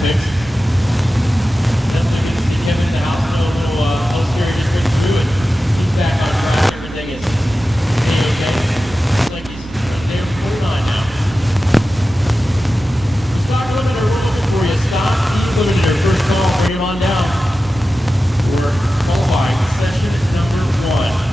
fixed. Definitely good to see Kevin in the house. No little post here, just went through it. He's back on track. Everything is A-okay. Looks like he's there for 49 now. Stock limiter, we're looking for you. Stock limiter, first call, bring him on down. We're qualifying session number 1.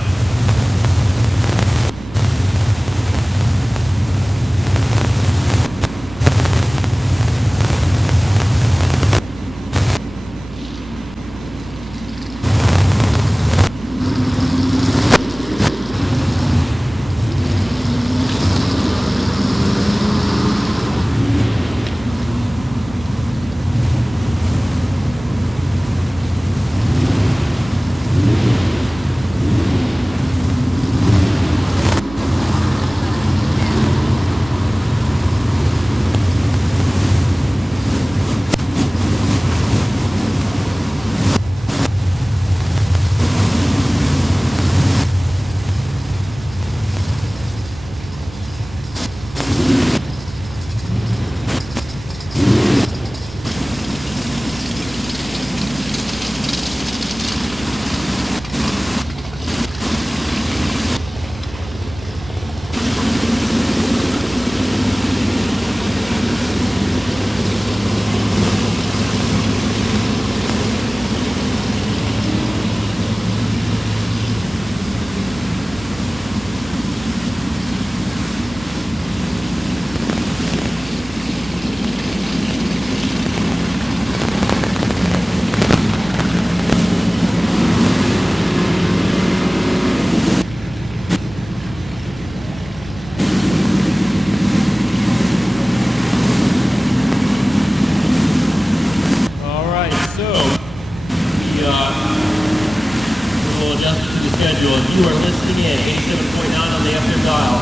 Schedule. You are listening in 87.9 on the FM dial,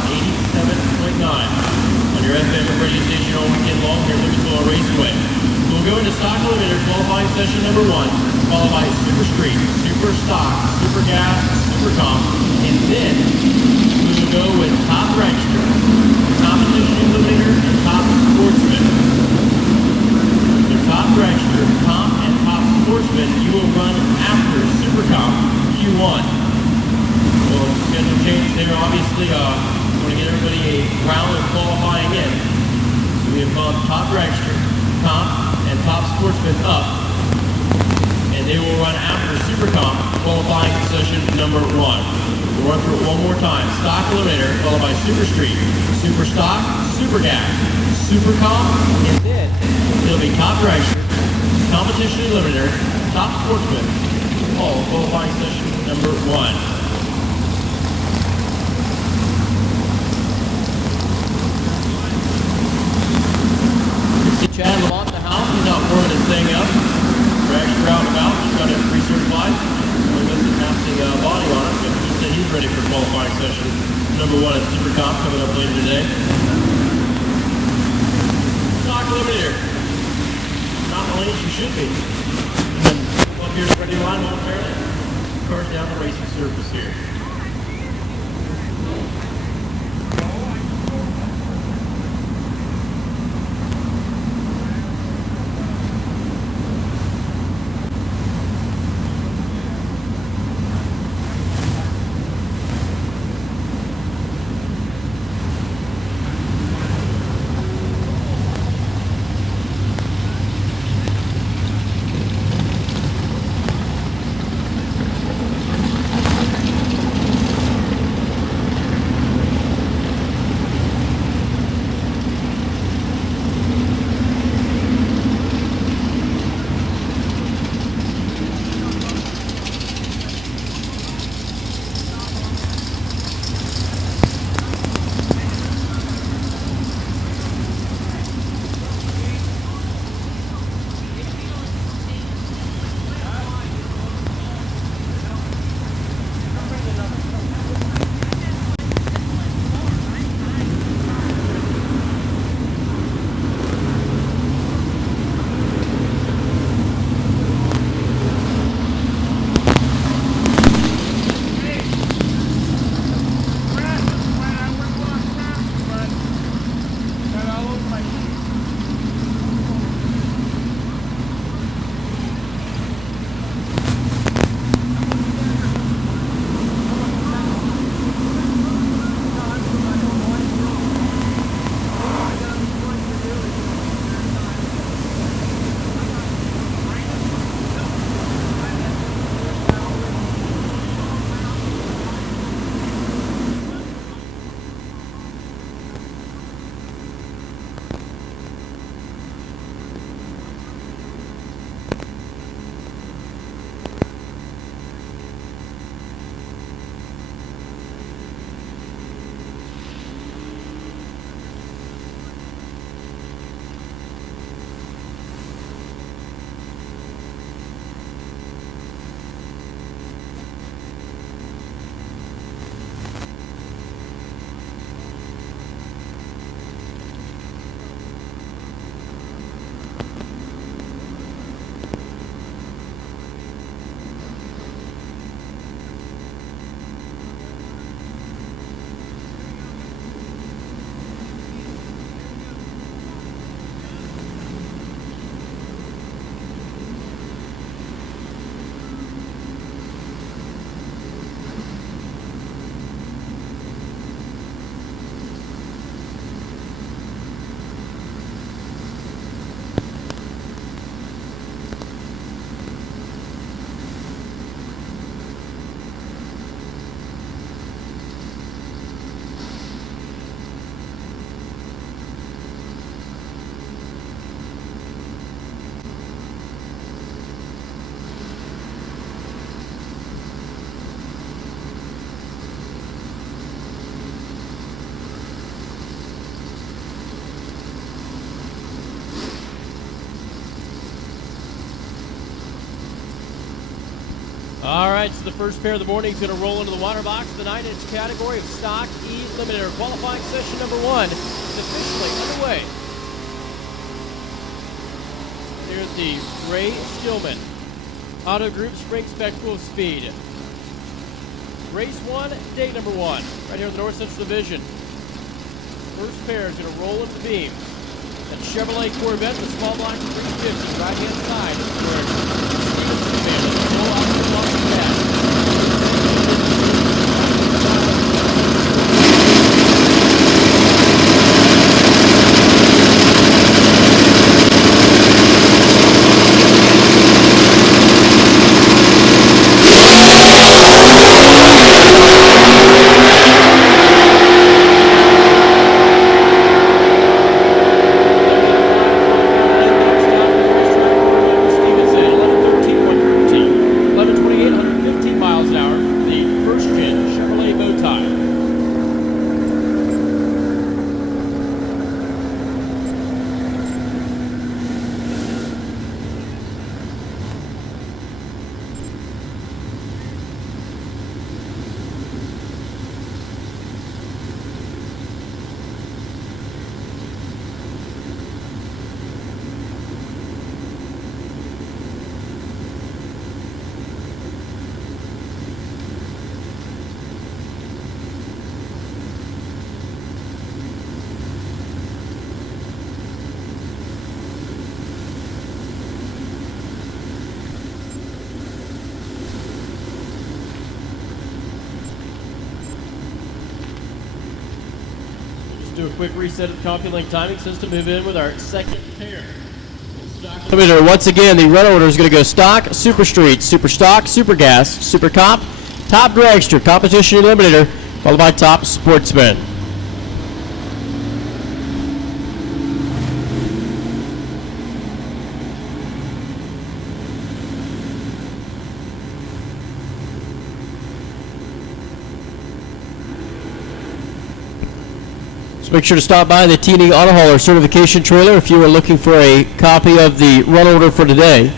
87.9 on your FM radio station all weekend long here at Louisville Raceway. We'll go into stock limiter qualifying session number 1, followed by Super Street, Super Stock, Super Gas, Super Comp, and then we will go with Top Register, Competition Eliminator, and Top Sportsman. The Top Register, Comp, and Top Sportsman you will run after Super Comp Q1. Well, schedule change there. Obviously, want to get everybody a round of qualifying in. So we have gone Top Register, Comp, and Top Sportsman up. And they will run after Super Comp, qualifying session number 1. We'll run through it one more time. Stock Eliminator, followed by Super Street, Super Stock, Super Gas, Super Comp, and then it'll be Top Register, Competition Eliminator, Top Sportsman, all qualifying session number 1. Chad Lamont the house, he's out pouring his thing up. Register out and about, he's got it pre-certified. Only missing half the body on it, but he said he's ready for qualifying session number 1 at Super Comp coming up later today. Stock limiter. Not in the lane she should be. And then up here to ready line momentarily. Cars down the racing surface here. All right, so the first pair of the morning is going to roll into the water box. The 9-inch category of Stock E Limiter qualifying session number 1 is officially underway. Here's the Ray Stillman Auto Group Spring Spectacle of Speed. Race 1, day number 1, right here in the North Central Division. First pair is going to roll into the beam. That Chevrolet Corvette, the small block 350, right-hand side, is where Stevenson commanded. Roll out to the block of that. Do a quick reset of the CompuLink timing system, move in with our second pair. Once again, the run order is going to go Stock, Super Street, Super Stock, Super Gas, Super Comp, Top Dragster, Competition Eliminator, followed by Top Sportsman. So make sure to stop by the T&E Auto Hauler certification trailer if you are looking for a copy of the run order for today.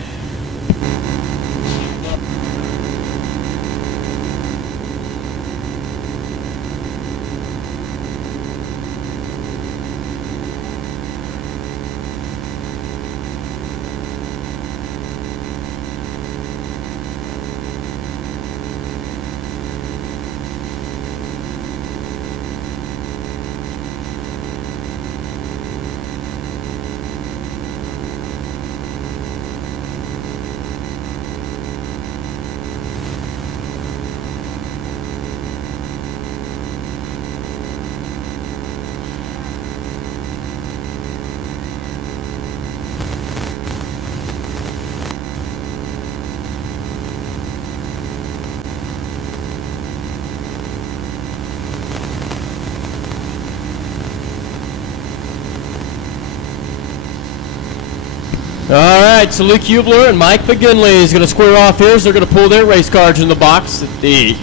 All right, so Luke Hubler and Mike McGinley is going to square off here. So they're going to pull their race cards in the box at the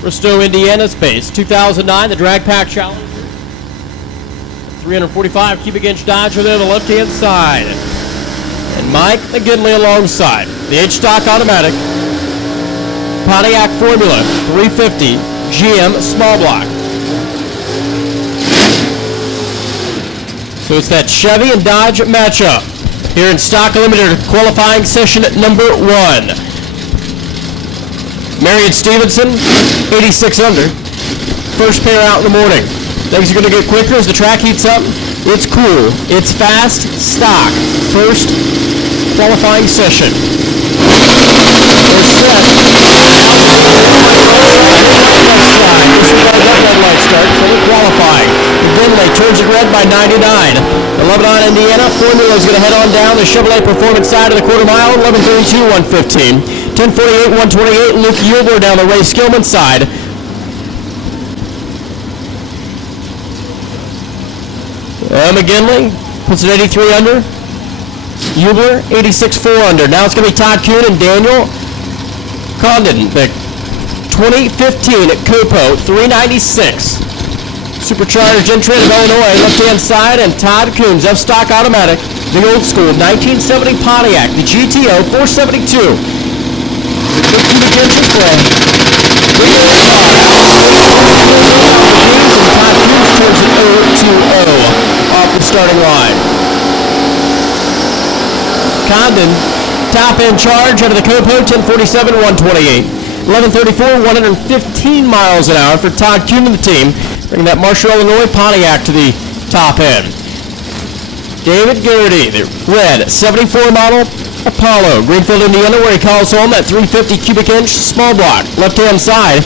Bristow, Indiana space. 2009, the Drag Pack Challenger. 345 cubic inch Dodger there on the left-hand side. And Mike McGinley alongside. The H-Stock Automatic. Pontiac Formula 350 GM Small Block. So it's that Chevy and Dodge matchup here in Stock Eliminator qualifying session number 1. Marion Stevenson, 86 under. First pair out in the morning. Things are going to get quicker as the track heats up. It's cool. It's fast. Stock. First qualifying session. They're set. Disregard that red light start. Fully qualifying. McGinley turns it red by 99. 11 Indiana. Formula is going to head on down the Chevrolet Performance side of the quarter mile. 11:32, 1:15. 10:48, 1:28. Luke Hubler down the Ray Skillman side. McGinley puts it 83 under. Hubler 86.4 under. Now it's going to be Todd Kuhn and Daniel Condon. The 2015 at Copo 396. Supercharged Gentry of Illinois, left-hand side, and Todd Kuhn's F-Stock Automatic, the old school 1970 Pontiac, the GTO 472. cubic inches for a big old car. And Todd Hughes turns it 0-2-0 off the starting line. Condon, top end charge out of the Copo, 10:47, 128. 11:34, 115 miles an hour for Todd Kuhn and the team, bringing that Marshall, Illinois Pontiac to the top end. David Garrity, the red 74 model Apollo, Greenfield, Indiana, where he calls home that 350 cubic inch small block, left-hand side.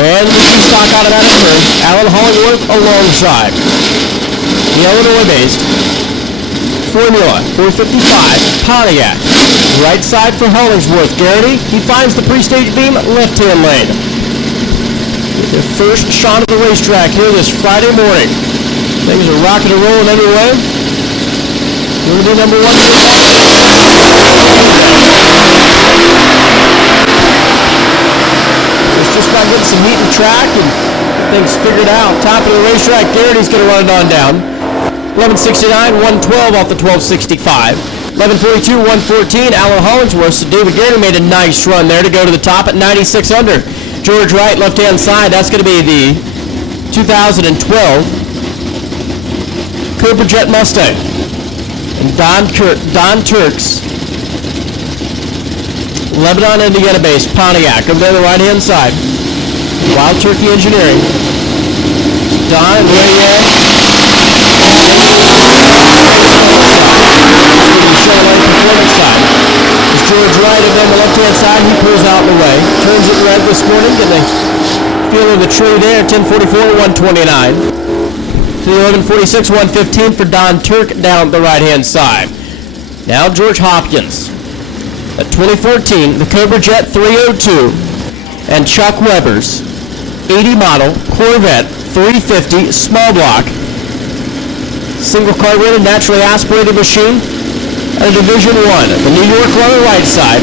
And the stock automatic for Alan Hollingworth alongside. The Illinois-based Formula 455 Pontiac. Right side for Hollingsworth. Garrity, he finds the pre-stage beam, left-hand lane. The first shot of the racetrack here this Friday morning. Things are rocking and rolling anyway. Going to be number one. It's just about getting some heat in the track and things figured out. Top of the racetrack, Garrity's going to run it on down. 11:69, 112 off the 12:65. 11:42, 114, Alan Hollingsworth. So David Garrity made a nice run there to go to the top at 96 under. George Wright, left-hand side, that's going to be the 2012 Cobra Jet Mustang. And Don Turks, Lebanon, Indiana-based Pontiac, over there on the right-hand side. Wild Turkey Engineering. Don and Ray Chevrolet Performance side. As George Wright over there on the left-hand side, he pulls out in the way. Turns it red this morning, getting a feel of the tree there, 10:44, 129. To the 11:46, 115 for Don Turk down the right-hand side. Now George Hopkins. At 2014, the Cobra Jet 302 and Chuck Weber's 80 model Corvette 350 small block single carbureted naturally aspirated machine at a Division 1. The New York runner right side,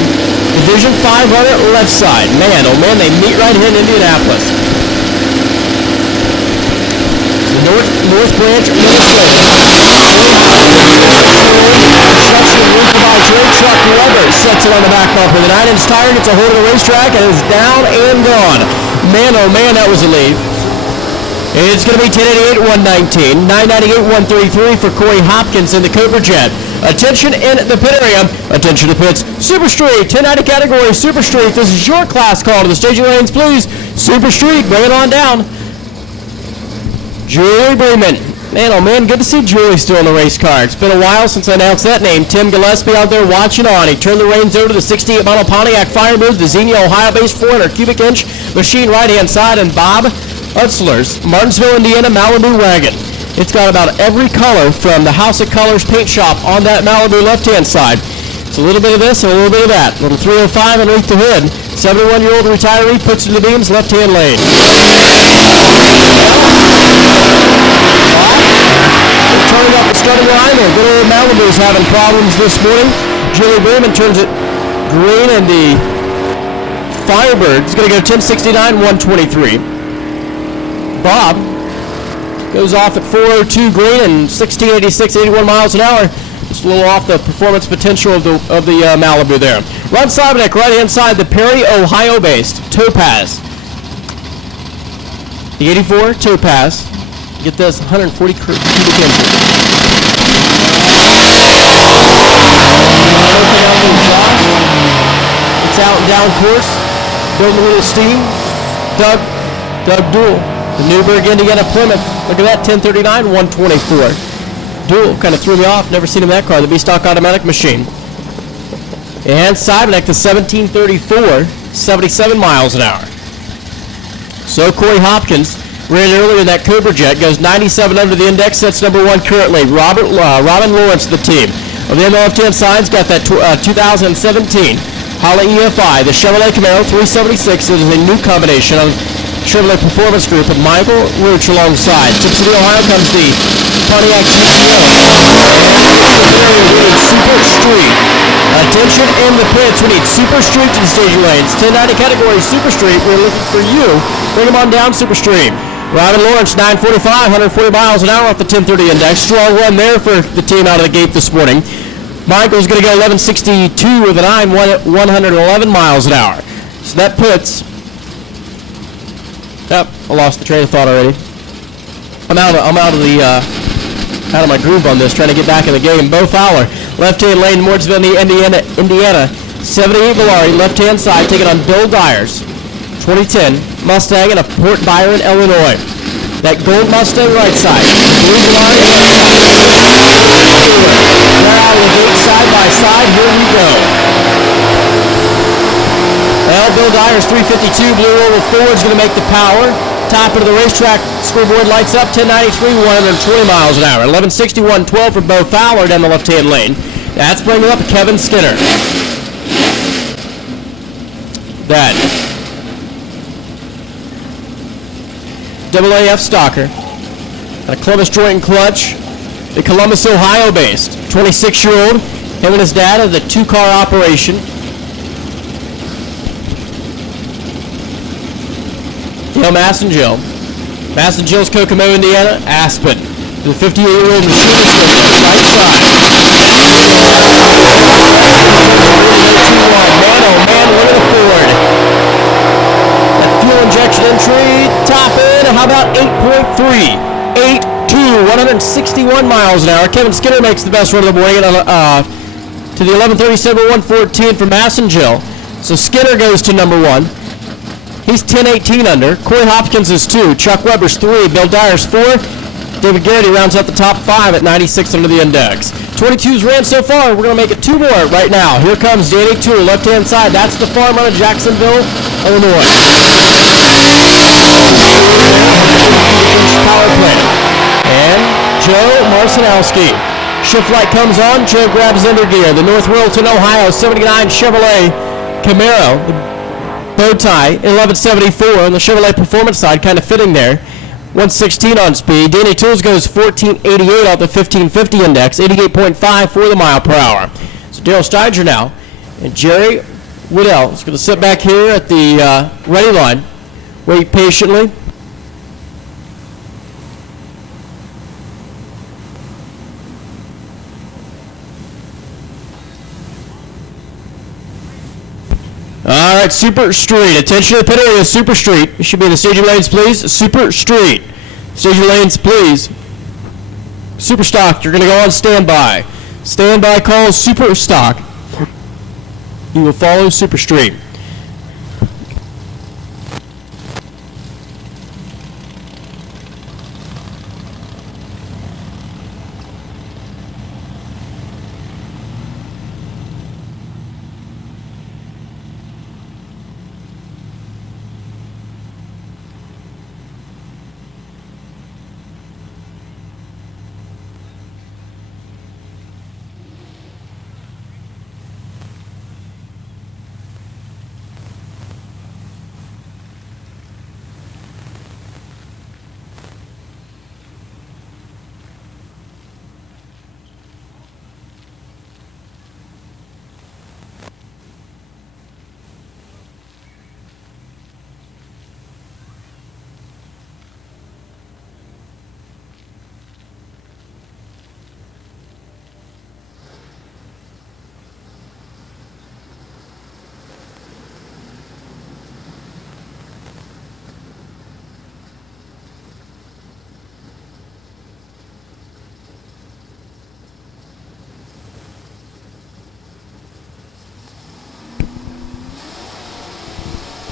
Division 5 runner left side. Man, oh man, they meet right here in Indianapolis. The North Branch, Chuck Weber sets it on the back bumper. The 9-inch tire gets a hold of the racetrack and is down and gone. Man, oh man, that was a lead. It's going to be 1088, 119, 998, 133 for Corey Hopkins in the Cobra Jet. Attention in the pit area. Attention to pits. Super Street, 1090 category, Super Street. This is your class call to the staging lanes, please. Super Street, bring it on down. Julie Bremen. Man, oh man, good to see Julie still in the race car. It's been a while since I announced that name. Tim Gillespie out there watching on. He turned the reins over to the 68 model Pontiac Firebird, the Xenia, Ohio-based 400 cubic inch machine right-hand side, and Bob Utzler's Martinsville, Indiana Malibu wagon. It's got about every color from the House of Colors paint shop on that Malibu left-hand side. It's a little bit of this and a little bit of that. Little 305 underneath the hood. 71-year-old retiree puts it to the beams, left-hand lane. Turning up the starting line, and good old Malibu's having problems this morning. Julie Bremen turns it green, and the Firebird is going to go 1069, 123. Bob goes off at 402 green and 1686, 81 miles an hour. Just a little off the performance potential of the Malibu there. Ron Sibenek, right-hand side, the Perry, Ohio-based Topaz. The 84 Topaz. Get this, 140 cubic inches. It's out and down course. Building a little steam. Doug Duell. The Newburgh, Indiana Plymouth. Look at that, 1039, 124. Duell kind of threw me off. Never seen him in that car. The B-Stock automatic machine. And Sibenek, the 1734, 77 miles an hour. So Corey Hopkins ran earlier in that Cobra Jet, goes 97 under the index, sets number 1 currently. Robin Lawrence, the team. On the left-hand side's got that 2017 Holly EFI, the Chevrolet Camaro 376. It is a new combination of Chevrolet Performance Group with Michael Roach alongside. Tip City, Ohio comes the Pontiac GTO. Super Street. Attention in the pits. We need Super Street to the staging lanes. 1090 category Super Street. We're looking for you. Bring them on down, Super Street. Robin Lawrence, 945, 140 miles an hour off the 1030 index. Strong run there for the team out of the gate this morning. Michael's going to go 1162 with a 111 miles an hour. So that puts, I lost the train of thought already. I'm out of my groove on this, trying to get back in the game. Bo Fowler, left-hand lane, Mooresville, Indiana. 78 Valari, left-hand side, taking on Bill Dyers. 2010 Mustang and a Port Byron, Illinois. That gold Mustang right side. Blue Valari left side. They're out of the gate side by side. Here we go. Well, Bill Dyer's 352, Blue Rover Ford's going to make the power. Top of the racetrack, scoreboard lights up, 1093, 120 miles an hour. 1160, 112 for Bo Fowler down the left-hand lane. That's bringing up Kevin Skinner. That AAF Stalker, a Columbus joint and clutch, the Columbus, Ohio based, 26-year-old, him and his dad of the two-car operation. Dale Massengil. Massengil's Kokomo, Indiana, Aspen. The 58-year-old machinist right side. Man, oh man, look at the Ford. That fuel injection entry, top end, how about 8.3? 8.2, 161 miles an hour. Kevin Skinner makes the best run of the morning to the 1137 114 for Massengil. So Skinner goes to number 1. He's 10-18 under. Corey Hopkins is 2. Chuck Weber's 3. Bill Dyer's 4. David Garrity rounds out the top 5 at 96 under the index. 22's ran so far. We're going to make it 2 more right now. Here comes Danny Toole, left-hand side. That's the farm out of Jacksonville, Illinois. Power plant. And Joe Marcinowski. Shift light comes on. Joe grabs under gear. The North Royalton, Ohio, 79 Chevrolet Camaro. Bow tie, 1174 on the Chevrolet Performance side, kind of fitting there. 116 on speed. Danny Tools goes 1488 off the 1550 index, 88.5 for the mile per hour. So Daryl Steiger now, and Jerry Woodell is going to sit back here at the ready line, wait patiently. All right, Super Street. Attention to the pit area, Super Street. You should be in the staging lanes, please. Super Street. Staging lanes, please. Super Stock, you're going to go on standby. Standby call, Super Stock. You will follow Super Street.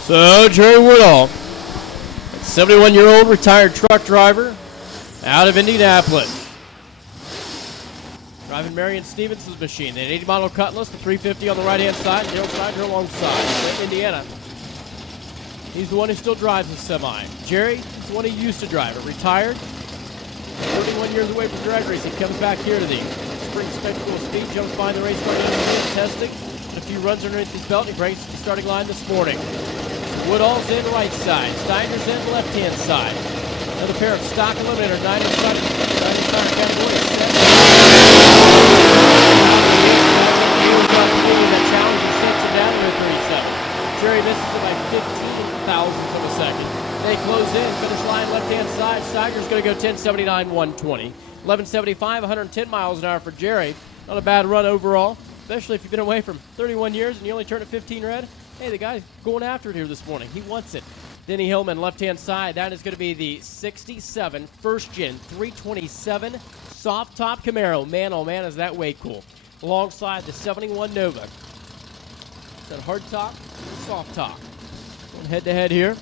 So, Jerry Woodall, 71-year-old retired truck driver out of Indianapolis. Driving Marion Stevenson's machine. An 80 model Cutlass, the 350 on the right-hand side, Dale Steiger alongside. Indiana. He's the one who still drives the semi. Jerry is the one who used to drive it. Retired. 31 years away from drag racing. Comes back here to the spring spectacle of speed. Jumps behind the race car testing. And a few runs underneath his belt. He breaks the starting line this morning. Woodall's in right side. Steiner's in left-hand side. Another pair of stock eliminator, 9-inch category. That challenge and sets him down to 37. Jerry misses it by 15 thousandths of a second. They close in, finish line left-hand side. Steiger's going to go 1079, 120. 1175, 110 miles an hour for Jerry. Not a bad run overall, especially if you've been away from 31 years and you only turned at 15 red. hey, the guy's going after it here this morning. He wants it. Denny Hillman, left-hand side. That is going to be the 67 first-gen 327 soft-top Camaro. Man, oh man, is that way cool. Alongside the 71 Nova. Is that hard top or soft top? Going head-to-head here.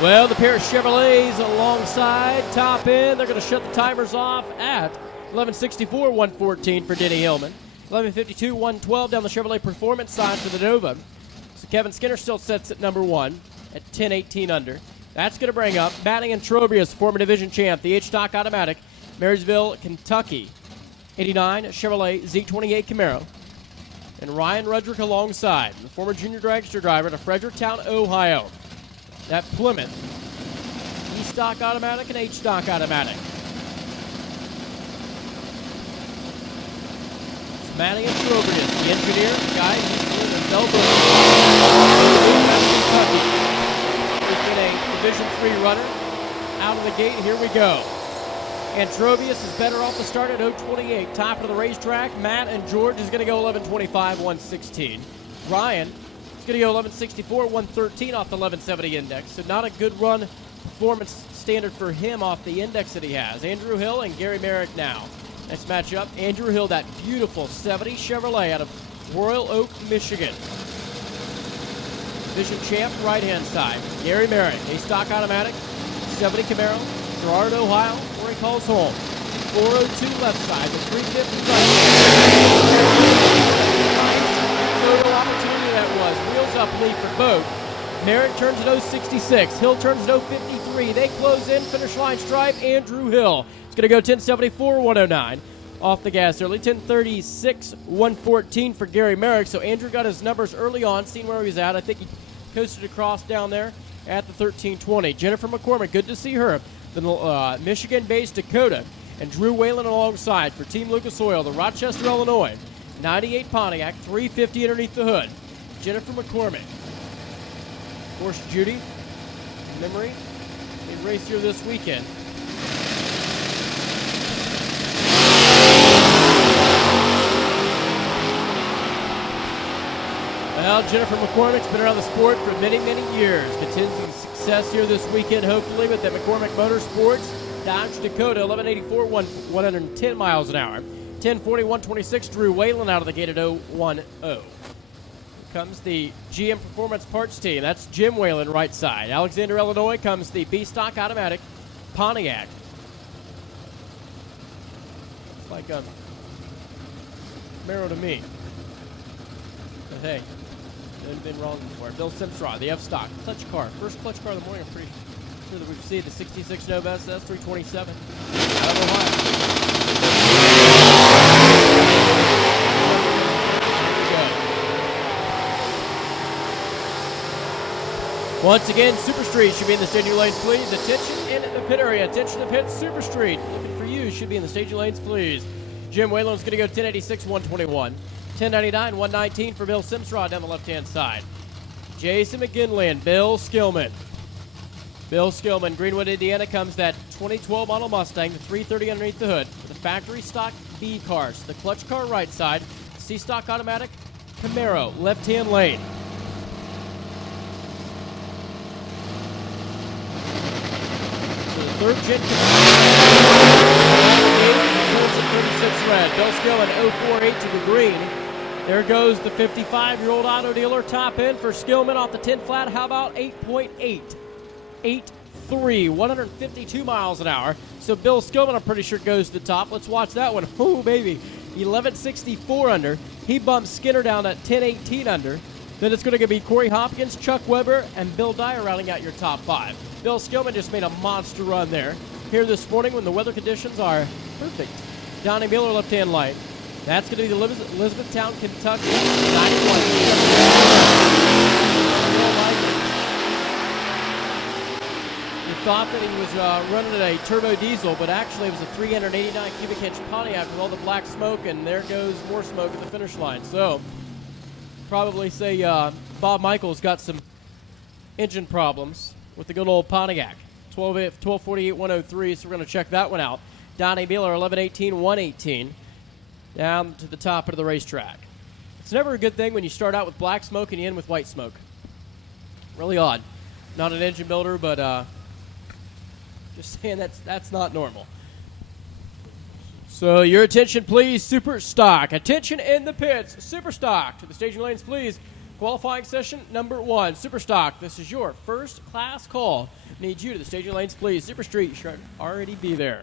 Well, the pair of Chevrolets alongside, top end. They're going to shut the timers off at 1164, 114 for Denny Hillman. 1152, 112 down the Chevrolet Performance side for the Nova. So Kevin Skinner still sets at number 1 at 1018 under. That's going to bring up Batting and Trobrius, former division champ, the H-Stock Automatic, Marysville, Kentucky. 89 Chevrolet Z28 Camaro. And Ryan Rudrick alongside, the former junior dragster driver to Fredericktown, Ohio. That Plymouth, E-Stock Automatic and H-Stock Automatic. It's Matty and Trobrius, the engineer, the guy who's doing the Delbert. He's been a Division III runner. Out of the gate, here we go. And Trobrius is better off the start at 028. Top of the racetrack, Matt and George is going to go 1125, 116. Ryan is going to go 1164, 113 off the 1170 index. So not a good run performance standard for him off the index that he has. Andrew Hill and Gary Merrick now. Next matchup, Andrew Hill, that beautiful 70 Chevrolet out of Royal Oak, Michigan. Division champ, right-hand side. Gary Merrick, a stock automatic, 70 Camaro, Gerard, Ohio, where he calls home. 402 left side, the 350 right. Total opportunity that was. Wheels up lead for both. Merritt turns at 066. Hill turns at 053. They close in, finish line stripe. Andrew Hill. It's going to go 1074, 109. Off the gas early. 1036, 114 for Gary Merrick. So Andrew got his numbers early on, seeing where he was at. I think he coasted across down there at the 1320. Jennifer McCormick, good to see her. The Michigan-based Dakota. And Drew Whalen alongside for Team Lucas Oil, the Rochester, Illinois. 98 Pontiac, 350 underneath the hood. Jennifer McCormick. Of course, Judy, memory, they raced here this weekend. Well, Jennifer McCormick's been around the sport for many, many years. Continuing success here this weekend, hopefully, with the McCormick Motorsports Dodge Dakota, 1184, 110 miles an hour. 1040, 126, Drew Whalen out of the gate at 010. Here comes the GM Performance Parts team. That's Jim Whalen, right side. Alexander, Illinois, comes the B-Stock Automatic Pontiac. It's like a Camaro to me. But hey, they've been wrong before. Bill Simstrad, the F-Stock clutch car. First clutch car of the morning, I'm pretty sure that we've seen the 66 Nova SS 327 out of Ohio. Once again, Super Street should be in the staging lanes, please. Attention in the pit area. Attention to pit. Super Street, looking for you, should be in the staging lanes, please. Jim Whalen's going to go 1086, 121. 1099, 119 for Bill Simstrad down the left-hand side. Jason McGinley and Bill Skillman. Bill Skillman, Greenwood, Indiana, comes that 2012 model Mustang, the 330 underneath the hood, with the factory stock B cars. The clutch car right side, C-Stock Automatic Camaro, left-hand lane. Third gen 36 red. Bill Skillman 048 to the green. There goes the 55-year-old auto dealer top end for Skillman off the 10 flat. How about 8.8? 8.3, 152 miles an hour. So Bill Skillman, I'm pretty sure, goes to the top. Let's watch that one. Oh, baby. 1164 under. He bumps Skinner down at 1018 under. Then it's going to be Corey Hopkins, Chuck Weber, and Bill Dyer rounding out your top 5. Bill Skillman just made a monster run there here this morning when the weather conditions are perfect. Donnie Miller, left-hand light. That's going to be the Elizabethtown, Kentucky 91. You thought that he was running a turbo diesel, but actually it was a 389 cubic inch Pontiac with all the black smoke, and there goes more smoke at the finish line. So probably say Bob Michaels got some engine problems with the good old Pontiac. 1248-103, so we're going to check that one out. Donnie Beeler, 1118-118, down to the top of the racetrack. It's never a good thing when you start out with black smoke and you end with white smoke. Really odd. Not an engine builder, but just saying that's not normal. So your attention, please, Super Stock. Attention in the pits, Super Stock. To the staging lanes, please. Qualifying session number 1, Super Stock. This is your first class call. Need you to the staging lanes, please. Super Street, you should already be there.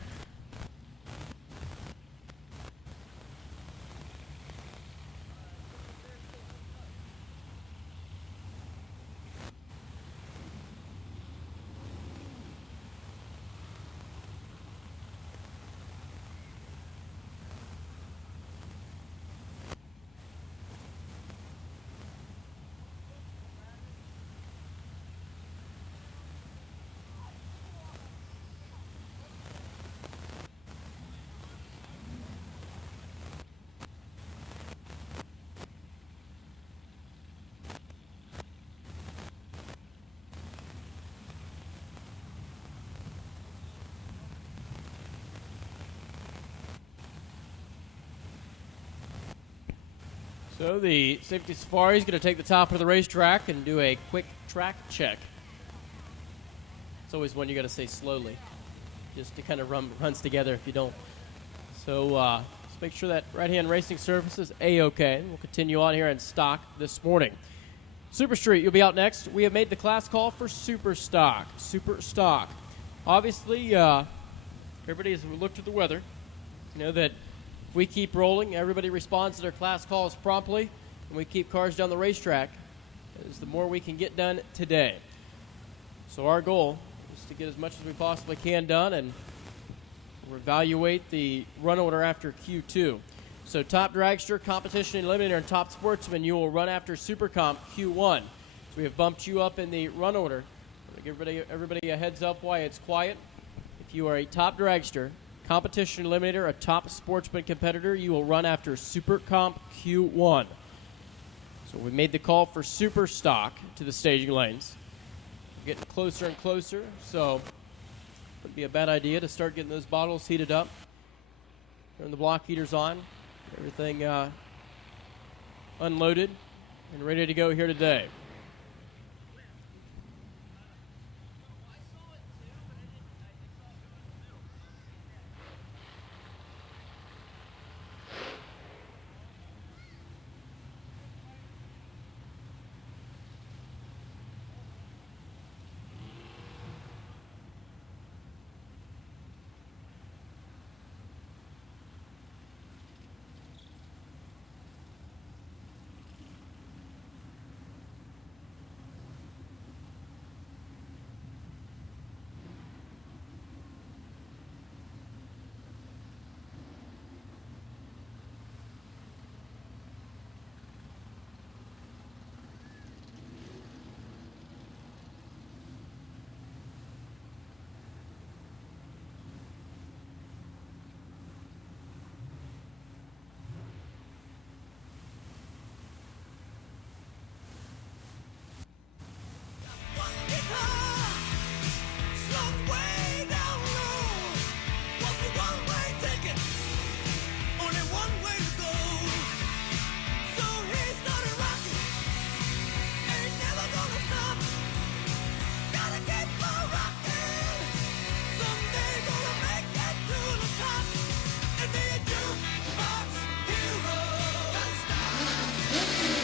So the Safety Safari is going to take the top of the racetrack and do a quick track check. It's always one you got to say slowly, just to kind of runs together if you don't. So let's make sure that right-hand racing surface is A-OK. We'll continue on here in stock this morning. Super Street, you'll be out next. We have made the class call for Super Stock. Super Stock. Obviously, everybody has looked at the weather. You know that if we keep rolling, everybody responds to their class calls promptly, and we keep cars down the racetrack, is the more we can get done today. So our goal is to get as much as we possibly can done, and we'll evaluate the run order after Q2. So top dragster, competition eliminator, and top sportsman, you will run after Super Comp Q1. So we have bumped you up in the run order. I'm going to give everybody a heads up why it's quiet. If you are a top dragster, competition eliminator, a top sportsman competitor, you will run after Super Comp Q1. So we made the call for Super Stock to the staging lanes. We're getting closer and closer, so it wouldn't be a bad idea to start getting those bottles heated up. Turn the block heaters on, everything unloaded and ready to go here today.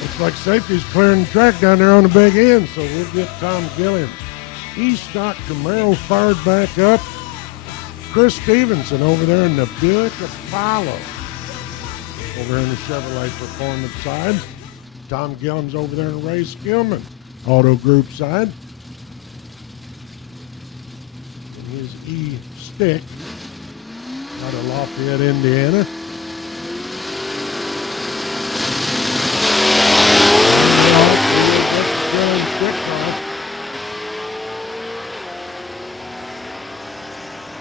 Looks like safety's clearing the track down there on the big end, so we'll get Tom Gilliam. E-Stock Camaro fired back up. Chris Stevenson over there in the Buick Apollo. Over there in the Chevrolet Performance side. Tom Gilliam's over there in Ray Skillman Auto Group side. And his E-Stick out of Lafayette, Indiana.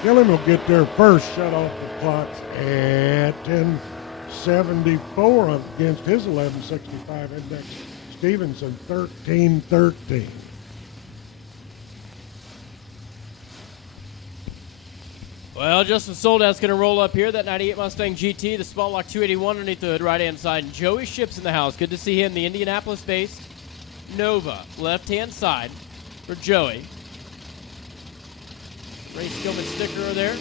Gilliam will get there first, shut off the clocks at 10 874 up against his 1165 index. Stevenson 1313. Well, Justin Soldad's going to roll up here. That 98 Mustang GT, the small block 281 underneath the hood, right-hand side. And Joey Ship's in the house. Good to see him, the Indianapolis-based Nova, left-hand side for Joey. Ray Skillman sticker there.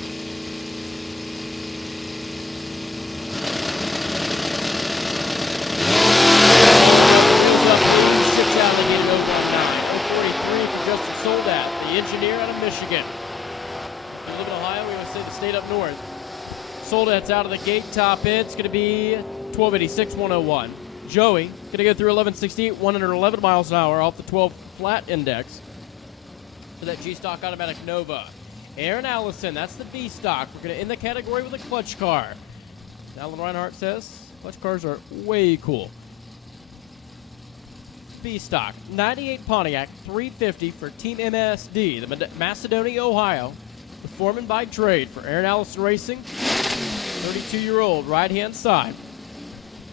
Ships out and get it over on 9. 043 for Justin Soldad, the engineer out of Michigan. If you live in Ohio, we always say the state up north. Soldad's out of the gate, top end. It's going to be 1286, 101. Joey going to go through 1168, 111 miles an hour off the 12 flat index for that G-Stock Automatic Nova. Aaron Allison, that's the B-Stock. We're going to end the category with a clutch car. Alan Reinhardt says clutch cars are way cool. B-Stock, 98 Pontiac, 350 for Team MSD, the Macedonia, Ohio. The foreman by trade for Aaron Allison Racing, 32-year-old, right-hand side.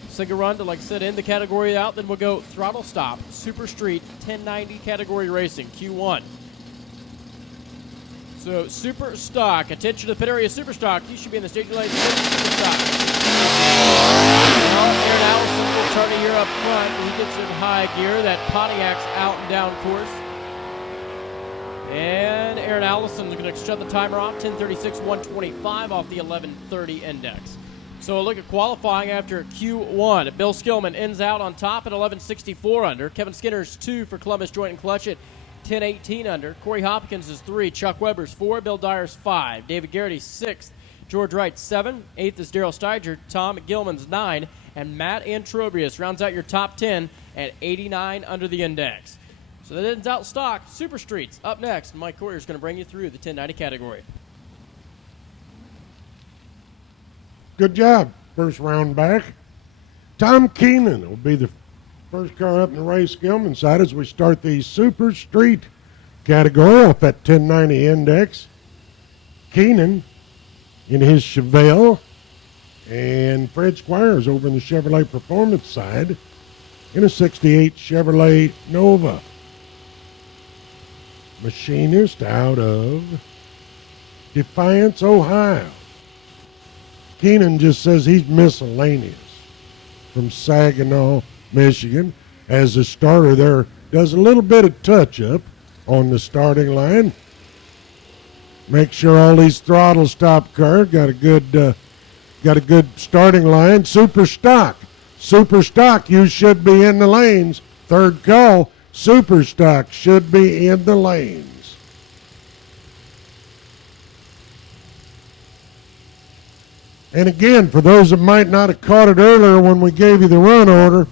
Single run to, like I said, end the category out. Then we'll go throttle stop, Super Street, 1090 category racing, Q1. So Super Stock, attention to the pit area, Super Stock. You should be in the staging lane. Super Stock. Well, Aaron Allison will turn here up front. He gets in high gear. That Pontiac's out and down course. And Aaron Allison is going to shut the timer off, 10:36, 125 off the 11:30 index. So a look at qualifying after Q1. Bill Skillman ends out on top at 11:64 under. Kevin Skinner's 2 for Columbus Joint and Clutch at 10:18 under. Corey Hopkins is 3. Chuck Weber's 4. Bill Dyer's 5. David Garrity's 6th. George Wright 7. 8th is Daryl Steiger. Tom Gilman's 9. And Matt Antrobius rounds out your top 10 at 89 under the index. So that ends out stock. Super Streets up next. Mike Courier is going to bring you through the 1090 category. Good job. First round back. Tom Keenan will be the first car up in the Ray Skillman side as we start the Super Street category off at 1090 index. Keenan in his Chevelle, and Fred Squires over in the Chevrolet Performance side in a 68 Chevrolet Nova. Machinist out of Defiance, Ohio. Keenan just says he's miscellaneous from Saginaw, Michigan. As a starter there, does a little bit of touch-up on the starting line. Make sure all these throttle stop cars got a good starting line. Super Stock. Super Stock, you should be in the lanes. Third call. Super Stock should be in the lanes. And again, for those that might not have caught it earlier when we gave you the run order,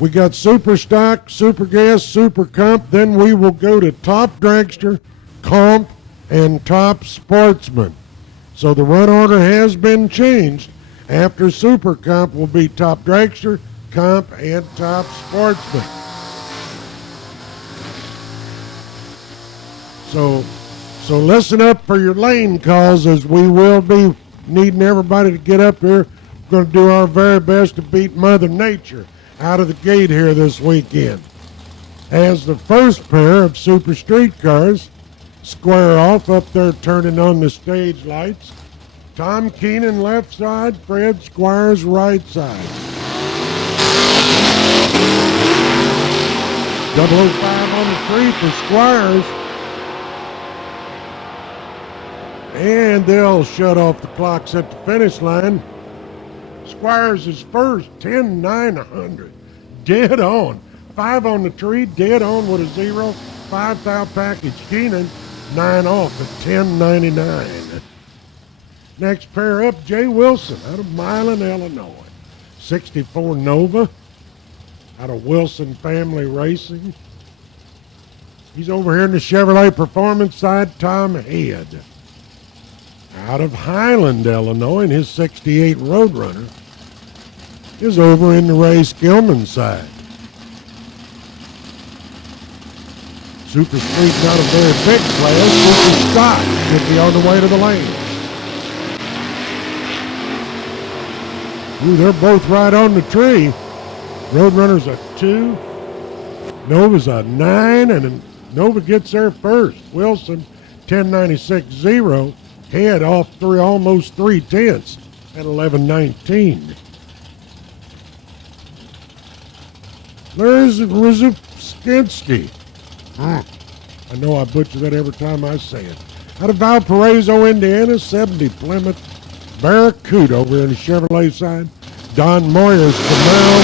we got Super Stock, Super Gas, Super Comp, then we will go to Top Dragster, Comp, and Top Sportsman. So the run order has been changed. After Super Comp will be Top Dragster, Comp, and Top Sportsman. So listen up for your lane calls, as we will be needing everybody to get up here. We're going to do our very best to beat Mother Nature out of the gate here this weekend. As the first pair of Super Street cars square off up there turning on the stage lights. Tom Keenan left side, Fred Squires right side. 005 on the 3 for Squires. And they'll shut off the clocks at the finish line. Squires is first, 10,900. Dead on. 5 on the tree, dead on with a 0. 5 thou package. Keenan, 9 off at 10.99. Next pair up, Jay Wilson out of Milan, Illinois. 64 Nova out of Wilson Family Racing. He's over here in the Chevrolet Performance side, Tom Head. Out of Highland, Illinois, and his 68 Roadrunner is over in the Ray Skillman side. Super Street, not a very big player. Super Stock should be on the way to the lane. Ooh, they're both right on the tree. Roadrunner's a 2. Nova's a 9, and Nova gets there first. Wilson, 10.96.0. Head off almost 3/10 at 11.19. There's Rzupskinski. I know I butcher that every time I say it. Out of Valparaiso, Indiana, 70 Plymouth Barracuda over in the Chevrolet side. Don Moyer's Camaro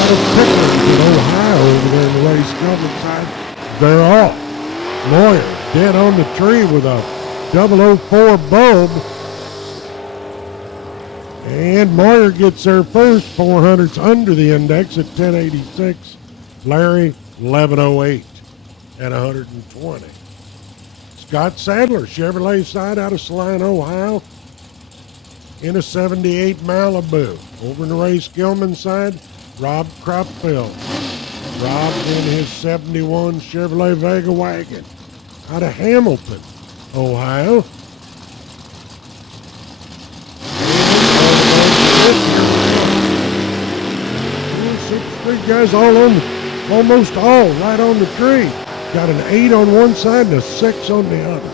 out of Pickerington, Ohio, over there in the Ray Skelton side. They're off. Moyer dead on the tree with a 004 bulb. And Moyer gets there first. 400's under the index at 10.86. Larry, 11.08 at 120. Scott Sadler, Chevrolet side out of Saline, Ohio, in a 78 Malibu. Over in the Ray Skillman side, Rob Cropfield. Rob in his 71 Chevrolet Vega wagon out of Hamilton, Ohio. Three guys all on, almost all right on the tree. Got an 8 on one side and a 6 on the other.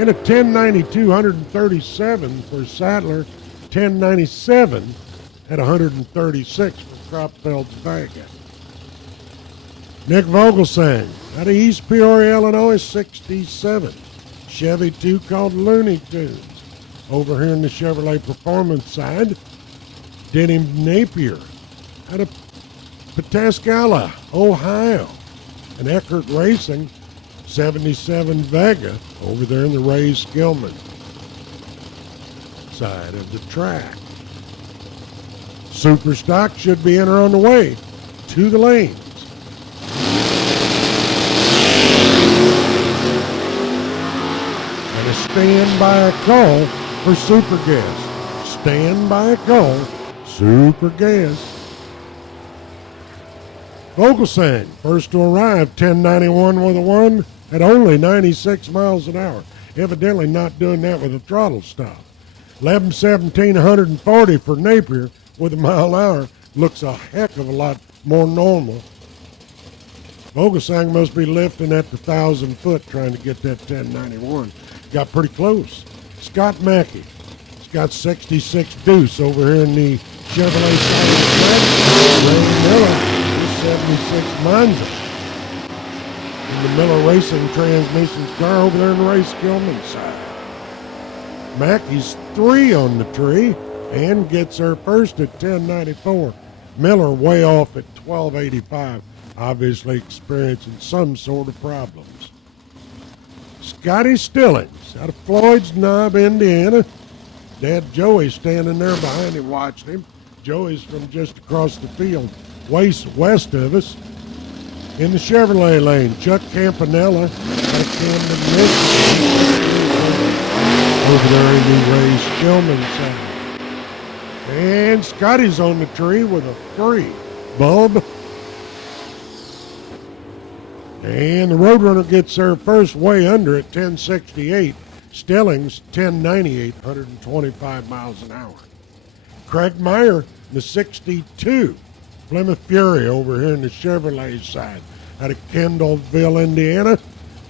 In a 10.92, 137 for Sadler, 10.97 at 136 for Cropfeld's Vega. Nick Vogelsang out of East Peoria, Illinois, 67. Chevy 2 called Looney Tunes. Over here in the Chevrolet Performance side, Denny Napier out of Pataskala, Ohio. And Eckert Racing, 77 Vega, over there in the Ray Skillman side of the track. Super Stock should be in or on the way to the lanes. And a stand-by call for Super Gas. Stand-by call, Super Gas. Vogelsang, first to arrive, 10.91 with a 1 at only 96 miles an hour. Evidently not doing that with a throttle stop. 11.17, 140 for Napier with a mile an hour. Looks a heck of a lot more normal. Vogelsang must be lifting at the 1,000 foot trying to get that 10.91. Got pretty close. Scott Mackey. He's got 66 Deuce over here in the Chevrolet side of the track. Ray Miller, 76 Monza. In the Miller Racing Transmissions car over there in the Ray Skillman side. Mackey's 3 on the tree and gets there first at 10.94. Miller way off at 12.85, obviously experiencing some sort of problems. Scotty Stillings out of Floyd's Knob, Indiana. Dad Joey standing there behind him watching him. Joey's from just across the field, west of us. In the Chevrolet lane, Chuck Campanella out of Camden, Michigan. Over there in the Ray Skillman side. And Scotty's on the tree with a 3 bulb. And the Roadrunner gets there first way under at 10.68. Stillings, 10.98, 125 miles an hour. Craig Meyer, the 62. Plymouth Fury over here in the Chevrolet side. Out of Kendallville, Indiana.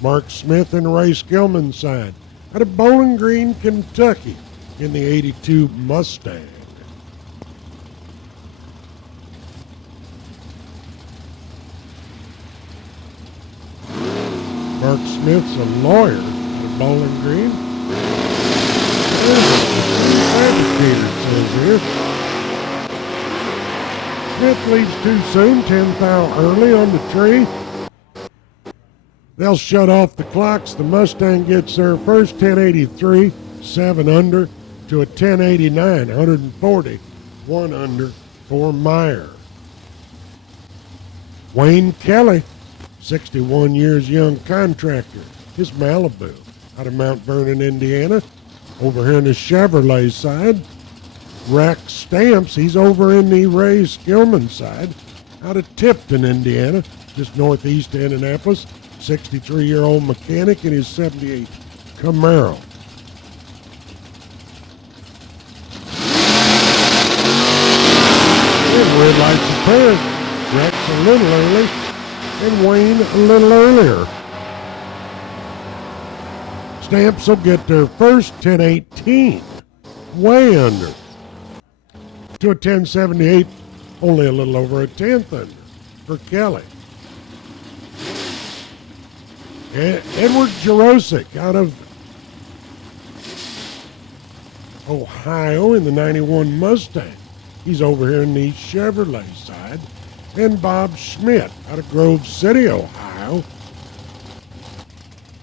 Mark Smith and Ray Skillman side. Out of Bowling Green, Kentucky in the 82 Mustang. Mark Smith's a lawyer out of Bowling Green. Fabricator says here. Smith leaves too soon, 10th out early on the tree. They'll shut off the clocks. The Mustang gets there first, 10.83, 7 under to a 10.89, 140, 1 under for Meyer. Wayne Kelly, 61 years young contractor. His Malibu out of Mount Vernon, Indiana. Over here in the Chevrolet side. Rack Stamps, he's over in the Ray Skillman side. Out of Tipton, Indiana, just northeast of Indianapolis. 63-year-old mechanic in his 78 Camaro. red lights appeared. Rex a little early, and Wayne a little earlier. Stamps will get their first 10:18, way under. To a 10:78, only a little over a tenth under for Kelly. Edward Jarosik out of Ohio in the 91 Mustang. He's over here in the Chevrolet side. And Bob Schmidt out of Grove City, Ohio.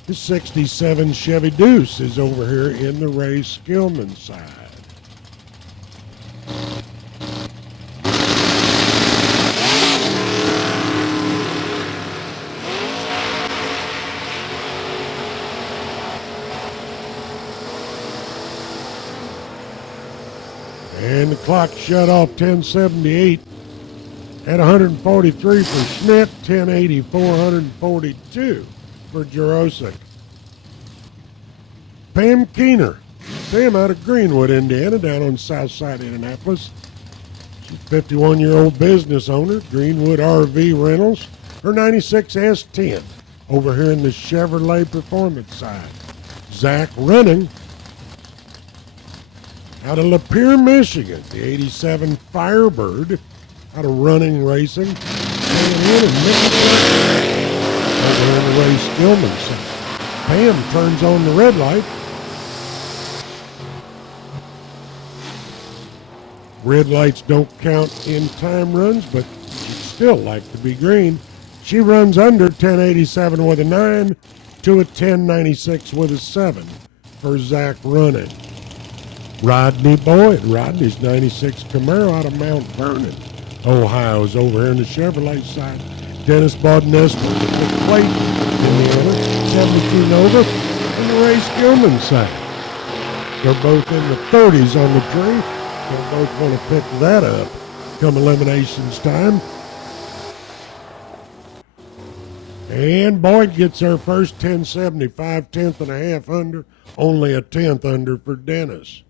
The 67 Chevy Deuce is over here in the Ray Skillman side. And the clock shut off 10:78 at 143 for Schmidt, 10:84, 142 for Jarosik. Pam Keener, Pam out of Greenwood, Indiana, down on the south side of Indianapolis. She's a 51-year-old business owner, Greenwood RV Rentals. Her 96 S10 over here in the Chevrolet Performance side. Zach Running out of Lapeer, Michigan, the 87 Firebird out of Running Racing. Over here in the Ray Skillman side. Pam turns on the red light. Red lights don't count in time runs, but still like to be green. She runs under 10:87 with a 9 to a 10:96 with a 7 for Zach Running. Rodney Boyd, Rodney's 96 Camaro out of Mount Vernon, Ohio, is over here in the Chevrolet side. Dennis Bodnestor with the plate, Indiana, 72 Nova, and the Ray Skillman side. They're both in the 30s on the tree. They'll both want to pick that up come eliminations time. And Boyd gets her first 10:75, tenth and a half under, only a tenth under for Dennis.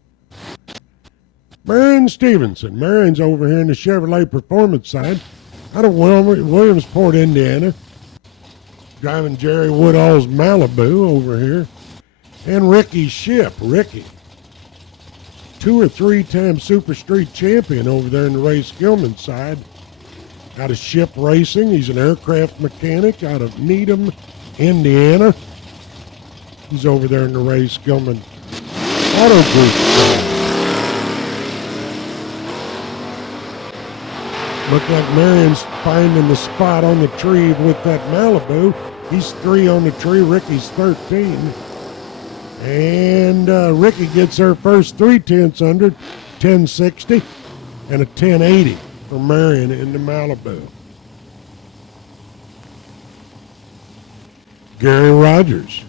Marion Stevenson. Marion's over here in the Chevrolet Performance side out of Williamsport, Indiana. Driving Jerry Woodall's Malibu over here. And Ricky Ship. Ricky, 2 or 3 time Super Street champion over there in the Ray Skillman side. Out of Ship Racing. He's an aircraft mechanic out of Needham, Indiana. He's over there in the Ray Skillman Auto Group side. Look like Marion's finding the spot on the tree with that Malibu. He's 3 on the tree. Ricky's 13. And Ricky gets her first 3/10 under, 10:60, and a 10:80 for Marion in the Malibu. Gary Rogers,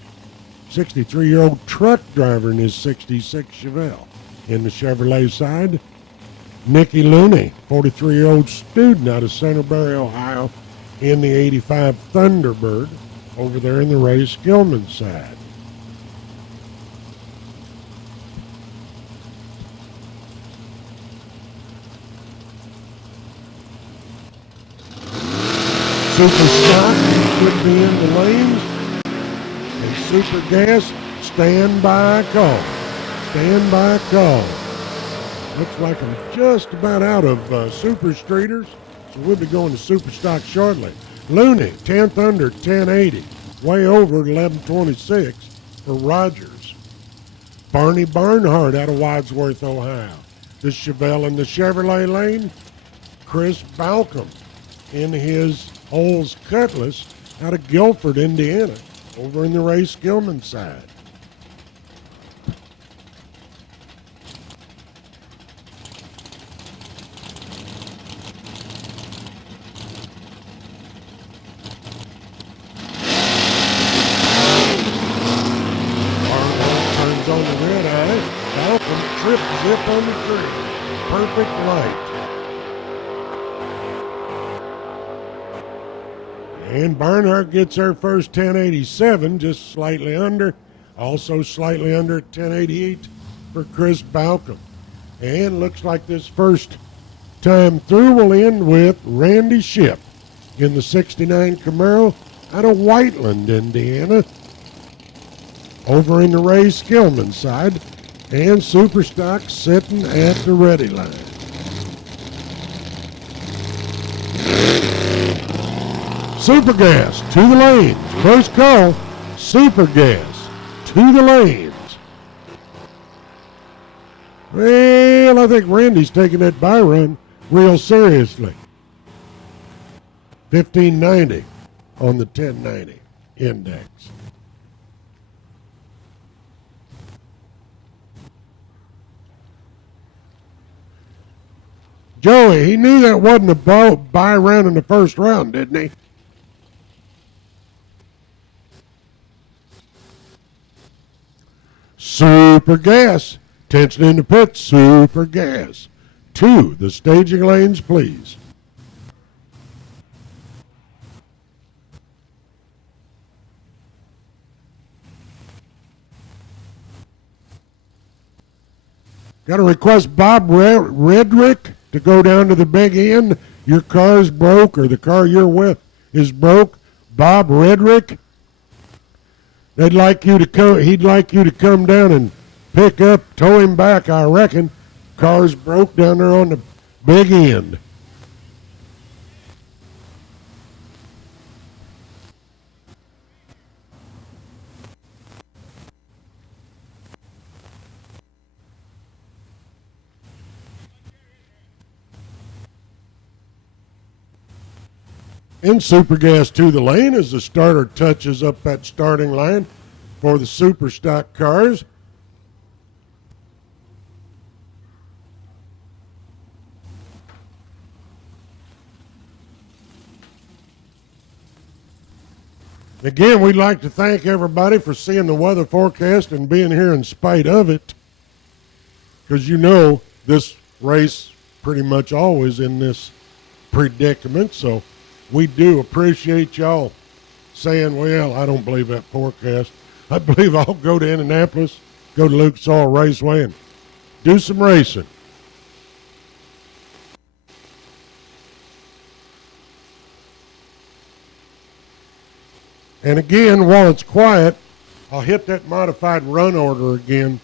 63-year-old truck driver in his 66 Chevelle in the Chevrolet side. Nikki Looney, 43-year-old student out of Centerbury, Ohio, in the 85 Thunderbird over there in the Ray Skillman side. Super Stock should be in the lanes. And Super Gas, stand by call. Stand by call. Looks like I'm just about out of Super Streeters, so we'll be going to Super Stock shortly. Looney, 10th under, 10:80. Way over at 11:26 for Rogers. Barney Barnhart out of Wadsworth, Ohio. The Chevelle in the Chevrolet lane. Chris Balcom in his Olds Cutlass out of Guilford, Indiana, over in the Ray Skillman side. Turns on the red eye. Balcom trip zip on the tree. Perfect light. And Barnhart gets her first 10:87, just slightly under. Also slightly under 10:88 for Chris Balcom. And looks like this first time through will end with Randy Shipp in the 69 Camaro out of Whiteland, Indiana. Over in the Ray Skillman side, and Superstock sitting at the ready line. Super Gas to the lanes. First call, Super Gas to the lanes. Well, I think Randy's taking that buy run real seriously. 1590 on the 1090 index. Joey, he knew that wasn't a buy round in the first round, didn't he? Super Gas. Attention in the pit. Super Gas. To the staging lanes, please. Got to request Bob Redrick to go down to the big end. Your car's broke, or the car you're with is broke. Bob Redrick, he'd like you to come down and pick up, tow him back, I reckon. Car's broke down there on the big end. In Super Gas to the lane as the starter touches up that starting line for the Super Stock cars. Again, we'd like to thank everybody for seeing the weather forecast and being here in spite of it. Because you know this race pretty much always in this predicament, so we do appreciate y'all saying, well, I don't believe that forecast. I believe I'll go to Indianapolis, go to Lucas Oil Raceway, and do some racing. And again, while it's quiet, I'll hit that modified run order again.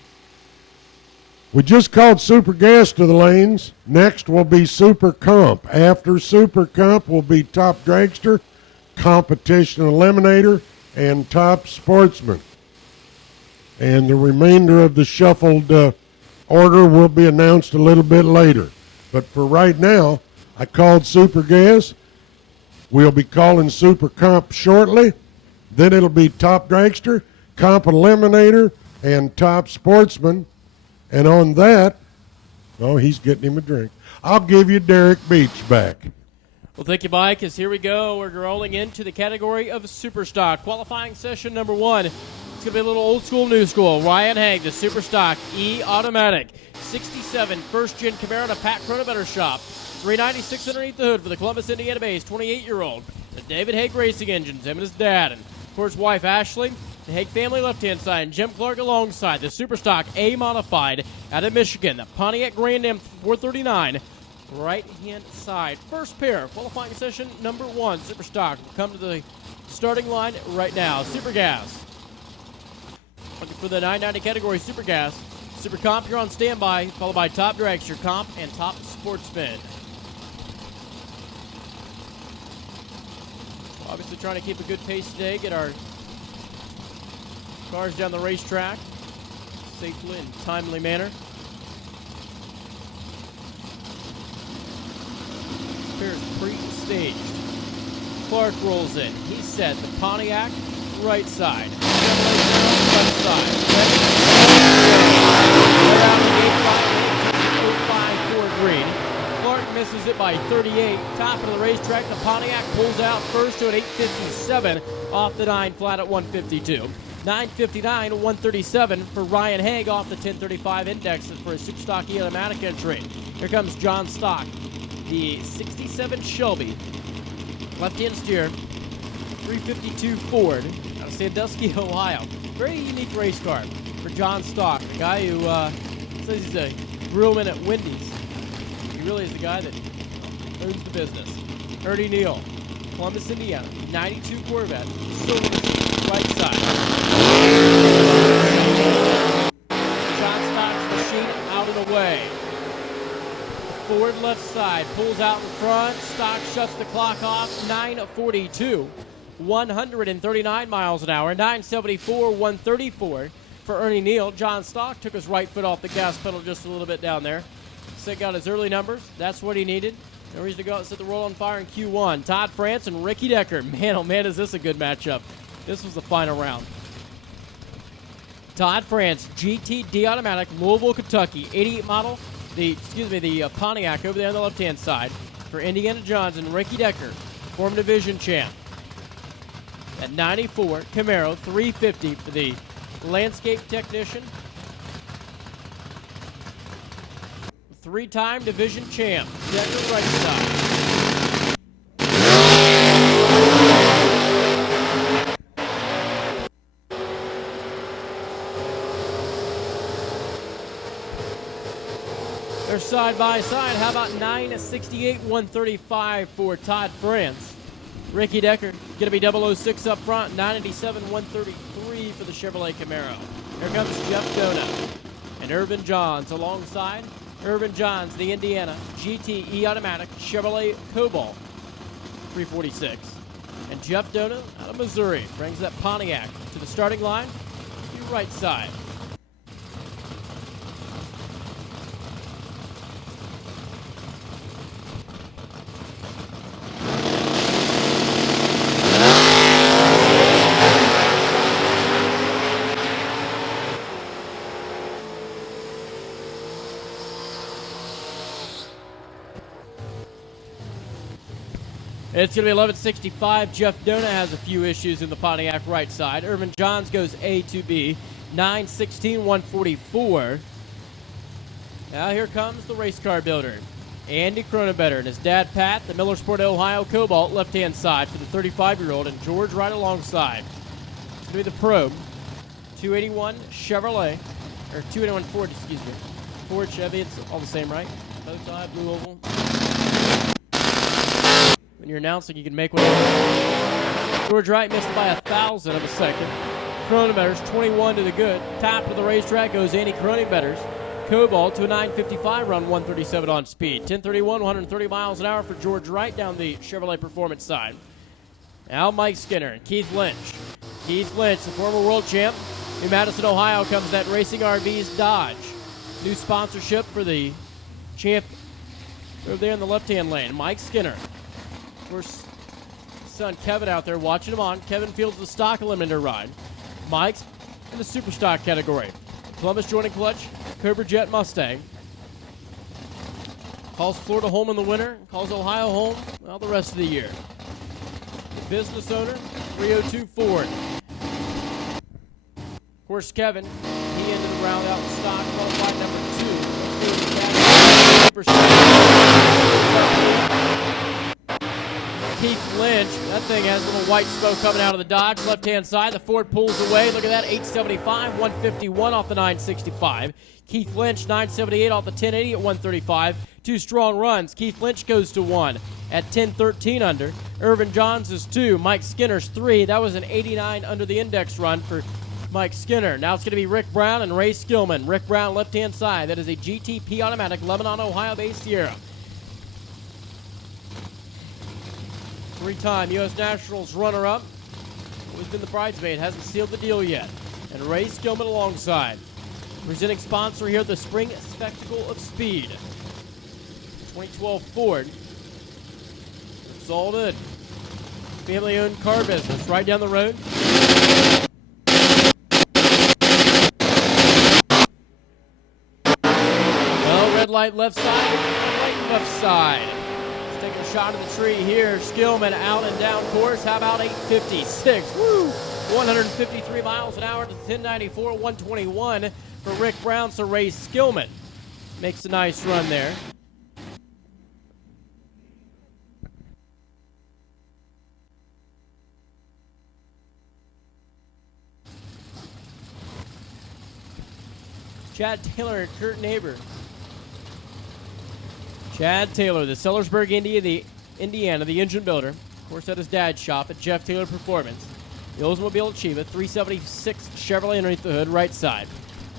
We just called Super Gas to the lanes. Next will be Super Comp. After Super Comp will be Top Dragster, Competition Eliminator, and Top Sportsman. And the remainder of the shuffled order will be announced a little bit later. But for right now, I called Super Gas. We'll be calling Super Comp shortly. Then it'll be Top Dragster, Comp Eliminator, and Top Sportsman. And on that, oh, he's getting him a drink. I'll give you Derek Beach back. Well, thank you, Mike, as here we go. We're rolling into the category of Superstock. Qualifying session number one. It's going to be a little old school, new school. Ryan Haig, the Superstock E-Automatic. 67 first-gen Camaro to Pat Cronebetter shop. 396 underneath the hood for the Columbus, Indiana-based 28-year-old. The David Haig Racing Engines, him and his dad. And, of course, wife Ashley. The Haig family left-hand side, and Jim Clark alongside. The Superstock A-Modified out of Michigan. The Pontiac Grand Am 439, right-hand side. First pair, qualifying session number one. Superstock will come to the starting line right now. Super Gas. Looking for the 990 category, Super Gas. Super Comp, you're on standby, followed by Top Dragster, Comp, and Top Sportsman. Obviously trying to keep a good pace today, get our cars down the racetrack safely and timely manner. This pair is pre-staged. Clark rolls in. He's set. The Pontiac, right side. Chevrolet, left side. Right out of the 8.5 green. Clark misses it by 38. Top of the racetrack, the Pontiac pulls out first to an 8.57 off the 9 flat at 152. 9.59, 137 for Ryan Haig off the 10.35 indexes for a Superstock E-Automatic entry. Here comes John Stock, the 67 Shelby, left-hand steer, 352 Ford out of Sandusky, Ohio. Very unique race car for John Stock, the guy who says he's a grillman at Wendy's. He really is the guy that owns the business. Ernie Neal, Columbus, Indiana, 92 Corvette, silver, right side. John Stock's machine out and away. Ford left side, pulls out in front. Stock shuts the clock off. 9:42, 139 miles an hour. 9:74, 134 for Ernie Neal. John Stock took his right foot off the gas pedal just a little bit down there. Sid got his early numbers. That's what he needed. No reason to go out and set the world on fire in Q1. Todd France and Ricky Decker. Man, oh man, is this a good matchup. This was the final round. Todd France, GTD automatic, Louisville, Kentucky, 88 model. The Pontiac over there on the left-hand side for Indiana Johns and Ricky Decker, former division champ. At 94, Camaro, 350 for the landscape technician. Three-time division champ, Decker right side. They're side by side. How about 9:68, 135 for Todd France? Ricky Decker going to be 006 up front. 987, 133 for the Chevrolet Camaro. Here comes Jeff Donut and Irvin Johns alongside. Irvin Johns, the Indiana GTE automatic Chevrolet Cobalt 346. And Jeff Donut out of Missouri brings that Pontiac to the starting line. The right side. It's going to be 11:65. Jeff Donut has a few issues in the Pontiac right side. Irvin Johns goes A to B. 9:16, 144. Now here comes the race car builder, Andy Cronenbetter, and his dad, Pat, the Millersport Ohio Cobalt, left-hand side for the 35-year-old, and George right alongside. It's going to be the Probe. 281 Chevrolet, or 281 Ford, excuse me. Ford, Chevy, it's all the same, right? Both side, blue oval. When you're announcing, you can make whatever. George Wright missed by 1,000 of a second. Cronenbetter's 21 to the good. Top of the racetrack goes Andy Cronenbetter's Cobalt to a 9:55 run, 137 on speed. 10:31, 130 miles an hour for George Wright down the Chevrolet Performance side. Now Mike Skinner and Keith Lynch. Keith Lynch, the former world champ. New Madison, Ohio comes that Racing RV's Dodge. New sponsorship for the champ over there in the left-hand lane. Mike Skinner. Of course, son Kevin out there watching him on. Kevin fields the stock eliminator ride. Mike's in the super stock category. Columbus joining clutch, Cobra Jet Mustang. Calls Florida home in the winter, calls Ohio home, well, the rest of the year. The business owner, 302 Ford. Of course, Kevin, he ended the round out in stock, qualified number 2. Keith Lynch, that thing has a little white smoke coming out of the Dodge, left-hand side. The Ford pulls away. Look at that, 875, 151 off the 965. Keith Lynch, 978 off the 1080 at 135. Two strong runs. Keith Lynch goes to 1 at 1013 under. Irvin Johns is 2. Mike Skinner's 3. That was an 89 under the index run for Mike Skinner. Now it's going to be Rick Brown and Ray Skillman. Rick Brown, left-hand side. That is a GTP automatic Lebanon, Ohio-based Sierra. Three-time U.S. Nationals runner-up. Always been the bridesmaid. Hasn't sealed the deal yet. And Ray Skillman alongside. Presenting sponsor here at the Spring Spectacle of Speed. 2012 Ford. It's all good. Family-owned car business right down the road. Well, red light left side, light left side. Taking a shot at the tree here. Skillman out and down course. How about 856? Woo! 153 miles an hour to 1094, 121 for Rick Brown. So Ray Skillman makes a nice run there. Chad Taylor and Kurt Neighbor Chad Taylor, the Sellersburg, Indiana, the engine builder. Of course, at his dad's shop at Jeff Taylor Performance. The Oldsmobile Achieva, 376 Chevrolet underneath the hood, right side.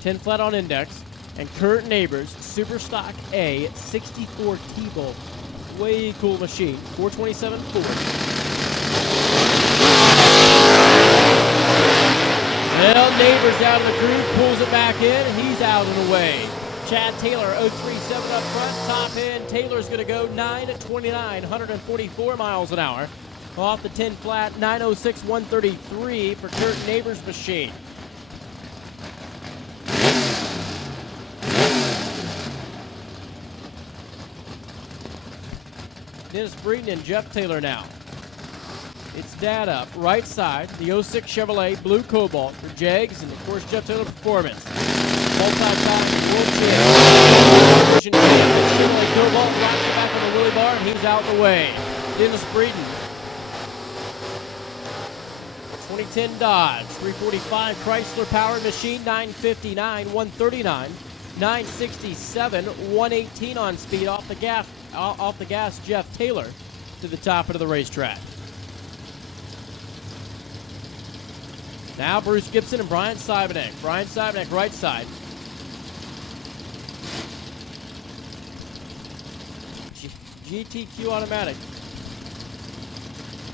10 flat on index. And Kurt Neighbors, Super Stock A, 64 T-Bolt. Way cool machine. 427 Ford. Well, Neighbors out of the groove, pulls it back in. He's out and away. Chad Taylor, 037 up front, top end. Taylor's going to go 9:29, 144 miles an hour. Off the 10 flat, 9:06, 133 for Kurt Neighbors' machine. Dennis Breeden and Jeff Taylor now. It's dad up, right side, the 06 Chevrolet Blue Cobalt for Jags, and of course Jeff Taylor Performance. Multi-time world champion. Chevrolet Cobalt rocks it back on the wheelie bar, and he's out the way. Dennis Breeden. 2010 Dodge, 345 Chrysler powered machine, 959, 139, 967, 118 on speed off the gas. Jeff Taylor to the top of the racetrack. Now Bruce Gibson and Brian Simonek. Brian Simonek, right side. GTQ Automatic.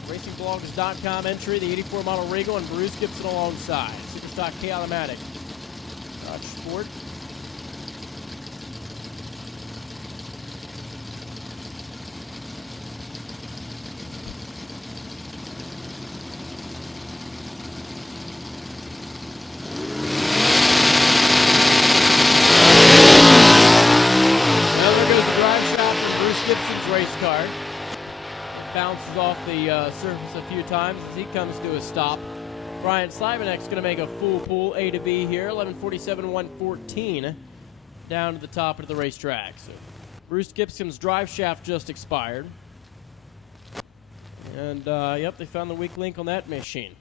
RacingBlogs.com entry, the 84 model Regal, and Bruce Gibson alongside. Superstock K Automatic. Dodge Sport. Gibson's race car. Bounces off the surface a few times as he comes to a stop. Brian Simonek's going to make a full pull A to B here, 11:47, 114, down to the top of the racetrack. So Bruce Gibson's drive shaft just expired. And, yep, they found the weak link on that machine.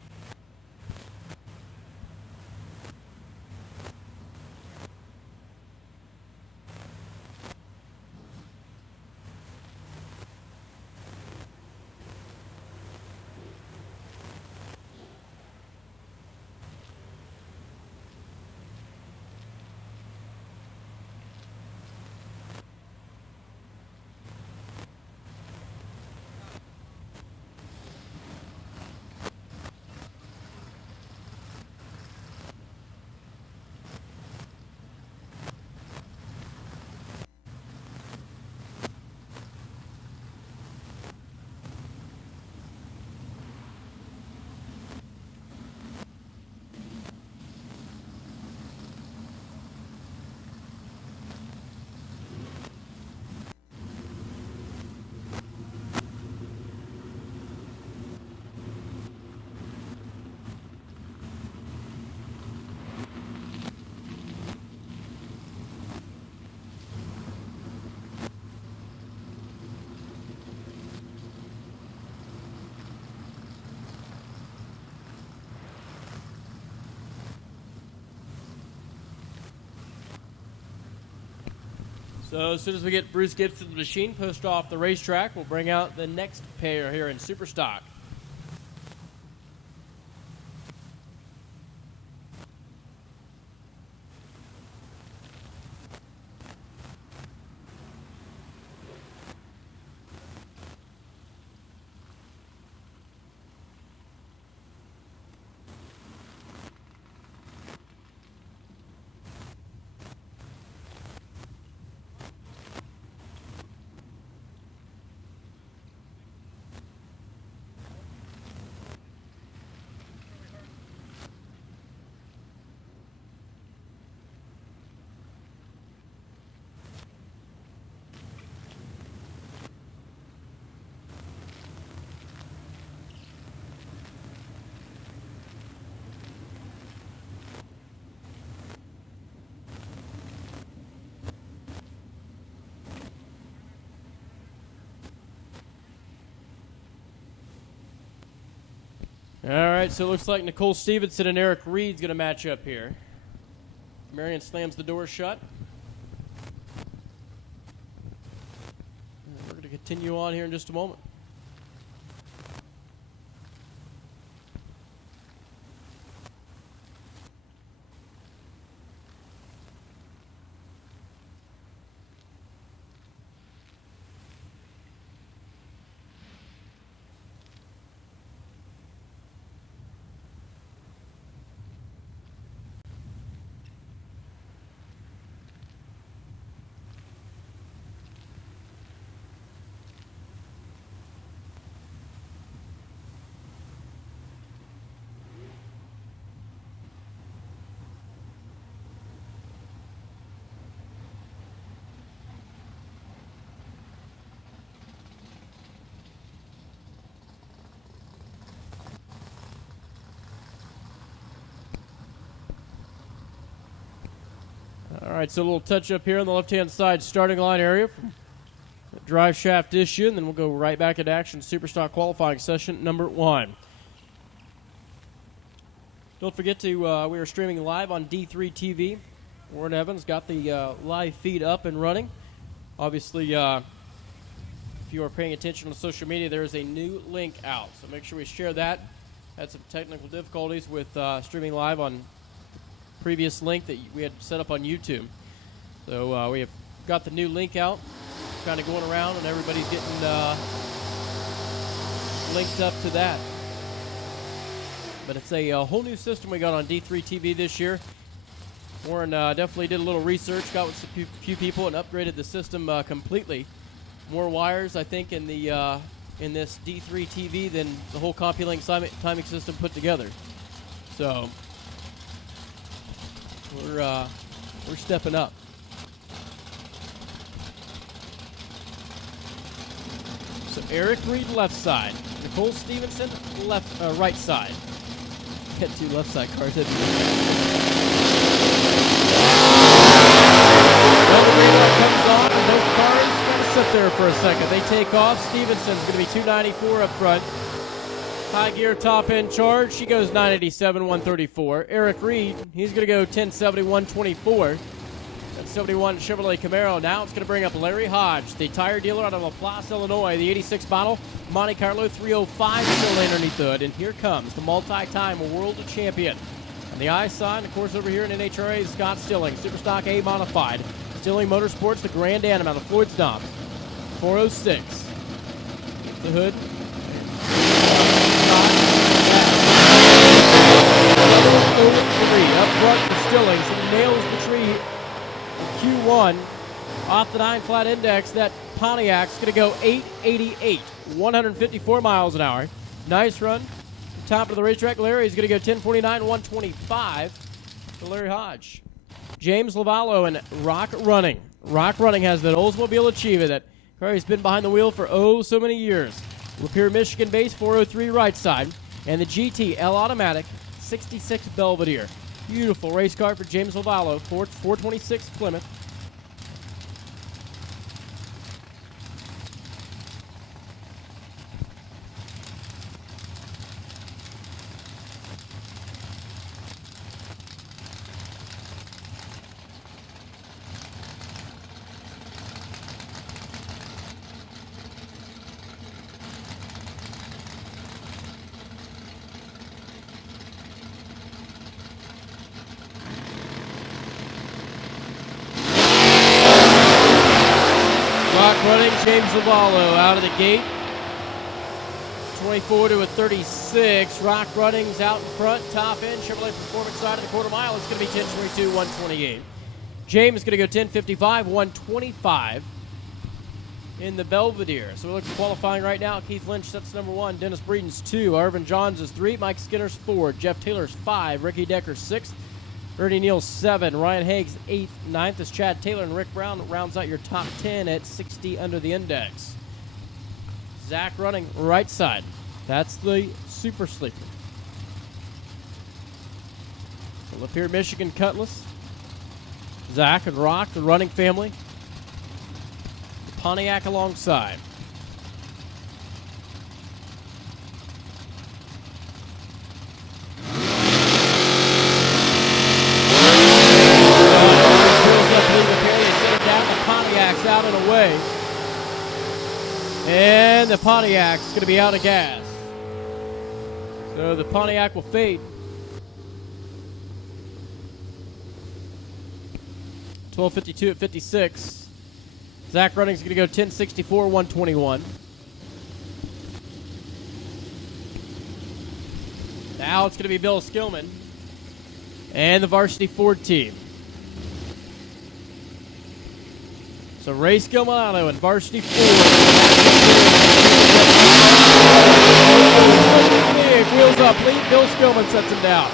So as soon as we get Bruce Gibson's machine pushed off the racetrack, we'll bring out the next pair here in Superstock. All right, so it looks like Nicole Stevenson and Eric Reed's going to match up here. Marion slams the door shut. continue on here in just a moment. All right, so a little touch-up here on the left-hand side starting line area. Drive shaft issue, and then we'll go right back into action. Superstock qualifying session number 1. Don't forget to, we are streaming live on D3 TV. Warren Evans got the live feed up and running. Obviously, if you are paying attention on social media, there is a new link out. So make sure we share that. Had some technical difficulties with streaming live on previous link that we had set up on YouTube. So we have got the new link out, kind of going around, and everybody's getting linked up to that. But it's a whole new system we got on D3 TV this year. Warren definitely did a little research, got with a few people, and upgraded the system completely. More wires, I think, in the in this D3 TV than the whole CompuLink timing system put together. So we're stepping up. So Eric Reed left side, Nicole Stevenson right side. Get 2 left side cars. Well, the radar comes on, and those cars kind of sit there for a second. They take off. Stevenson's going to be 294 up front. High gear top end charge. She goes 987, 134. Eric Reed, he's going to go 1070, 124. That's 71 Chevrolet Camaro. Now it's going to bring up Larry Hodge, the tire dealer out of LaPlace, Illinois. The 86 model Monte Carlo 305 still underneath the hood. And here comes the multi-time world champion. On the I side, of course, over here in NHRA, Scott Stilling, Superstock A modified. Stilling Motorsports, the Grand Am out of Floyd's Knob. 406. The hood. Up front for Stilling, so he nails the tree. Q1 off the 9 flat index. That Pontiac's going to go 888, 154 miles an hour. Nice run. Top of the racetrack, Larry's going to go 1049, 125 for Larry Hodge. James Lavallo and Rock Running. Rock Running has that Oldsmobile Achieva that Curry's been behind the wheel for so many years. Lapeer, Michigan base, 403 right side. And the GT L Automatic 66 Belvedere. Beautiful race car for James Lavallo, 426 Plymouth. Running James Lavallo out of the gate. 24 to a 36. Rock Running's out in front. Top end. Chevrolet Performance side of the quarter mile. It's going to be 1022, 128. James is going to go 1055, 125 in the Belvedere. So we're looking at qualifying right now. Keith Lynch sets number 1. Dennis Breeden's 2. Irvin Johns is 3. Mike Skinner's 4. Jeff Taylor's 5. Ricky Decker's 6. Ernie Neal's 7, Ryan Haig's 8th, 9th is Chad Taylor, and Rick Brown rounds out your top 10 at 60 under the index. Zach running right side. That's the Super Sleeper. So Lapeer, Michigan Cutlass. Zach and Rock, the running family. The Pontiac alongside. Out and away. And the Pontiac's going to be out of gas. So the Pontiac will fade. 12:52 at 56. Zach Running's going to go 10:64, 121. Now it's going to be Bill Skillman and the varsity Ford team. So Ray Skillman and varsity Ford. Wheels up, lead. Bill Skillman sets him down.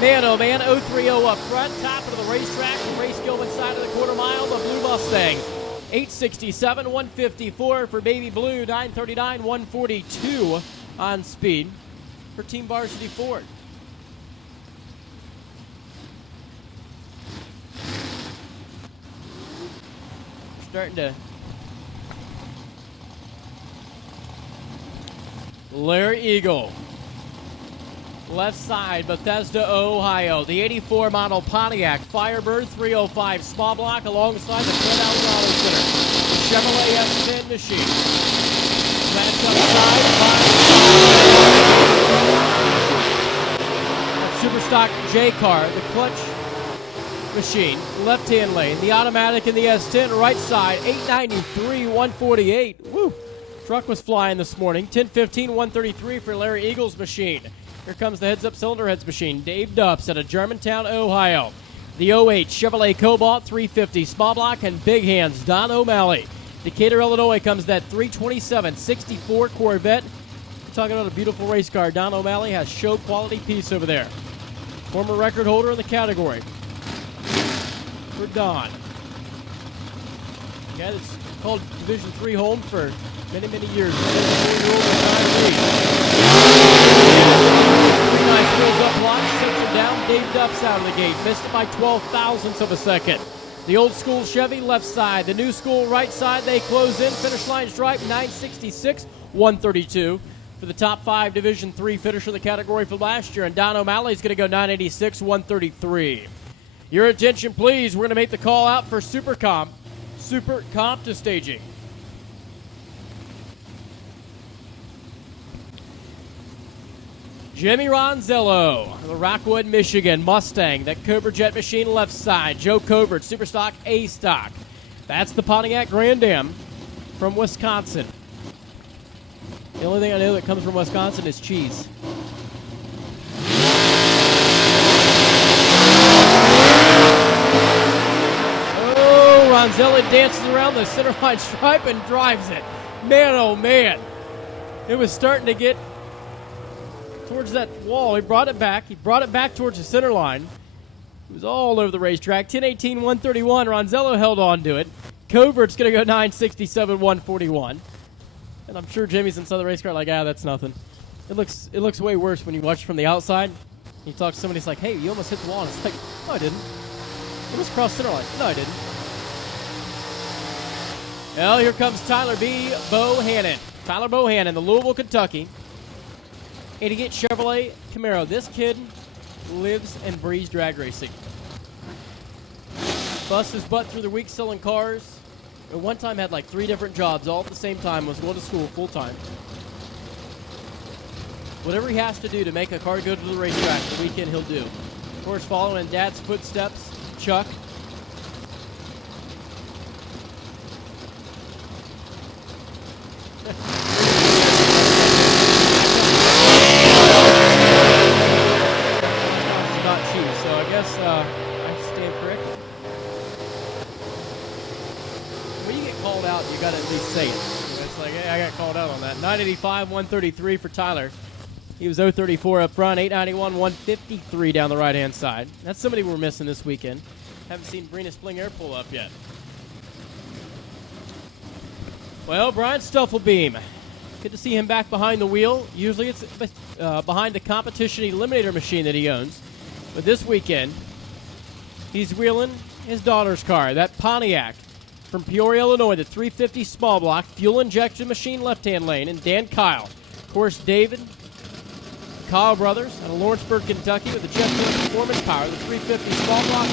Man, oh man, 030 up front, top of the racetrack, from Ray Skillman's side of the quarter mile, the Blue Mustang. 867, 154 for Baby Blue, 939, 142 on speed for Team Varsity Ford. Starting to Larry Eagle. Left side, Bethesda, Ohio. The 84 model Pontiac Firebird 305 small block alongside the Fred Alvarado Center. Chevrolet S10 machine. That's upside. Super stock J car, the clutch machine, left-hand lane. The automatic in the S10, right side, 893, 148. Woo! Truck was flying this morning. 1015, 133 for Larry Eagle's machine. Here comes the heads-up cylinder heads machine. Dave Dupps out of Germantown, Ohio. The 08 Chevrolet Cobalt 350 small block and big hands, Don O'Malley. Decatur, Illinois comes that 327 64 Corvette. We're talking about a beautiful race car. Don O'Malley has show quality piece over there. Former record holder in the category. For Don. Yeah, it's called Division III home for many, many years. Nice wheels up line, sets him down. Dave Dupps out of the gate. Missed it by 12 thousandths of a second. The old school Chevy left side. The new school right side. They close in. Finish line stripe 966, 132 for the top 5 Division III finisher in the category for last year. And Don O'Malley's going to go 986, 133. Your attention, please. We're going to make the call out for Super Comp to staging. Jimmy Ronzello, the Rockwood, Michigan Mustang, that Cobra Jet machine left side. Joe Covert, Super Stock A Stock. That's the Pontiac Grand Am from Wisconsin. The only thing I know that comes from Wisconsin is cheese. Oh, Ronzello dances around the center line stripe and drives it. Man, oh man. It was starting to get towards that wall. He brought it back. He brought it back towards the center line. It was all over the racetrack. 10-18, 131. Ronzello held on to it. Covert's going to go 967, 141. And I'm sure Jimmy's inside the race car like, that's nothing. It looks way worse when you watch from the outside. You talk to somebody, it's like, hey, you almost hit the wall. And it's like, no, I didn't. It was cross center line. No, I didn't. Well, here comes Tyler B. Bohannon. Tyler Bohannon, the Louisville, Kentucky. 88 Chevrolet Camaro. This kid lives and breathes drag racing. Busts his butt through the week selling cars. At one time had like 3 different jobs all at the same time. Was going to school full time. Whatever he has to do to make a car go to the racetrack the weekend, he'll do. Of course, following in Dad's footsteps, Chuck. I stand corrected. When you get called out, you got to at least say it. It's like, hey, I got called out on that. 985, 133 for Tyler. He was 034 up front, 891, 153 down the right-hand side. That's somebody we're missing this weekend. Haven't seen Brina Splinger pull up yet. Well, Brian Stuffelbeam. Good to see him back behind the wheel. Usually it's behind the competition eliminator machine that he owns. But this weekend, he's wheeling his daughter's car, that Pontiac from Peoria, Illinois, the 350 small block, fuel injection machine left-hand lane, and Dan Kyle. Of course, David, Kyle brothers out of Lawrenceburg, Kentucky with the Jet Performance Power, the 350 small block.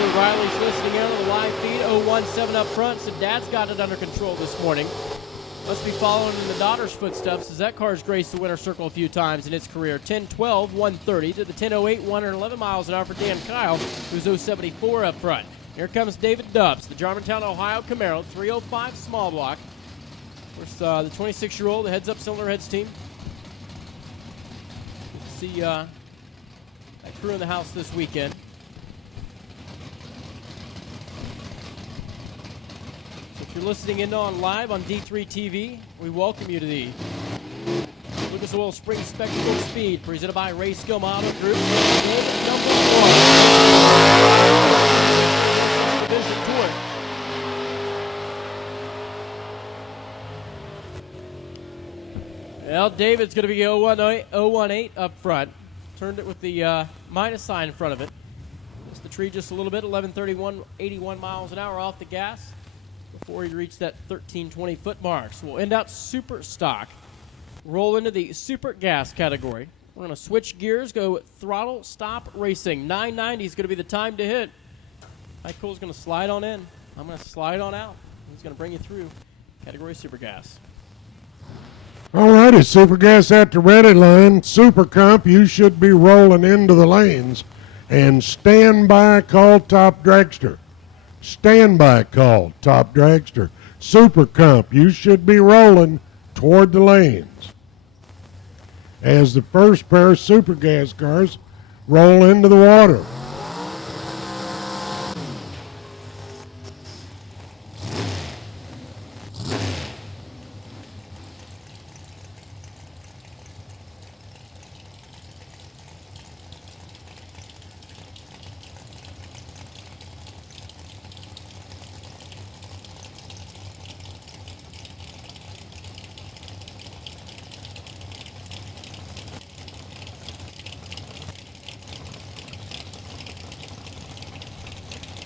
Ashley Riley's listening in on the live feed. 017 up front, so Dad's got it under control this morning. Must be following in the daughter's footsteps as that car's graced the winner's circle a few times in its career. 10-12, 130 to the 10-08, 111 miles an hour for Dan Kyle, who's 074 up front. Here comes David Dubbs, the Germantown, Ohio Camaro, 305 small block. Of course, the 26-year-old, the heads-up cylinder heads team. You can see that crew in the house this weekend. So if you're listening in on live on D3 TV, we welcome you to the Lucas Oil Spring Spectacle Speed, presented by Ray Skill Auto Group. Number 1. Division Tour. Well, David's going to be 018 up front. Turned it with the minus sign in front of it. Missed the tree just a little bit, 11:31, 81 miles an hour off the gas before he reached that 1320 foot mark. So we'll end out super stock. Roll into the super gas category. We're going to switch gears, go throttle stop racing. 990 is going to be the time to hit. Michael's going to slide on in. I'm going to slide on out. He's going to bring you through category super gas. All righty, Super Gas at the ready line. Super Comp, you should be rolling into the lanes. And stand by, call top dragster. Stand by, call top dragster. Super Comp, you should be rolling toward the lanes. As the first pair of Super Gas cars roll into the water.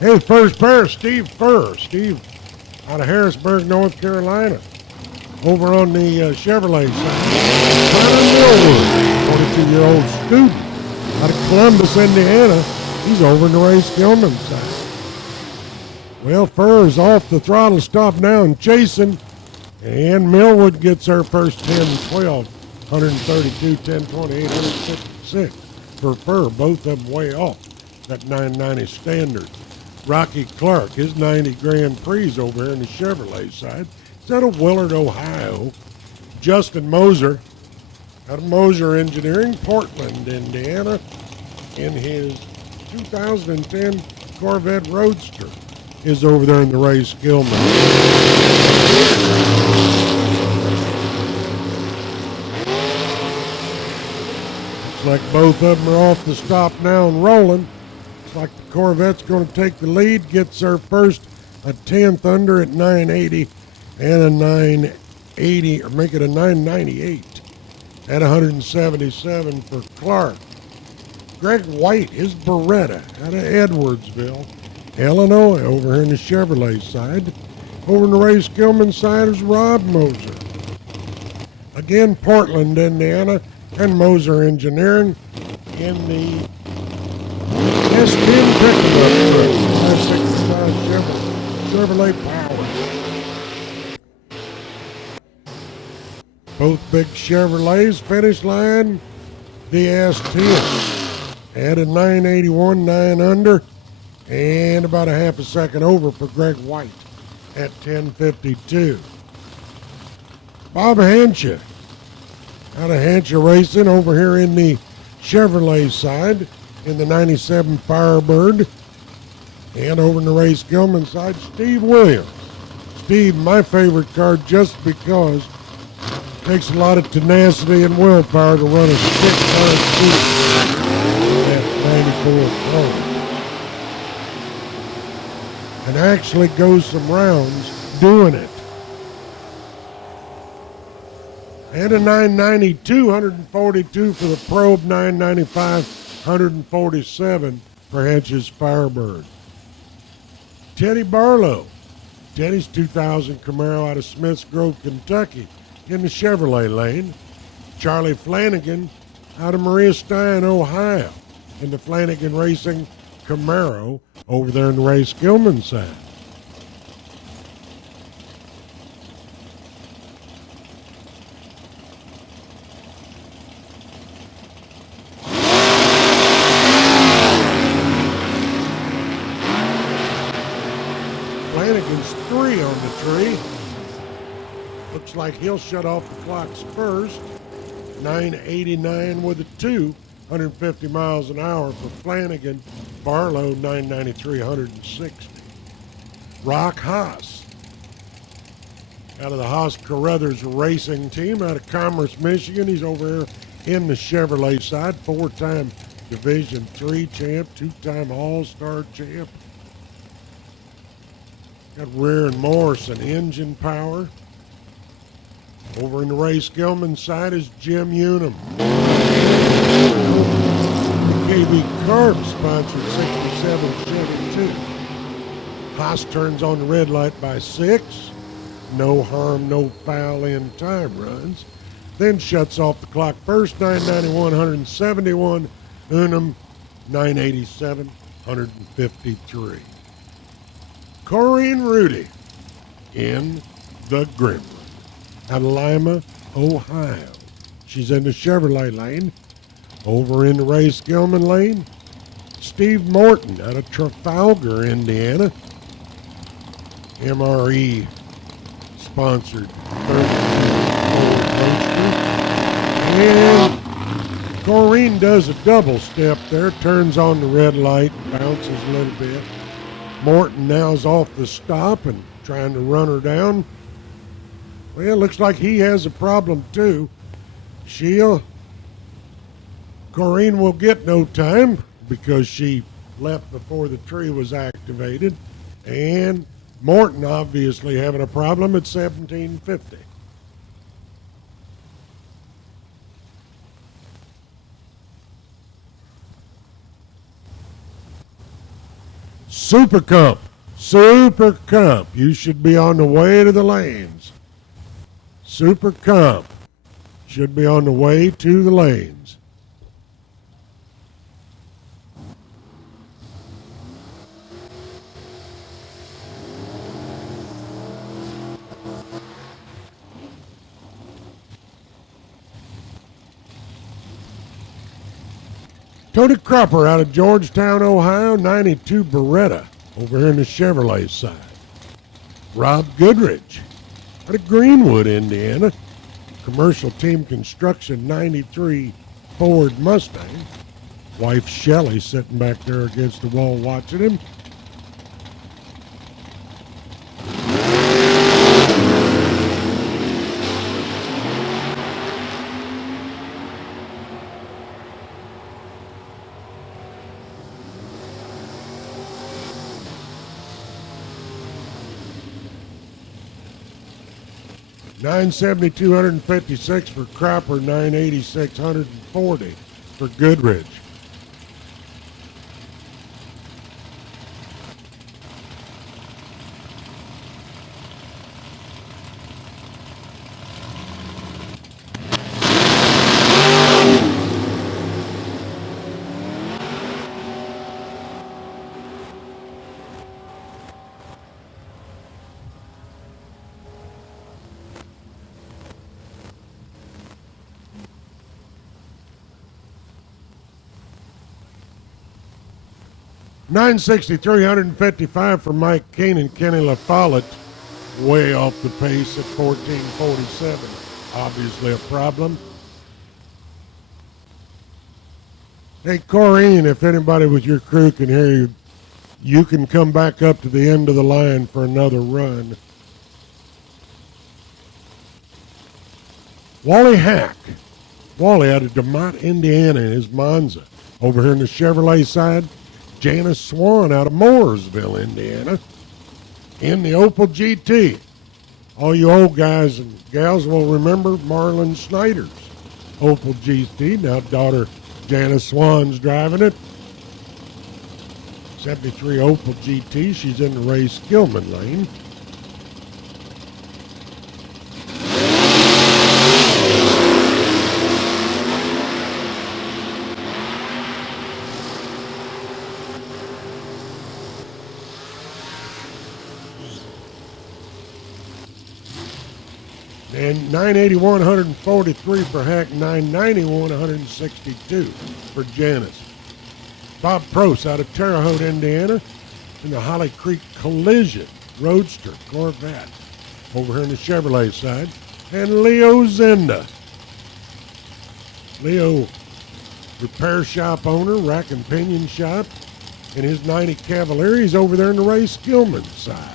Hey, first pair, Steve Furr. Steve out of Harrisburg, North Carolina. Over on the Chevrolet side. Connor Millwood, 42-year-old student out of Columbus, Indiana. He's over in the Ray Skillman side. Well, Furr is off the throttle, stop now and chasing. And Millwood gets her first 10-12, 132, 10-28, 156 for Furr. Both of them way off that 990 standard. Rocky Clark, his 90 Grand Prix over here in the Chevrolet side. He's out of Willard, Ohio. Justin Moser, out of Moser Engineering, Portland, Indiana, in his 2010 Corvette Roadster, is over there in the Ray Skillman. Looks like both of them are off the stop now and rolling. Like the Corvette's going to take the lead, gets her first a 10th under at 980 and a 980, or make it a 998 at 177 for Clark. Greg White, his Beretta out of Edwardsville, Illinois, over here in the Chevrolet side. Over in the Ray Skillman side is Rob Moser. Again, Portland, Indiana, and Moser Engineering in the S10 pickup truck, 565 Chevrolet Power. Both big Chevrolets finish line, the S10 at a 981, 9 under, and about a half a second over for Greg White at 1052. Bob Hancha out of Hancha Racing over here in the Chevrolet side, in the 97 Firebird, and over in the Ray Skillman side, Steve Williams. Steve, my favorite car, just because it takes a lot of tenacity and willpower to run a 6-car seat at 94 Pro. And actually goes some rounds doing it. And a 992, 142 for the Probe, 995. 147 for Hench's Firebird. Teddy Barlow. Teddy's 2000 Camaro out of Smiths Grove, Kentucky in the Chevrolet lane. Charlie Flanagan out of Maria Stein, Ohio in the Flanagan Racing Camaro over there in the Ray Skillman side. Flanagan's 3 on the tree. Looks like he'll shut off the clocks first. 989 with a 2, 150 miles an hour for Flanagan. Barlow, 993, 160. Rock Haas, out of the Haas Carruthers racing team out of Commerce, Michigan. He's over here in the Chevrolet side, 4-time Division III champ, 2-time All-Star champ. Got Rear and Morrison engine power. Over in the Ray Skillman side is Jim Unum. KB Carb sponsored 67-72. Haas turns on the red light by 6. No harm, no foul in time runs. Then shuts off the clock first, 991, 171. Unum, 987, 153. Corrine Rudy in the Gremlin out of Lima, Ohio. She's in the Chevrolet lane. Over in the Ray Skillman lane, Steve Morton out of Trafalgar, Indiana. MRE sponsored 32 Ford Roadster. And Corrine does a double step there, turns on the red light, bounces a little bit. Morton now's off the stop and trying to run her down. Well, it looks like he has a problem too. Corrine will get no time because she left before the tree was activated. And Morton obviously having a problem at 1750. Super Comp, you should be on the way to the lanes. Super Comp should be on the way to the lanes. Tony Cropper out of Georgetown, Ohio, 92 Beretta over here in the Chevrolet side. Rob Goodrich out of Greenwood, Indiana, Commercial Team Construction, 93 Ford Mustang. Wife Shelley sitting back there against the wall watching him. $970, $256 for Cropper, $986, $140 for Goodrich. $963, $155 for Mike Kane and Kenny LaFollette. Way off the pace at 14:47. Obviously a problem. Hey, Corrine, if anybody with your crew can hear you, you can come back up to the end of the line for another run. Wally Hack. Wally out of DeMott, Indiana, his Monza. Over here in the Chevrolet side, Janice Swan out of Mooresville, Indiana, in the Opel GT. All you old guys and gals will remember Marlon Snyder's Opel GT. Now daughter Janice Swan's driving it. 73 Opel GT. She's in the Ray Skillman lane. And 981, 143 for Hack. 991, 162 for Janice. Bob Prost out of Terre Haute, Indiana, in the Holly Creek Collision Roadster Corvette over here on the Chevrolet side. And Leo Zenda. Leo, repair shop owner, rack and pinion shop, and his 90 Cavalier. He's over there in the Ray Skillman side.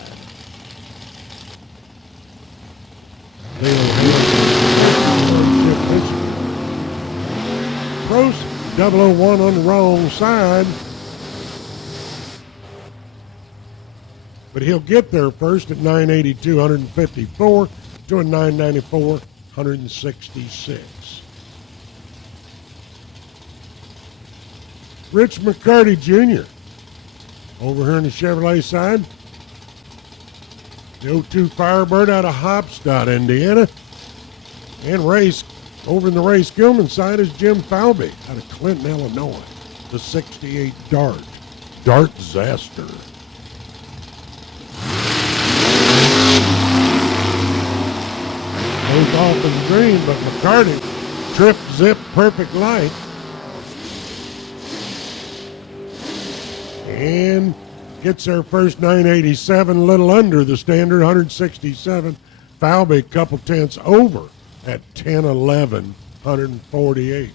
Prost, 001 on the wrong side. But he'll get there first at 982, 154 to a 994, 166. Rich McCarty Jr. over here on the Chevrolet side. The 02 Firebird out of Hopstadt, Indiana. And race over in the Ray Skillman side is Jim Falvey out of Clinton, Illinois. The 68 Dart. Dart Zaster. Both off in green, but McCarty trip, zip, perfect light. And gets their first 987, a little under the standard, 167. Falvey, couple tenths over at 1011, 148.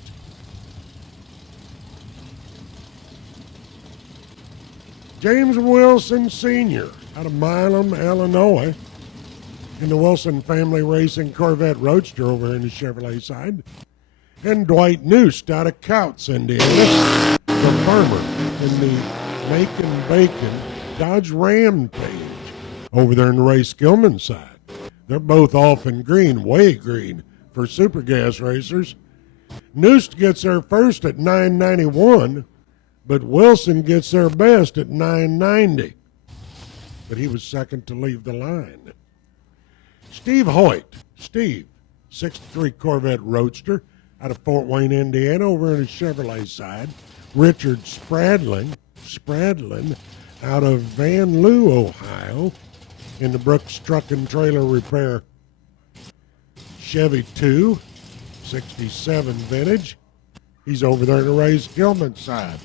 James Wilson Sr. out of Milam, Illinois, in the Wilson Family Racing Corvette Roadster over here in the Chevrolet side. And Dwight Noost out of Couts, Indiana, the farmer in the Macon Bacon Dodge Rampage over there in the Ray Skillman side. They're both off in green, way green for super gas racers. Noost gets there first at 991, but Wilson gets there best at 990. But he was second to leave the line. Steve Hoyt, Steve, 63 Corvette Roadster out of Fort Wayne, Indiana, over on the Chevrolet side. Richard Spradlin out of Van Loo, Ohio, in the Brooks Truck and Trailer Repair Chevy 2, 67 vintage. He's over there in the Ray Skillman side.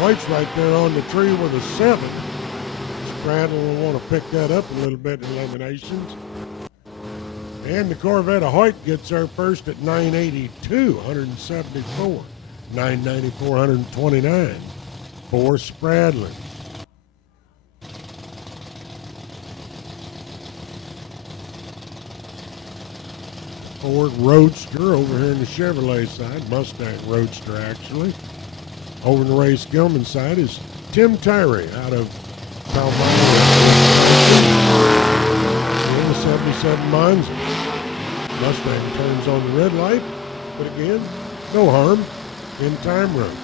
White's right there on the tree with a 7. Spradle will want to pick that up a little bit in eliminations. And the Corvette of Hoyt gets there first at 982, 174. 994, 129 for Spradlin. Ford Roadster over here in the Chevrolet side, Mustang Roadster actually. Over in the Ray Skillman side is Tim Tyree out of Palmyra. In the 77 Monza. Mustang turns on the red light, but again, no harm in time runs.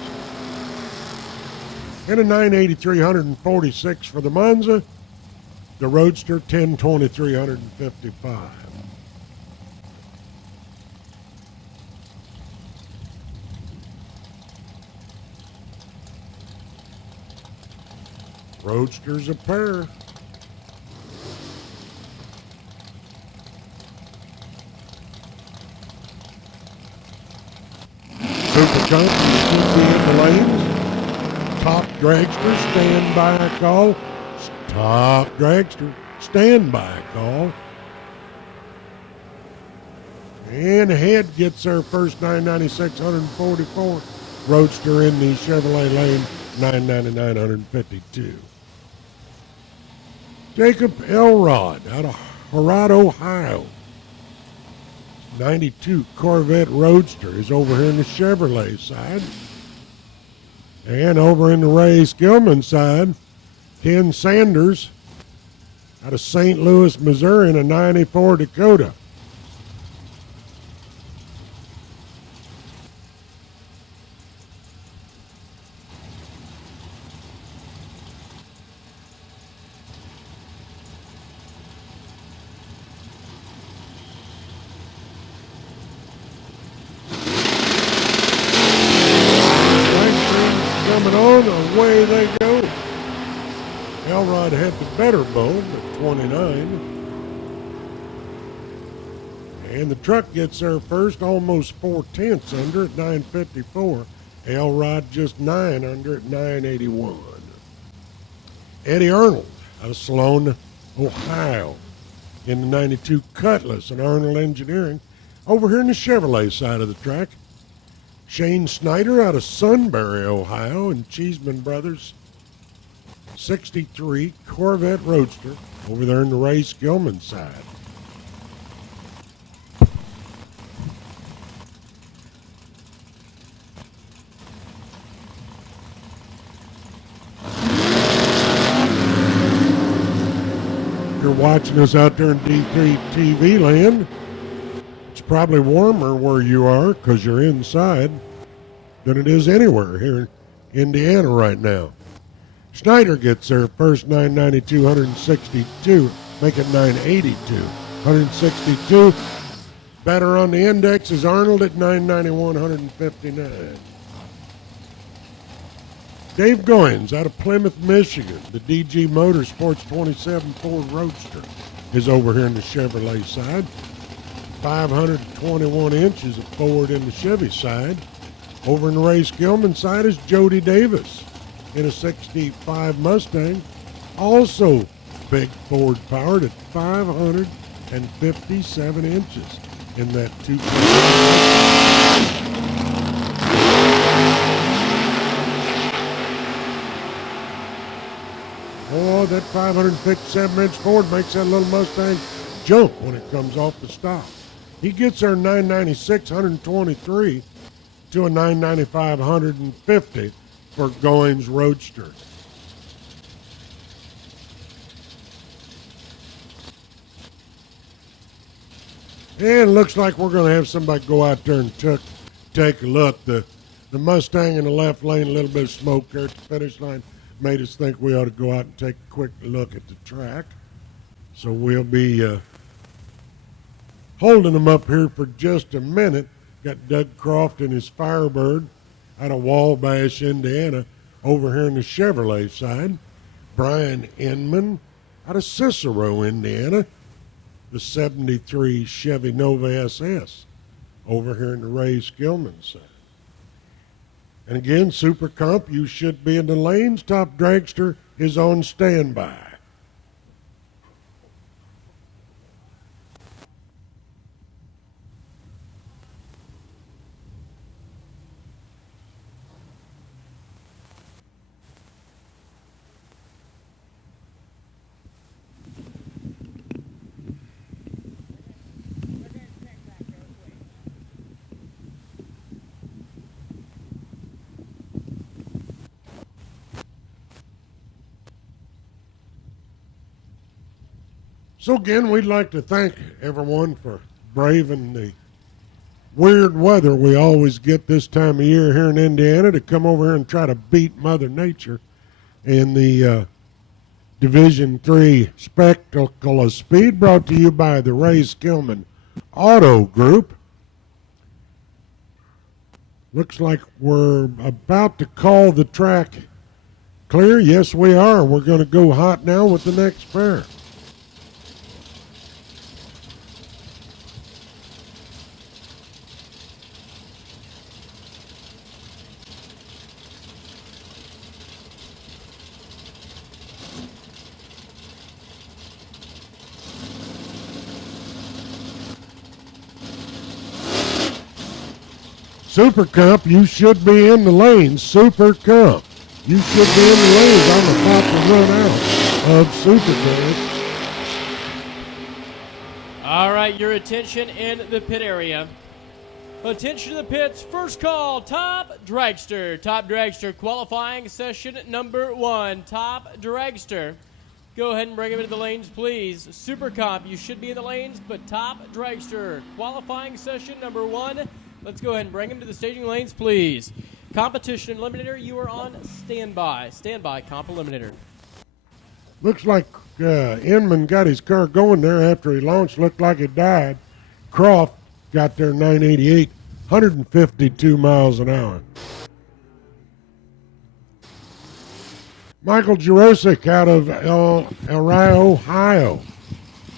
And a 983, 146 for the Monza. The Roadster, 1023, 155. Roadsters a pair. Cooper Johnson should be in the lanes. Top dragster, stand by a call. Top dragster, stand by a call. And Head gets their first 996, 144. Roadster in the Chevrolet lane, 999, 152. Jacob Elrod out of Horrod, Ohio. 92 Corvette Roadster is over here in the Chevrolet side. And over in the Ray Skillman side, Ken Sanders out of St. Louis, Missouri, in a 94 Dakota. down, away they go. Elrod had the better bone at 29. And the truck gets there first, almost 4/10 under at 9:54. Elrod just 9 under at 9:81. Eddie Arnold out of Salone, Ohio, in the 92 Cutlass and Arnold Engineering over here in the Chevrolet side of the track. Shane Snyder out of Sunbury, Ohio, and Cheeseman Brothers 63 Corvette Roadster over there in the Ray Skillman side. You're watching us out there in D3 TV land. It's probably warmer where you are because you're inside than it is anywhere here in Indiana right now. Schneider gets there first, 992, 162, make it 982, 162. Better on the index is Arnold at 991, 159. Dave Goins out of Plymouth, Michigan. The DG Motorsports 27 Ford Roadster is over here in the Chevrolet side. 521 inches of Ford in the Chevy side. Over in the Ray Skillman side is Jody Davis in a 65 Mustang. Also big Ford powered at 557 inches in that 2.5. Oh, that 557-inch Ford makes that little Mustang jump when it comes off the stop. He gets there 996, 123 to a 995, 150 for Goins Roadster. And looks like we're going to have somebody go out there and take a look. The Mustang in the left lane, a little bit of smoke there at the finish line, made us think we ought to go out and take a quick look at the track. So we'll be holding them up here for just a minute. Got Doug Croft and his Firebird out of Wabash, Indiana, over here in the Chevrolet side. Brian Inman out of Cicero, Indiana, the 73 Chevy Nova SS over here in the Ray Skillman side. And again, Super Comp, you should be in the lanes. Top Dragster is on standby. So again, we'd like to thank everyone for braving the weird weather we always get this time of year here in Indiana to come over here and try to beat Mother Nature in the Division III Spectacle of Speed, brought to you by the Ray Skillman Auto Group. Looks like we're about to call the track clear. Yes, we are. We're going to go hot now with the next pair. Super Comp, you should be in the lanes. Super Comp, you should be in the lanes. I'm about to run out of Super Comp. All right, your attention in the pit area. Attention to the pits. First call, Top Dragster. Top Dragster qualifying session number 1. Top Dragster. Go ahead and bring him into the lanes, please. Super Comp, you should be in the lanes, but Top Dragster qualifying session number 1. Let's go ahead and bring him to the staging lanes, please. Competition Eliminator, you are on standby. Standby, Comp Eliminator. Looks like Inman got his car going there after he launched. Looked like it died. Croft got there 988, 152 miles an hour. Michael Jurosik out of El Ohio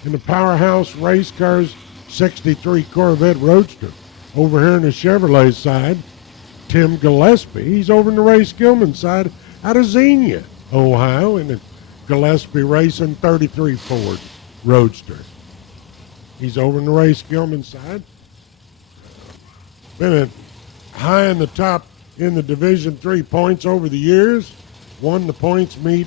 in the Powerhouse Race Cars 63 Corvette Roadster. Over here on the Chevrolet side, Tim Gillespie. He's over in the Ray Skillman side out of Xenia, Ohio, in the Gillespie Racing 33 Ford Roadster. He's over in the Ray Skillman side. Been high in the top in the Division III points over the years. Won the points meet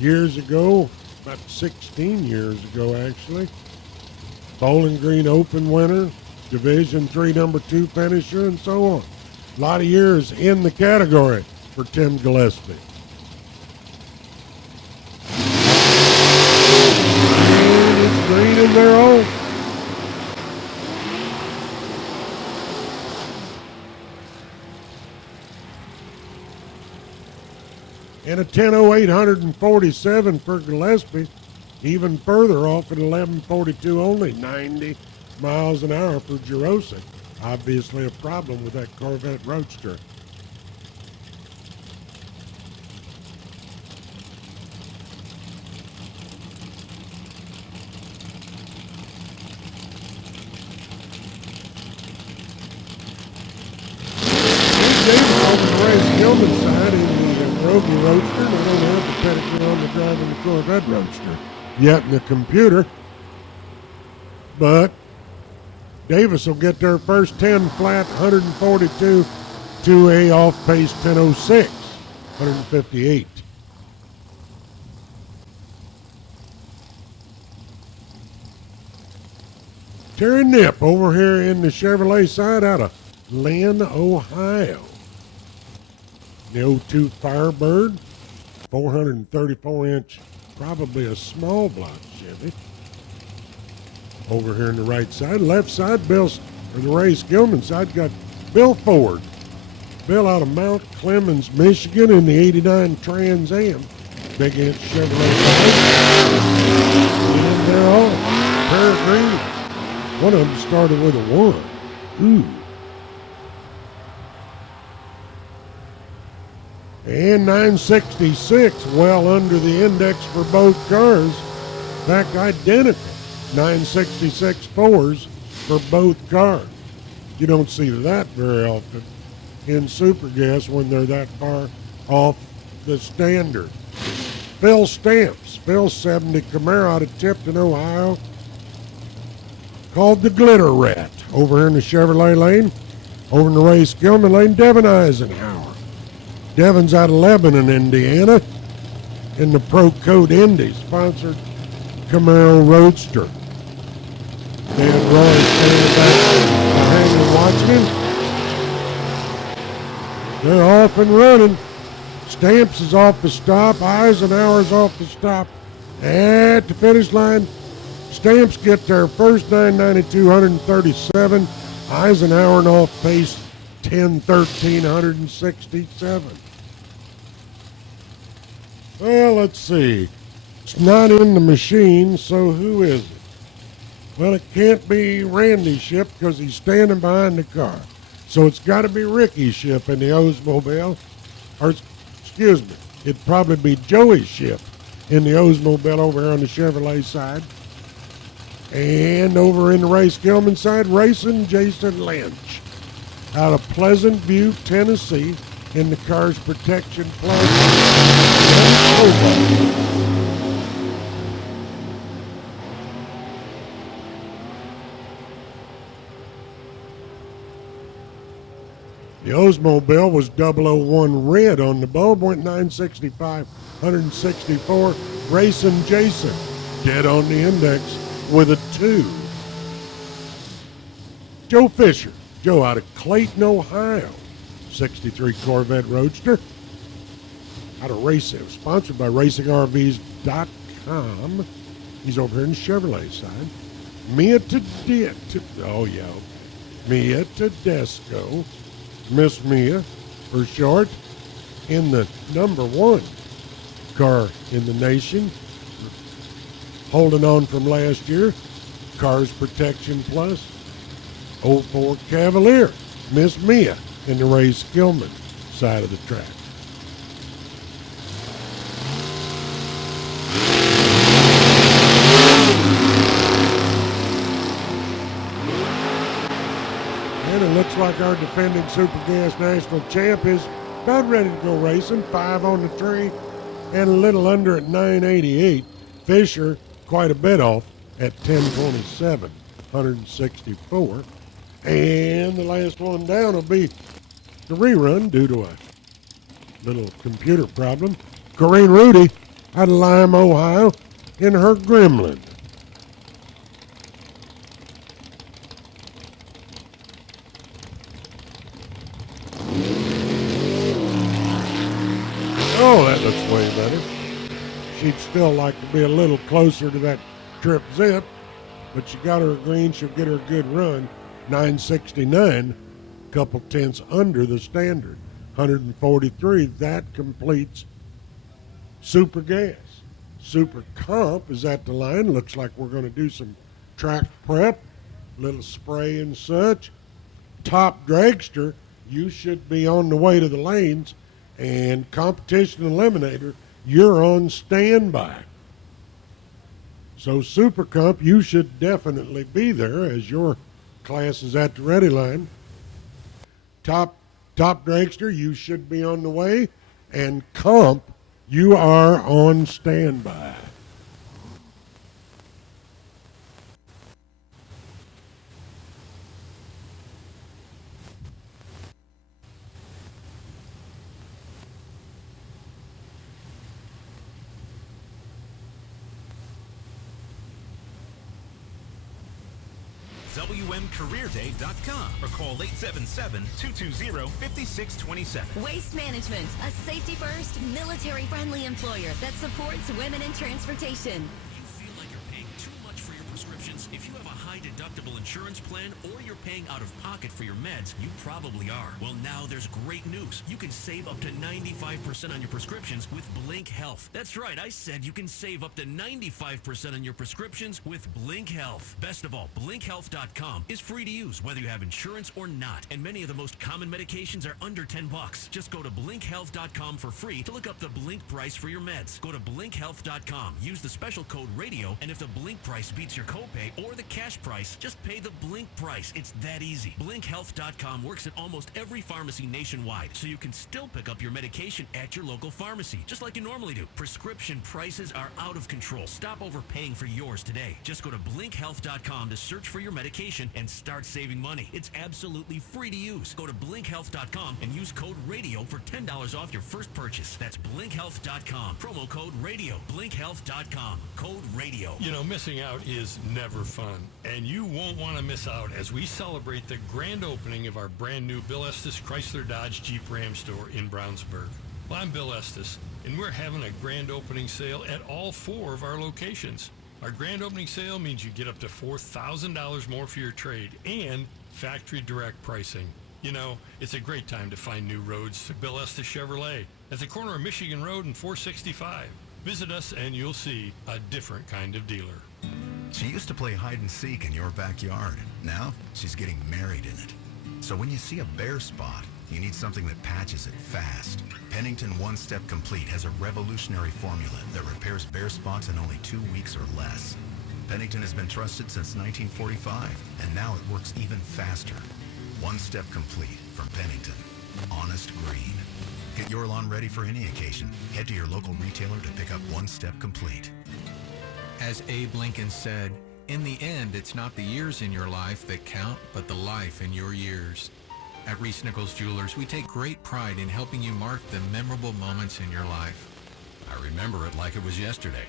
years ago, about 16 years ago actually. Bowling Green Open winner, Division III number 2 finisher, and so on. A lot of years in the category for Tim Gillespie. And it's green in their own. And a 10:0847 for Gillespie, even further off at 11:42 only, 90 miles an hour for Jurosik. Obviously a problem with that Corvette Roadster. Gilman side in the Roby Roadster. They don't have the pedigree on the driving the Corvette Roadster yet in the computer. But Davis will get their first 10 flat, 142 to a off-pace 10:06, 158. Terry Nip over here in the Chevrolet side out of Lynn, Ohio. The 02 Firebird, 434-inch, probably a small block Chevy. Over here on the right side, left side, the Ray Skillman side, got Bill Ford. Bill out of Mount Clemens, Michigan, in the 89 Trans Am. Big inch Chevrolet side. And they're all peregrine. One of them started with a 1. Ooh. And 966, well under the index for both cars. In fact, identical. 966 4s for both cars. You don't see that very often in Super Gas when they're that far off the standard. Phil Stamps, Phil 70 Camaro out of Tipton, Ohio, called the Glitter Rat. Over here in the Chevrolet lane, over in the Ray Skillman lane, Devin Eisenhower. Devin's out of Lebanon, Indiana, in the Pro Code Indy sponsored Camaro Roadster. Dan Roy standing back behind and watching him. They're off and running. Stamps is off the stop. Eisenhower's off the stop. At the finish line, Stamps get their first 992, 137. Eisenhower and off pace 1013, 167. Well, let's see. It's not in the machine, so who is it? Well, it can't be Randy Ship because he's standing behind the car. So it's got to be Ricky Ship in the Oldsmobile. Or, excuse me, it'd probably be Joey Ship in the Oldsmobile over here on the Chevrolet side. And over in the Ray Skillman side, racing Jason Lynch out of Pleasant View, Tennessee, in the Cars Protection Plus. The Oldsmobile was 001 red on the bulb, went 965, 164. Racing Jason, dead on the index with a 2. Joe Fisher, Joe out of Clayton, Ohio, 63 Corvette Roadster. Out of racing, sponsored by RacingRVs.com. He's over here in the Chevrolet side. Mia Tedesco, Miss Mia for short, in the number 1 car in the nation, holding on from last year, Cars Protection Plus. 04 Cavalier, Miss Mia in the Ray Skillman side of the track. And it looks like our defending Super Gas National Champ is about ready to go racing. 5 on the tree and a little under at 988. Fisher quite a bit off at 1027, 164. And the last one down will be the rerun due to a little computer problem. Corinne Rudy out of Lime, Ohio, in her Gremlin. Oh, that looks way better. She'd still like to be a little closer to that trip zip, but she got her green. She'll get her a good run. 969, couple tenths under the standard. 143. That completes Super Gas. Super Comp is at the line. Looks like we're going to do some track prep, little spray and such. Top Dragster, you should be on the way to the lanes. And Competition Eliminator, you're on standby. So Super Comp, you should definitely be there as your class is at the ready line. Top Dragster, you should be on the way. And Comp, you are on standby. WMCareerDay.com or call 877-220-5627. Waste Management, a safety-first, military-friendly employer that supports women in transportation. You feel like you're paying too much for your prescriptions? If you have a high-deductible insurance plan or you're paying out of pocket for your meds, you probably are. Well, now there's great news. You can save up to 95% on your prescriptions with Blink Health. That's right, I said you can save up to 95% on your prescriptions with Blink Health. Best of all, BlinkHealth.com is free to use whether you have insurance or not, and many of the most common medications are under $10. Just go to BlinkHealth.com for free to look up the Blink price for your meds. Go to BlinkHealth.com, use the special code RADIO, and if the Blink price beats your copay or the cash price, just pay the Blink price. It's that easy. BlinkHealth.com works at almost every pharmacy nationwide, so you can still pick up your medication at your local pharmacy, just like you normally do. Prescription prices are out of control. Stop overpaying for yours today. Just go to BlinkHealth.com to search for your medication and start saving money. It's absolutely free to use. Go to BlinkHealth.com and use code RADIO for $10 off your first purchase. That's BlinkHealth.com. Promo code RADIO. BlinkHealth.com. Code RADIO. You know, missing out is never fun, and you won't want to miss out as we celebrate the grand opening of our brand new Bill Estes Chrysler Dodge Jeep Ram store in Brownsburg. Well, I'm Bill Estes, and we're having a grand opening sale at all 4 of our locations. Our grand opening sale means you get up to $4,000 more for your trade and factory direct pricing. You know, it's a great time to find new roads to Bill Estes Chevrolet at the corner of Michigan Road and 465. Visit us and you'll see a different kind of dealer. She used to play hide and seek in your backyard. Now she's getting married in it. So when you see a bare spot, you need something that patches it fast. Pennington One Step Complete has a revolutionary formula that repairs bare spots in only 2 weeks or less. Pennington has been trusted since 1945, and now it works even faster. One Step Complete from Pennington. Honest green. Get your lawn ready for any occasion. Head to your local retailer to pick up One Step Complete. As Abe Lincoln said, in the end, it's not the years in your life that count, but the life in your years. At Reese Nichols Jewelers, we take great pride in helping you mark the memorable moments in your life. I remember it like it was yesterday.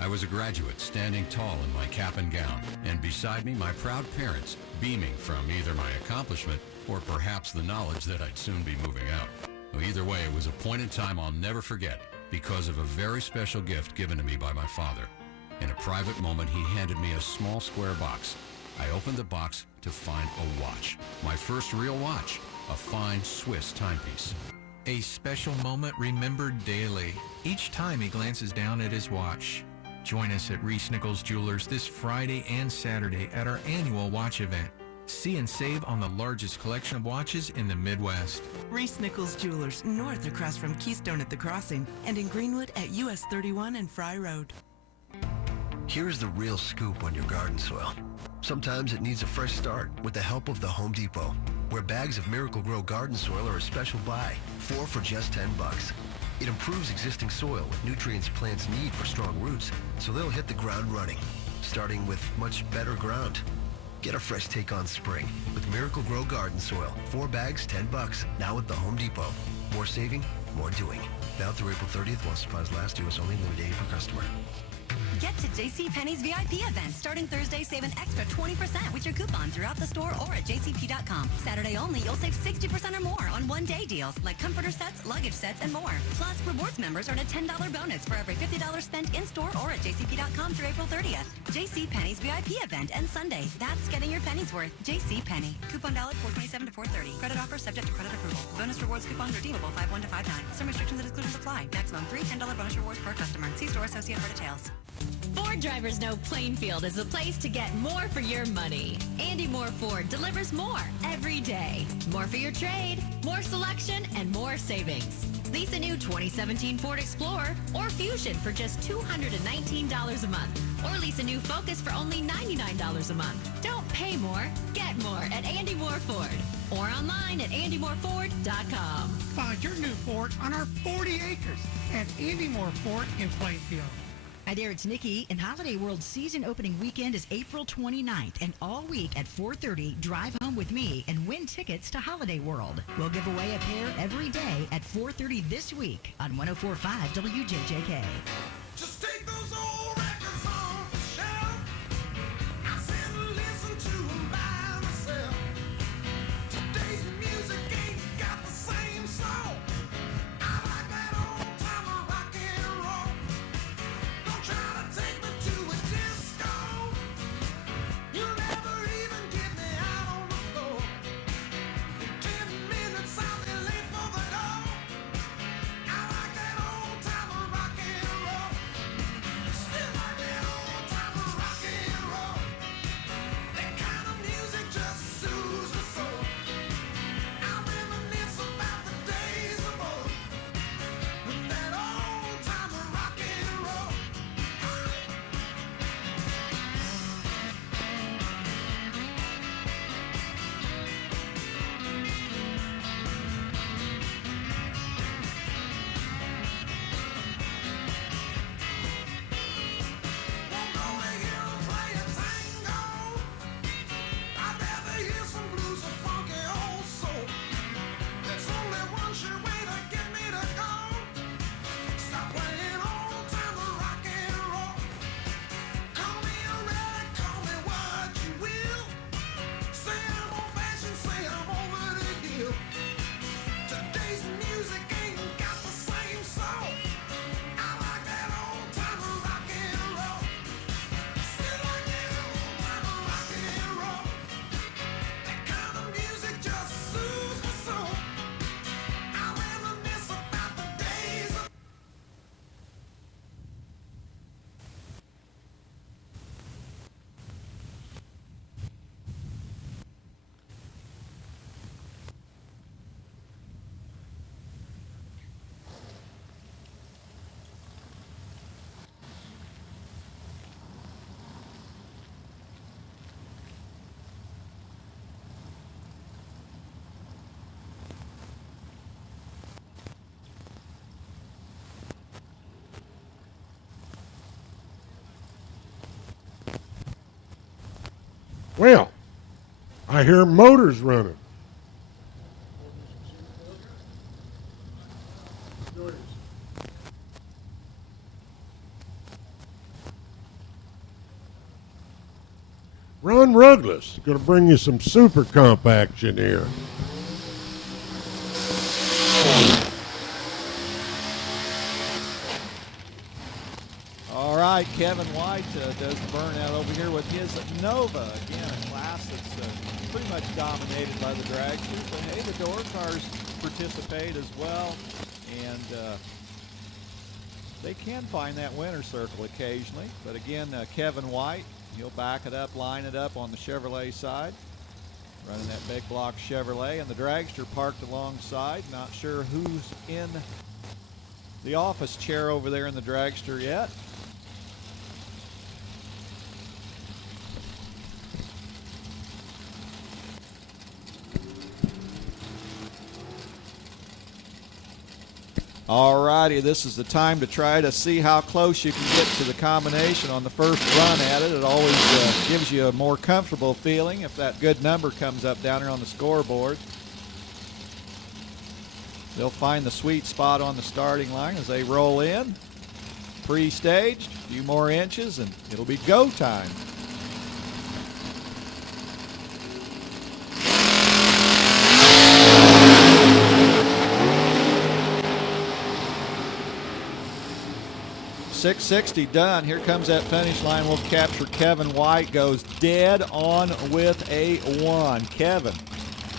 I was a graduate, standing tall in my cap and gown, and beside me, my proud parents, beaming from either my accomplishment or perhaps the knowledge that I'd soon be moving out. Well, either way, it was a point in time I'll never forget because of a very special gift given to me by my father. In a private moment, he handed me a small square box. I opened the box to find a watch. My first real watch, a fine Swiss timepiece. A special moment remembered daily, each time he glances down at his watch. Join us at Reese Nichols Jewelers this Friday and Saturday at our annual watch event. See and save on the largest collection of watches in the Midwest. Reese Nichols Jewelers, north across from Keystone at the Crossing, and in Greenwood at US 31 and Fry Road. Here's the real scoop on your garden soil. Sometimes it needs a fresh start with the help of the Home Depot. where bags of Miracle-Gro garden soil are a special buy, 4 for just $10. It improves existing soil with nutrients plants need for strong roots, so they'll hit the ground running, starting with much better ground. Get a fresh take on spring with Miracle-Gro garden soil. 4 bags, $10, now at the Home Depot. More saving, more doing. Now through April 30th while supplies last. U.S. only, limited 80 per customer. Get to JCPenney's VIP event starting Thursday. Save an extra 20% with your coupon throughout the store or at jcp.com. Saturday only, you'll save 60% or more on one-day deals like comforter sets, luggage sets, and more. Plus, rewards members earn a $10 bonus for every $50 spent in-store or at jcp.com through April 30th. JCPenney's VIP event ends Sunday. That's getting your pennies worth. JCPenney. Coupon valid 4/27 to 4/30. Credit offer subject to credit approval. Bonus rewards coupon redeemable 5/1 to 5/9. Some restrictions and exclusions apply. Maximum 3 $10 bonus rewards per customer. See store associate for details. Ford drivers know Plainfield is the place to get more for your money. Andy Moore Ford delivers more every day. More for your trade, more selection, and more savings. Lease a new 2017 Ford Explorer or Fusion for just $219 a month. Or lease a new Focus for only $99 a month. Don't pay more, get more at Andy Moore Ford. Or online at andymoreford.com. Find your new Ford on our 40 acres at Indy Moore Ford in Plainfield. Hi there, it's Nikki, and Holiday World season opening weekend is April 29th, and all week at 4:30, drive home with me and win tickets to Holiday World. We'll give away a pair every day at 4:30 this week on 104.5 WJJK. Just take those old records off the shelf. I sit and listen to them by myself. Today's music ain't got the same soul. I like that old time of rock and roll. Don't try to take me to a disco. You'll never even get me out on the floor. In 10 minutes I'll be late for the door. I like that old time of rock and roll. Still like that old time of rock and roll. That kind of music just soothes my soul. I reminisce about the days of old. With that old time of rock and roll. Won't go to hear 'em play a tango. I'd rather hear some blues or funky old soul. There's only one sure way to get me to go. Stop playing old time of rock and roll. Call me a relic, call me what you will. Say I'm old fashioned, say I'm over the hill. Today's music ain't got the same soul. I like that old time of rock and roll. Still like that old time of rock and roll. That kind of music just soothes my soul. I reminisce about the days of Well, I hear motors running. Ron Rugless going to bring you some super comp action here. All right, Kevin White does the burnout over here with his Nova. Again, a class that's pretty much dominated by the dragsters. But hey, the door cars participate as well. And they can find that winner's circle occasionally. But again, Kevin White, he'll back it up, line it up on the Chevrolet side. Running that big block Chevrolet. And the dragster parked alongside. Not sure who's in the office chair over there in the dragster yet. Alrighty, this is the time to try to see how close you can get to the combination on the first run at it. It always gives you a more comfortable feeling if that good number comes up down here on the scoreboard. They'll find the sweet spot on the starting line as they roll in. Pre-staged, a few more inches, and it'll be go time. .660 done. Here comes that finish line. We'll capture Kevin White. Goes dead on with a 1. Kevin,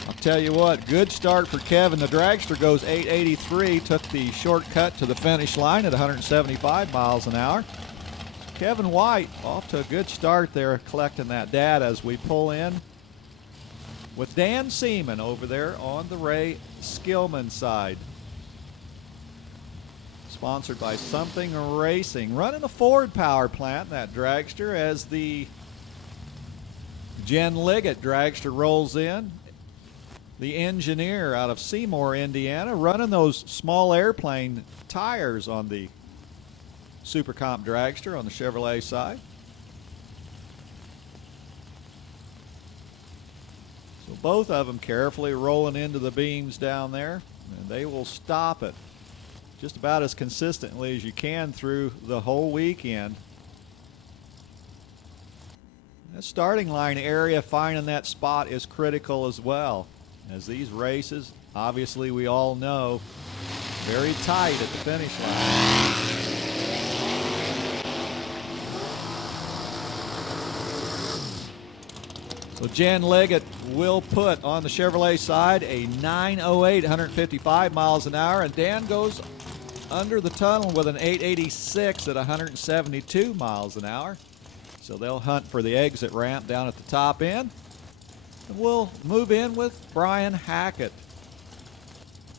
I'll tell you what, good start for Kevin. The dragster goes 883. Took the shortcut to the finish line at 175 miles an hour. Kevin White off to a good start there, collecting that data as we pull in with Dan Seaman over there on the Ray Skillman side. Sponsored by Something Racing. Running a Ford power plant, that dragster, as the Jen Liggett dragster rolls in. The engineer out of Seymour, Indiana, running those small airplane tires on the Super Comp dragster on the Chevrolet side. So both of them carefully rolling into the beams down there, and they will stop it just about as consistently as you can through the whole weekend. That starting line area, finding that spot is critical as well, as these races, obviously we all know, very tight at the finish line. So Jan Liggett will put on the Chevrolet side a 908, 155 miles an hour, and Dan goes under the tunnel with an 886 at 172 miles an hour. So they'll hunt for the exit ramp down at the top end. And we'll move in with Brian Hackett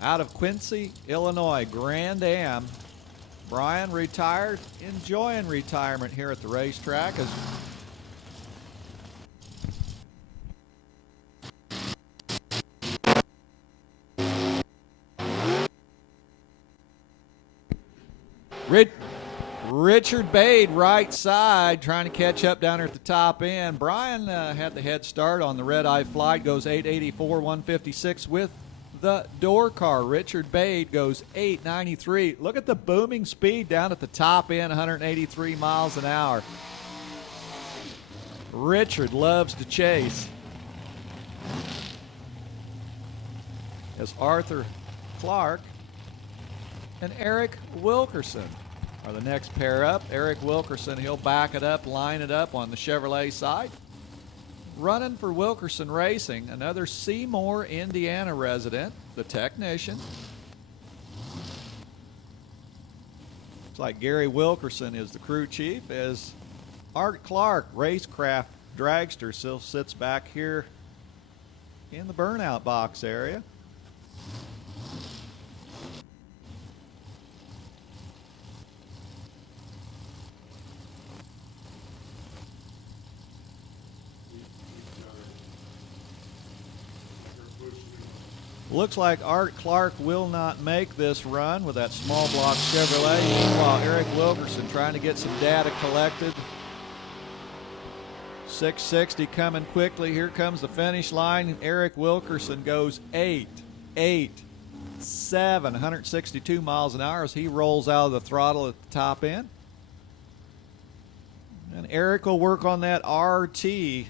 out of Quincy, Illinois, Grand Am. Brian retired, enjoying retirement here at the racetrack as Richard Bade, right side, trying to catch up down here at the top end. Brian had the head start on the red-eye flight, goes 884, 156 with the door car. Richard Bade goes 893. Look at the booming speed down at the top end, 183 miles an hour. Richard loves to chase. As Arthur Clark and Eric Wilkerson are the next pair up. Eric Wilkerson, he'll back it up, line it up on the Chevrolet side. Running for Wilkerson Racing, another Seymour, Indiana resident, the technician. Looks like Gary Wilkerson is the crew chief, as Art Clark, racecraft dragster, still sits back here in the burnout box area. Looks like Art Clark will not make this run with that small block Chevrolet. Meanwhile, Eric Wilkerson trying to get some data collected. 660 coming quickly. Here comes the finish line. Eric Wilkerson goes 887, 162 miles an hour as he rolls out of the throttle at the top end. And Eric will work on that RT.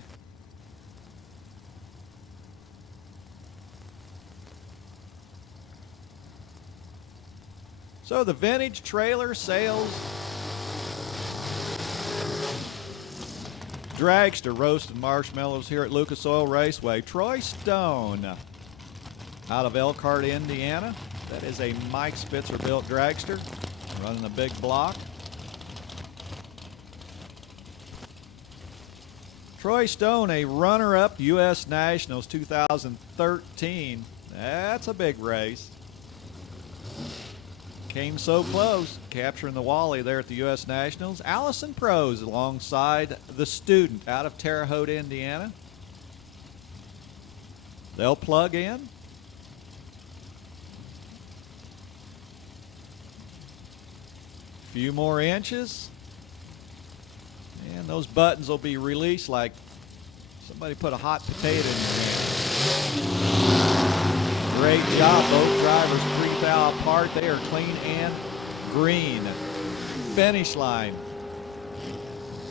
So the vintage trailer sales dragster roasted marshmallows here at Lucas Oil Raceway. Troy Stone out of Elkhart, Indiana. That is a Mike Spitzer built dragster running a big block. Troy Stone, a runner-up U.S. Nationals 2013. That's a big race. Came so close, capturing the Wally there at the U.S. Nationals. Allison Pros alongside the student out of Terre Haute, Indiana. They'll plug in. few more inches. And those buttons will be released like somebody put a hot potato in your hand. Great job. Both drivers pre-thou apart. They are clean and green. Finish line.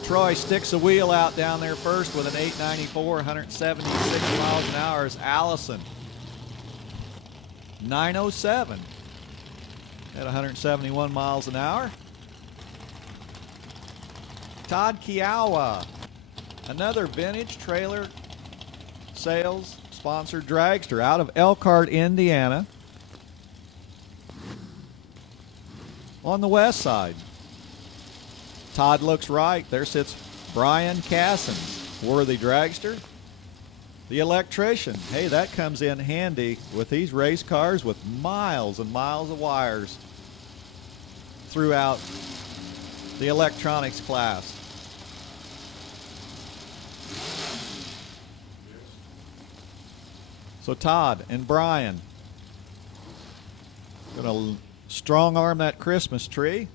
Troy sticks a wheel out down there first with an 894, 176 miles an hour is Allison. 907 at 171 miles an hour. Todd Kiowa, another vintage trailer sales sponsored dragster out of Elkhart, Indiana. On the west side, Todd looks right. There sits Brian Cassens, worthy dragster. The electrician, hey, that comes in handy with these race cars with miles and miles of wires throughout the electronics class. So Todd and Brian gonna strong arm that Christmas tree.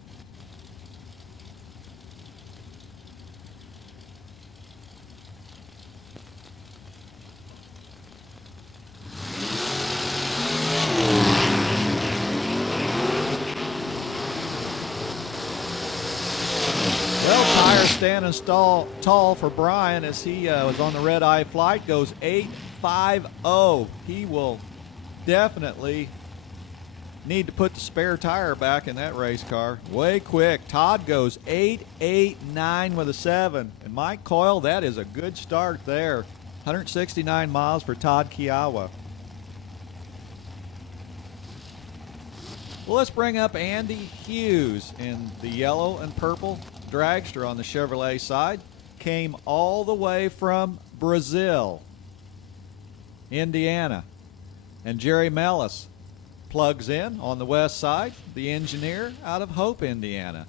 Standing tall for Brian as he was on the red-eye flight, goes 8.50. He will definitely need to put the spare tire back in that race car. Way quick. Todd goes 8.89 with a 7. And Mike Coyle, that is a good start there. 169 miles for Todd Kiowa. Well, let's bring up Andy Hughes in the yellow and purple dragster on the Chevrolet side. Came all the way from Brazil, Indiana. And Jerry Mellis plugs in on the west side, the engineer out of Hope, Indiana.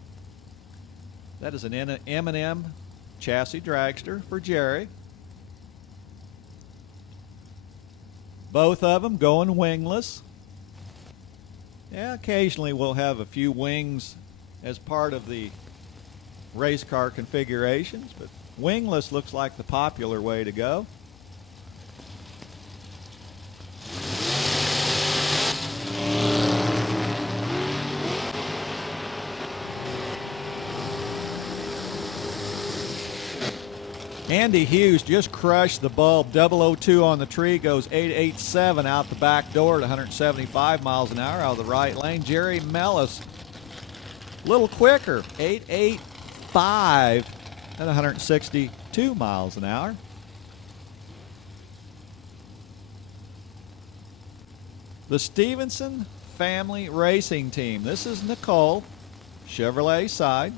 That is an M&M chassis dragster for Jerry. Both of them going wingless. Yeah, occasionally we'll have a few wings as part of the race car configurations, but wingless looks like the popular way to go. Andy Hughes just crushed the bulb. 002 on the tree, goes 887 out the back door at 175 miles an hour out of the right lane. Jerry Mellis, a little quicker, 885 at 162 miles an hour. The Stevenson Family Racing Team. This is Nicole, Chevrolet side,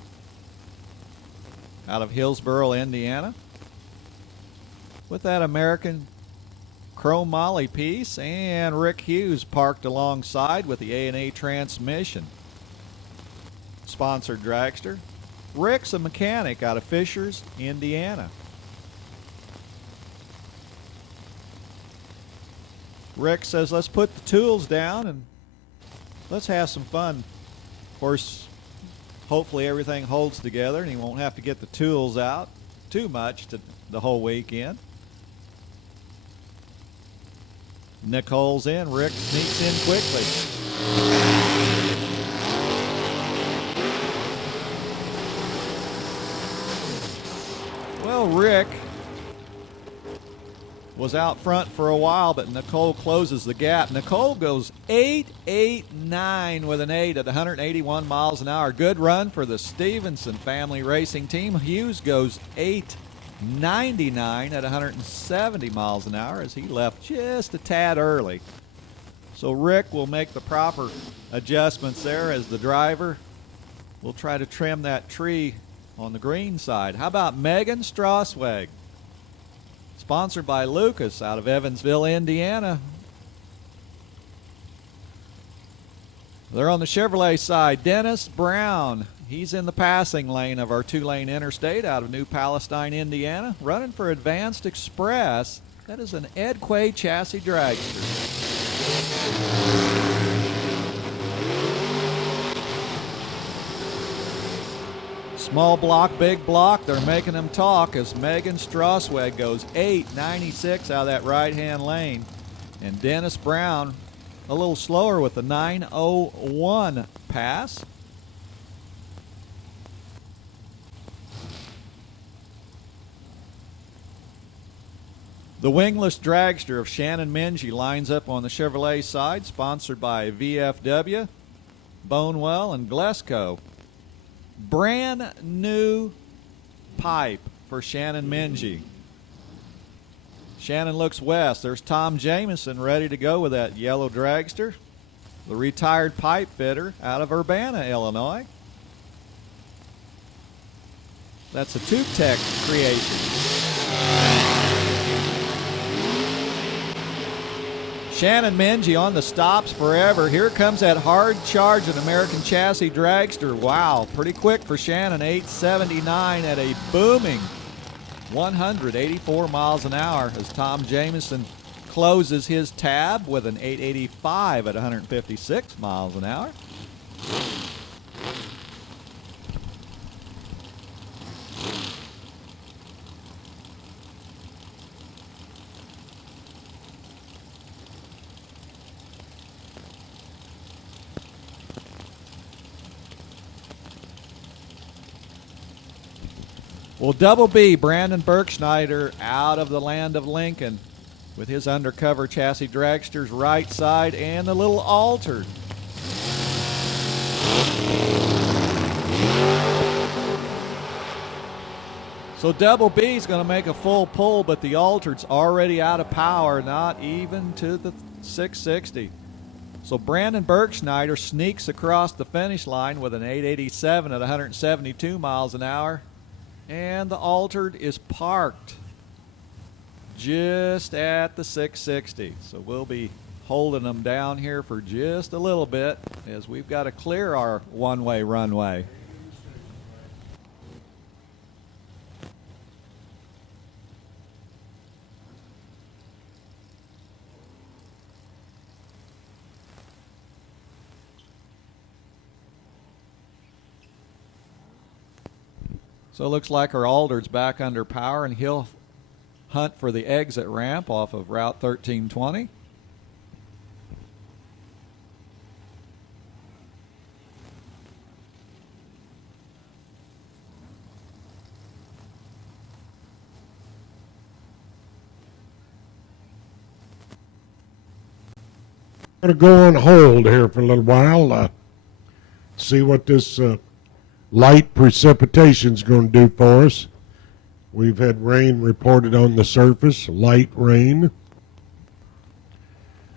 out of Hillsboro, Indiana, with that American chrome moly piece, and Rick Hughes parked alongside with the A&A transmission. Sponsored dragster. Rick's a mechanic out of Fishers, Indiana. Rick says, let's put the tools down and let's have some fun. Of course, hopefully everything holds together and he won't have to get the tools out too much the whole weekend. Nicole's in. Rick sneaks in quickly. Well, Rick was out front for a while, but Nicole closes the gap. Nicole goes 889 with an 8 at 181 miles an hour. Good run for the Stevenson Family Racing Team. Hughes goes 899 at 170 miles an hour as he left just a tad early. So Rick will make the proper adjustments there as the driver will try to trim that tree on the green side. How about Megan Strasweg? Sponsored by Lucas out of Evansville, Indiana. They're on the Chevrolet side. Dennis Brown, he's in the passing lane of our 2-lane interstate out of New Palestine, Indiana, running for Advanced Express. That is an Ed Quay chassis dragster. Small block, big block, they're making them talk as Megan Strasweg goes 8.96 out of that right-hand lane. And Dennis Brown a little slower with the 9.01 pass. The wingless dragster of Shannon Mingy lines up on the Chevrolet side, sponsored by VFW, Bonewell, and Glesko. Brand new pipe for Shannon Mingy. Shannon looks west. There's Tom Jamison ready to go with that yellow dragster, the retired pipe fitter out of Urbana, Illinois. That's a Tube Tech creation. Shannon Mingy on the stops forever. Here comes that hard charging American chassis dragster. Wow, pretty quick for Shannon. 879 at a booming 184 miles an hour as Tom Jamison closes his tab with an 885 at 156 miles an hour. Well, Double B, Brandon Berkschneider out of the land of Lincoln with his undercover chassis dragsters right side and the little altered. So Double B is going to make a full pull, but the altered's already out of power, not even to the 660. So Brandon Berkschneider sneaks across the finish line with an 887 at 172 miles an hour. And the altered is parked just at the 660. So we'll be holding them down here for just a little bit as we've got to clear our one-way runway. So it looks like our Alder's back under power, and he'll hunt for the exit ramp off of Route 1320. I'm going to go on hold here for a little while, see what this light precipitation is going to do for us. We've had rain reported on the surface, light rain.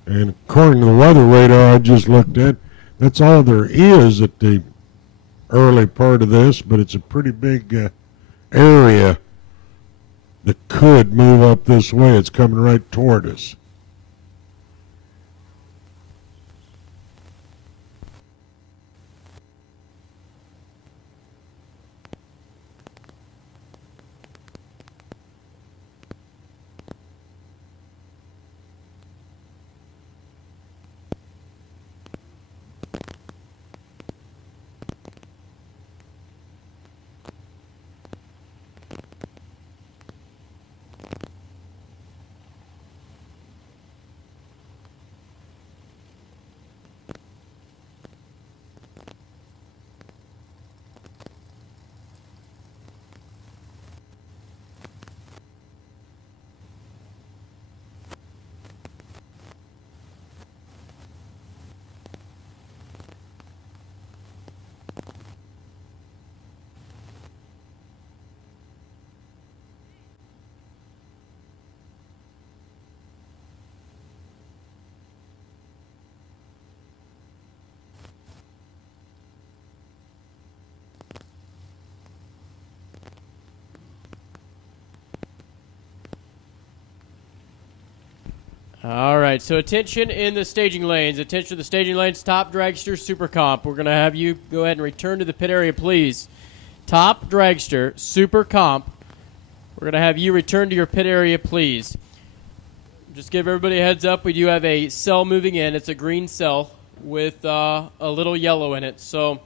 And according to the weather radar I just looked at, that's all there is at the early part of this, but it's a pretty big area that could move up this way. It's coming right toward us. All right, so attention in the staging lanes. Attention to the staging lanes. Top dragster, super comp. We're going to have you go ahead and return to the pit area, please. Top dragster, super comp. We're going to have you return to your pit area, please. Just give everybody a heads up. We do have a cell moving in. It's a green cell with a little yellow in it. So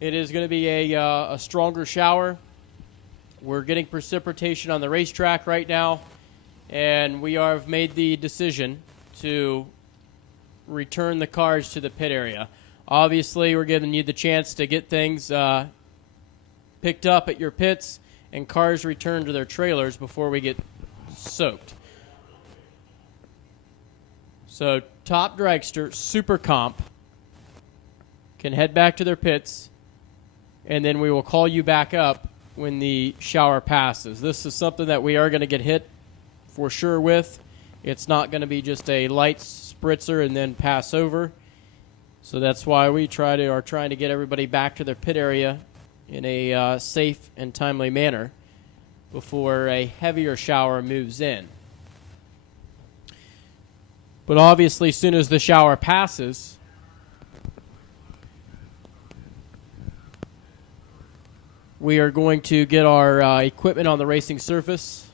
It is going to be a stronger shower. We're getting precipitation on the racetrack right now, and we have made the decision to return the cars to the pit area. Obviously, we're giving you the chance to get things picked up at your pits and cars returned to their trailers before we get soaked. So top dragster, super comp, can head back to their pits, and then we will call you back up when the shower passes. This is something that we are going to get hit for sure with. It's not going to be just a light spritzer and then pass over. So that's why we are trying to get everybody back to their pit area in a safe and timely manner before a heavier shower moves in. But obviously, as soon as the shower passes, we are going to get our equipment on the racing surface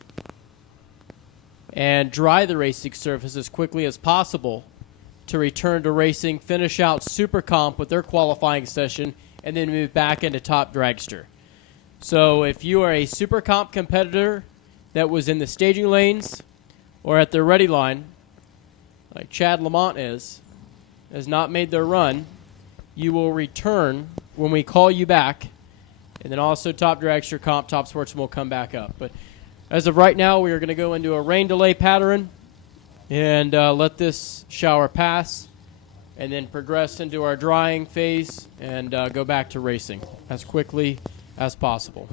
and dry the racing surface as quickly as possible to return to racing, finish out Super Comp with their qualifying session, and then move back into Top Dragster. So if you are a Super Comp competitor that was in the staging lanes or at their ready line, like Chad Lamont has not made their run, you will return when we call you back, and then also Top Dragster Comp, Top Sportsman will come back up. But as of right now, we are going to go into a rain delay pattern and let this shower pass, and then progress into our drying phase and go back to racing as quickly as possible.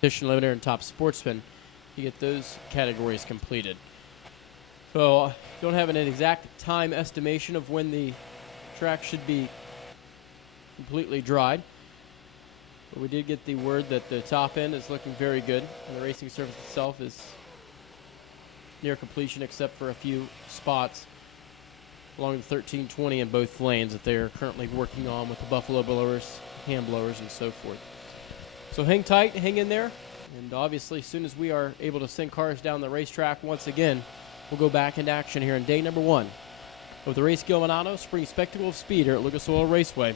competition limiter and top sportsman to get those categories completed. So don't have an exact time estimation of when the track should be completely dried. But we did get the word that the top end is looking very good, and the racing surface itself is near completion except for a few spots along the 1320 in both lanes that they are currently working on with the buffalo blowers, hand blowers, and so forth. So hang tight, hang in there, and obviously as soon as we are able to send cars down the racetrack once again, we'll go back into action here in day number 1 of the Race Gilmanado Spring Spectacle of Speed here at Lucas Oil Raceway.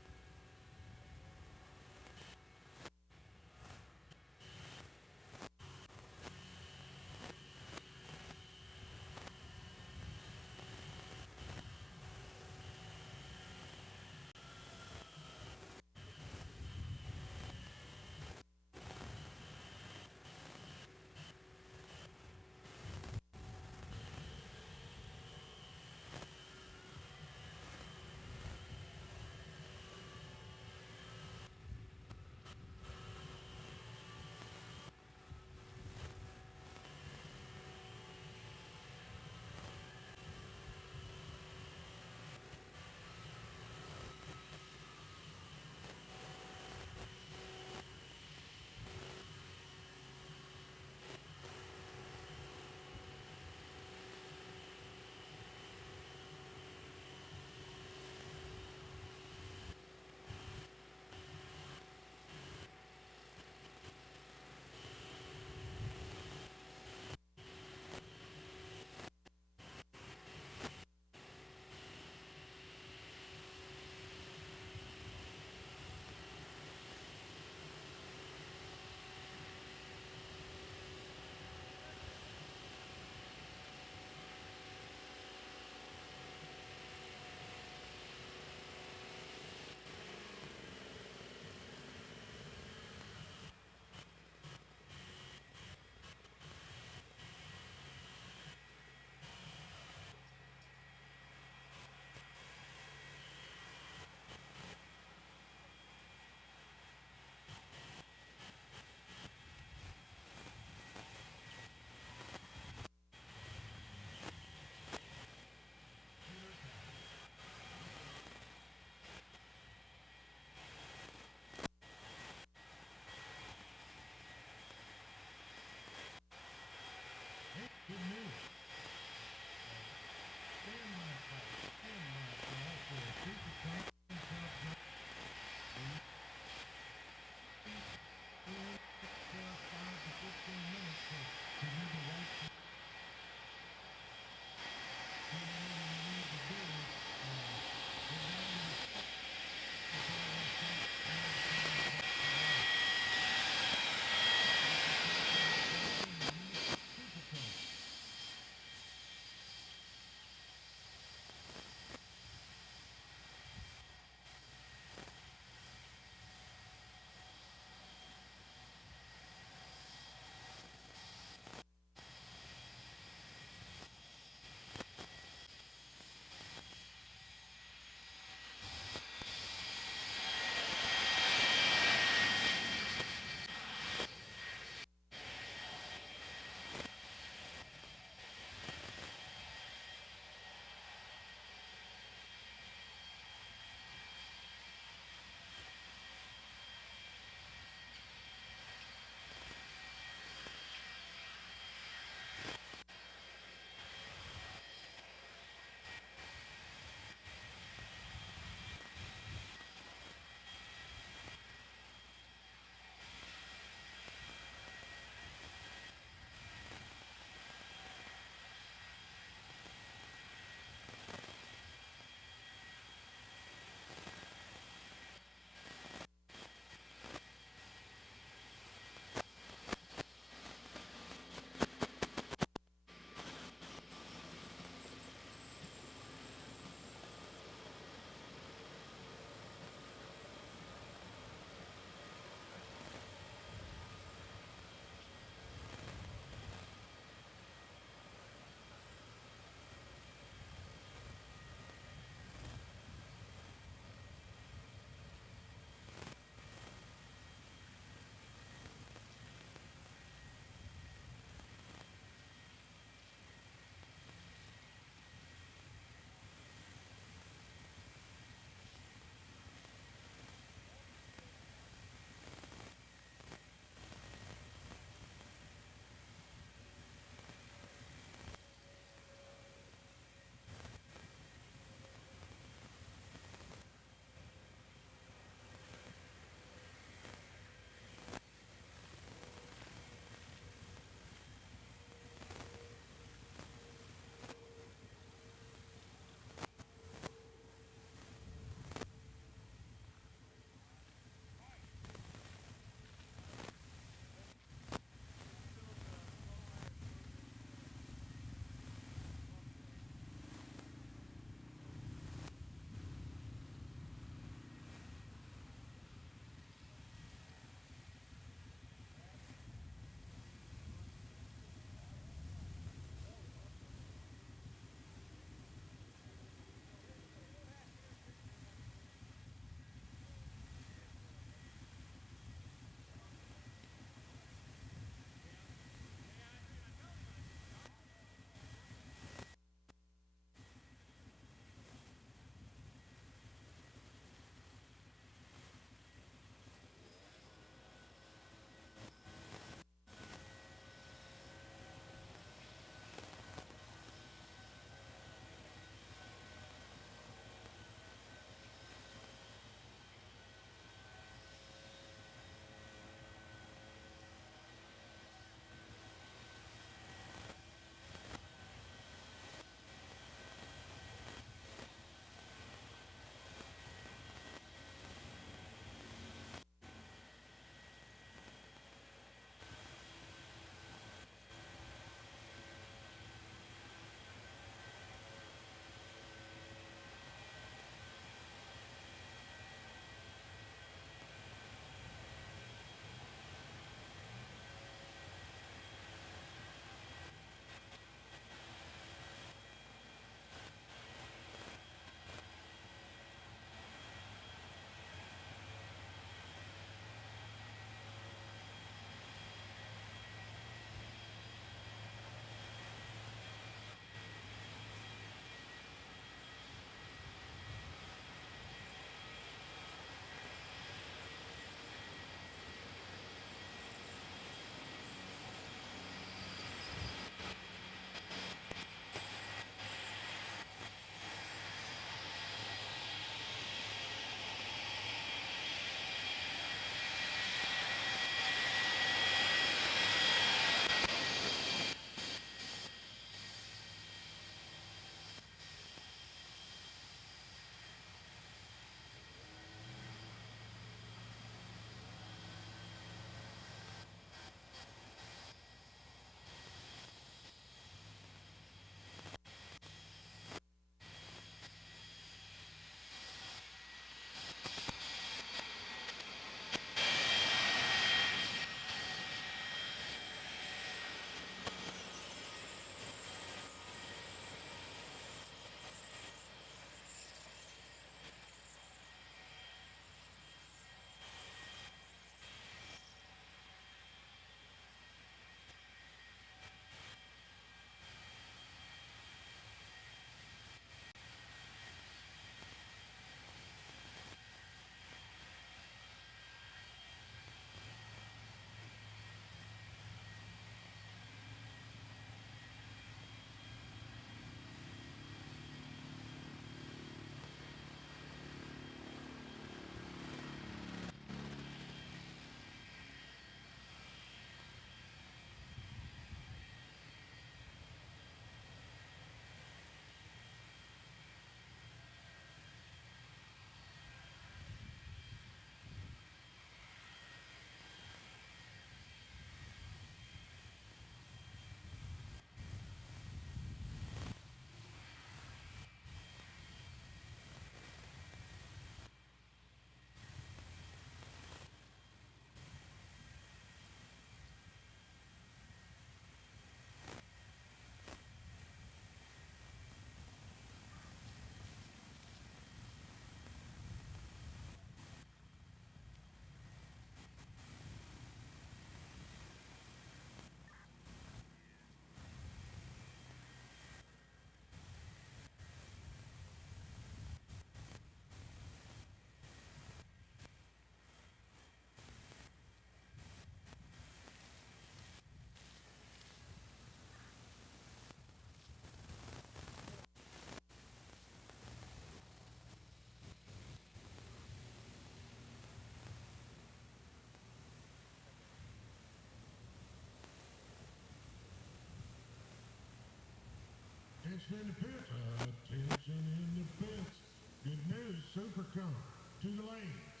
Attention in the pits. Attention in the pits. Good news, Super Comp to the lanes.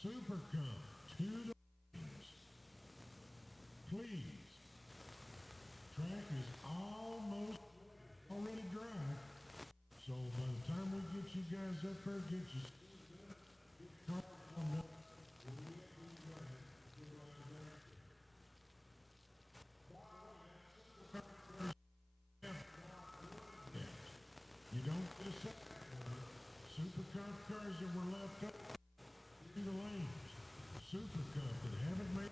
Super Comp to the lanes. Please. Track is almost already dry. So by the time we get you guys up there, get you you don't get a second. Super Cup cars that were left up to the lanes. Super Cup that haven't made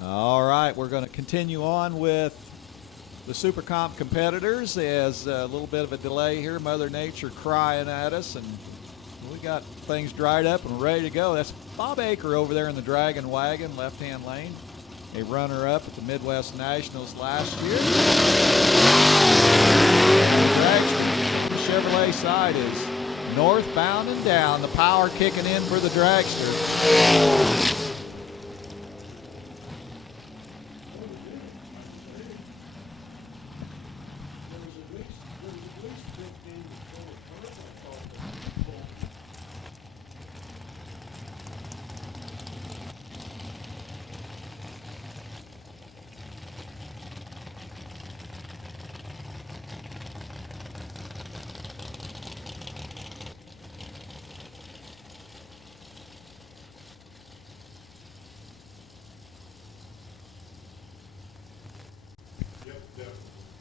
All right, we're going to continue on with the Super Comp competitors. As a little bit of a delay here, Mother Nature crying at us, and we got things dried up and ready to go. That's Bob Aker over there in the Dragon Wagon, left-hand lane, a runner-up at the Midwest Nationals last year. And the Chevrolet side is northbound and down. The power kicking in for the dragster.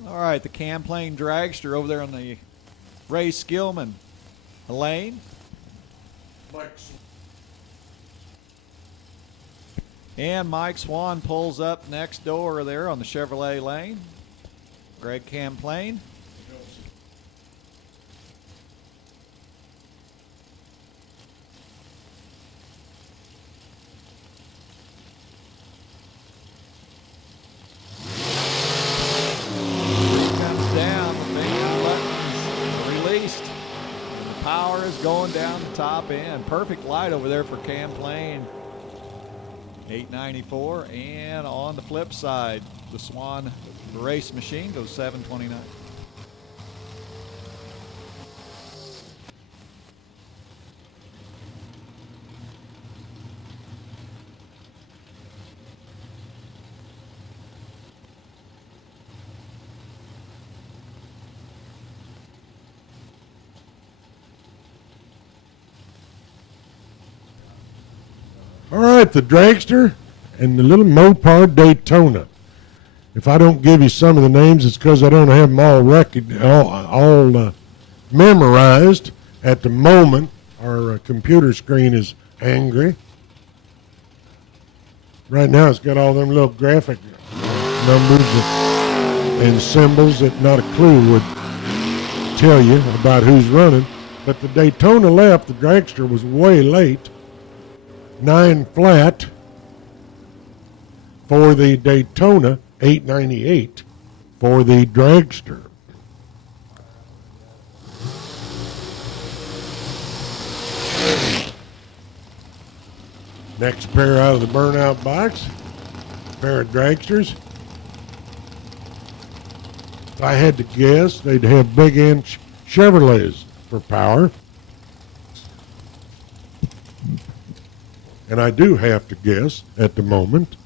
All right, the Camplane dragster over there on the Ray Skillman lane. And Mike Swan pulls up next door there on the Chevrolet lane. Greg Camplane. Going down the top end. Perfect light over there for Camplane. 894. And on the flip side, the Swan race machine goes 729. All right, the dragster and the little Mopar Daytona. If I don't give you some of the names, it's because I don't have them all memorized at the moment. Our computer screen is angry. Right now it's got all them little graphic numbers and symbols that not a clue would tell you about who's running. But the Daytona left, the dragster was way late. 9 flat for the Daytona, 898 for the dragster. Next pair out of the burnout box, pair of dragsters. If I had to guess, they'd have big inch Chevrolets for power. And I do have to guess at the moment.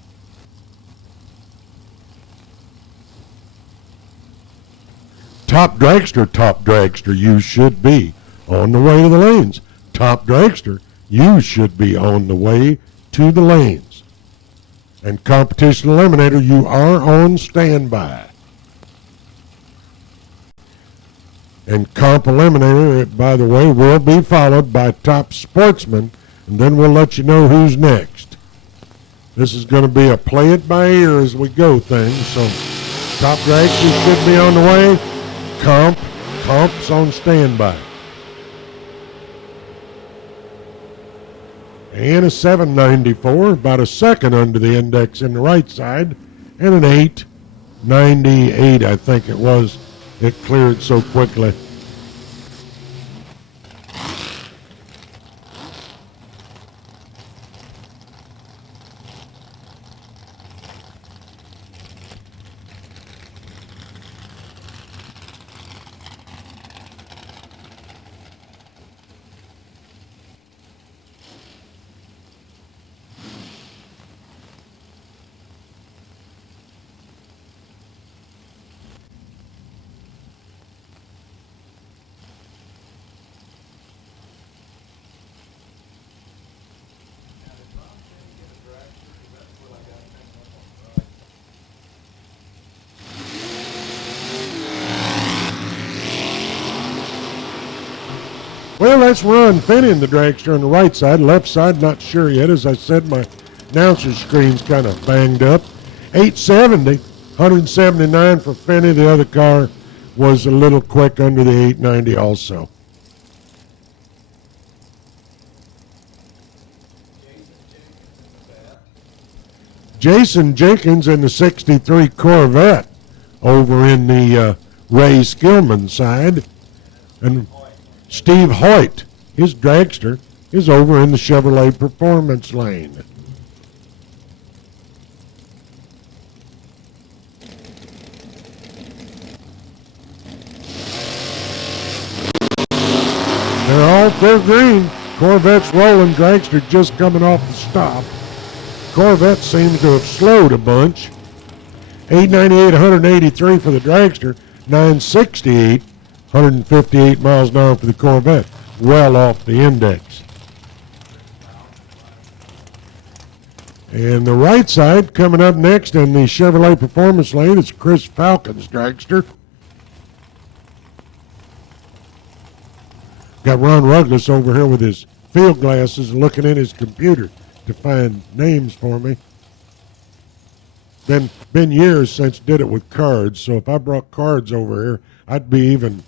Top dragster, you should be on the way to the lanes. Top dragster, you should be on the way to the lanes. And competition eliminator, you are on standby. And comp eliminator, by the way, will be followed by top sportsman. And then we'll let you know who's next. This is going to be a play it by ear as we go thing. So top dragsters should be on the way. Comp's on standby. And a 794, about a second under the index in the right side. And an 898, I think it was. It cleared so quickly. Well, let's run Finney in the dragster on the right side. Left side, not sure yet. As I said, my announcer screen's kind of banged up. 870, 179 for Finney. The other car was a little quick under the 890 also. Jason Jenkins in the 63 Corvette over in the Ray Skillman side. And Steve Hoyt, his dragster, is over in the Chevrolet Performance lane. They're all clear green. Corvette's rolling, dragster just coming off the stop. Corvette seems to have slowed a bunch. 898, 183 for the dragster. 968, 158 miles an hour for the Corvette. Well off the index. And the right side coming up next in the Chevrolet Performance lane is Chris Falcon's dragster. Got Ron Ruggles over here with his field glasses looking in his computer to find names for me. Been years since did it with cards, so if I brought cards over here, I'd be even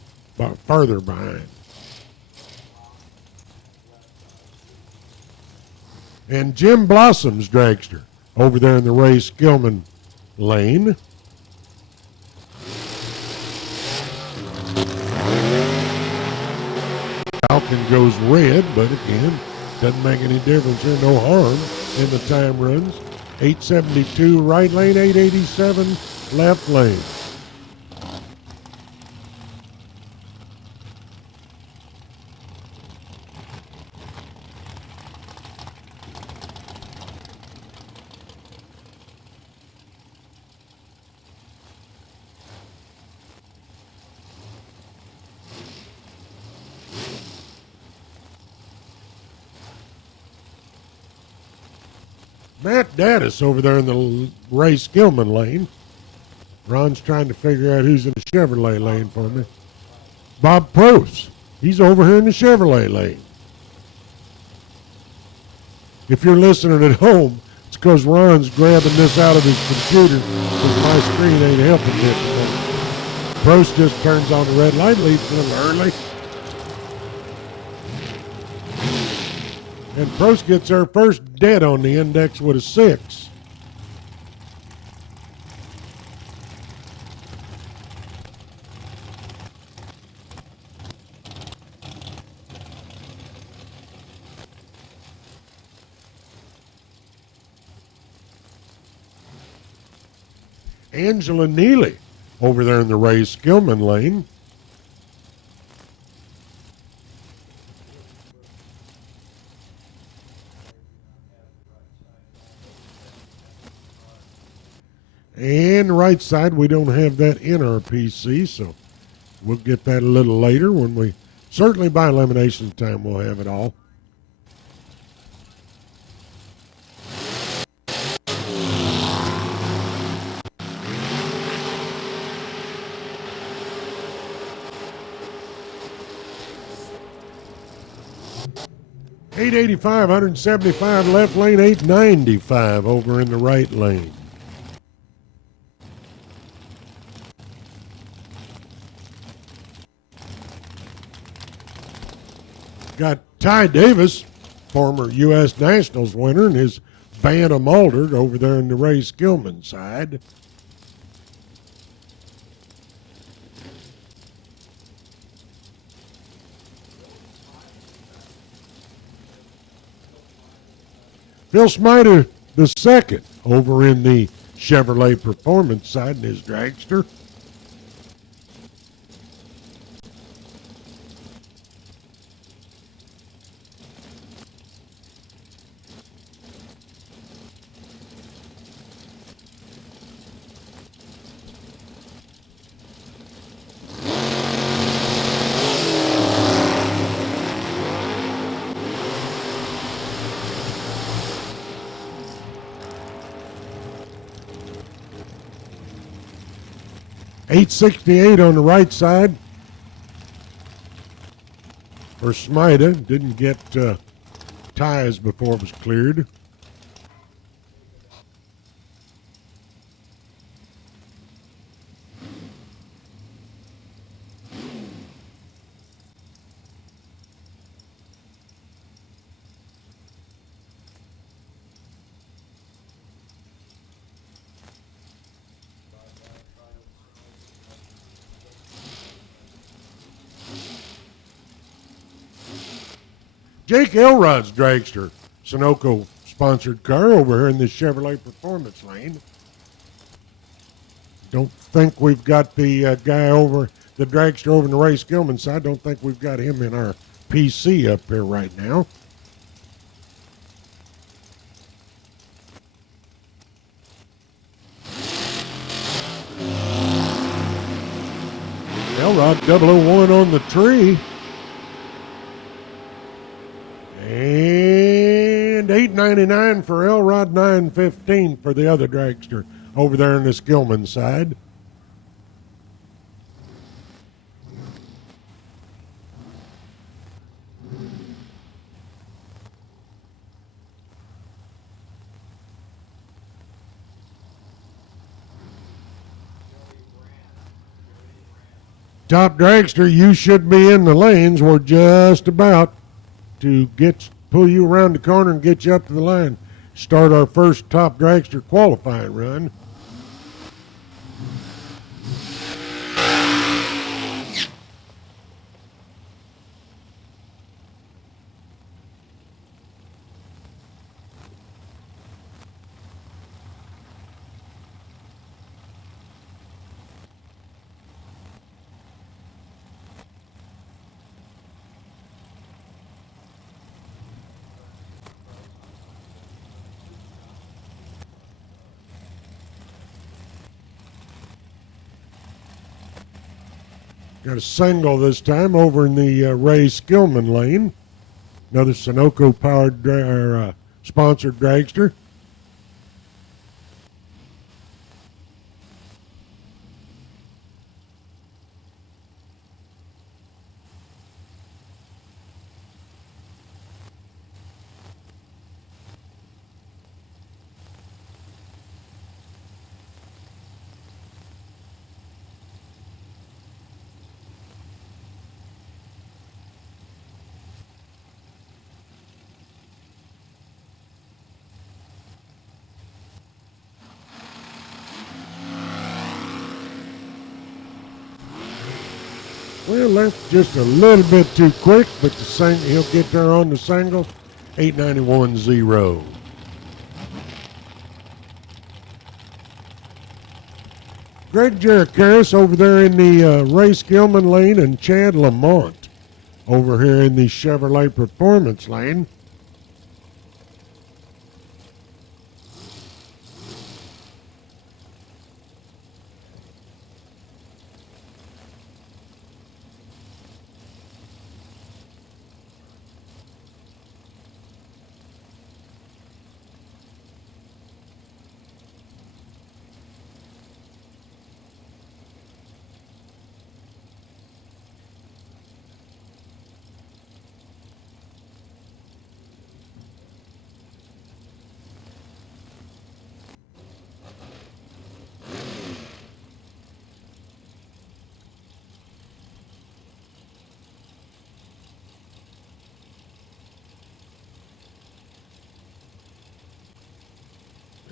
farther behind. And Jim Blossom's dragster over there in the Ray Skillman lane. Falcon goes red, but again, doesn't make any difference here, no harm in the time runs. 872 right lane, 887 left lane. Matt Daddis over there in the Ray Skillman lane. Ron's trying to figure out who's in the Chevrolet lane for me. Bob Prost, he's over here in the Chevrolet lane. If you're listening at home, it's because Ron's grabbing this out of his computer because my screen ain't helping this. Prost just turns on the red light, leaves a little early. And Prost gets her first dead on the index with a 6. Angela Neely over there in the Ray Skillman lane. And the right side, we don't have that in our PC, so we'll get that a little later when we, certainly by elimination time, we'll have it all. .885, 175 left lane, 895 over in the right lane. Got Ty Davis, former U.S. Nationals winner, and his Bantam Altered over there in the Ray Skillman side. Phil Smider the second over in the Chevrolet Performance side in his dragster. .868 on the right side for Smida. Didn't get ties before it was cleared. Jake Elrod's dragster, Sunoco sponsored car over here in the Chevrolet Performance lane. Don't think we've got the guy over, the dragster over in the Ray Skillman side. Don't think we've got him in our PC up here right now. Elrod 001 on the tree. And $8.99 for Elrod, $9.15 for the other dragster over there on the Skillman side. Top dragster, you should be in the lanes. We're just about to pull you around the corner and get you up to the line. Start our first top dragster qualifying run. Got a single this time over in the Ray Skillman lane. Another Sunoco powered sponsored dragster. Well, that's just a little bit too quick, but he'll get there on the single. 891.0. Greg Jericaris over there in the Ray Skillman lane, and Chad Lamont over here in the Chevrolet Performance lane.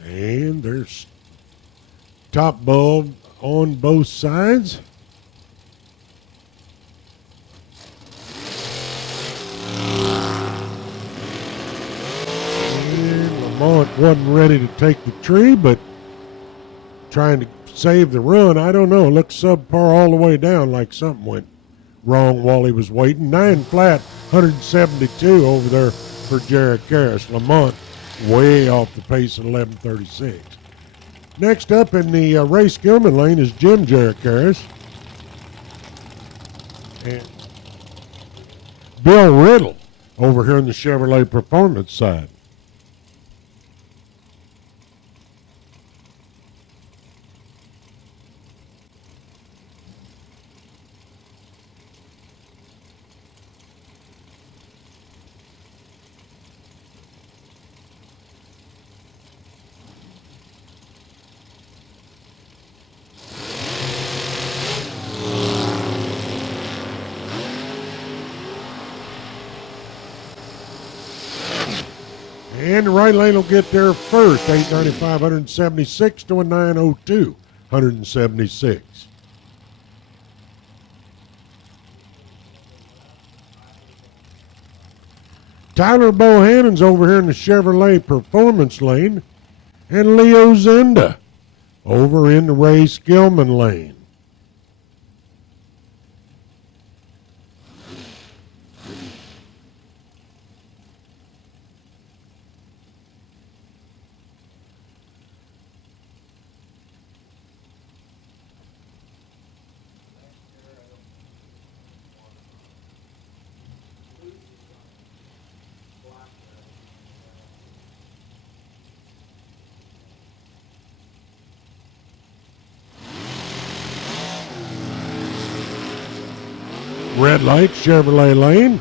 And there's top bulb on both sides. And Lamont wasn't ready to take the tree, but trying to save the run. I don't know. Looks subpar all the way down, like something went wrong while he was waiting. 9 flat, 172 over there for Jared Karras. Lamont way off the pace at 11:36. Next up in the Ray Skillman lane is Jim Jericaris. And Bill Riddle over here in the Chevrolet Performance side. And the right lane will get there first. 895, 176 to a 902, 176. Tyler Bohannon's over here in the Chevrolet Performance lane. And Leo Zenda over in the Ray Skillman lane. Red light, Chevrolet lane.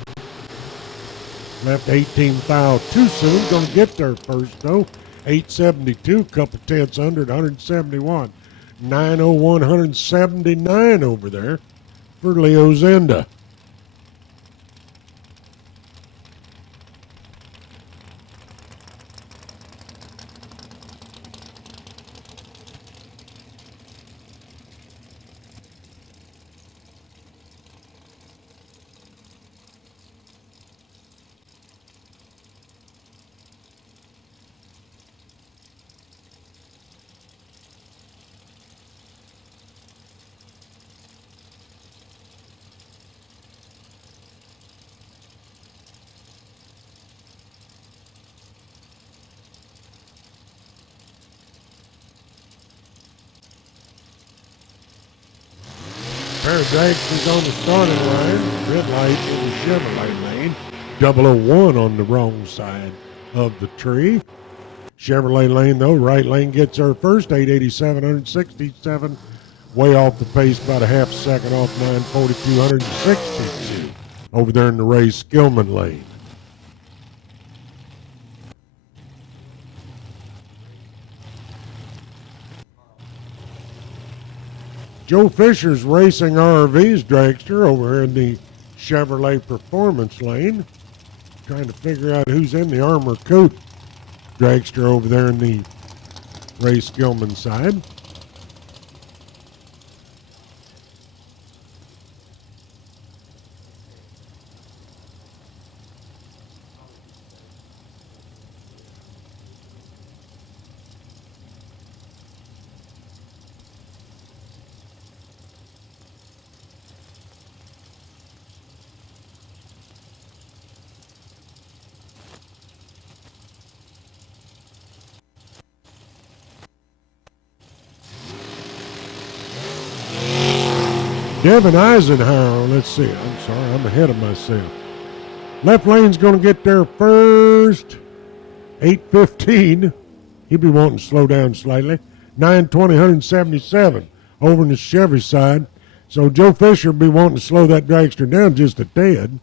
Left 18 thou too soon. Gonna get there first though. 872, couple tenths under at 171. 901, 179 over there for Leo Zenda. Pair of dragsters on the starting line. Red light in the Chevrolet lane. 001 on the wrong side of the tree. Chevrolet lane, though, right lane gets there first. 887, 167. Way off the pace, about a half second off 942, 162. Over there in the Ray Skillman lane. Joe Fisher's Racing RV's dragster over here in the Chevrolet Performance lane. Trying to figure out who's in the Armor Coat dragster over there in the Ray Skillman side. Devin Eisenhower, let's see. I'm sorry, I'm ahead of myself. Left lane's going to get there first. 8:15. He'll be wanting to slow down slightly. 920, 177 over in the Chevy side. So Joe Fisher will be wanting to slow that dragster down just a tad.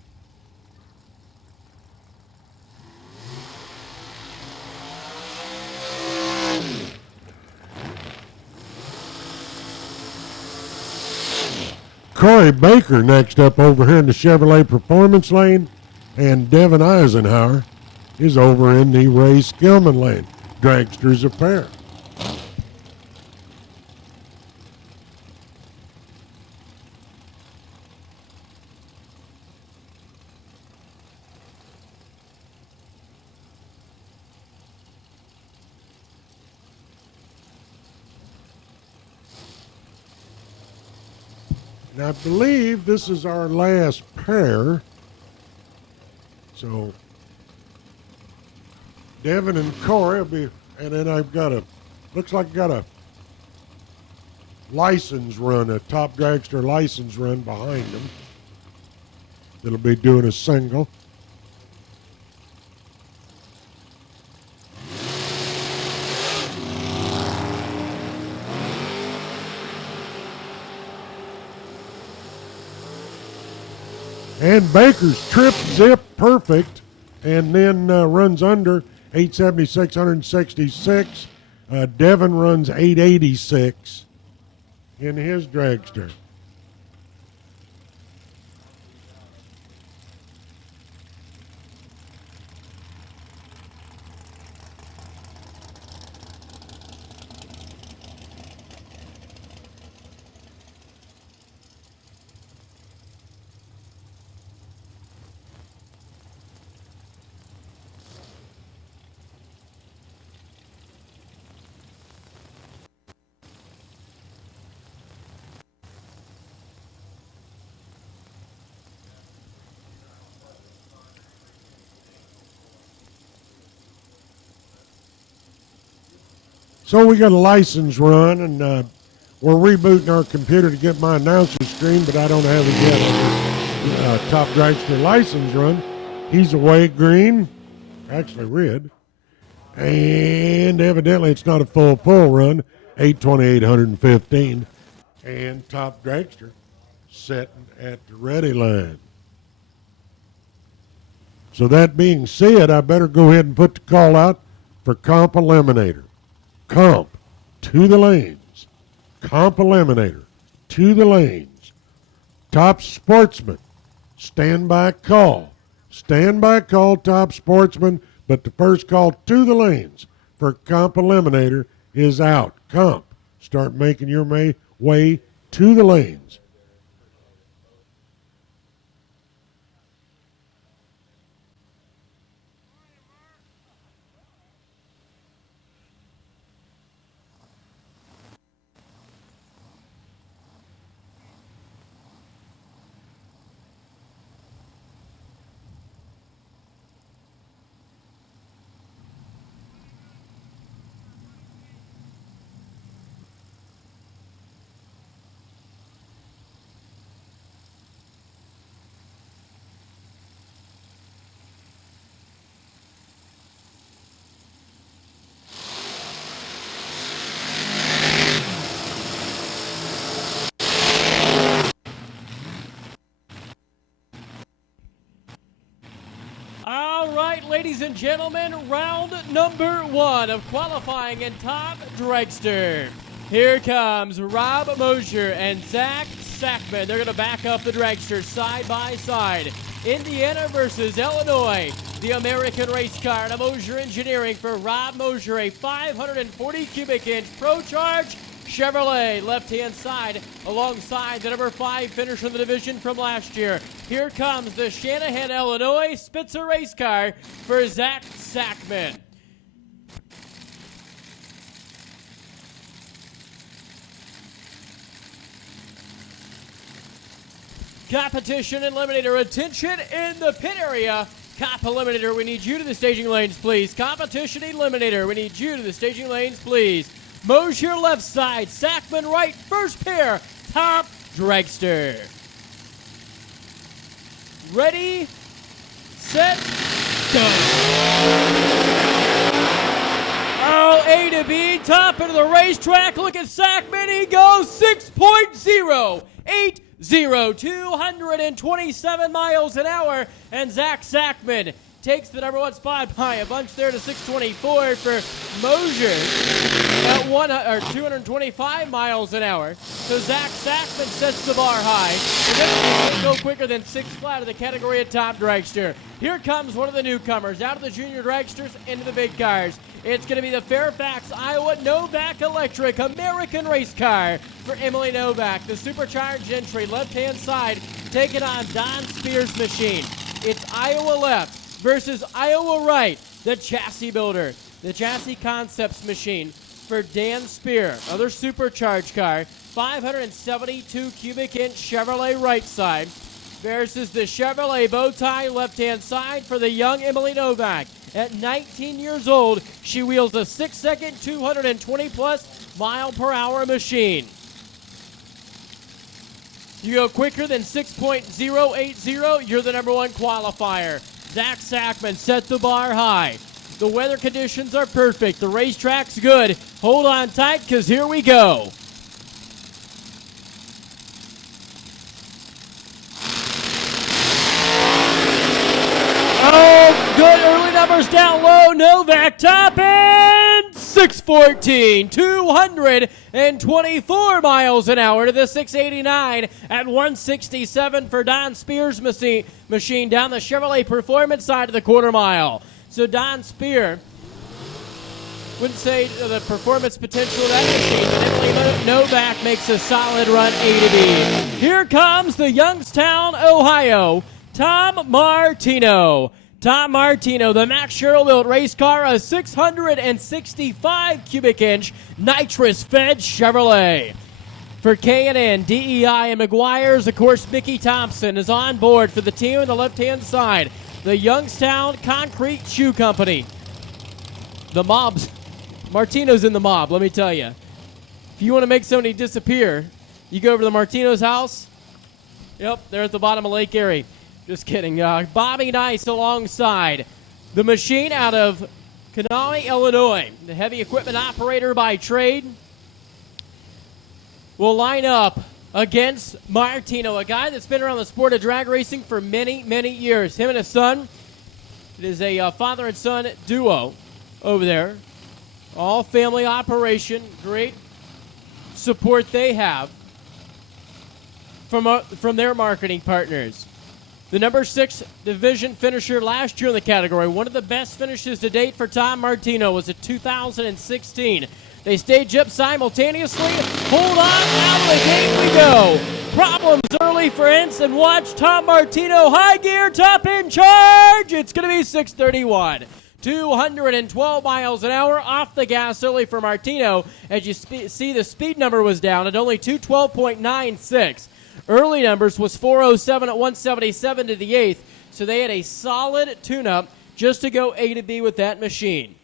Corey Baker next up over here in the Chevrolet Performance lane, and Devin Eisenhower is over in the Ray Skillman lane. Dragsters a pair. And I believe this is our last pair. So Devin and Corey will be, and then I've got looks like I got a license run, a top dragster license run behind them. That'll be doing a single. And Baker's trip zip perfect, and then runs under 876, 166. Devin runs 886 in his dragster. So we got a license run, and we're rebooting our computer to get my announcer screen, but I don't have it yet. Top Dragster license run. He's away, green, actually red. And evidently it's not a full pull run, 828-115. And Top Dragster setting at the ready line. So that being said, I better go ahead and put the call out for Comp Eliminator. Comp to the lanes. Comp Eliminator to the lanes. Top Sportsman, stand by call. Stand by call, Top Sportsman, but the first call to the lanes for Comp Eliminator is out. Comp, start making your way to the lanes. All right, ladies and gentlemen, round number 1 of qualifying in Top Dragster. Here comes Rob Mosier and Zach Sackman. They're going to back up the dragster side by side. Indiana versus Illinois. The American race car and Mosier Engineering for Rob Mosier, a 540 cubic inch Pro Charge Chevrolet left-hand side alongside the number 5 finisher in the division from last year. Here comes the Shanahan, Illinois Spitzer race car for Zach Sackman. Competition Eliminator, attention in the pit area. Comp Eliminator, we need you to the staging lanes, please. Competition Eliminator, we need you to the staging lanes, please. Mosier left side, Sackman right, first pair, Top Dragster. Ready, set, go. Oh, A to B, top into the racetrack. Look at Sackman, he goes 6.080, 227 miles an hour, and Zach Sackman takes the number 1 spot by a bunch there to 624 for Mosier at 225 miles an hour. So Zach Sackman sets the bar high. And then he go quicker than 6 flat of the category of Top Dragster. Here comes one of the newcomers out of the junior dragsters into the big cars. It's going to be the Fairfax, Iowa Novak Electric American race car for Emily Novak. The supercharged entry left-hand side taking on Don Spears' machine. It's Iowa left versus Iowa right, the chassis builder. The chassis concepts machine for Dan Spear, other supercharged car, 572 cubic inch Chevrolet right side versus the Chevrolet bow tie left-hand side for the young Emily Novak. At 19 years old, she wheels a 6-second, 220-plus mile per hour machine. You go quicker than 6.080, you're the number 1 qualifier. Zach Sackman set the bar high. The weather conditions are perfect. The racetrack's good. Hold on tight, because here we go. Oh, good early numbers down low. Novak top end 614, 224 miles an hour to the 689 at 167 for Don Spears' machine down the Chevrolet Performance side of the quarter mile. So Don Spear wouldn't say the performance potential of that machine, but Emily Novak makes a solid run A to B. Here comes the Youngstown, Ohio, Tom Martino. Tom Martino, the Max Sherrill-built race car, a 665 cubic inch nitrous-fed Chevrolet. For K&N, DEI, and McGuire's, of course, Mickey Thompson is on board for the team on the left-hand side. The Youngstown Concrete Shoe Company. The Mobs Martino's in the mob, let me tell you. If you want to make somebody disappear, you go over to the Martino's house. Yep, they're at the bottom of Lake Erie. Just kidding. Bobby Nice alongside the machine out of Kanawha, Illinois. The heavy equipment operator by trade will line up against Martino, a guy that's been around the sport of drag racing for many, many years. Him and his son. It is a father and son duo over there. All family operation. Great support they have from their marketing partners. The number 6 division finisher last year in the category. One of the best finishes to date for Tom Martino was at 2016. They stage up simultaneously. Hold on, out of the gate we go. Problems early for Ensign. Watch Tom Martino, high gear, top in charge. It's going to be 631. 212 miles an hour off the gas early for Martino. As you see, the speed number was down at only 212.96. Early numbers was 407 at 177 to the 8th. So they had a solid tune-up just to go A to B with that machine.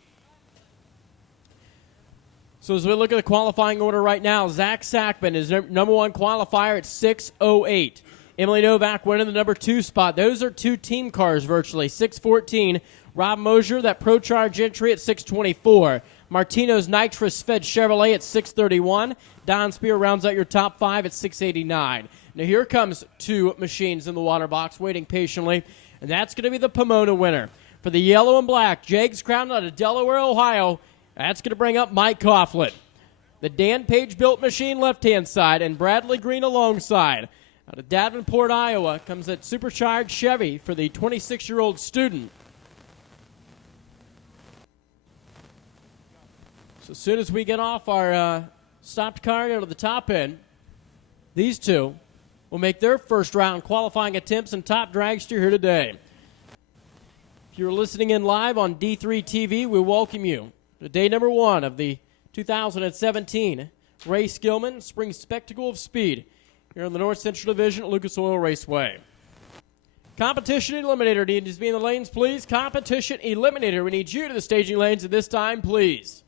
So as we look at the qualifying order right now, Zach Sackman is number 1 qualifier at 6:08. Emily Novak winning the number 2 spot. Those are 2 team cars virtually, 6:14. Rob Mosier, that Pro Charge entry at 6:24. Martino's nitrous-fed Chevrolet at 6:31. Don Spear rounds out your top 5 at 6:89. Now here comes 2 machines in the water box waiting patiently, and that's going to be the Pomona winner. For the yellow and black, Jags Crown out of Delaware, Ohio. That's going to bring up Mike Coughlin. The Dan Page-built machine left-hand side and Bradley Green alongside. Out of Davenport, Iowa, comes that supercharged Chevy for the 26-year-old student. So as soon as we get off our stopped car out of the top end, these 2 will make their first round qualifying attempts in Top Dragster here today. If you're listening in live on D3 TV, we welcome you. Day number 1 of the 2017 Ray Skillman Spring Spectacle of Speed here in the North Central Division at Lucas Oil Raceway. Competition Eliminator needs to be in the lanes, please. Competition Eliminator, we need you to the staging lanes at this time, please.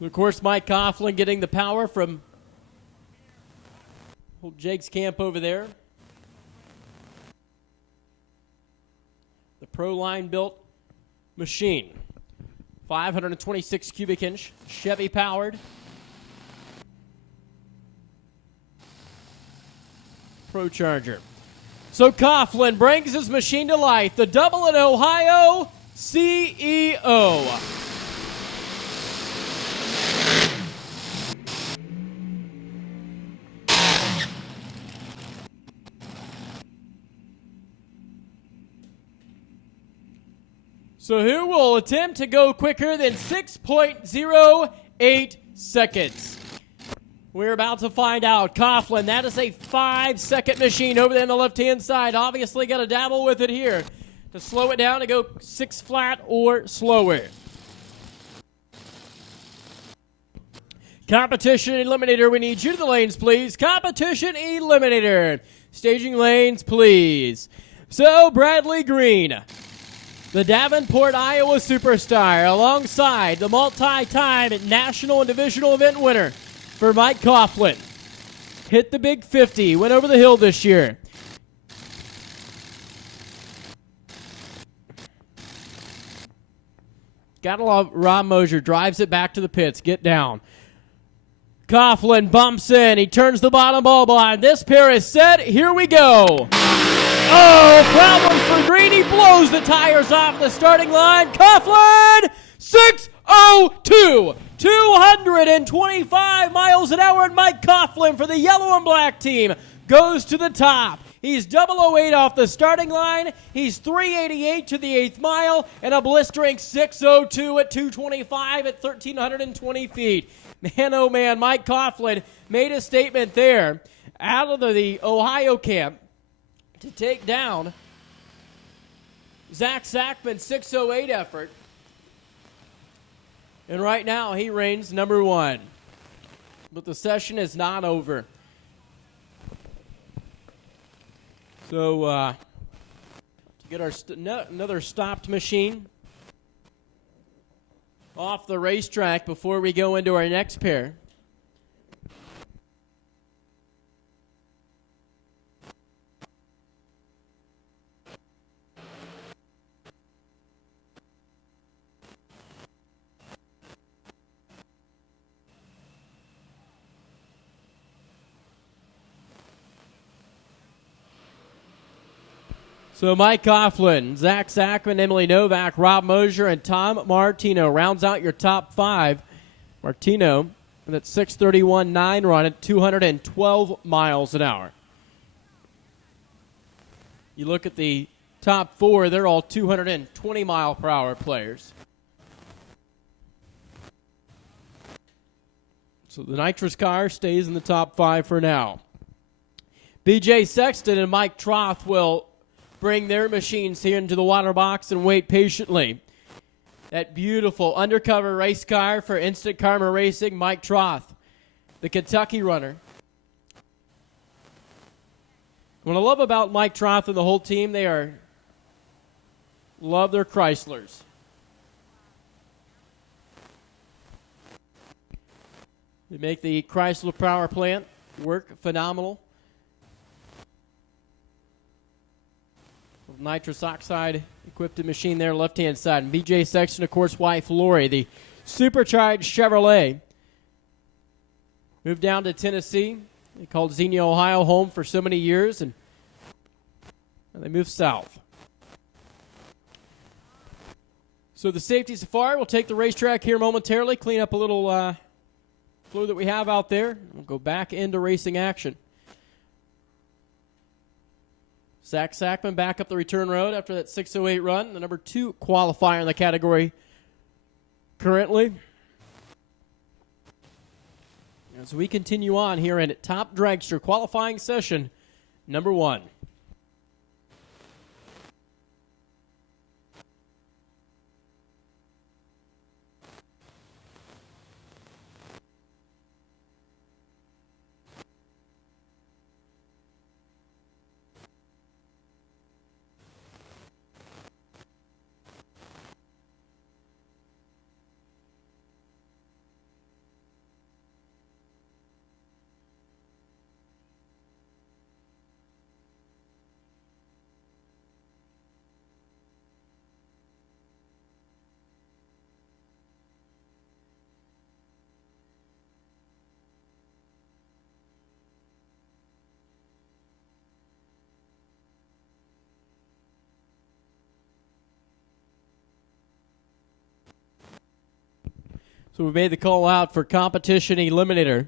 Of course, Mike Coughlin getting the power from old Jake's camp over there. The Proline built machine. 526 cubic inch, Chevy powered. Pro Charger. So Coughlin brings his machine to life. The Double in Ohio CEO. So who will attempt to go quicker than 6.08 seconds? We're about to find out. Coughlin, that is a 5-second machine over there on the left-hand side. Obviously got to dabble with it here to slow it down to go 6 flat or slower. Competition Eliminator, we need you to the lanes, please. Competition Eliminator. Staging lanes, please. So Bradley Green, the Davenport, Iowa superstar, alongside the multi-time national and divisional event winner for Mike Coughlin. Hit the big 50, went over the hill this year. Gotta love Rob Mosier, drives it back to the pits, get down. Coughlin bumps in, he turns the bottom ball blind. This pair is set, here we go. Oh, problem for Green. He blows the tires off the starting line. Coughlin, 6:02. 225 miles an hour, and Mike Coughlin for the yellow and black team goes to the top. He's 008 off the starting line. He's 388 to the 8th mile, and a blistering 6:02 at 225 at 1,320 feet. Man, oh man, Mike Coughlin made a statement there out of the Ohio camp to take down Zach Sackman's 6:08 effort. And right now he reigns number one. But the session is not over. So to get our another stopped machine off the racetrack before we go into our next pair. So Mike Coughlin, Zach Sackman, Emily Novak, Rob Mosier, and Tom Martino rounds out your top five. Martino with that 6:31.9 run at 212 miles an hour. You look at the top four, they're all 220 mile per hour players. So the nitrous car stays in the top five for now. BJ Sexton and Mike Troth will bring their machines here into the water box and wait patiently. That beautiful undercover race car for Instant Karma Racing, Mike Troth, the Kentucky runner. What I love about Mike Troth and the whole team, they love their Chryslers. They make the Chrysler power plant work phenomenal. Nitrous oxide equipped machine there, left-hand side. And BJ Sexton, of course, wife Lori, the supercharged Chevrolet. Moved down to Tennessee. They called Xenia, Ohio home for so many years, and they moved south. So the safety safari will take the racetrack here momentarily, clean up a little fluid that we have out there. We'll go back into racing action. Zach Sackman back up the return road after that 6:08 run, the number 2 qualifier in the category currently. As we continue on here in Top Dragster qualifying session number 1. So we made the call out for Competition Eliminator.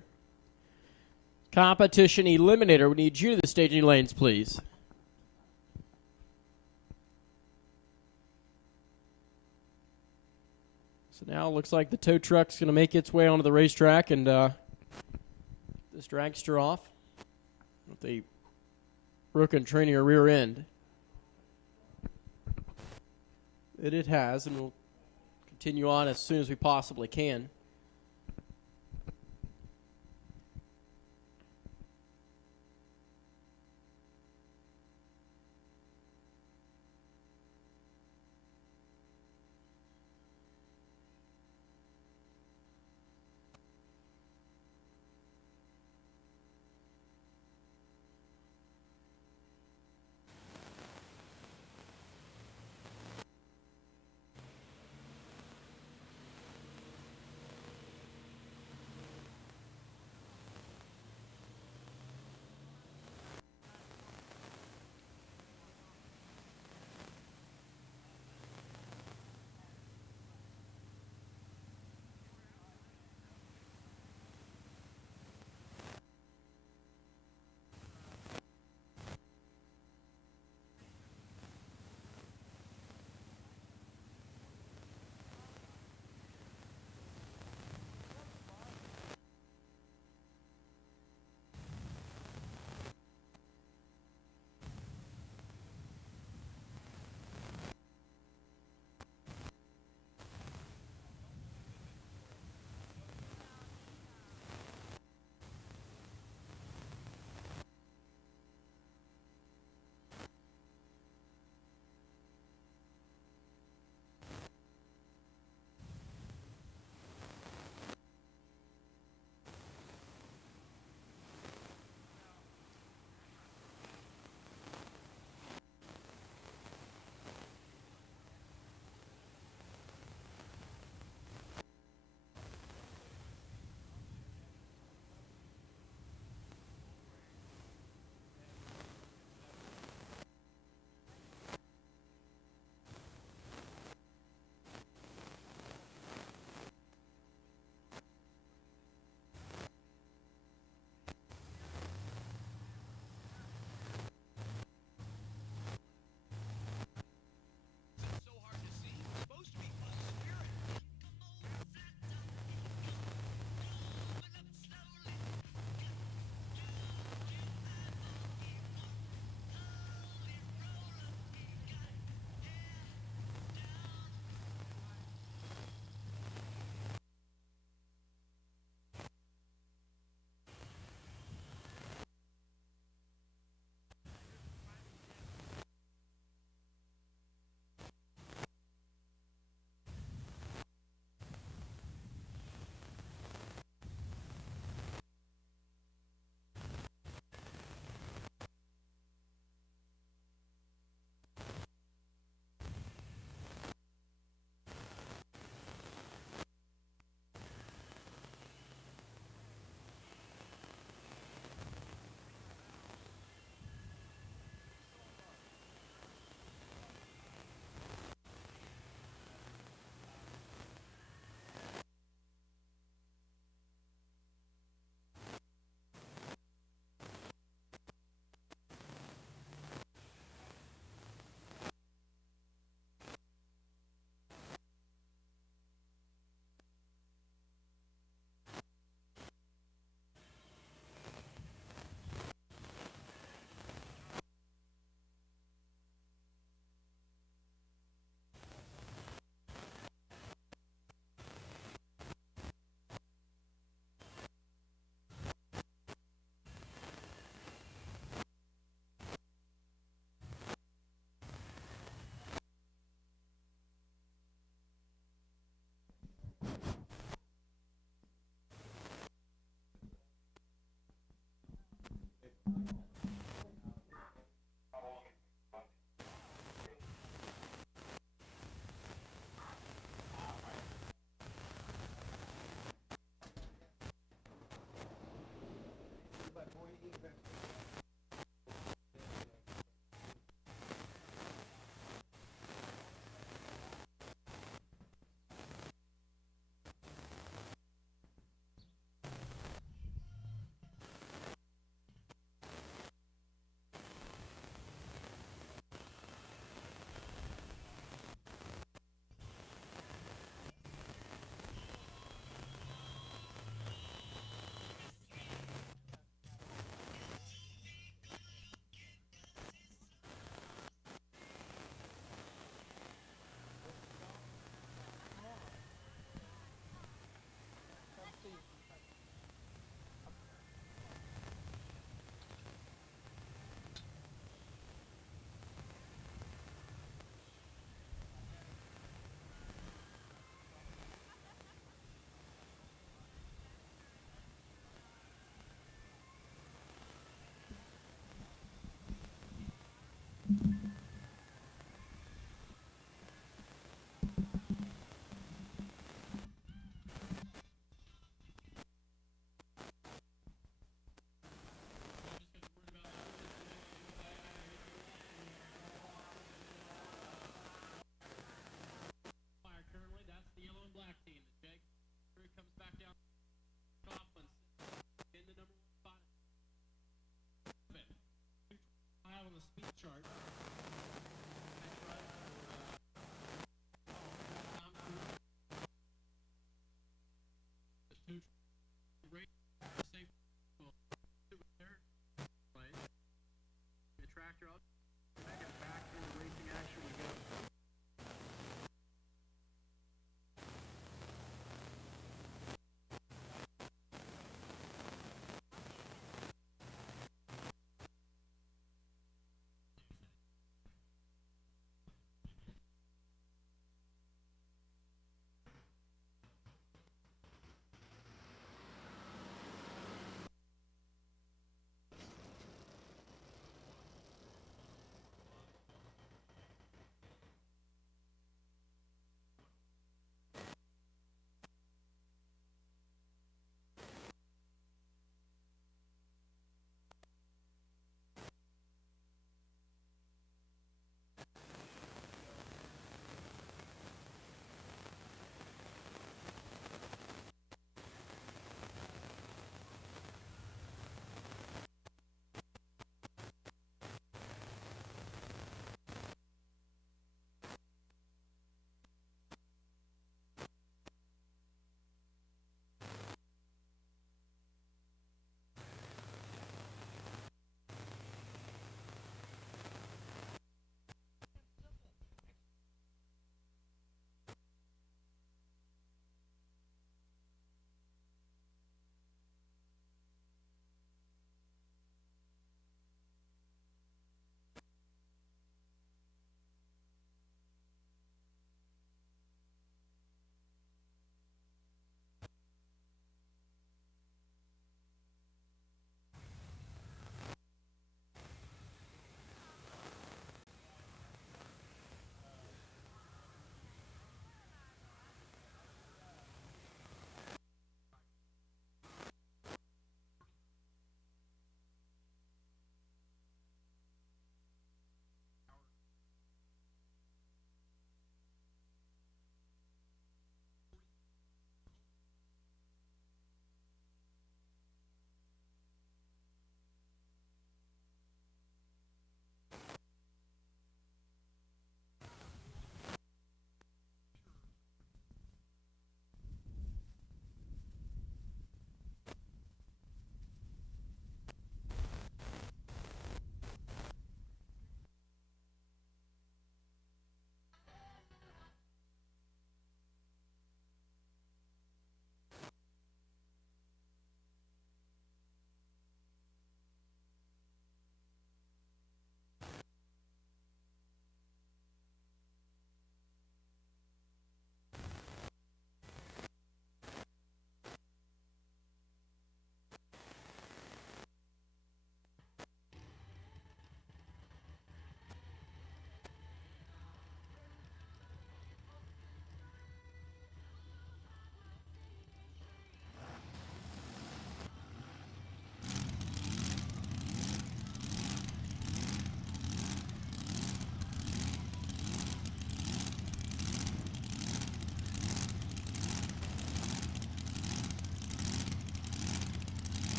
Competition Eliminator, we need you to the staging lanes, please. So now it looks like the tow truck's going to make its way onto the racetrack and this dragster off with a broken training rear end. It has, and we'll continue on as soon as we possibly can.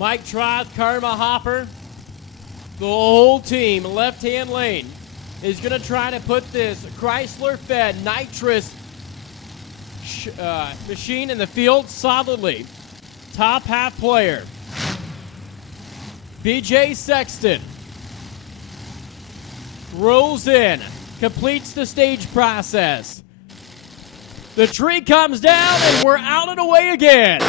Mike Troth, Karma Hopper, the whole team, left-hand lane, is going to try to put this Chrysler-fed nitrous machine in the field solidly. Top half player, BJ Sexton, rolls in, completes the stage process. The tree comes down, and we're out and away again.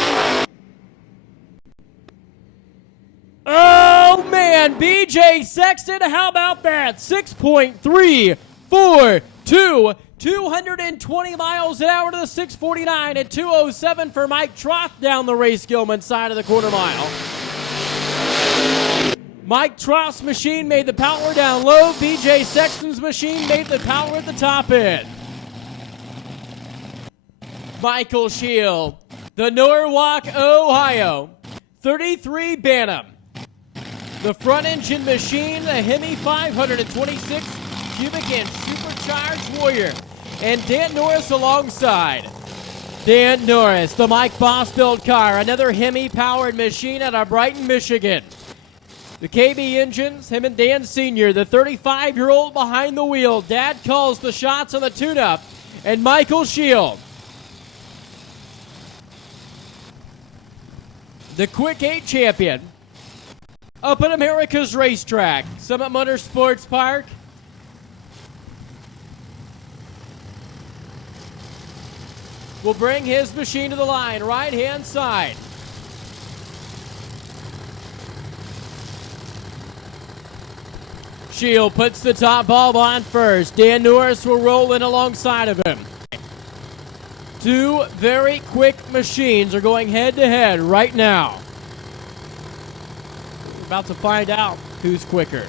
Oh, man, BJ Sexton, how about that? 6.342, 220 miles an hour to the 649 at 207 for Mike Troth down the Ray Skillman side of the quarter mile. Mike Troth's machine made the power down low. BJ Sexton's machine made the power at the top end. Michael Shield, the Norwalk, Ohio, 33 Bantam. The front engine machine, the Hemi 526 cubic inch supercharged Warrior. And Dan Norris alongside. Dan Norris, the Mike Boss built car, another Hemi powered machine out of Brighton, Michigan. The KB engines, him and Dan Sr., the 35-year-old behind the wheel. Dad calls the shots on the tune-up. And Michael Shield, the Quick 8 champion, up at America's Racetrack, Summit Motorsports Park. Will bring his machine to the line, right-hand side. Shield puts the top bulb on first. Dan Norris will roll in alongside of him. Two very quick machines are going head-to-head right now. We're about to find out who's quicker.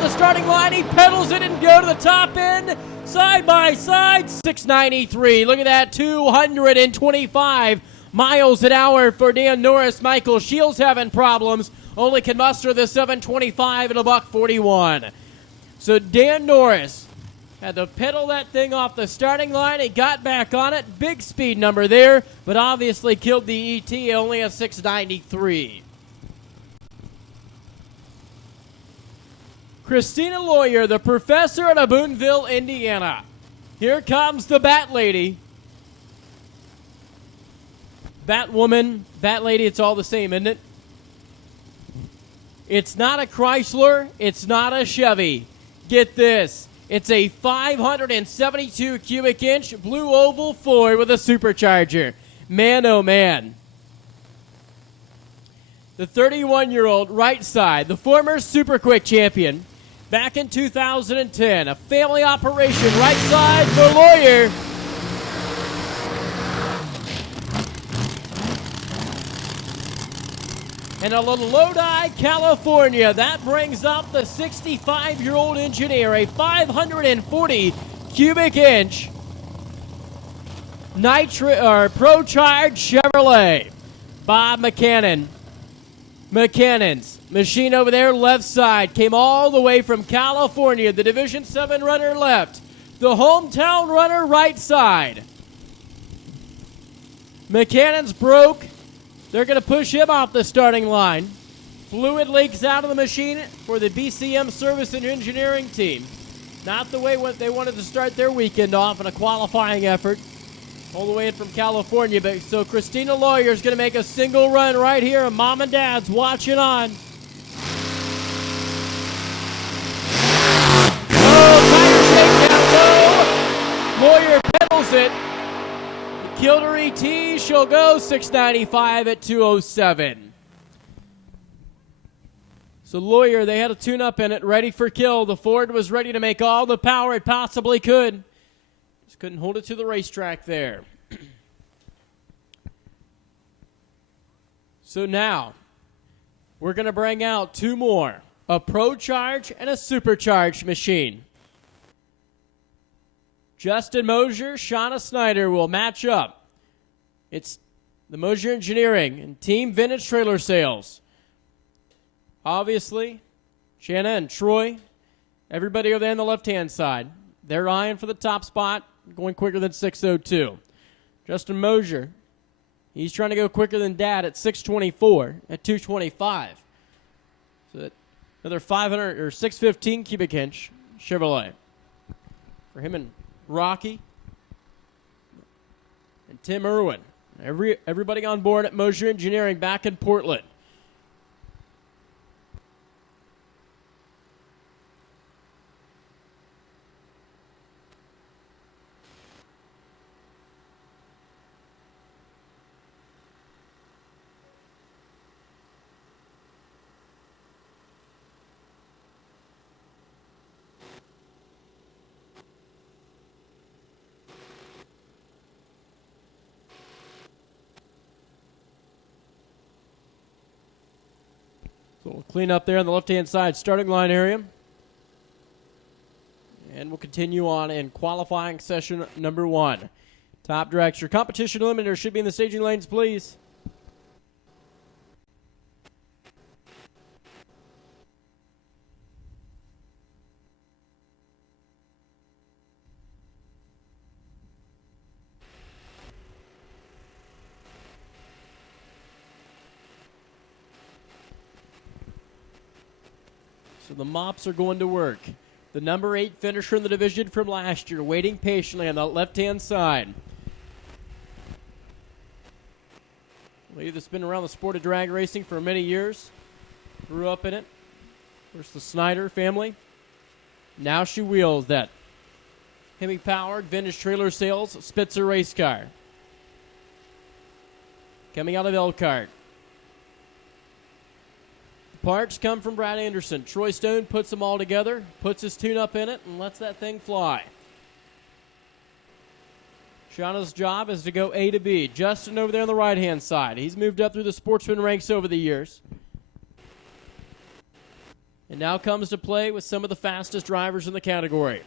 The starting line, he pedals it and go to the top end, side by side, 693. Look at that, 225 miles an hour for Dan Norris. Michael Shields having problems, only can muster the 725 at $141. So Dan Norris had to pedal that thing off the starting line. He got back on it, big speed number there, but obviously killed the ET, only a 693. Christina Lawyer, the professor out of Boonville, Indiana. Here comes the Bat Lady. Batwoman, Bat Lady, it's all the same, isn't it? It's not a Chrysler. It's not a Chevy. Get this. It's a 572 cubic inch blue oval Ford with a supercharger. Man, oh man. The 31-year-old right side, the former Super Quick champion. Back in 2010, a family operation, right side for Lawyer. And a little Lodi, California. That brings up the 65-year-old engineer, a 540 cubic inch Pro-Charged Chevrolet. Bob McCannon's machine over there, left side, came all the way from California. The Division 7 runner left. The hometown runner right side. McCannon's broke. They're going to push him off the starting line. Fluid leaks out of the machine for the BCM Service and Engineering team. Not the way what they wanted to start their weekend off in a qualifying effort. All the way in from California. But so Christina Lawyer is going to make a single run right here, and Mom and Dad's watching on. Oh, tire shakedown low. Lawyer pedals it. Killed her ET. She'll go 695 at 207. So Lawyer, they had a tune-up in it, ready for kill. The Ford was ready to make all the power it possibly could. Just couldn't hold it to the racetrack there. So now, we're going to bring out two more. A Pro-Charge and a Supercharged machine. Justin Mosier, Shauna Snyder will match up. It's the Mosier Engineering and Team Vintage Trailer Sales. Obviously, Shanna and Troy, everybody over there on the left-hand side, they're eyeing for the top spot. going quicker than 6:02. Justin Mosier, he's trying to go quicker than Dad at 6:24 at 2:25. So that another 500 or 615 cubic inch Chevrolet for him and Rocky and Tim Irwin. Everybody on board at Mosier Engineering back in Portland. So we'll clean up there on the left-hand side starting line area. And we'll continue on in qualifying session number 1. Top directs, your competition limiter should be in the staging lanes, please. So the mops are going to work. The number 8 finisher in the division from last year, waiting patiently on the left-hand side. Lady that's been around the sport of drag racing for many years. Grew up in it. There's the Snyder family. Now she wheels that Hemi-powered vintage trailer sales Spitzer race car. Coming out of Elkhart. Parts come from Brad Anderson. Troy Stone puts them all together, puts his tune-up in it, and lets that thing fly. Shauna's job is to go A to B. Justin over there on the right-hand side. He's moved up through the sportsman ranks over the years. And now comes to play with some of the fastest drivers in the category.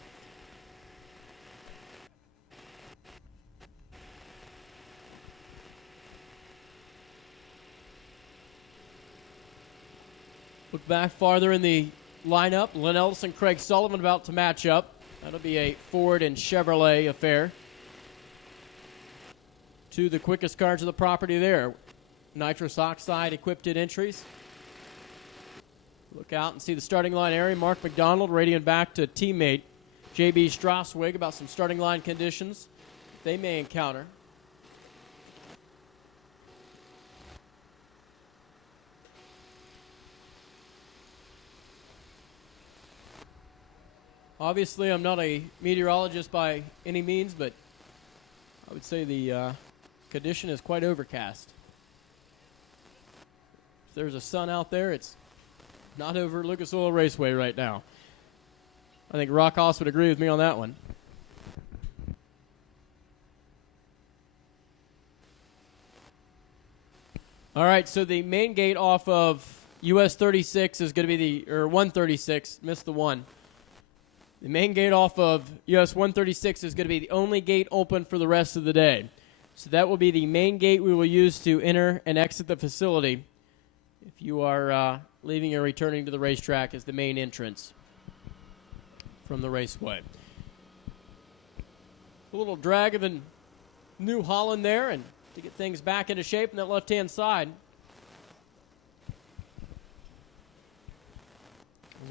Look back farther in the lineup. Lynn Ellis and Craig Sullivan about to match up. That'll be a Ford and Chevrolet affair. Two of the quickest cars of the property there. Nitrous oxide equipped in entries. Look out and see the starting line area. Mark McDonald radioing back to teammate J.B. Straswig about some starting line conditions they may encounter. Obviously, I'm not a meteorologist by any means, but I would say the condition is quite overcast. If there's a sun out there, it's not over Lucas Oil Raceway right now. I think Rockhouse would agree with me on that one. All right, so the main gate off of US 36 is going to be the, or 136, missed the one. The main gate off of US 136 is going to be the only gate open for the rest of the day. So that will be the main gate we will use to enter and exit the facility if you are leaving or returning to the racetrack as the main entrance from the raceway. A little drag of the New Holland there and to get things back into shape on that left-hand side.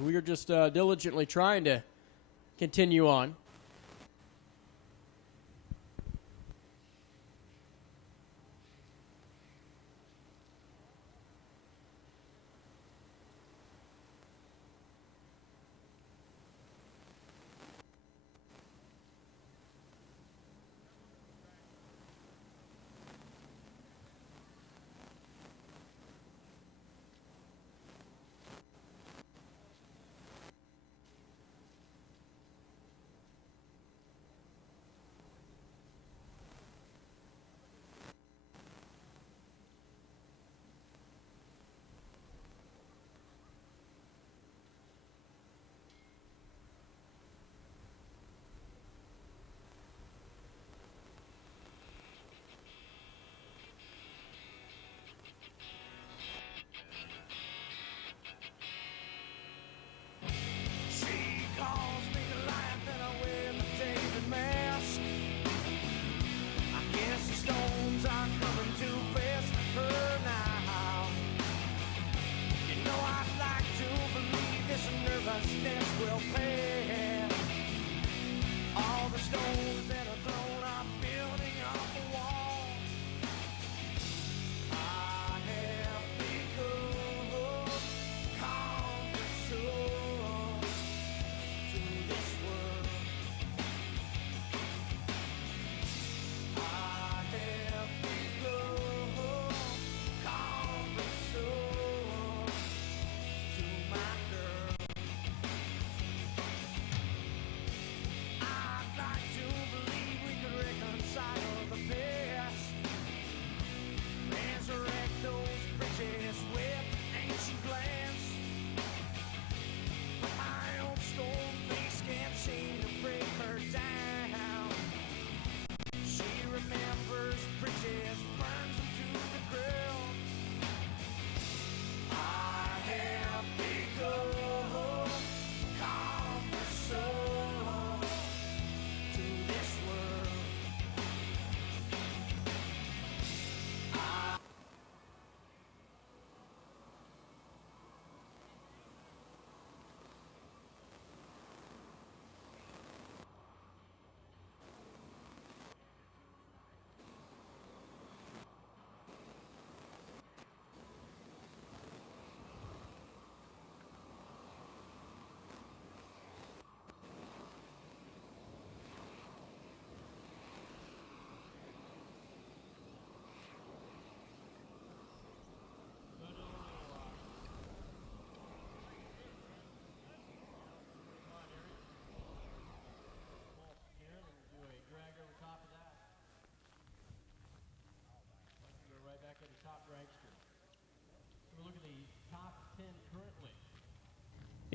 We are just diligently trying to continue on.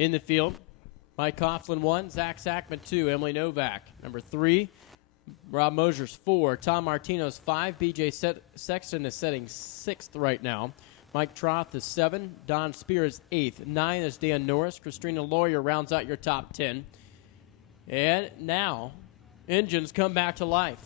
In the field, Mike Coughlin 1, Zach Sackman 2, Emily Novak. Number 3, Rob Mosier's 4, Tom Martino's 5, BJ Sexton is setting 6th right now. Mike Troth is 7, Don Spear is 8th. 9 is Dan Norris. Christina Lawyer rounds out your top 10. And now, engines come back to life.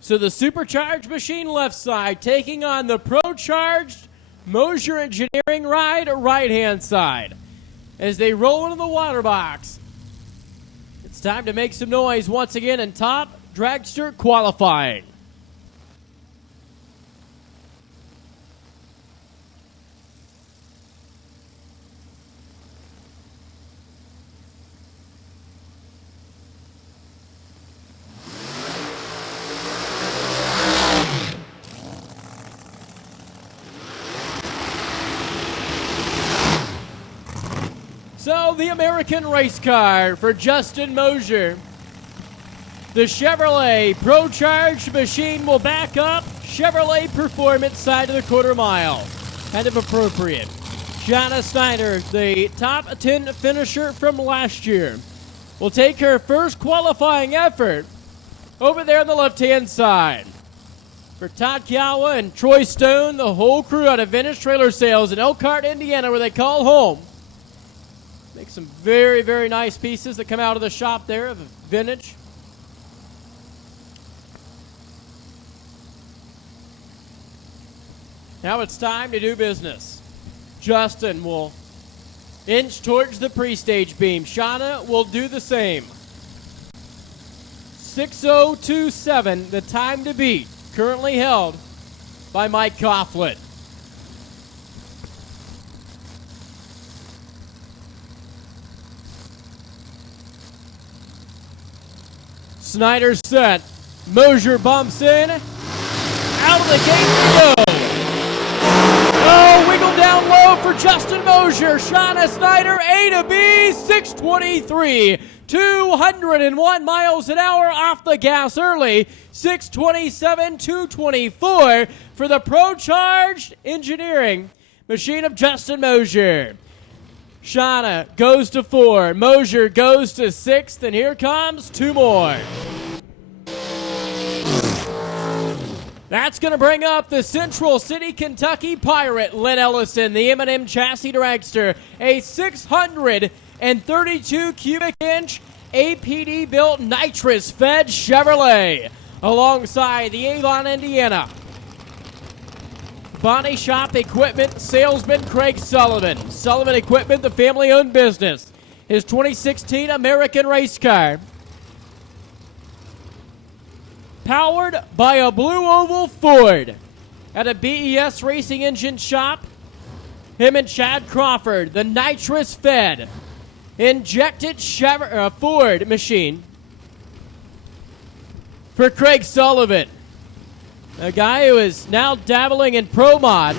So the supercharged machine left side taking on the pro-charged Mosier Engineering ride right-hand side. As they roll into the water box, it's time to make some noise once again in top dragster qualifying. So the American race car for Justin Mosier. The Chevrolet Pro Charged machine will back up Chevrolet Performance side of the quarter mile. Kind of appropriate. Jana Snyder, the top 10 finisher from last year, will take her first qualifying effort over there on the left-hand side. For Todd Kiowa and Troy Stone, the whole crew out of Vintage Trailer Sales in Elkhart, Indiana, where they call home. Make some very, very nice pieces that come out of the shop there of vintage. Now it's time to do business. Justin will inch towards the pre-stage beam. Shauna will do the same. 6:027, the time to beat, currently held by Mike Coughlin. Snyder set. Mosier bumps in. Out of the gate we go. Oh, wiggle down low for Justin Mosier. Shauna Snyder, A to B, 623. 201 miles an hour off the gas early. 627, 224 for the Pro Charged Engineering machine of Justin Mosier. Shauna goes to 4. Mosier goes to 6th, and here comes 2 more. That's going to bring up the Central City, Kentucky Pirate, Lynn Ellison, the M&M chassis dragster, a 632 cubic inch APD-built nitrous-fed Chevrolet, alongside the Avon, Indiana Body Shop Equipment salesman Craig Sullivan. Sullivan Equipment, the family-owned business. His 2016 American race car. Powered by a blue oval Ford at a BES Racing Engine shop. Him and Chad Crawford, the nitrous-fed, injected Ford machine for Craig Sullivan. A guy who is now dabbling in Pro Mod.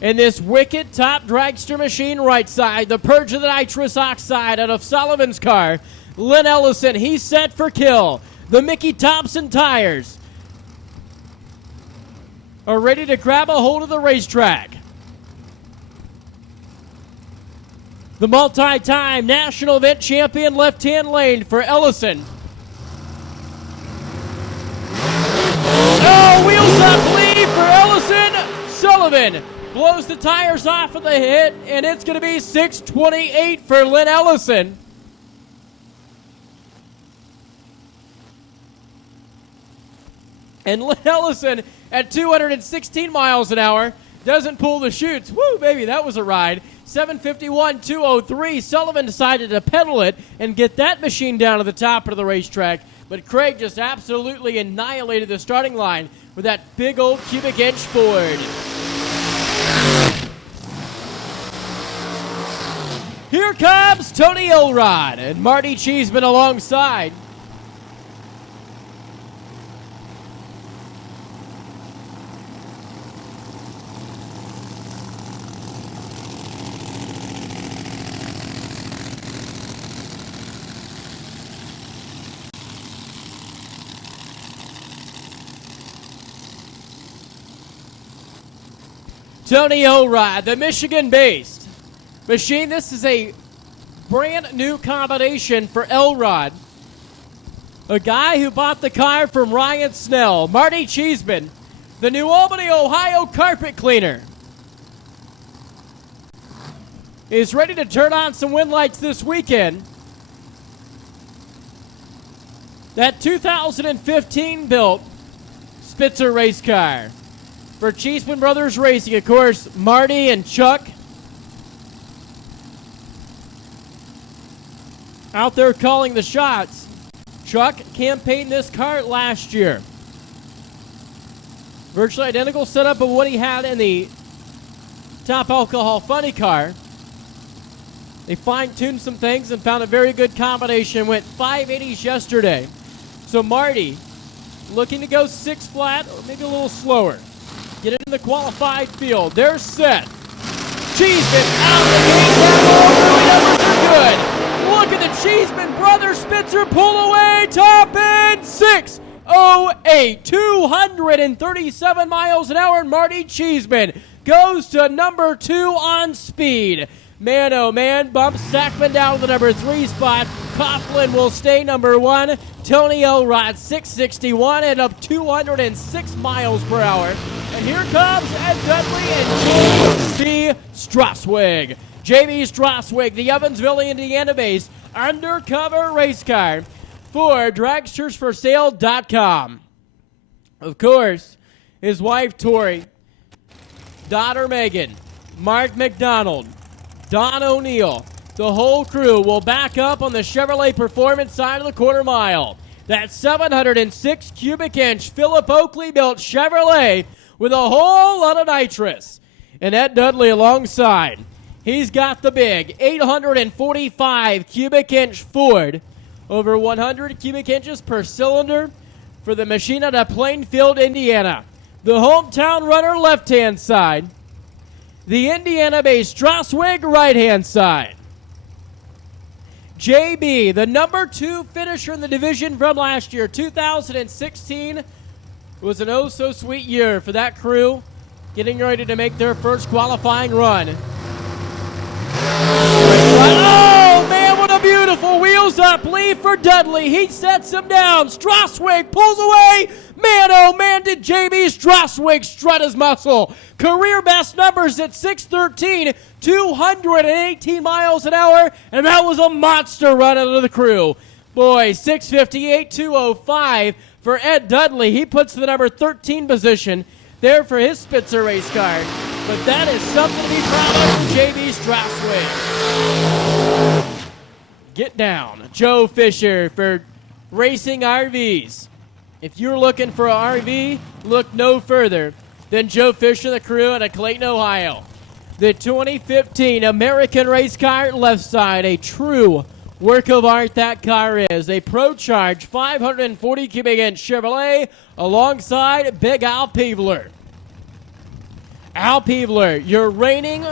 In this wicked top dragster machine right side, the purge of the nitrous oxide out of Sullivan's car. Lynn Ellison, he's set for kill. The Mickey Thompson tires are ready to grab a hold of the racetrack. The multi-time national event champion left-hand lane for Ellison. Oh, wheels up lead for Ellison. Sullivan blows the tires off of the hit, and it's going to be 628 for Lynn Ellison. And Lynn Ellison at 216 miles an hour doesn't pull the chutes. Woo, baby, that was a ride. 751, 203. Sullivan decided to pedal it and get that machine down to the top of the racetrack. But Craig just absolutely annihilated the starting line with that big old cubic inch Ford. Here comes Tony Elrod and Marty Cheeseman alongside. Tony Elrod, the Michigan-based machine. This is a brand new combination for Elrod. A guy who bought the car from Ryan Snell, Marty Cheeseman, the New Albany, Ohio carpet cleaner, is ready to turn on some wind lights this weekend. That 2015 built Spitzer race car for Cheeseman Brothers Racing. Of course, Marty and Chuck out there calling the shots. Chuck campaigned this car last year. Virtually identical setup of what he had in the Top Alcohol Funny car. They fine-tuned some things and found a very good combination. Went 580s yesterday. So Marty looking to go 6 flat or maybe a little slower. Get it in the qualified field. They're set. Cheeseman out of the gate. That really numbers are good. Look at the Cheeseman Brothers Spitzer pull away. Top end 6:08. 237 miles an hour. And Marty Cheeseman goes to number 2 on speed. Man, oh man, bumps Sackman down to the number 3 spot. Coughlin will stay number 1. Tony Elrod, 661 and up 206 miles per hour. And here comes Ed Dudley and J.B. Straswig. J.B. Straswig, the Evansville, Indiana-based undercover race car for dragstersforsale.com. Of course, his wife, Tori, daughter, Megan, Mark McDonald, Don O'Neill, the whole crew will back up on the Chevrolet Performance side of the quarter mile. That 706 cubic inch Philip Oakley built Chevrolet with a whole lot of nitrous. And Ed Dudley alongside. He's got the big 845 cubic inch Ford, over 100 cubic inches per cylinder for the machine out of Plainfield, Indiana. The hometown runner left-hand side. The Indiana-based Straswig right-hand side. JB, the number 2 finisher in the division from last year, 2016, was an oh-so-sweet year for that crew, getting ready to make their first qualifying run. Oh, man, what a beautiful wheels up lead for Dudley. He sets him down. Straswig pulls away. Man, oh, man, did J.B. Straswig strut his muscle. Career best numbers at 613, 218 miles an hour, and that was a monster run out of the crew. Boy, 658, 205 for Ed Dudley. He puts the number 13 position there for his Spitzer race car. But that is something to be proud of for J.B. Straswig. Get down. Joe Fisher for Racing RVs. If you're looking for an RV, look no further than Joe Fisher and the crew out of Clayton, Ohio. The 2015 American race car left side, a true work of art that car is. A Pro-Charge 540 cubic inch Chevrolet alongside Big Al Peevler. Al Peevler, your reigning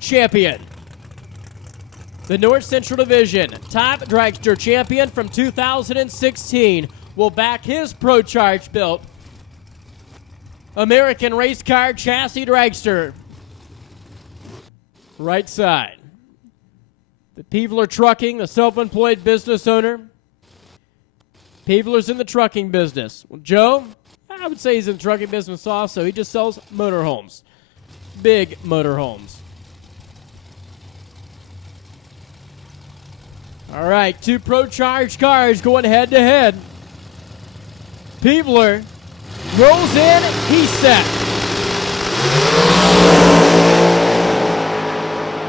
champion. The North Central Division top dragster champion from 2016 will back his Pro-Charge built American race car chassis dragster. Right side. The Peevler Trucking, the self-employed business owner. Peevler's in the trucking business. Well, Joe, I would say he's in the trucking business also. He just sells motorhomes. Big motorhomes. All right, 2 Pro-Charge cars going head-to-head. Peevler rolls in, he's set.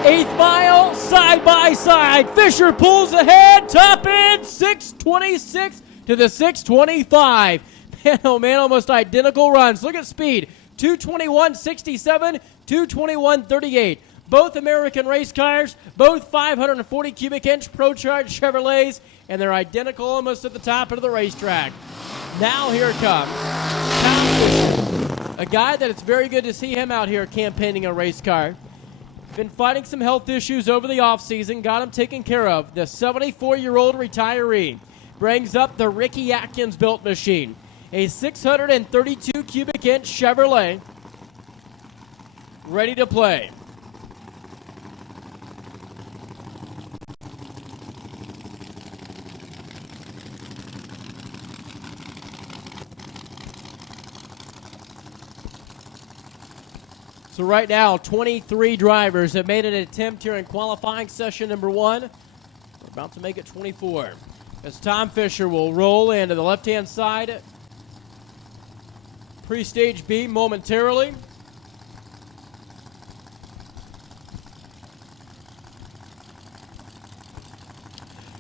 8th mile, side by side. Fisher pulls ahead, top end, 626 to the 625. Man, oh man, almost identical runs. Look at speed, 221.67, 221.38. Both American race cars, both 540 cubic inch Pro-Charge Chevrolets, and they're identical almost at the top of the racetrack. Now here comes a guy that it's very good to see him out here campaigning a race car. Been fighting some health issues over the offseason, got him taken care of. The 74-year-old retiree brings up the Ricky Atkins built machine, a 632 cubic inch Chevrolet. ready to play. So right now, 23 drivers have made an attempt here in qualifying session number 1. We're about to make it 24. As Tom Fisher will roll into the left-hand side. Pre-stage B momentarily.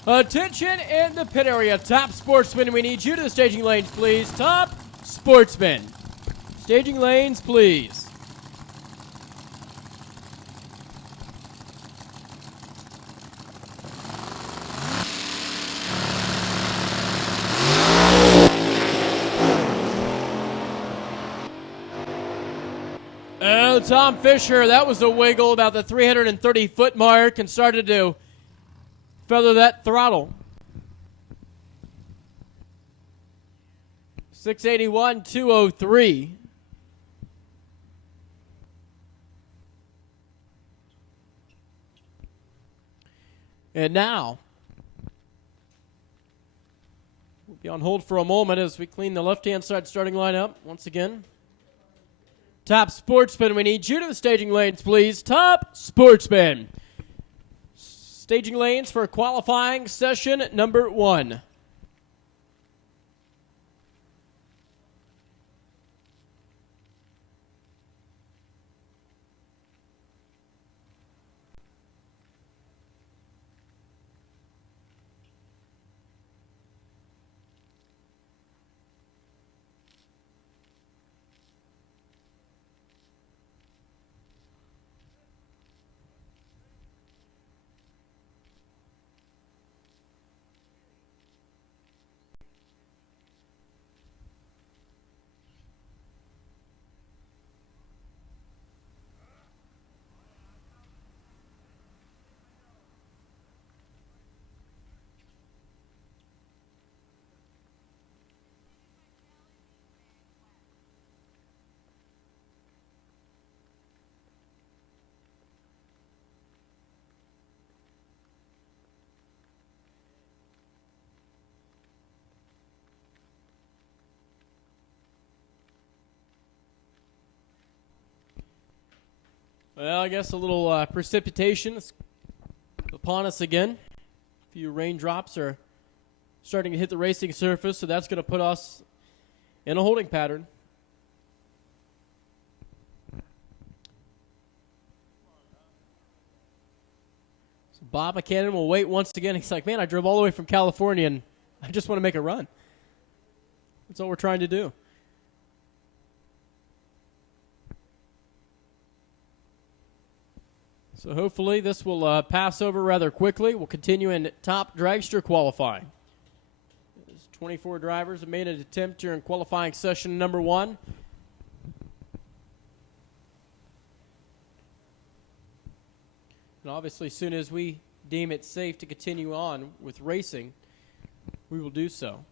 Attention in the pit area. Top sportsman, we need you to the staging lanes, please. Top sportsman. Staging lanes, please. Oh, Tom Fisher, that was a wiggle about the 330-foot mark and started to feather that throttle. 681, 203. And now, we'll be on hold for a moment as we clean the left-hand side starting lineup once again. Top sportsman, we need you to the staging lanes, please. Top sportsman. Staging lanes for qualifying session number 1. Well, I guess a little precipitation is upon us again. A few raindrops are starting to hit the racing surface, so that's going to put us in a holding pattern. So Bob McCannon will wait once again. He's like, man, I drove all the way from California, and I just want to make a run. That's all we're trying to do. So hopefully this will pass over rather quickly. We'll continue in top dragster qualifying. There's 24 drivers have made an attempt here in qualifying session number 1. And obviously, as soon as we deem it safe to continue on with racing, we will do so.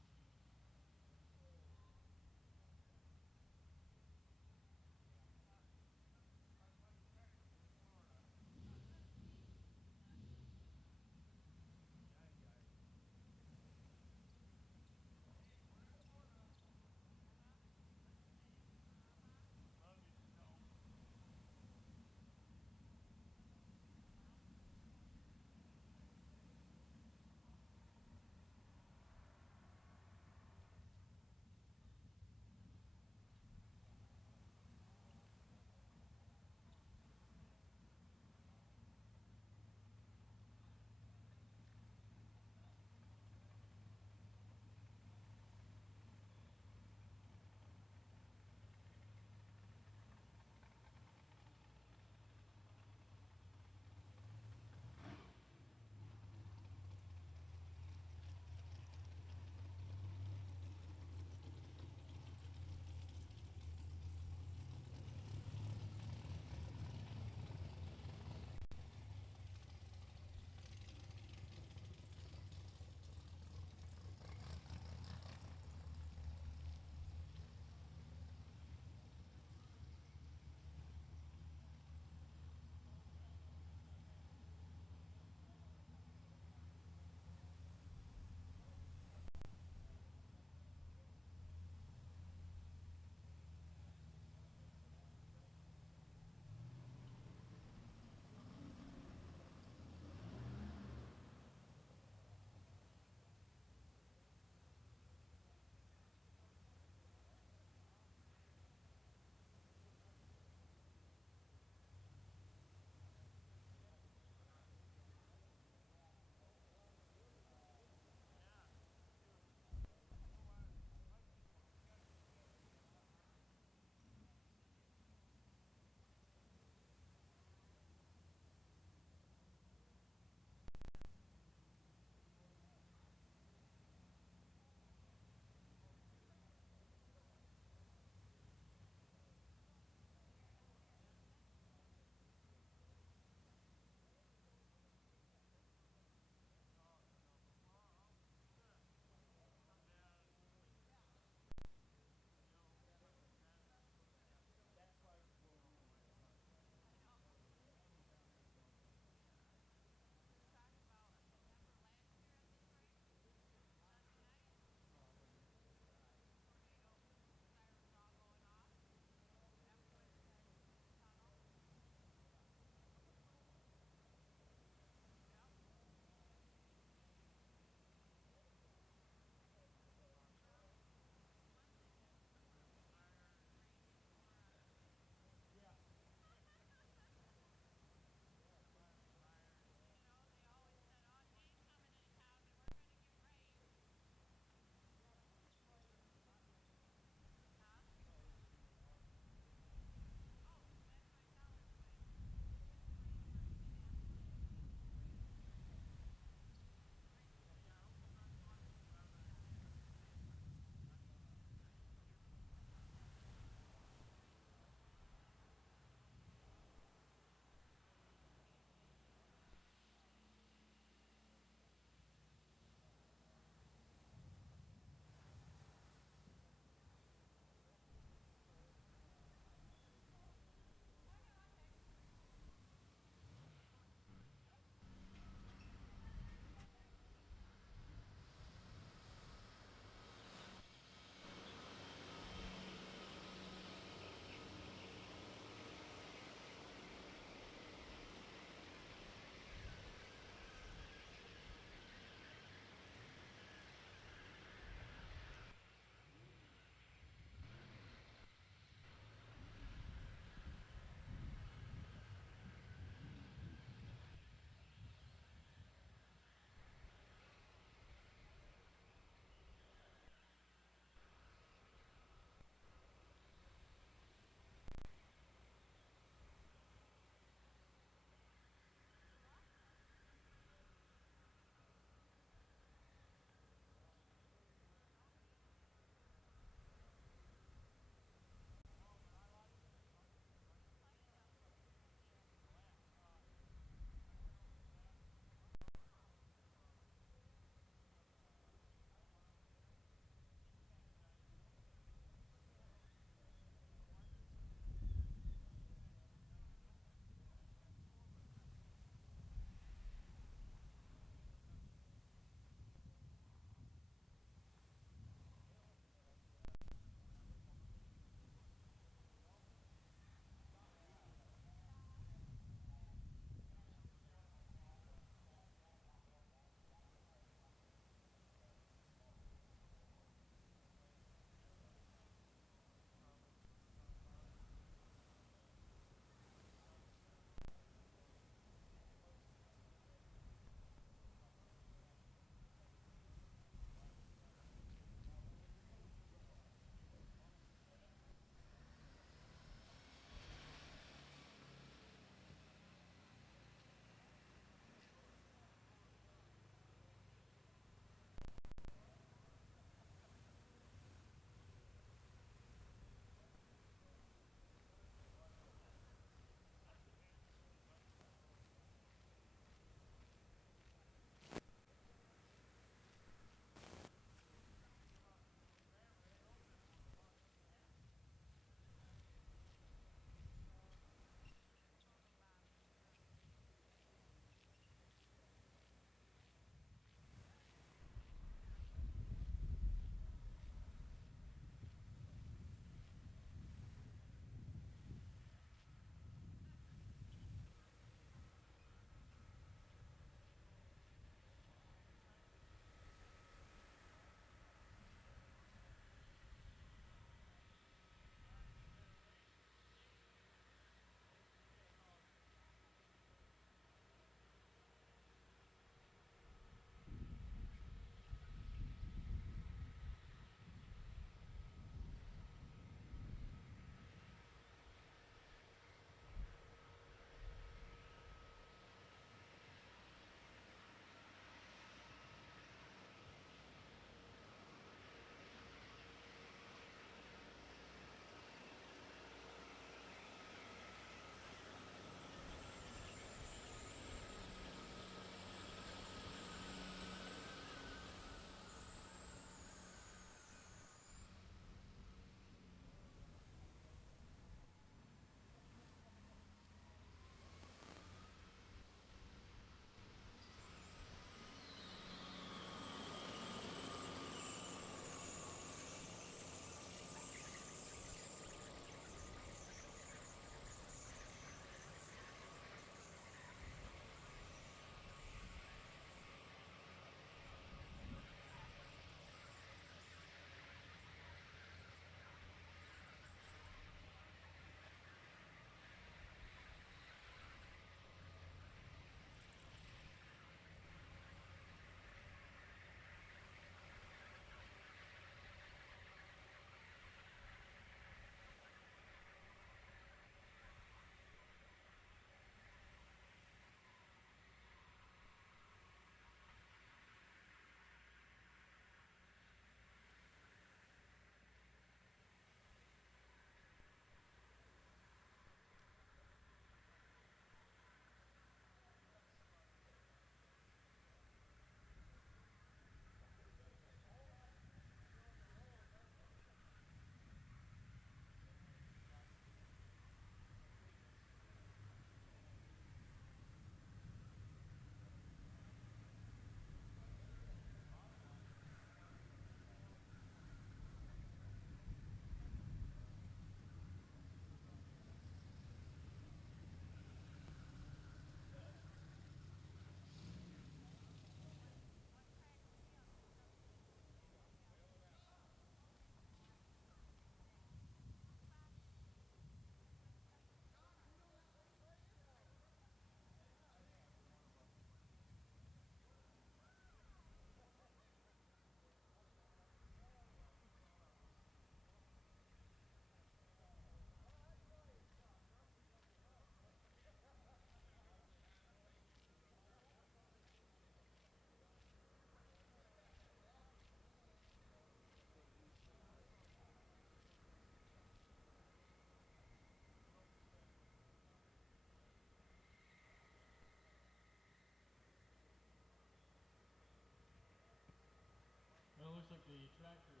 the tractor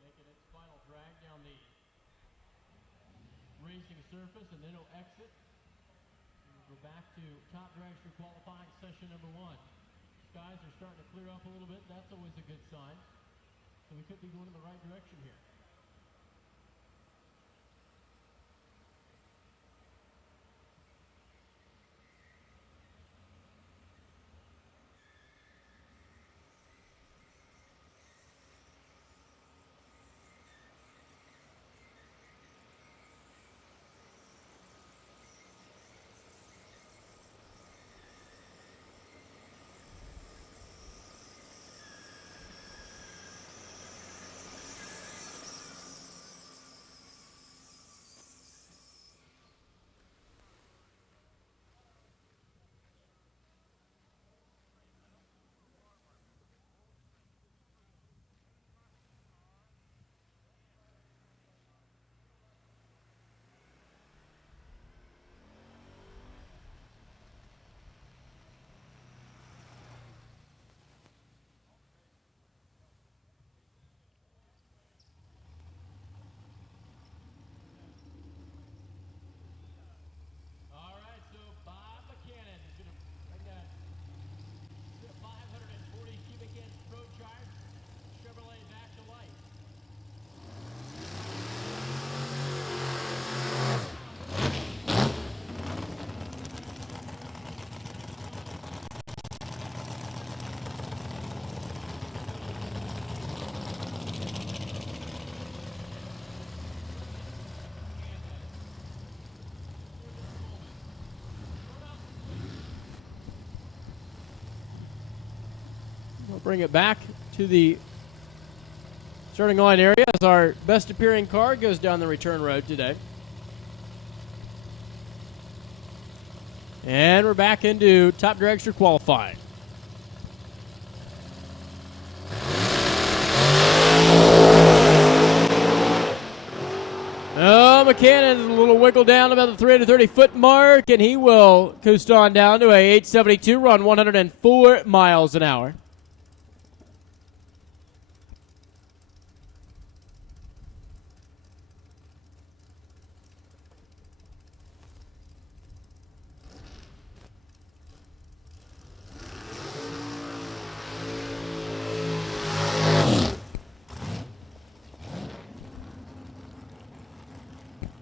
making its final drag down the racing surface, and then it'll exit. We'll go back to top dragster qualifying session number 1. Skies are starting to clear up a little bit. That's always a good sign. So we could be going in the right direction here. We'll bring it back to the starting line area as our best appearing car goes down the return road today. And we're back into top dragster qualifying. Oh, McCannon's a little wiggle down about the 330-foot mark, and he will coast on down to a 872 run, 104 miles an hour.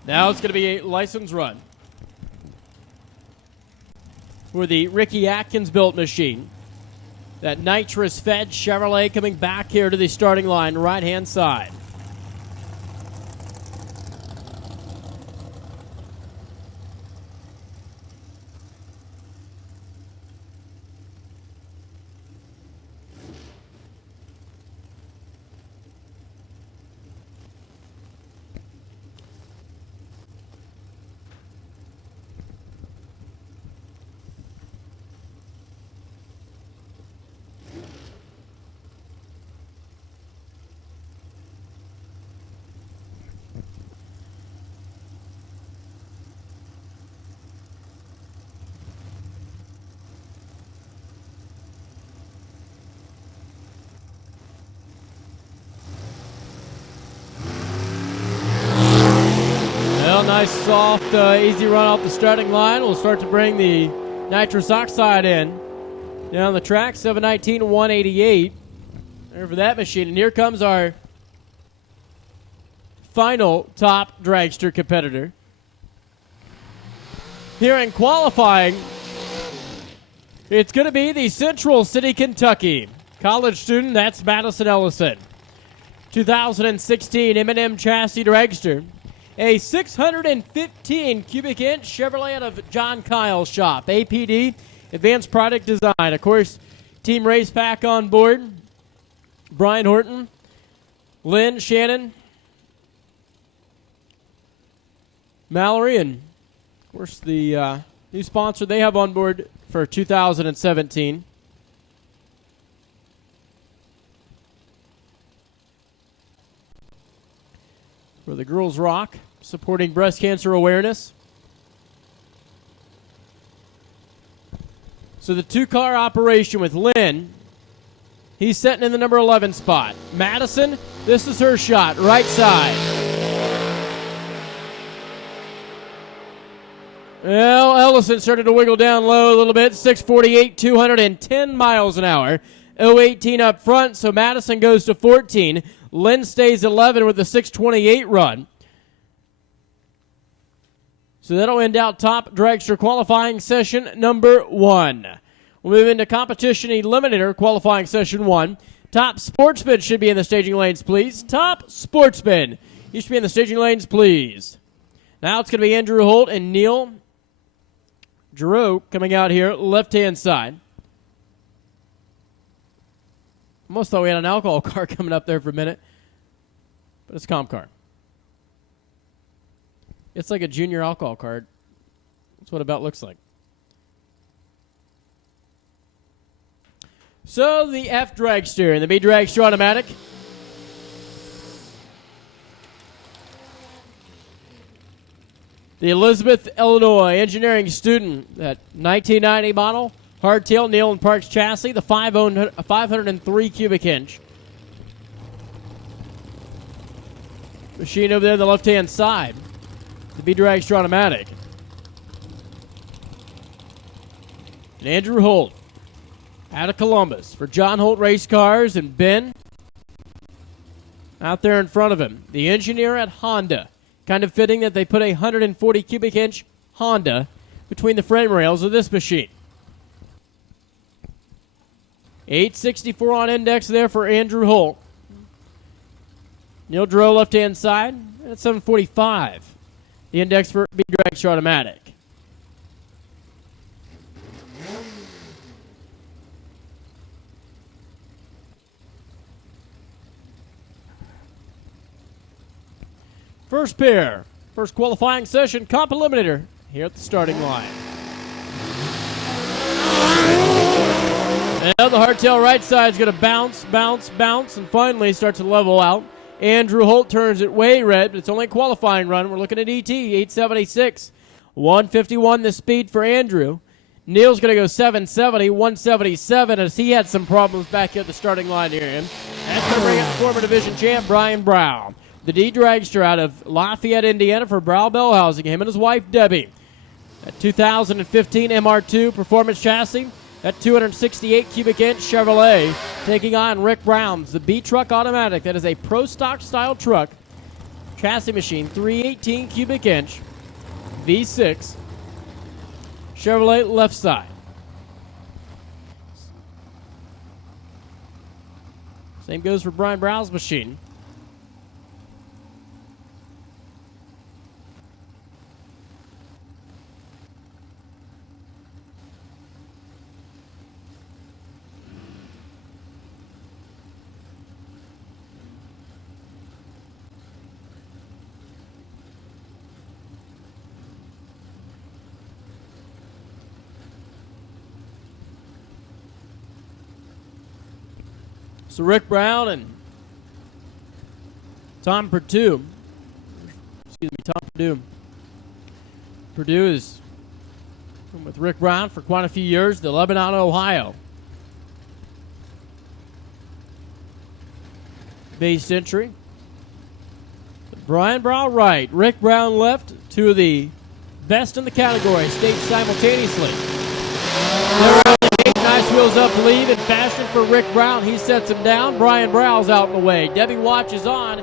Now it's going to be a license run for the Ricky Atkins built machine. That nitrous-fed Chevrolet coming back here to the starting line, right-hand side. Well, nice, soft, easy run off the starting line. We'll start to bring the nitrous oxide in. Down the track, 719, 188. There for that machine. And here comes our final top dragster competitor. Here in qualifying, it's going to be the Central City, Kentucky college student. That's Madison Ellison. 2016 M&M chassis dragster. A 615 cubic inch Chevrolet out of John Kyle's shop. APD, Advanced Product Design. Of course, Team Race Pack on board. Brian Horton, Lynn, Shannon, Mallory, and of course the new sponsor they have on board for 2017. For the Girls Rock, supporting breast cancer awareness. So the two-car operation with Lynn He's setting in the number 11 spot. Madison, this is her shot, right side. Well, Ellison started to wiggle down low a little bit. 648, 210 miles an hour. 018 up front, so Madison goes to 14. Lynn stays 11 with a 628 run. So that'll end out top dragster qualifying session number 1. We'll move into competition eliminator qualifying session 1. Top sportsman should be in the staging lanes, please. Top sportsman. You should be in the staging lanes, please. Now it's going to be Andrew Holt and Neil Giroux coming out here, left-hand side. Almost thought we had an alcohol car coming up there for a minute, but it's a comp car. It's like a junior alcohol card. That's what it about looks like. So the F dragster and the B dragster automatic. The Elizabeth, Illinois engineering student, that 1990 model, hardtail Neal and Parks chassis, the 503 cubic inch. Machine over there on the left-hand side. The B dragster automatic. And Andrew Holt out of Columbus for John Holt Race Cars, and Ben out there in front of him. The engineer at Honda. Kind of fitting that they put a 140 cubic inch Honda between the frame rails of this machine. 864 on index there for Andrew Holt. Neil Giroux left-hand side at 745. The index for B dragster automatic. First pair, first qualifying session, comp eliminator here at the starting line. Now the hardtail right side is going to bounce, bounce, bounce, and finally start to level out. Andrew Holt turns it way red, but it's only a qualifying run. We're looking at ET, 876. 151 the speed for Andrew. Neil's going to go 770, 177, as he had some problems back here at the starting line here. That's going to bring up former division champ Brian Brown. The D dragster out of Lafayette, Indiana for Brow Bellhousing, him and his wife Debbie. That 2015 MR2 performance chassis. That 268 cubic inch Chevrolet taking on Rick Brown's the B truck automatic. That is a pro stock style truck. Chassis machine, 318 cubic inch V6 Chevrolet left side. Same goes for Brian Brown's machine. So Rick Brown and Tom Purdue. Purdue is with Rick Brown for quite a few years, the Lebanon, Ohio based entry. Brian Brown right, Rick Brown left, two of the best in the category, staged simultaneously. Nice wheels up lead in fashion for Rick Brown. He sets him down. Brian Brown's out in the way. Debbie watches on,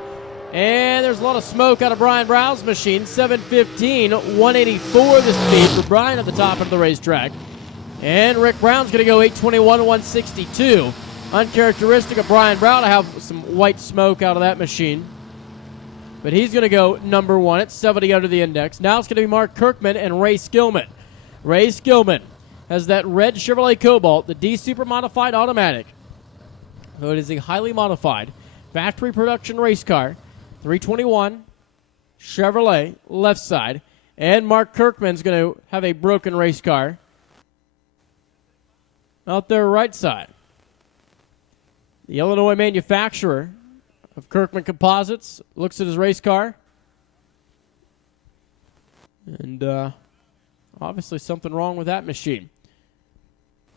and there's a lot of smoke out of Brian Brown's machine. 715, 184 the speed for Brian at the top of the racetrack. And Rick Brown's going to go 821, 162. Uncharacteristic of Brian Brown to have some white smoke out of that machine. But he's going to go number 1 at 70 under the index. Now it's going to be Mark Kirkman and Ray Skillman. Ray Skillman has that red Chevrolet Cobalt, the D Super Modified Automatic. So it is a highly modified factory production race car. 321 Chevrolet left side. And Mark Kirkman's going to have a broken race car out there right side. The Illinois manufacturer of Kirkman Composites looks at his race car. And obviously something wrong with that machine.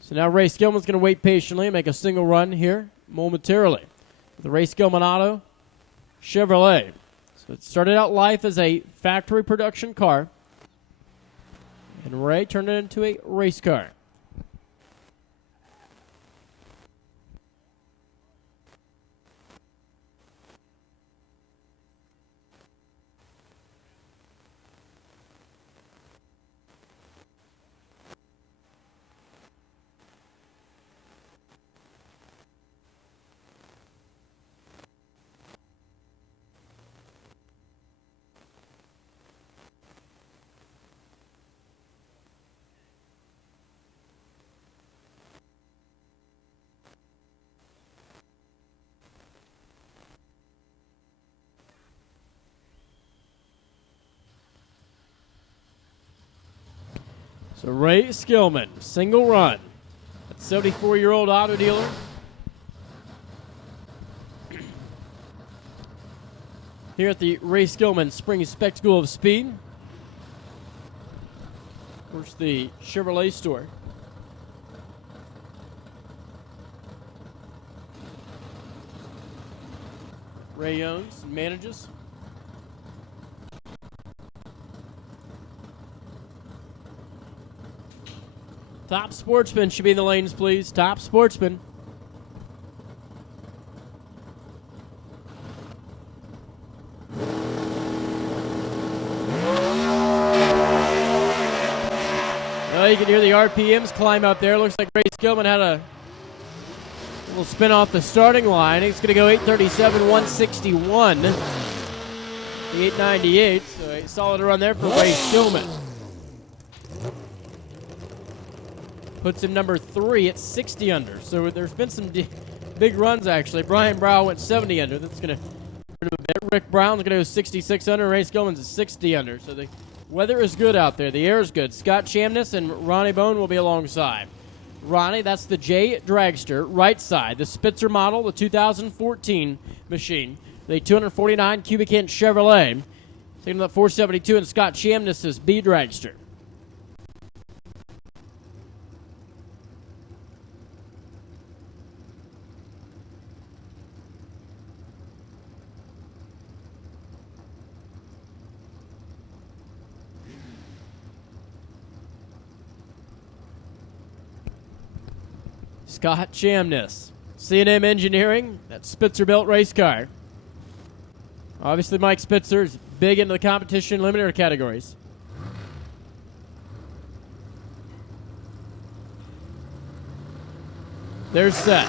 So now Ray Skillman's going to wait patiently and make a single run here. momentarily. The Ray Skillman Chevrolet. So it started out life as a factory production car, and Ray turned it into a race car. So Ray Skillman, single run. That's 74-year-old auto dealer. Here at the Ray Skillman Spring Spectacle of Speed. Of course, the Chevrolet store. Ray owns and manages. Top sportsman should be in the lanes, please. Top sportsman. Well, you can hear the RPMs climb up there. Looks like Ray Skillman had a little spin off the starting line. He's going to go 837, 161. The 898. So a solid run there for Ray Skillman. Puts him number 3 at 60 under. So there's been some big runs, actually. Brian Brow went 70 under. That's going to hurt him a bit. Rick Brown's going to go 66 under. Ray Skillman's at 60 under. So the weather is good out there. The air is good. Scott Chamness and Ronnie Bone will be alongside. Ronnie, that's the J Dragster, right side. The Spitzer model, the 2014 machine. The 249 cubic inch Chevrolet. Taking that 472, and Scott Chamness' B Dragster. Scott Chamness. C&M Engineering, that Spitzer-built race car. Obviously, Mike Spitzer is big into the competition limiter categories. There's set.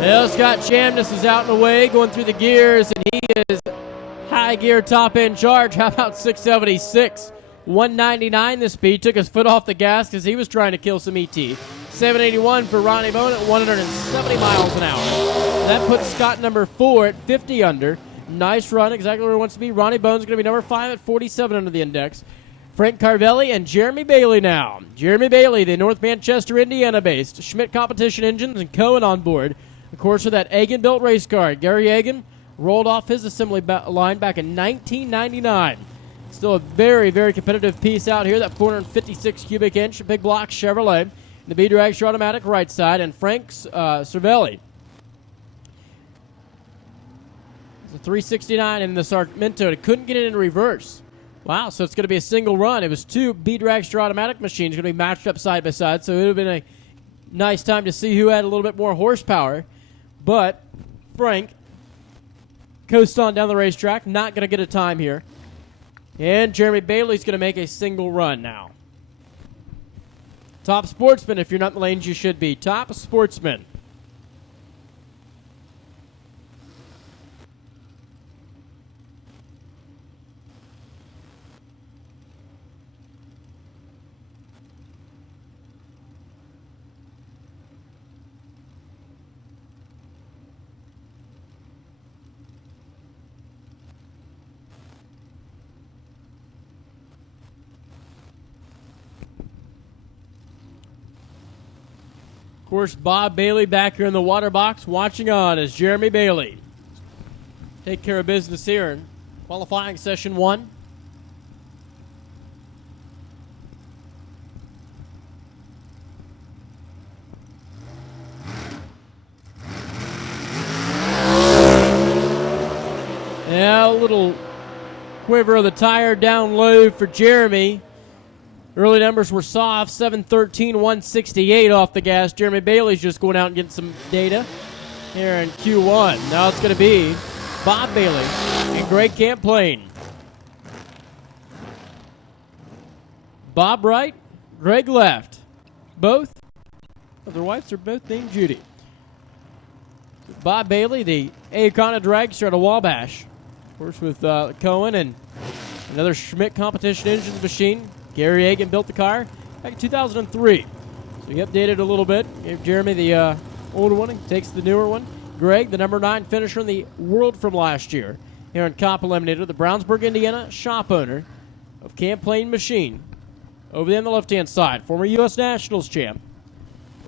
Well, Scott Chamness is out and away, going through the gears, and he is high gear, top end charge. How about 676? 199 the speed. Took his foot off the gas because he was trying to kill some ET. 781 for Ronnie Bone at 170 miles an hour. That puts Scott number 4 at 50 under. Nice run, exactly where he wants to be. Ronnie Bone's going to be number 5 at 47 under the index. Frank Carvelli and Jeremy Bailey now. Jeremy Bailey, the North Manchester, Indiana-based Schmidt Competition Engines and Cohen on board. Of course, with that Egan-built race car. Gary Egan rolled off his assembly line back in 1999. Still a very, very competitive piece out here. That 456 cubic inch big block Chevrolet. The B-Dragster automatic right side. And Frank Cervelli. It's a 369 in the Sarmento. It couldn't get it in reverse. Wow, so it's going to be a single run. It was two B-Dragster automatic machines going to be matched up side by side. So it would have been a nice time to see who had a little bit more horsepower. But Frank coast on down the racetrack. Not going to get a time here. And Jeremy Bailey's going to make a single run now. Top sportsman, if you're not in the lanes, you should be. Top sportsman. Of course, Bob Bailey back here in the water box watching on as Jeremy Bailey take care of business here in qualifying session 1. little quiver of the tire down low for Jeremy. Early numbers were soft, 7:13, 168 off the gas. Jeremy Bailey's just going out and getting some data here in Q1. Now it's going to be Bob Bailey and Greg Camplain. Bob right, Greg left. Both of their wives are both named Judy. Bob Bailey, the Aecon dragster out of Wabash. Of course, with Cohen and another Schmidt competition engines machine. Gary Egan built the car back in 2003. So he updated a little bit. Gave Jeremy the older one. He takes the newer one. Greg, the number 9 finisher in the world from last year. Here in Comp Eliminator, the Brownsburg, Indiana shop owner of Camplain Machine. Over there on the left-hand side, former U.S. Nationals champ.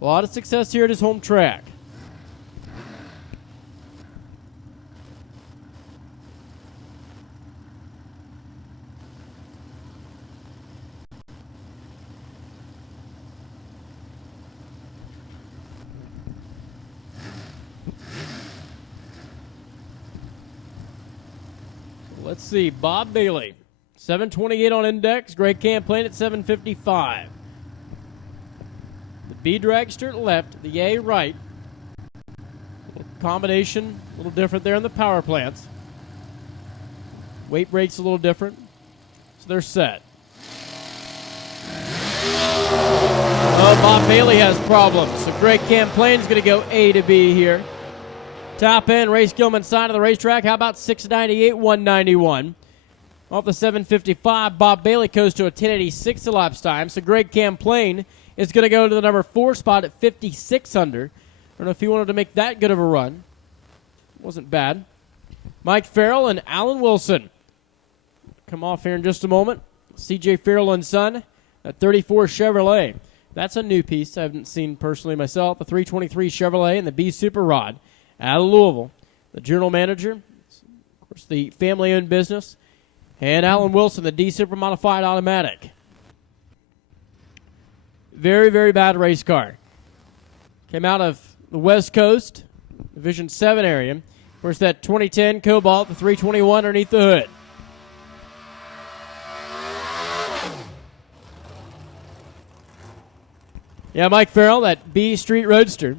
A lot of success here at his home track. Let's see, Bob Bailey, 728 on index. Greg Camplain at 755. The B dragster left, the A right. Little combination, a little different there in the power plants. Weight rate's a little different, so they're set. Oh, Bob Bailey has problems, so Greg Camplain's going to go A to B here. Top end, Ray Skillman side of the racetrack. How about 698, 191? Off the 755, Bob Bailey goes to a 1086 elapsed time. So Greg Camplain is going to go to the number 4 spot at 56 under. I don't know if he wanted to make that good of a run. Wasn't bad. Mike Farrell and Alan Wilson come off here in just a moment. CJ Farrell and Son, a 34 Chevrolet. That's a new piece I haven't seen personally myself. The 323 Chevrolet and the B Super Rod out of Louisville. The general manager, of course, the family-owned business, and Alan Wilson, the D Super Modified Automatic. Very, very bad race car. Came out of the West Coast, Division 7 area. Of course, that 2010 Cobalt, the 321 underneath the hood. Yeah, Mike Farrell, that B Street Roadster.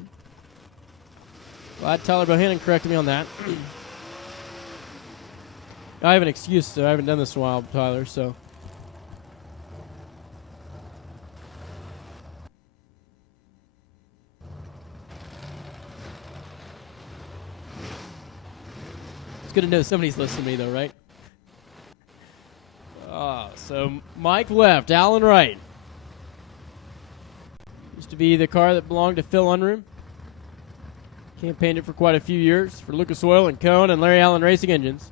Glad Tyler Bohannon corrected me on that. I have an excuse, so I haven't done this in a while, Tyler, so. It's good to know somebody's listening to me, though, right? So Mike left, Alan right. Used to be the car that belonged to Phil Unruh. Campaigned it for quite a few years for Lucas Oil and Cohen and Larry Allen Racing Engines.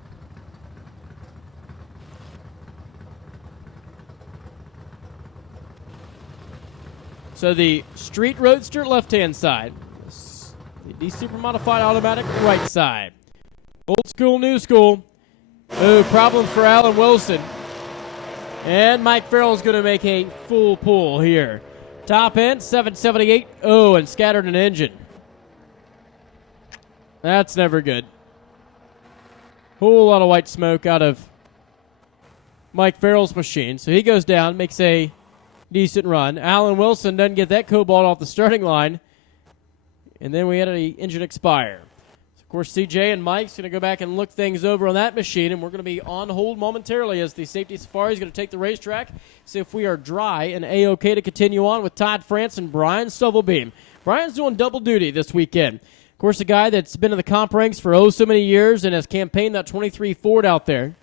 So the Street Roadster left-hand side. The D Super Modified Automatic right side. Old school, new school. Oh, problem for Alan Wilson. And Mike Farrell is going to make a full pull here. Top end, 778. Oh, and scattered an engine. That's never good. Whole lot of white smoke out of Mike Farrell's machine. So he goes down, makes a decent run. Alan Wilson doesn't get that Cobalt off the starting line. And then we had an engine expire. So of course, CJ and Mike's going to go back and look things over on that machine. And we're going to be on hold momentarily as the Safety Safari is going to take the racetrack. See if we are dry and A-OK to continue on with Todd France and Brian Stubblebeam. Brian's doing double duty this weekend. Of course, a guy that's been in the comp ranks for so many years and has campaigned that 23 Ford out there,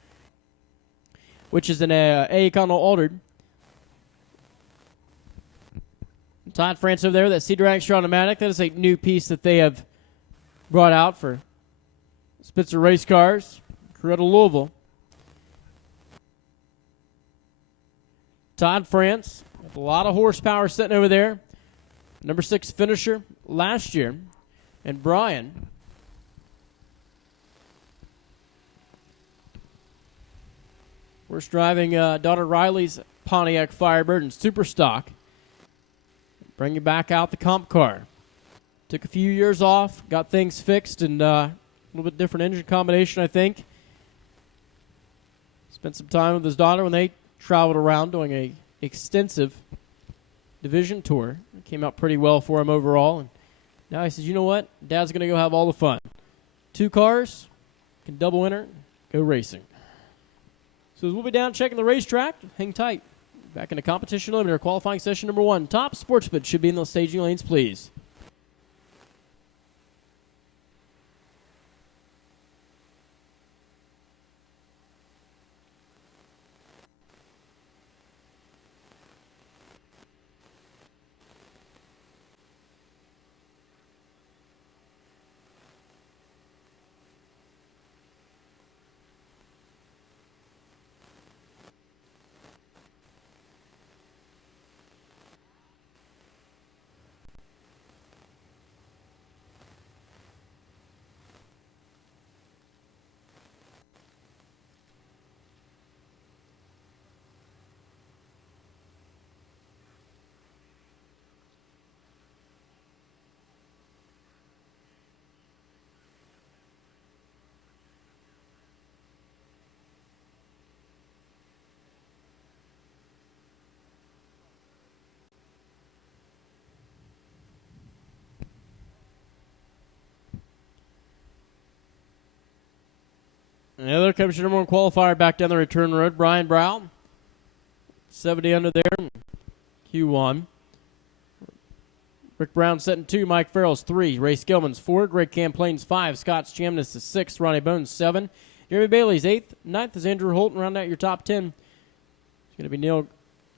which is an Aecon altered. Todd France over there, that C-Dragster Automatic. That is a new piece that they have brought out for Spitzer Race Cars, crew out of Louisville. Todd France, a lot of horsepower sitting over there. Number 6 finisher last year. And Brian, we're driving daughter Riley's Pontiac Firebird in super stock. Bring you back out the comp car. Took a few years off, got things fixed, and a little bit different engine combination, I think. Spent some time with his daughter when they traveled around doing a extensive division tour. It came out pretty well for him overall. And now he says, you know what? Dad's going to go have all the fun. 2 cars, can double enter, go racing. So we'll be down checking the racetrack. Hang tight. Back into competition eliminator qualifying session number 1. Top sportsmen should be in the staging lanes, please. And the other comes your number 1 qualifier back down the return road, Brian Brown. 70 under there, Q1. Rick Brown setting 2, Mike Farrell's 3, Ray Skillman's 4, Greg Camplain's 5, Scott Chamness is 6, Ronnie Bones 7, Jeremy Bailey's 8th, 9th is Andrew Holton, round out your top 10. It's going to be Neil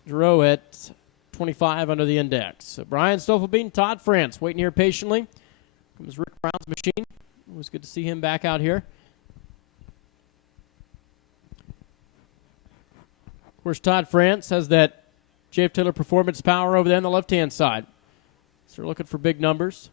Giroux at 25 under the index. So Brian Stoffelbein, Todd France waiting here patiently. Comes Rick Brown's machine. It was good to see him back out here. Of course, Todd France has that JF Taylor Performance Power over there on the left-hand side. So we're looking for big numbers.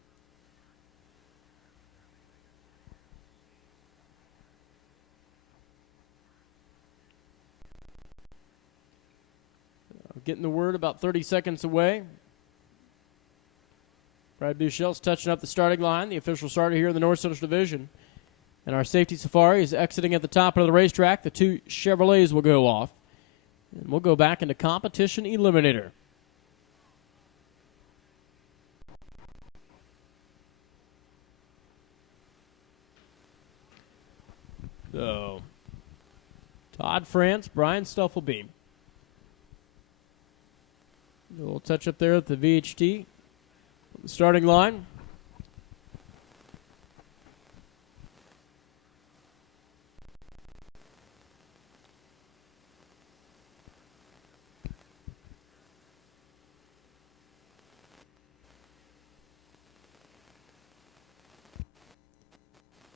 Getting the word about 30 seconds away. Brad Buchel's touching up the starting line, the official starter here in the North Central Division. And our safety safari is exiting at the top of the racetrack. The 2 Chevrolets will go off. And we'll go back into competition eliminator. So, Todd France, Brian Stuffelbeam. A little touch up there at the VHT. The starting line.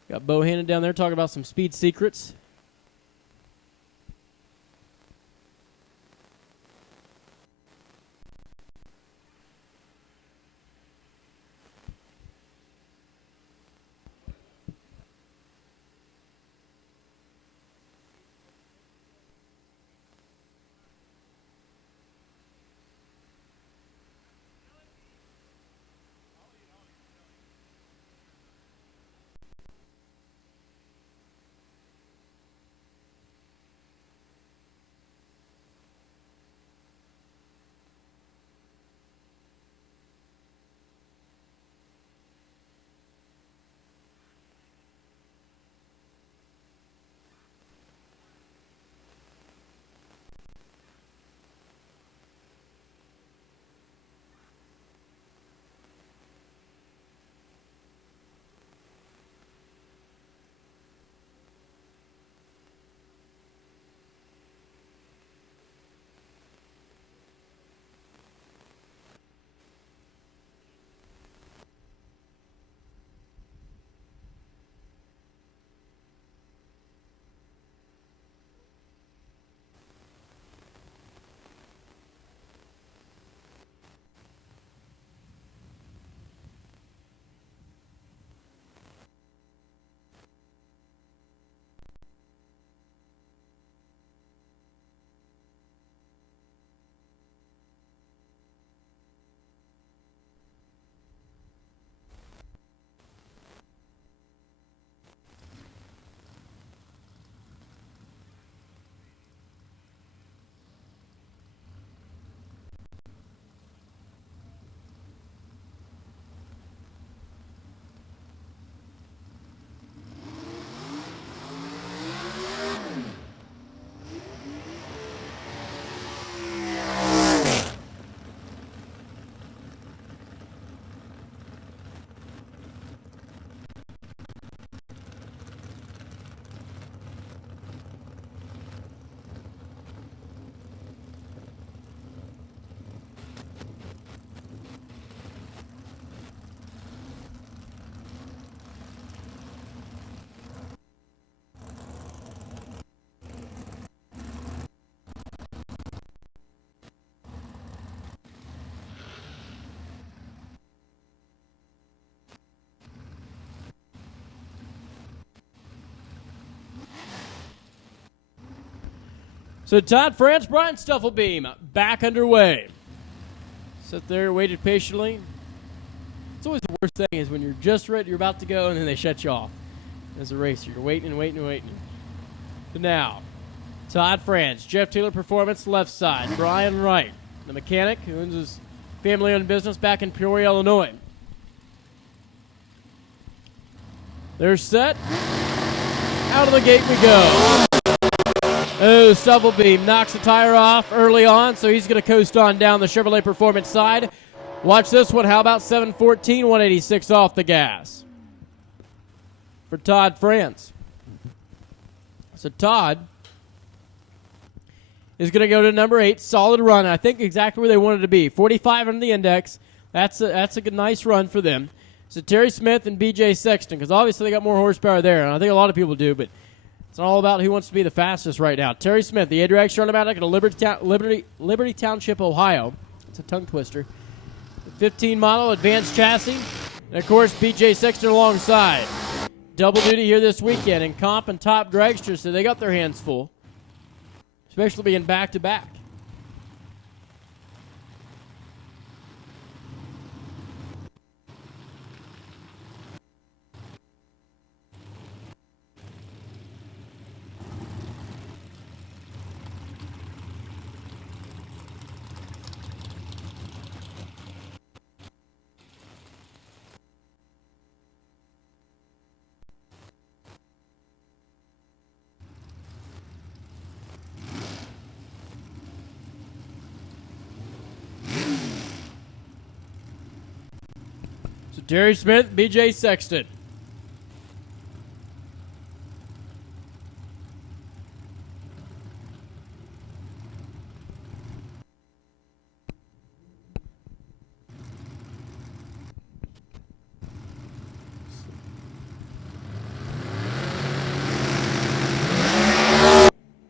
Got Bohannon down there talking about some speed secrets. So Todd France, Brian Stuffelbeam, back underway. Sat there, waited patiently. It's always the worst thing is when you're just ready, you're about to go, and then they shut you off. As a racer, you're waiting and waiting and waiting. But now, Todd France, Jeff Taylor Performance, left side. Brian Wright, the mechanic who owns his family-owned business back in Peoria, Illinois. They're set. Out of the gate we go. Oh, Stubble-Beam knocks the tire off early on, so he's going to coast on down the Chevrolet Performance side. Watch this one. How about 714, 186 off the gas for Todd France. So Todd is going to go to number 8. Solid run. I think exactly where they wanted to be. 45 on the index. That's a good, nice run for them. So Terry Smith and B.J. Sexton, because obviously they got more horsepower there, and I think a lot of people do, but it's all about who wants to be the fastest right now. Terry Smith, the A-Drag Runamatic at Liberty Township, Ohio. It's a tongue twister. The 15 model advanced chassis. And, of course, B.J. Sexton alongside. Double duty here this weekend, and Comp and Top Dragsters, so they got their hands full, especially being back-to-back. So Terry Smith, B.J. Sexton.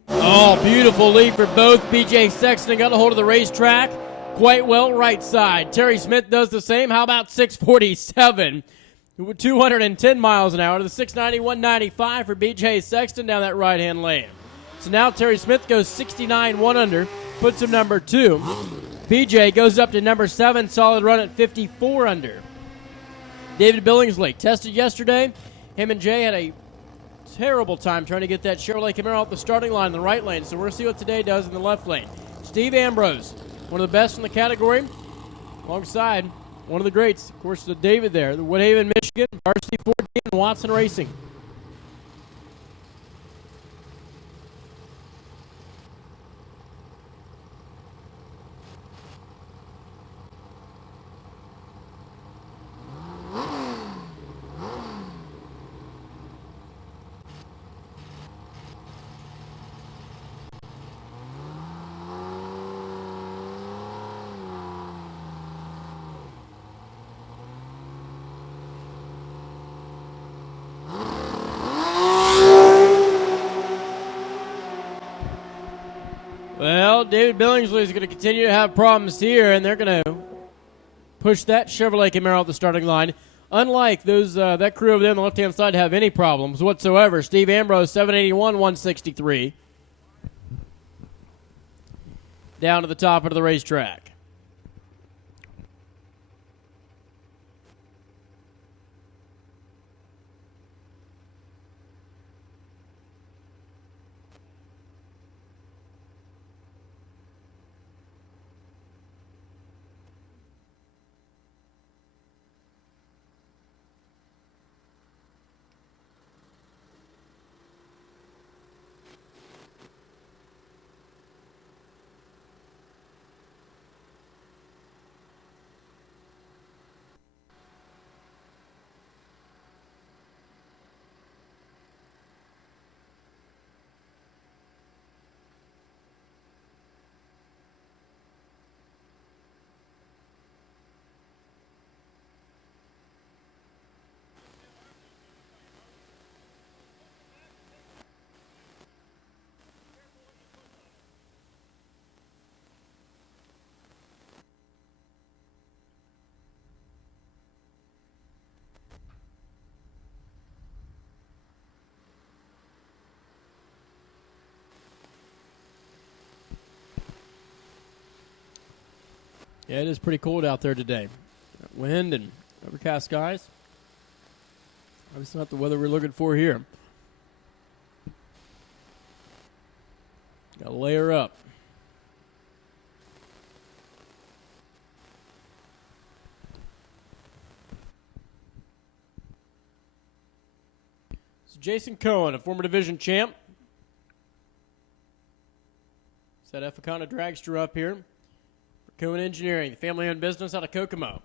Oh, beautiful lead for both. B.J. Sexton got a hold of the racetrack quite well right side. Terry Smith does the same. How about 647? 210 miles an hour to the 690, 195 for B.J. Sexton down that right-hand lane. So now Terry Smith goes 69, 1 under, puts him number 2. B.J. goes up to number 7, solid run at 54 under. David Billingsley tested yesterday. Him and Jay had a terrible time trying to get that Chevrolet Camaro off the starting line in the right lane, so we'll see what today does in the left lane. Steve Ambrose, one of the best in the category, alongside one of the greats, of course, the David there, the Woodhaven, Michigan, Varsity 14, and Watson Racing. Well, David Billingsley is going to continue to have problems here, and they're going to push that Chevrolet Camaro off the starting line. Unlike those that crew over there on the left-hand side have any problems whatsoever. Steve Ambrose, 781, 163. Down to the top of the racetrack. Yeah, it is pretty cold out there today. Wind and overcast skies. Obviously not the weather we're looking for here. Got to layer up. So Jason Cohen, a former division champ. Set Efficana dragster up here for Cohen Engineering, the family-owned business out of Kokomo.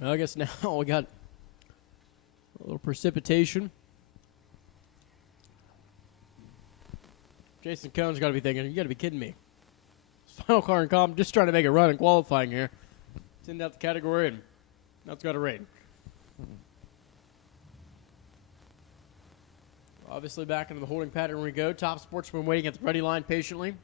Well, I guess now we got a little precipitation. Jason Cohen's got to be thinking, you got to be kidding me. Final car in comp, just trying to make a run in qualifying here. Send out the category, and now it's got to rain. Obviously back into the holding pattern we go. Top Sportsman waiting at the ready line patiently.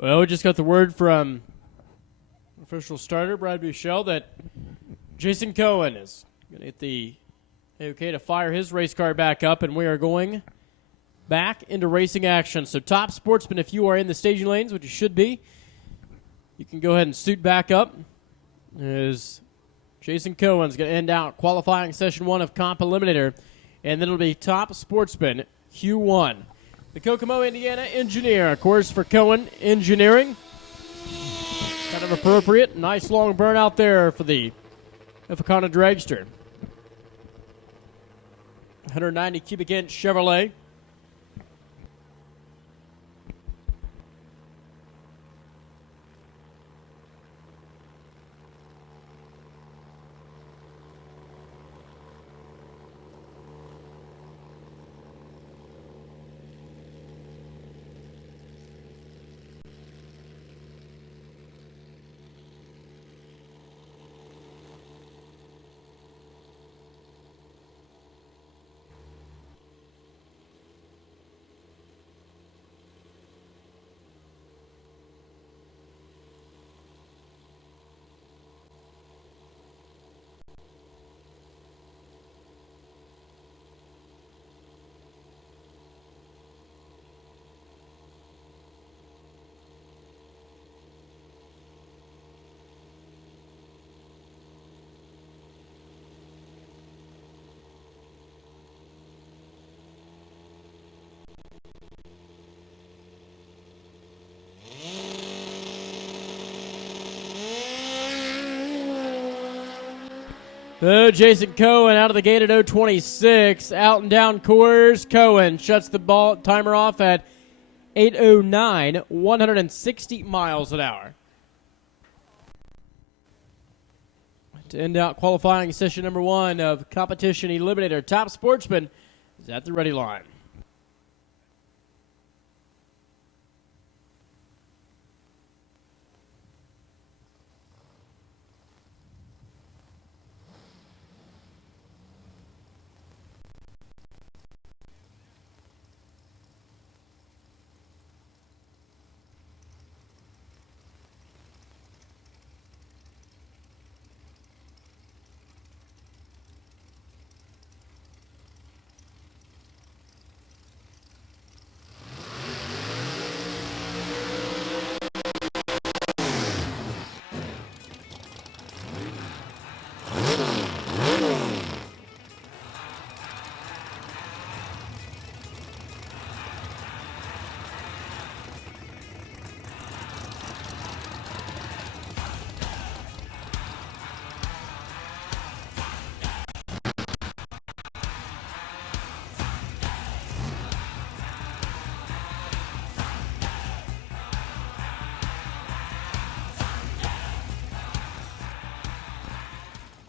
Well, we just got the word from official starter Brad Buchel that Jason Cohen is going to get the okay to fire his race car back up, and we are going back into racing action. So, Top Sportsman, if you are in the staging lanes, which you should be, you can go ahead and suit back up. As Jason Cohen's going to end out qualifying session 1 of Comp Eliminator, and then it'll be Top Sportsman Q1. The Kokomo, Indiana engineer, of course, for Cohen Engineering. Kind of appropriate. Nice long burn out there for the Epicana Dragster. 190 cubic inch Chevrolet. Oh, Jason Cohen out of the gate at 0:26. Out and down course. Cohen shuts the ball timer off at 8:09, 160 miles an hour. To end out qualifying session number 1 of Competition Eliminator, Top Sportsman is at the ready line.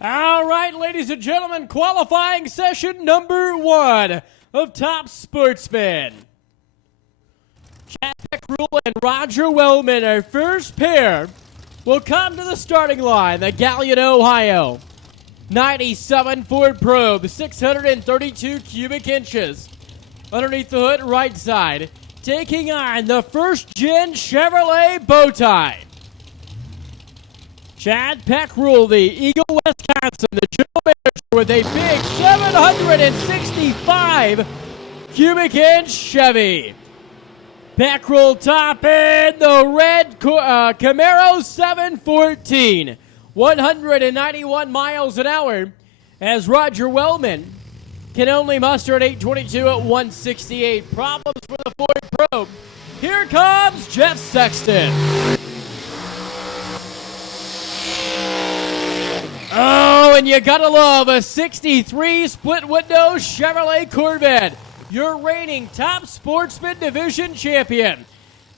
All right, ladies and gentlemen, qualifying session number 1 of Top Sportsman. Chad Peckrell and Roger Wellman, our first pair, will come to the starting line, the Galion, Ohio. 97 Ford Probe, 632 cubic inches. Underneath the hood, right side, taking on the first-gen Chevrolet Bowtie. Chad Peckrell, the Eagle, Wisconsin, the general manager with a big 765 cubic inch Chevy. Peckrell topping the red Camaro 714, 191 miles an hour, as Roger Wellman can only muster at 822 at 168. Problems for the Ford Probe. Here comes Jeff Sexton. Oh, and you gotta love a 63 split window Chevrolet Corvette, your reigning Top Sportsman Division champion.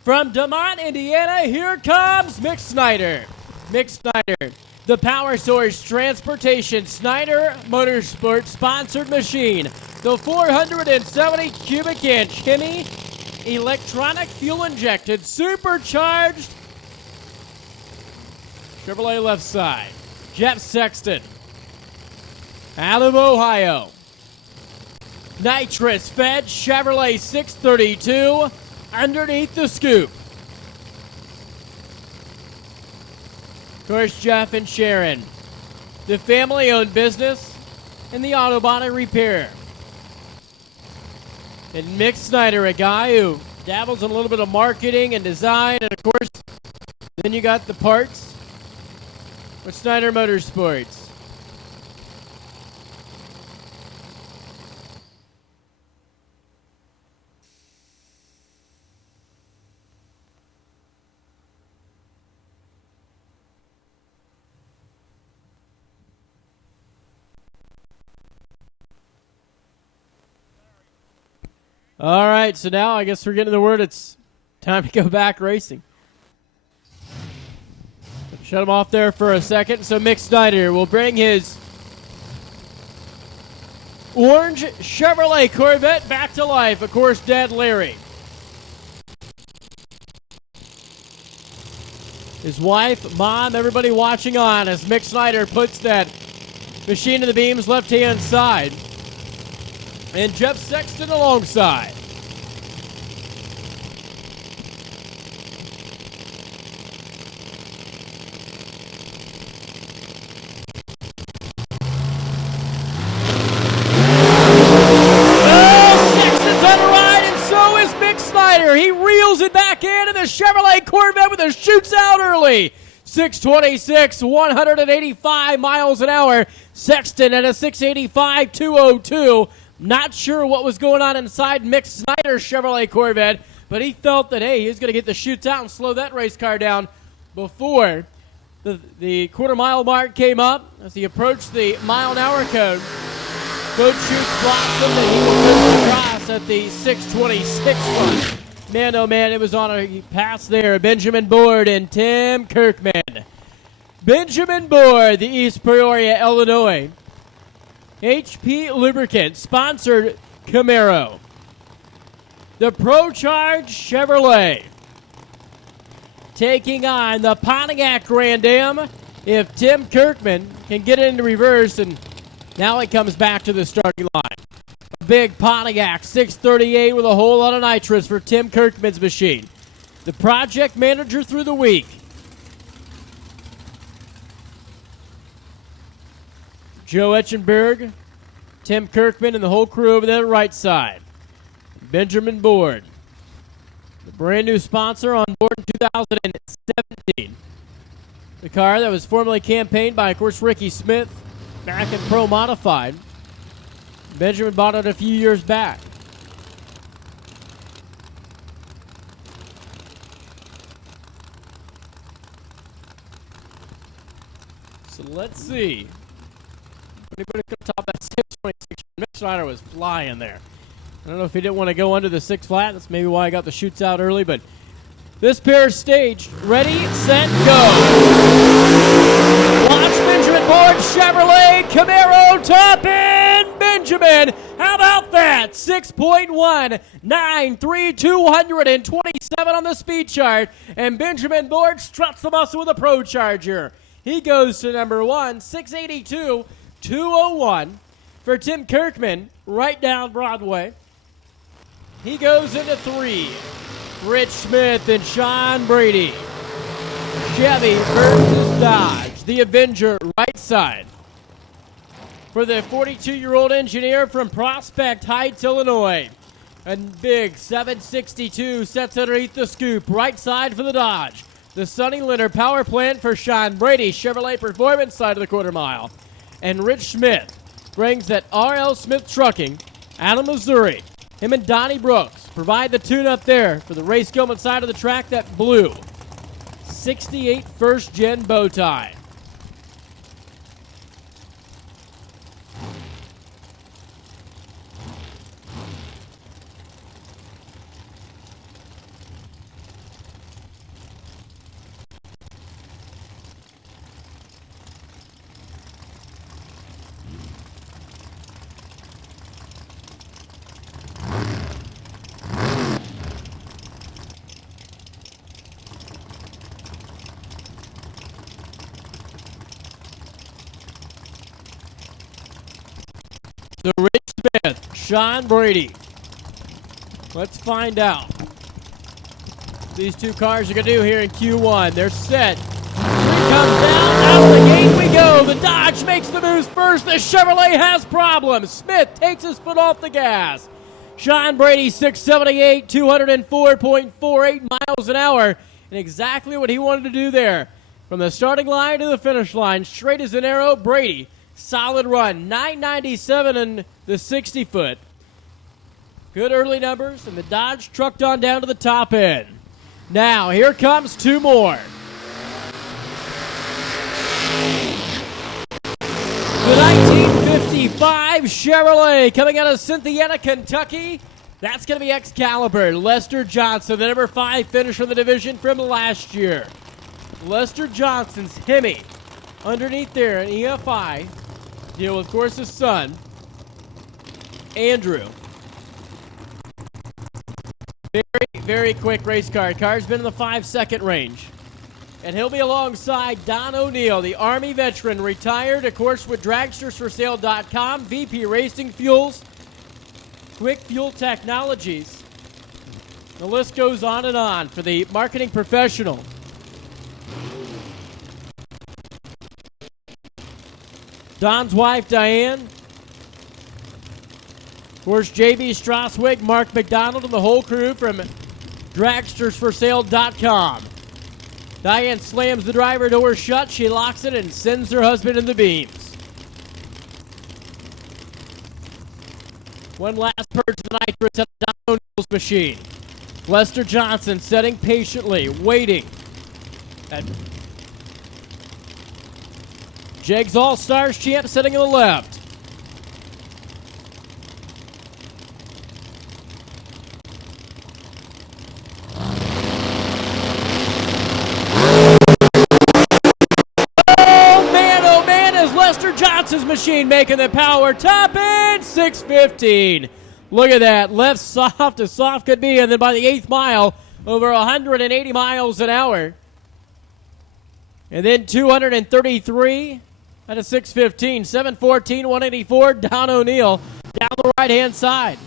From Demont, Indiana, here comes Mick Snyder. Mick Snyder, the Power Source Transportation Snyder Motorsport sponsored machine. The 470 cubic inch Hemi electronic fuel injected supercharged Chevrolet left side. Jeff Sexton out of Ohio. Nitrous fed Chevrolet 632 underneath the scoop. course, Jeff and Sharon. The family-owned business and the auto body repair. And Mick Snyder, a guy who dabbles in a little bit of marketing and design, and of course, then you got the parts with Snyder Motorsports. All right, so now I guess we're getting the word it's time to go back racing. Shut him off there for a second. So Mick Snyder will bring his orange Chevrolet Corvette back to life. Of course, Dad Larry. His wife, Mom, everybody watching on as Mick Snyder puts that machine in the beams left-hand side. And Jeff Sexton alongside. He reels it back into the Chevrolet Corvette with a shoots out early. 626, 185 miles an hour. Sexton at a 685, 202. Not sure what was going on inside Mick Snyder's Chevrolet Corvette, but he felt that, hey, he was going to get the shoots out and slow that race car down before the quarter-mile mark came up. As he approached the mile-an-hour code, Coach Schutz blossomed, and he will coast across at the 626 mark. Man, oh man, it was on a pass there. Benjamin Board and Tim Kirkman. Benjamin Board, the East Peoria, Illinois. HP Lubricant, sponsored Camaro. The ProCharge Chevrolet taking on the Pontiac Grand Am. If Tim Kirkman can get it into reverse, and now it comes back to the starting line. Big Pontiac 638 with a whole lot of nitrous for Tim Kirkman's machine. The project manager through the week. Joe Etchenberg, Tim Kirkman, and the whole crew over there right side. Benjamin Board, the brand new sponsor on board in 2017. The car that was formerly campaigned by, of course, Ricky Smith back in Pro Modified. Benjamin bought it a few years back. So let's see. Anybody go top that 626? Mick Snyder was flying there. I don't know if he didn't want to go under the 6 flat. That's maybe why I got the shoots out early, but this pair is staged. Ready, set, go. Watch Benjamin Board, Chevrolet, Camaro, top end, Benjamin. How about that? 6.193, 227 on the speed chart. And Benjamin Board struts the muscle with a Pro Charger. He goes to number 1, 682, 201 for Tim Kirkman, right down Broadway. He goes into 3. Rich Smith and Sean Brady. Chevy versus Dodge. The Avenger right side. For the 42-year-old engineer from Prospect Heights, Illinois. And big 762 sets underneath the scoop. Right side for the Dodge. The Sunny Leonard power plant for Sean Brady. Chevrolet Performance side of the quarter mile. And Rich Smith brings that R.L. Smith Trucking out of Missouri. Him and Donnie Brooks provide the tune-up there for the race Gilman side of the track, that blue 68 first-gen bow tie. The Rich Smith, Sean Brady. Let's find out what these two cars are going to do here in Q1. They're set. Here comes down go. The Dodge makes the moves first. The Chevrolet has problems. Smith takes his foot off the gas. Sean Brady, 678, 204.48 miles an hour. And exactly what he wanted to do there. From the starting line to the finish line, straight as an arrow, Brady. Solid run, 997 in the 60-foot. Good early numbers, and the Dodge trucked on down to the top end. Now, here comes two more. The 1955 Chevrolet coming out of Cynthiana, Kentucky. That's going to be Excalibur. Lester Johnson, the number 5 finisher in the division from last year. Lester Johnson's Hemi underneath there, an EFI. Deal with, of course, his son, Andrew. Very, very quick race car. Car's been in the 5-second range. And he'll be alongside Don O'Neill, the Army veteran, retired, of course, with dragstersforsale.com, VP Racing Fuels, Quick Fuel Technologies. The list goes on and on for the marketing professional. Don's wife, Diane. Of course, J.B. Straswig, Mark McDonald, and the whole crew from dragstersforsale.com. Diane slams the driver door shut. She locks it and sends her husband in the beams. One last purge of the nitrous at Don O'Neill's machine. Lester Johnson sitting patiently, waiting. Jegs All-Stars champ sitting on the left. Oh man, is Lester Johnson's machine making the power. Top end, 615. Look at that, left soft as soft could be, and then by the 8th mile, over 180 miles an hour. And then 233 out of 615, 714, 184, Don O'Neill down the right-hand side.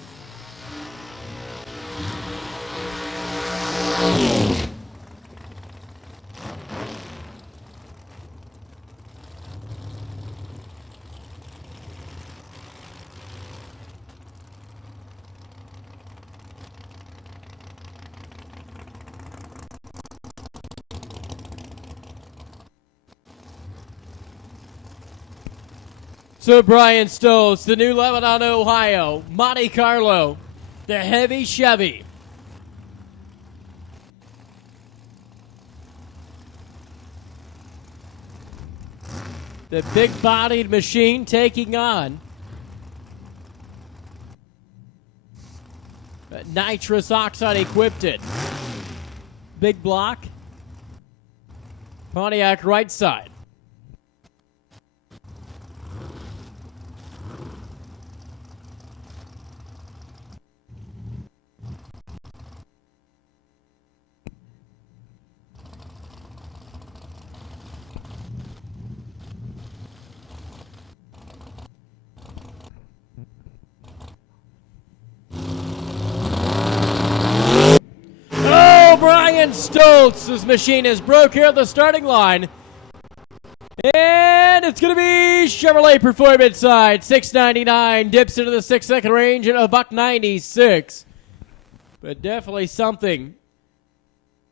So Brian Stoltz, the new Lebanon, Ohio, Monte Carlo, the heavy Chevy. The big-bodied machine taking on nitrous oxide equipped it. Big block. Pontiac right side. Brian Stoltz's machine is broke here at the starting line. And it's going to be Chevrolet Performance side. 699 dips into the 6-second range at $1.96. But definitely something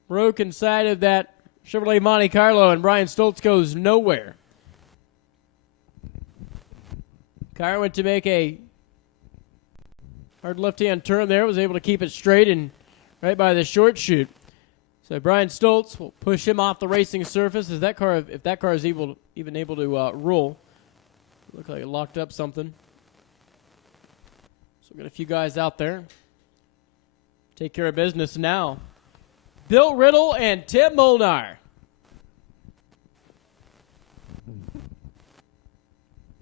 broke inside of that Chevrolet Monte Carlo, and Brian Stoltz goes nowhere. Car went to make a hard left-hand turn there, was able to keep it straight and right by the short chute. So Brian Stoltz will push him off the racing surface as that car, if that car is even able to roll. Looks like it locked up something. So we've got a few guys out there. Take care of business now. Bill Riddle and Tim Molnar.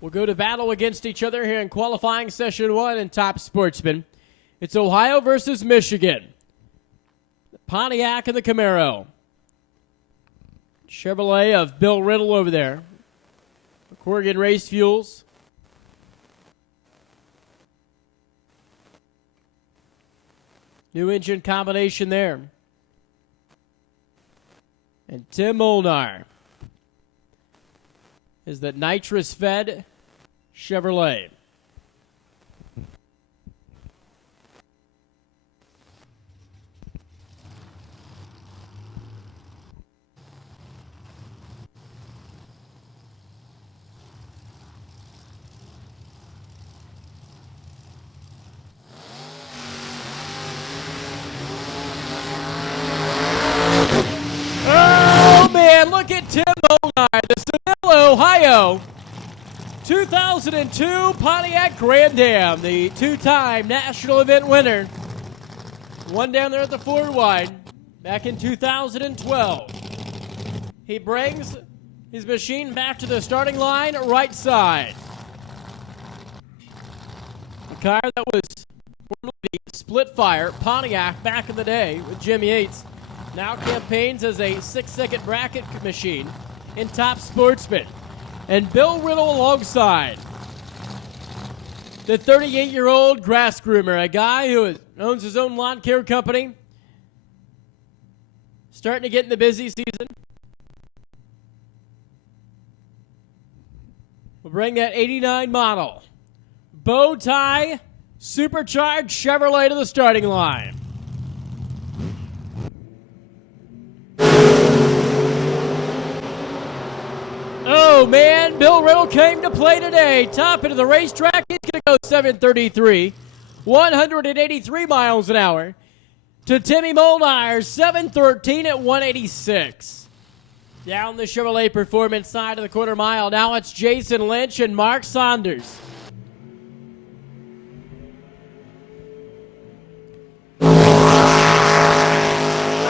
We'll go to battle against each other here in qualifying session 1 in Top Sportsman. It's Ohio versus Michigan. Pontiac and the Camaro. Chevrolet of Bill Riddle over there. Corrigan Race Fuels. New engine combination there. And Tim Molnar. is the nitrous-fed Chevrolet. Oh, man, look at Tim Molnar, the Seville, Ohio 2002 Pontiac Grand Am, the two-time national event winner. Won down there at the Ford Wide back in 2012. He brings his machine back to the starting line, right side. The car that was formerly the split fire Pontiac back in the day with Jim Yates now campaigns as a 6-second bracket machine in Top Sportsman. And Bill Riddle alongside. The 38-year-old grass groomer, a guy who owns his own lawn care company. Starting to get in the busy season. We'll bring that 89 model bow tie supercharged Chevrolet to the starting line. Oh, man, Bill Riddle came to play today. Top into the racetrack. He's going to go 733, 183 miles an hour. To Timmy Molnar, 713 at 186. Down the Chevrolet Performance side of the quarter mile. Now it's Jason Lynch and Mark Saunders.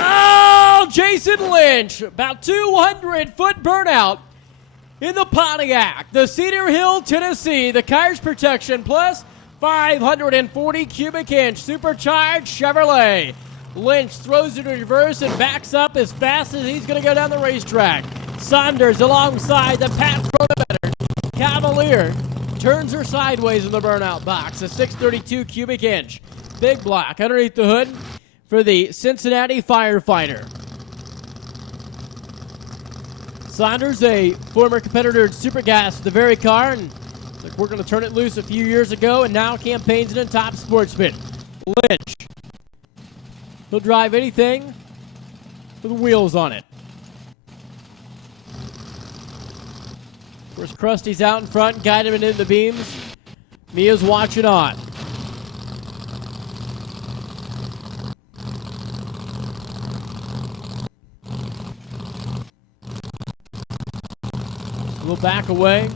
Oh, Jason Lynch, about 200-foot burnout in the Pontiac, the Cedar Hill, Tennessee, the Kai's Protection Plus 540 cubic inch supercharged Chevrolet. Lynch throws it in reverse and backs up as fast as he's going to go down the racetrack. Saunders alongside the Pat Protometer. Cavalier turns her sideways in the burnout box, a 632 cubic inch. Big block underneath the hood for the Cincinnati firefighter. Saunders, a former competitor in Supergas with the very car, and we're going to turn it loose a few years ago, and now campaigns in a Top Sportsman. Lynch. He'll drive anything with wheels on it. Of course, Krusty's out in front, guiding him into the beams. Mia's watching on. We'll back away.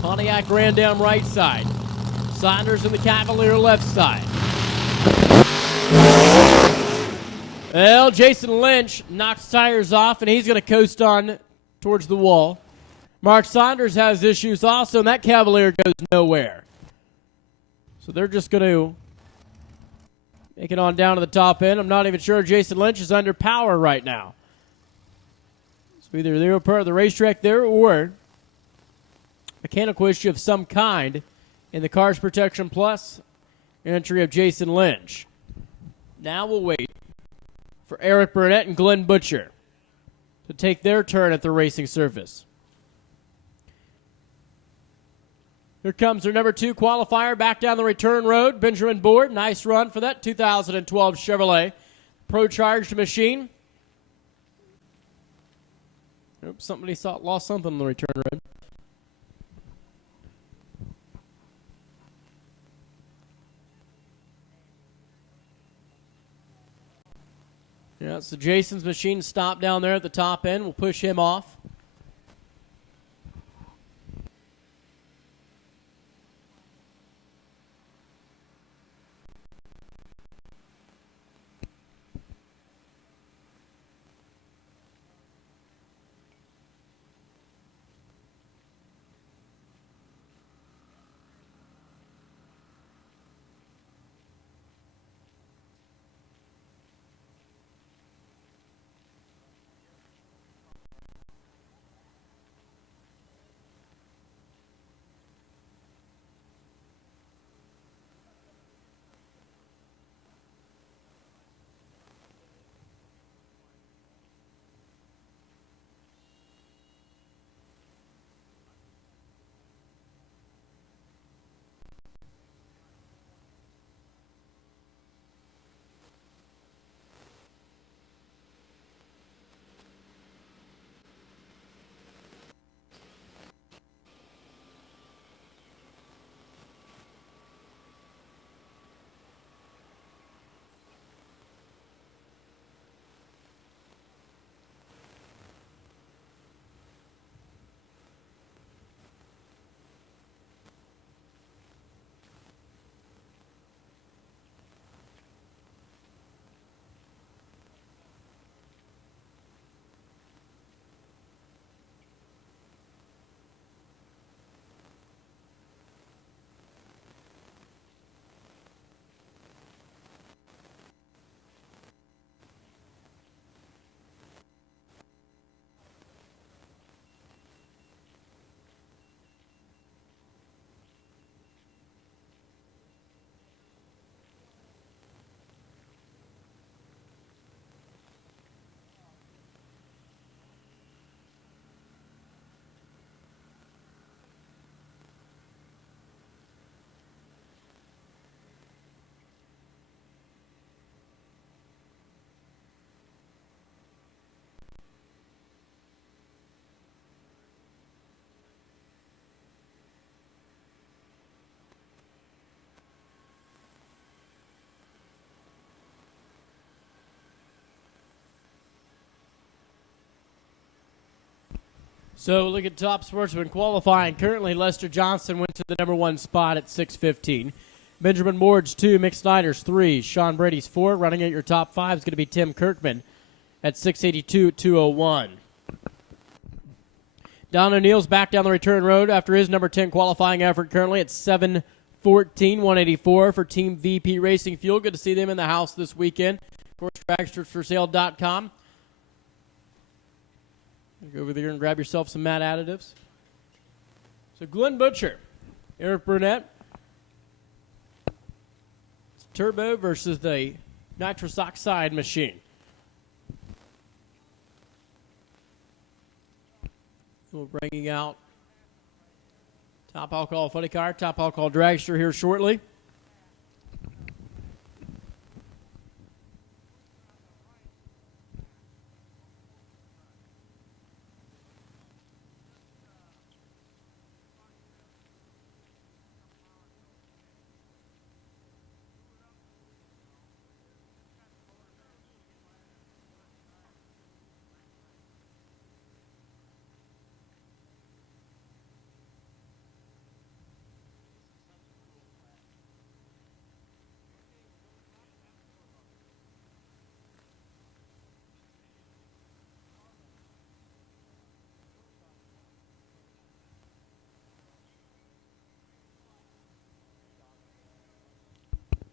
Pontiac Grand Am right side. Saunders in the Cavalier left side. Well, Jason Lynch knocks tires off, and he's going to coast on towards the wall. Mark Saunders has issues also, and that Cavalier goes nowhere. So they're just going to make it on down to the top end. I'm not even sure Jason Lynch is under power right now. So either they were part of the racetrack there or mechanical issue of some kind in the Cars Protection Plus entry of Jason Lynch. Now we'll wait for Eric Burnett and Glenn Butcher to take their turn at the racing surface. Here comes their number 2 qualifier back down the return road. Benjamin Board, nice run for that 2012 Chevrolet Pro-Charged machine. Oops, somebody lost something on the return road. Yeah, so Jason's machine stopped down there at the top end. We'll push him off. So look at top sportsman qualifying. Currently, Lester Johnson went to the number 1 spot at 6:15. Benjamin Ward's 2, Mick Snyder's 3, Sean Brady's 4. Running at your top 5 is going to be Tim Kirkman at 6:82 at 2:01. Don O'Neill's back down the return road after his number 10 qualifying effort currently at 7:14, 184 for Team VP Racing Fuel. Good to see them in the house this weekend. Of course, dragstersforsale.com. Go over there and grab yourself some matte additives. So Glenn Butcher, Eric Burnett. It's turbo versus the nitrous oxide machine. We're bringing out top alcohol funny car, top alcohol dragster here shortly.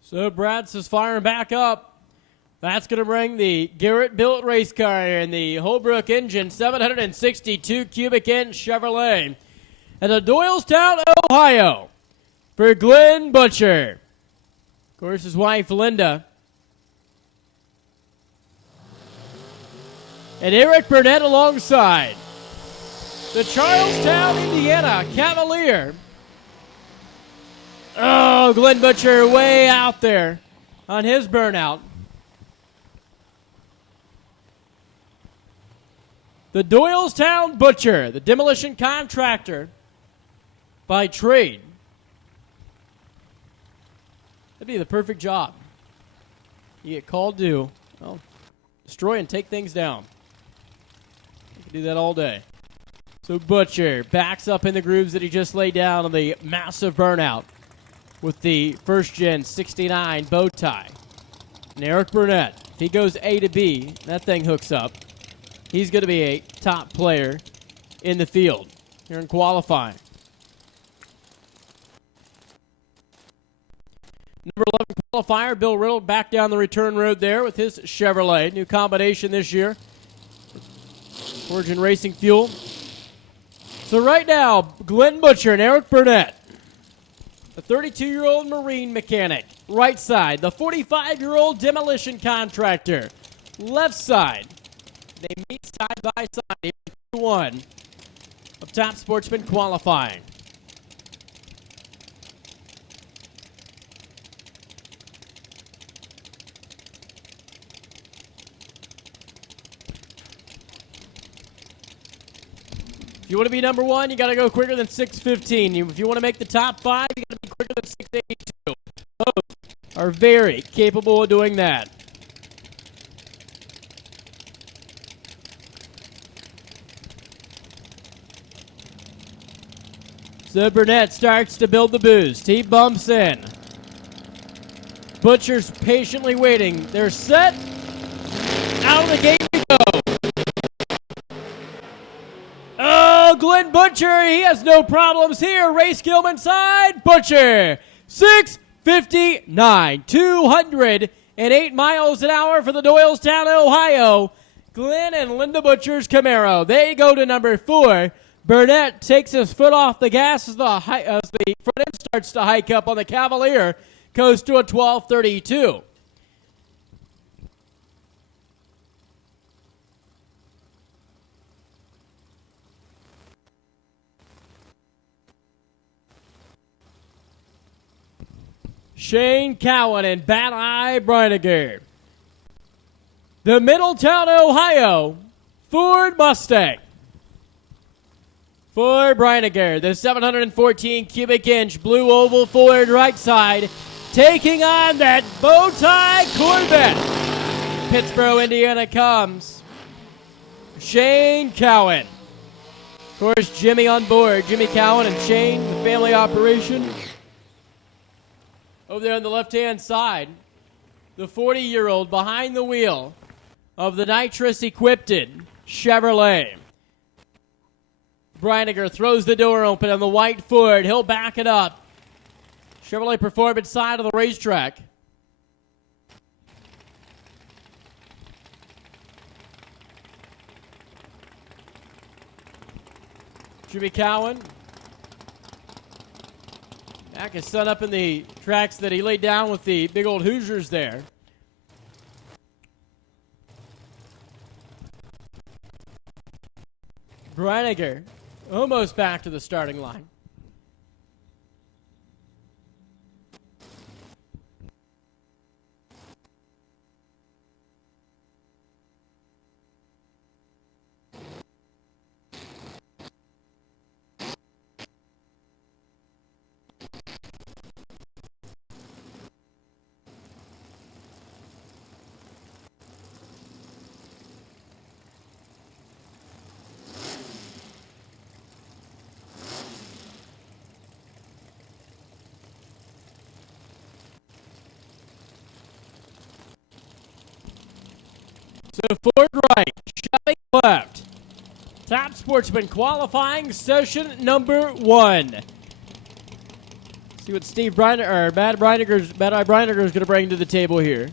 So Brad's is firing back up. That's going to bring the Garrett-built race car and the Holbrook engine, 762 cubic inch Chevrolet, at the Doylestown, Ohio, for Glenn Butcher. Of course, his wife, Linda. And Eric Burnett alongside. The Charlestown, Indiana Cavalier. Oh, Glenn Butcher way out there on his burnout. The Doylestown Butcher, the demolition contractor by trade. That'd be the perfect job. You get called to, well, destroy and take things down. You can do that all day. So Butcher backs up in the grooves that he just laid down on the massive burnout with the first-gen 69 bow tie. And Eric Burnett, if he goes A to B, that thing hooks up. He's going to be a top player in the field here in qualifying. Number 11 qualifier, Bill Riddle, back down the return road there with his Chevrolet. New combination this year. Origin Racing Fuel. So right now, Glenn Butcher and Eric Burnett. The 32-year-old Marine mechanic, right side. The 45-year-old demolition contractor, left side. They meet side by side here in Q1 of Top Sportsman qualifying. If you want to be number 1, you got to go quicker than 6:15. If you want to make the top 5, you got to be quicker than 6:82. Both are very capable of doing that. So Burnett starts to build the boost. He bumps in. Butcher's patiently waiting. They're set. Out of the gate we go. Oh, Glenn Butcher, he has no problems here. Race Gilman side, Butcher. 6:59, 208 miles an hour for the Doylestown, Ohio. Glenn and Linda Butcher's Camaro. They go to number 4. Burnett takes his foot off the gas as the front end starts to hike up on the Cavalier. Goes to a 12:32. Shane Cowan and Bad Eye Breiniger. The Middletown, Ohio Ford Mustang. For Breiniger, the 714 cubic inch blue oval Ford right side, taking on that bow tie Corvette. Pittsburgh, Indiana comes Shane Cowan. course, Jimmy on board. Jimmy Cowan and Shane, the family operation. Over there on the left-hand side, the 40-year-old behind the wheel of the nitrous-equipped Chevrolet. Breiniger throws the door open on the white Ford. He'll back it up. Chevrolet Performance side of the racetrack. Jimmy Cowan. Back his son up in the tracks that he laid down with the big old Hoosiers there. Breiniger almost back to the starting line. So Ford right, Shelly left. Top Sportsman qualifying session number 1. See what Steve Bad Eye Breiniger is going to bring to the table here.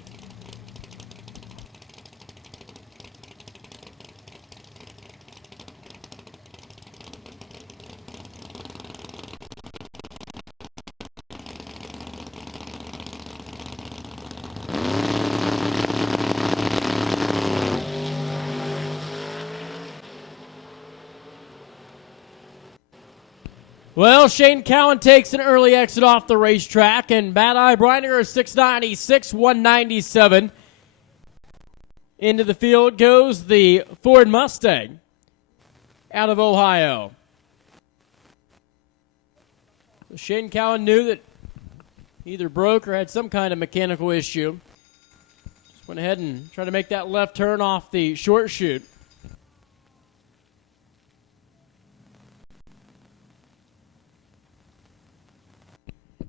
Well, Shane Cowan takes an early exit off the racetrack, and Bad Eye Breiniger is 696, 197. Into the field goes the Ford Mustang out of Ohio. Shane Cowan knew that either broke or had some kind of mechanical issue. Just went ahead and tried to make that left turn off the short chute.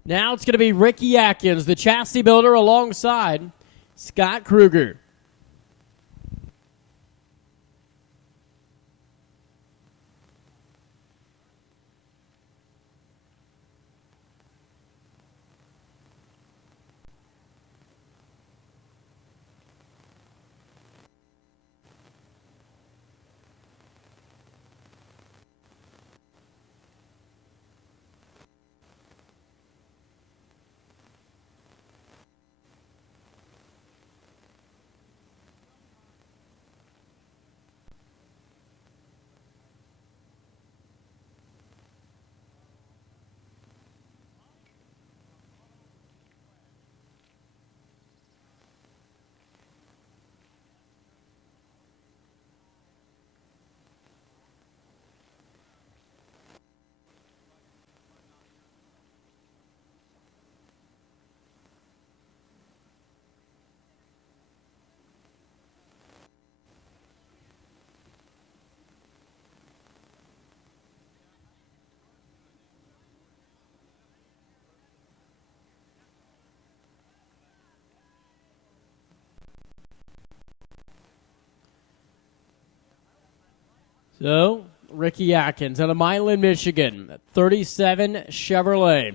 Now it's going to be Ricky Atkins, the chassis builder, alongside Scott Kruger. So, Ricky Atkins out of Milan, Michigan, 37 Chevrolet.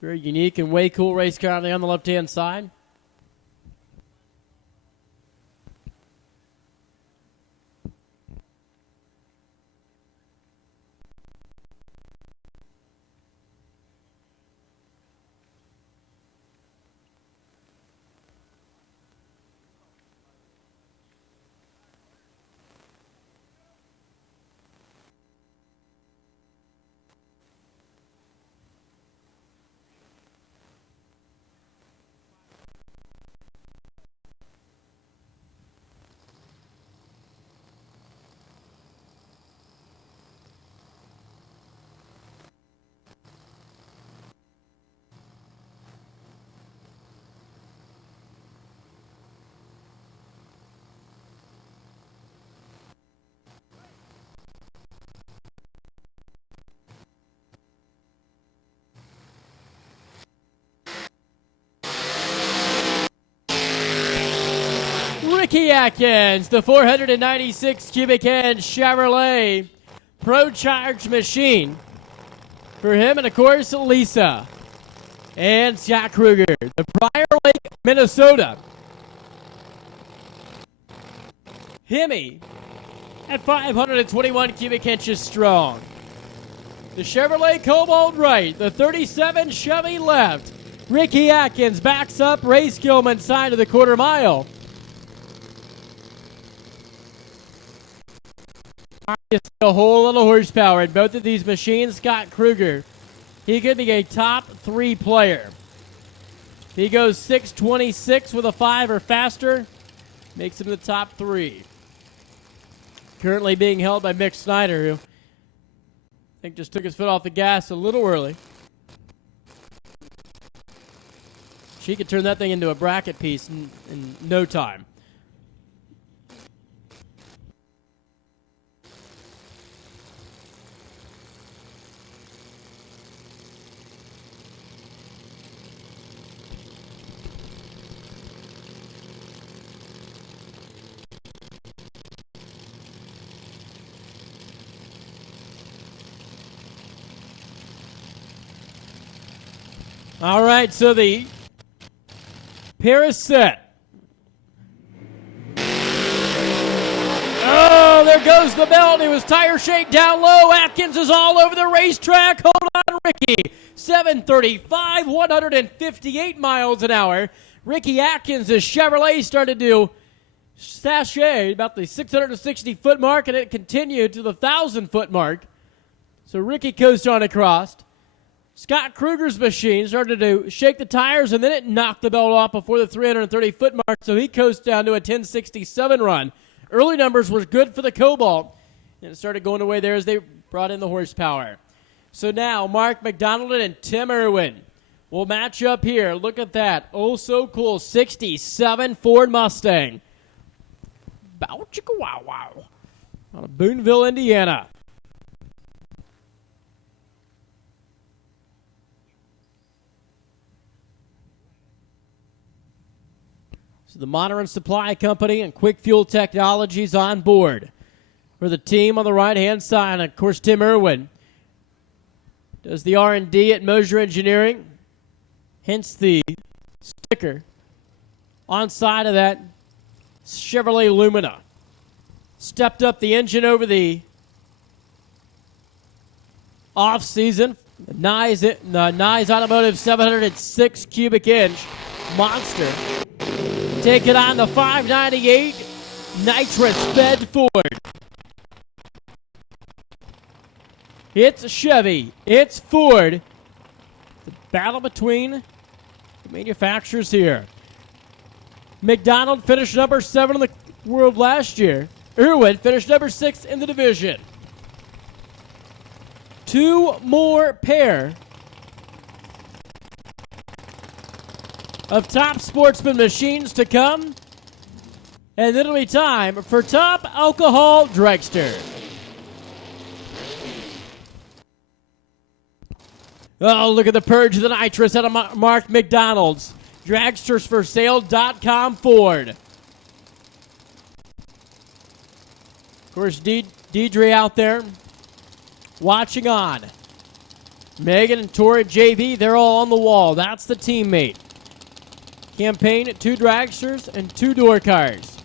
Very unique and way cool race car on the left-hand side. Ricky Atkins, the 496 cubic inch Chevrolet Pro Charge machine. For him, and of course, Lisa and Scott Kruger, the Prior Lake, Minnesota. Hemi at 521 cubic inches strong. The Chevrolet Cobalt right, the 37 Chevy left. Ricky Atkins backs up Ray Skillman side of the quarter mile. A whole lot of horsepower in both of these machines. Scott Kruger, he could be a top 3 player. He goes 6:26 with a 5 or faster, makes him the top 3. Currently being held by Mick Snyder, who I think just took his foot off the gas a little early. She could turn that thing into a bracket piece in no time. All right, so the pair is set. Oh, there goes the belt. It was tire shake down low. Atkins is all over the racetrack. Hold on, Ricky. 735, 158 miles an hour. Ricky Atkins' Chevrolet started to sashay about the 660-foot mark, and it continued to the 1,000-foot mark. So Ricky coasted on across. Scott Kruger's machine started to shake the tires, and then it knocked the belt off before the 330-foot mark, so he coasted down to a 1067 run. Early numbers were good for the Cobalt, and it started going away there as they brought in the horsepower. So now Mark McDonald and Tim Irwin will match up here. Look at that. Oh, so cool. 67 Ford Mustang. Bow chicka wow wow. Out of Boonville, Indiana. The Modern Supply Company and Quick Fuel Technologies on board. For the team on the right-hand side, of course, Tim Irwin does the R&D at Moser Engineering, hence the sticker on side of that Chevrolet Lumina. Stepped up the engine over the off-season. The Nye Automotive 706 cubic inch monster. Take it on the 598 nitrous-fed Ford. It's Chevy. It's Ford. The battle between the manufacturers here. McDonald finished number 7 in the world last year. Irwin finished number 6 in the division. 2 more pair of top sportsman machines to come, and then it'll be time for Top Alcohol Dragster. Oh, look at the purge of the nitrous out of Mark McDonald's. Dragstersforsale.com Ford. Of course, Deidre out there watching on. Megan and Tori JV, they're all on the wall. That's the teammate. Campaign, 2 dragsters and 2 door cars.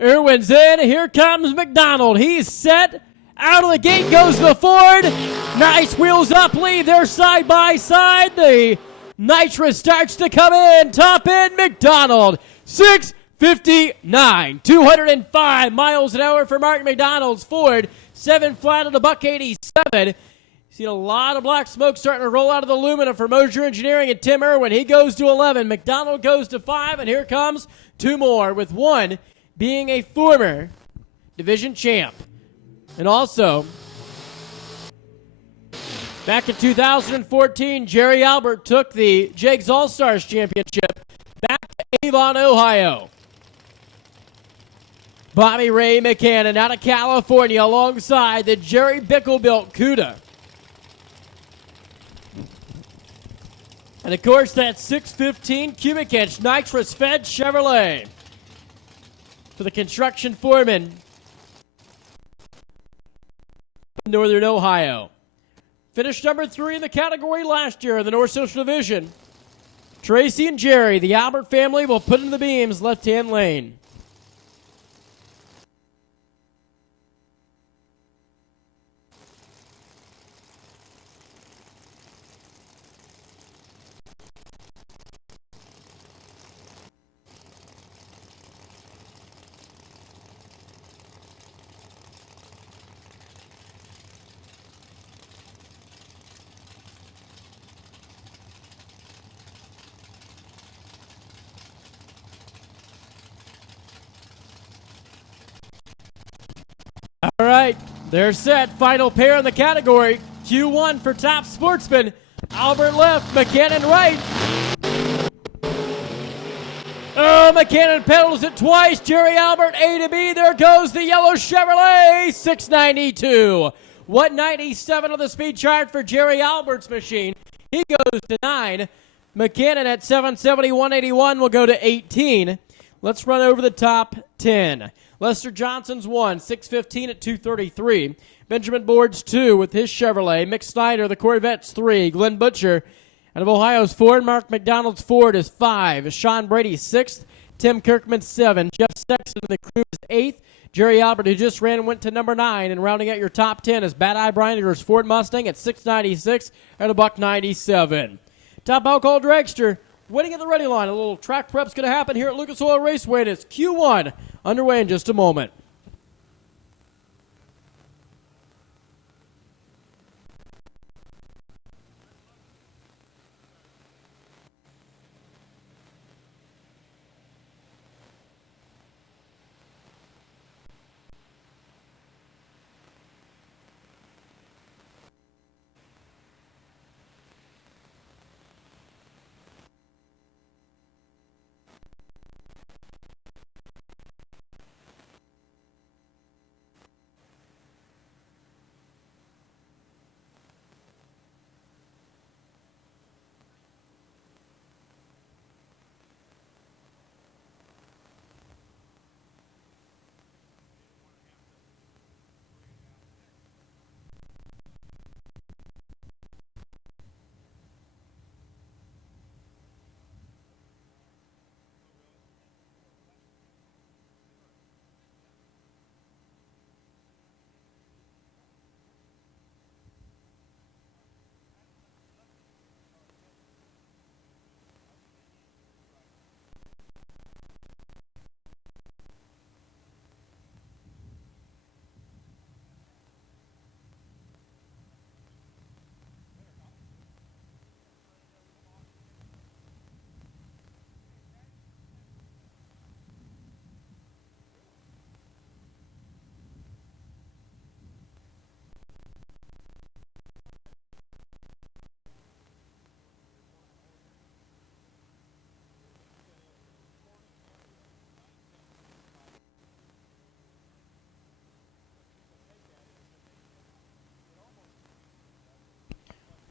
Irwin's in. Here comes McDonald. He's set. Out of the gate goes the Ford. Nice wheels up. Lead. They're side by side. The nitrous starts to come in. Top end McDonald. 659. 205 miles an hour for Mark McDonald's Ford. 7 flat on the $1.87. Seen a lot of black smoke starting to roll out of the Lumina for Moser Engineering and Tim Irwin. He goes to 11. McDonald goes to 5, and here comes 2 more, with 1 being a former division champ. And also, back in 2014, Jerry Albert took the Jags All-Stars Championship back to Avon, Ohio. Bobby Ray McCannon out of California alongside the Jerry Bickle-built CUDA. And of course, that 615 cubic inch nitrous fed Chevrolet for the construction foreman, Northern Ohio. Finished number 3 in the category last year in the North Central Division. Tracy and Jerry, the Albert family, will put in the beams left-hand lane. All right, they're set. Final pair in the category. Q1 for top sportsman. Albert left, McCannon right. Oh, McCannon pedals it twice. Jerry Albert A to B. There goes the yellow Chevrolet 692. 197 on the speed chart for Jerry Albert's machine. He goes to 9. McCannon at 770, 181 will go to 18. Let's run over the top 10. Lester Johnson's 1, 615 at 233. Benjamin Board's 2 with his Chevrolet. Mick Snyder, the Corvette's 3. Glenn Butcher out of Ohio's 4. Mark McDonald's Ford is 5. Sean Brady 6th. Tim Kirkman 7. Jeff Sexton in the crew is 8th. Jerry Albert, who just ran, went to number 9. And rounding out your top 10 is Bad Eye Brinder's Ford Mustang at 696 at $197. Top alcohol dragster waiting at the ready line. A little track prep's going to happen here at Lucas Oil Raceway. And it's Q1 underway in just a moment.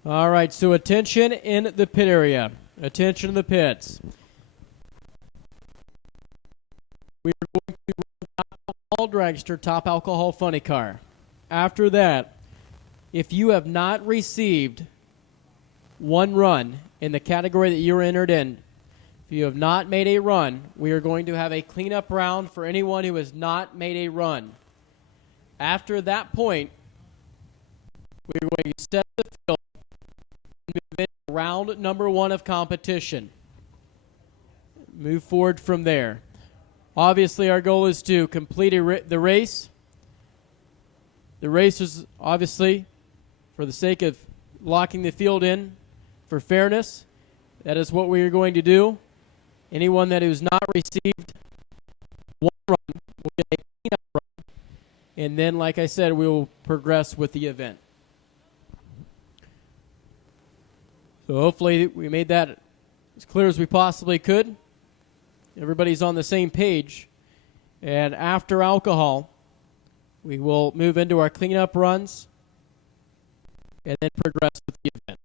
All right, so attention in the pit area. Attention in the pits. We are going to run top alcohol dragster, top alcohol funny car. After that, if you have not received one run in the category that you're entered in, if you have not made a run, we are going to have a cleanup round for anyone who has not made a run. After that point, we're going to set the field and move into round number 1 of competition. Move forward from there. Obviously, our goal is to complete the race. The race is obviously for the sake of locking the field in for fairness. That is what we are going to do. Anyone that has not received one run will get a cleanup run. And then, like I said, we will progress with the event. So hopefully we made that as clear as we possibly could. Everybody's on the same page. And after alcohol, we will move into our cleanup runs and then progress with the event.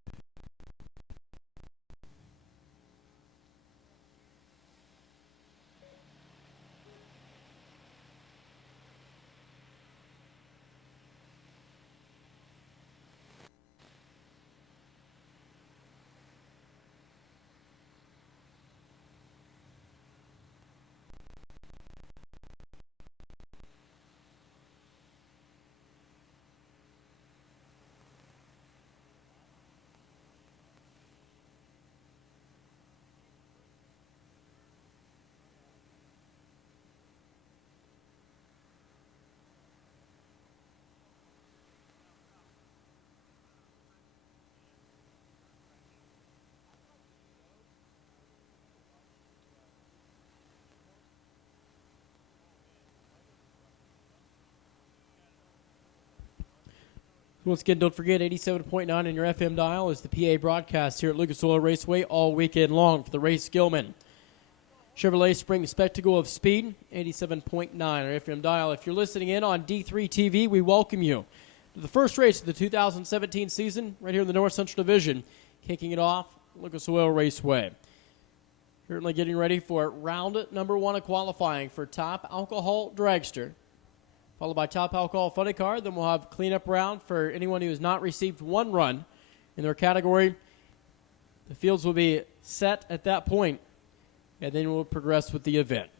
Once again, don't forget 87.9 on your FM dial is the PA broadcast here at Lucas Oil Raceway all weekend long for the race skillmen. Chevrolet Spring Spectacle of Speed, 87.9 on our FM dial. If you're listening in on D3 TV, we welcome you to the first race of the 2017 season right here in the North Central Division, kicking it off Lucas Oil Raceway. Currently getting ready for round number 1 of qualifying for Top Alcohol Dragster, followed by Top Alcohol Funny Car. Then we'll have cleanup round for anyone who has not received one run in their category. The fields will be set at that point, and then we'll progress with the event.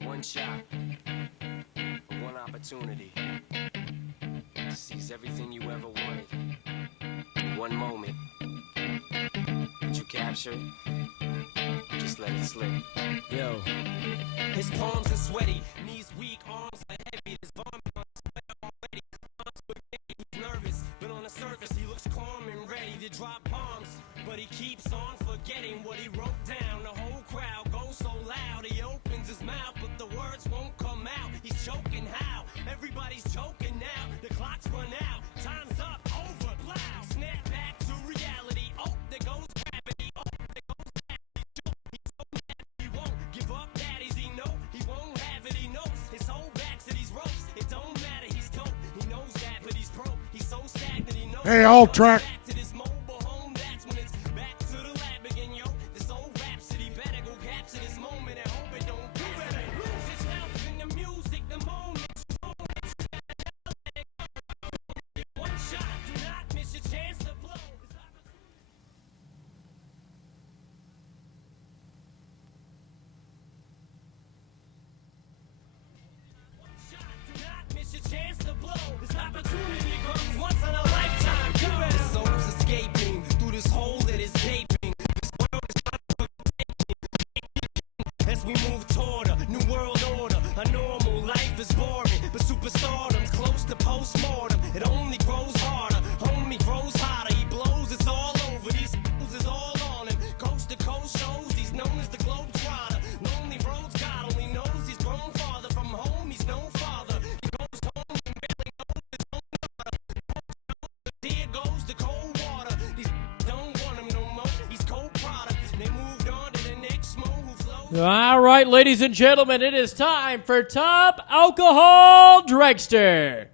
One shot, one opportunity to seize everything you ever wanted in one moment. Would you capture it? Just let it slip. Yo. His palms are sweaty, knees weak, arms are heavy. His vomit on his sweater already. Arms spaghetti, he's nervous, but on the surface he looks calm and ready to drop bombs. But he keeps on forgetting what he wrote down. The whole crowd goes so loud, he opens his mouth, but the words won't come out. He's choking how? Everybody's choking now. The clock's run out. Time's up. Over. Loud. Snap back to reality. Oh, there goes gravity. Oh, there goes gravity. He's so mad he won't give up. Daddies, he know he won't have it. He knows his whole back to these ropes. It don't matter. He's dope. He knows that, but he's broke. He's so stagnant. He knows. Hey, all track. We move toward a new world order. A normal life is boring, but superstardom's close to postmortem. It only grows harder, homie grows hotter. He blows, it's all over. These fools is all on him. Coast to coast shows, he's known as the Globetrotter. Lonely roads, God only knows he's grown farther from home. He's no father. He goes home and barely knows his own daughter. There goes the cold water. These don't want him no more. He's cold product. They moved on to the next mo who flows. All right, ladies and gentlemen, it is time for Top Alcohol Dragster.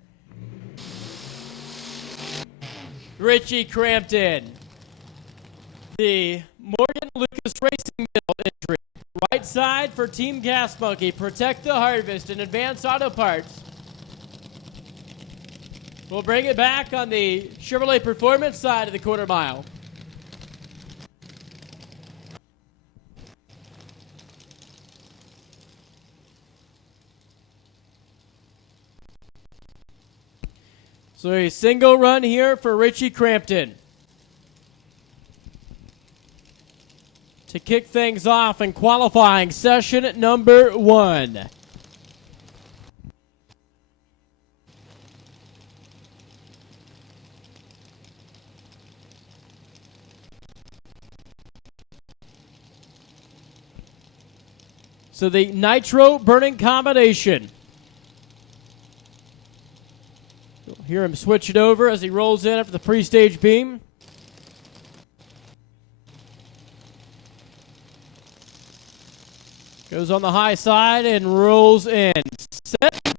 Richie Crampton, the Morgan Lucas Racing Mill entry. Right side for Team Gas Monkey, Protect the Harvest, and Advanced Auto Parts. We'll bring it back on the Chevrolet Performance side of the quarter mile. So a single run here for Richie Crampton to kick things off in qualifying session number 1. So the nitro burning combination. You'll hear him switch it over as he rolls in after the pre-stage beam. Goes on the high side and rolls in. Set.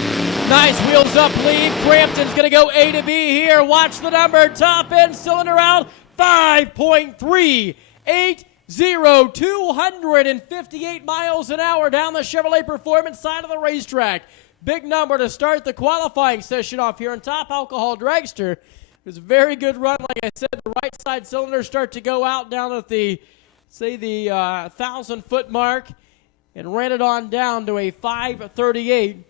Nice wheels up lead. Crampton's going to go A to B here. Watch the number. Top end cylinder out. 5.380. 258 miles an hour down the Chevrolet Performance side of the racetrack. Big number to start the qualifying session off here on Top Alcohol Dragster. It was a very good run. Like I said, the right side cylinders start to go out down at the, say, the 1,000-foot mark, and ran it on down to a 538,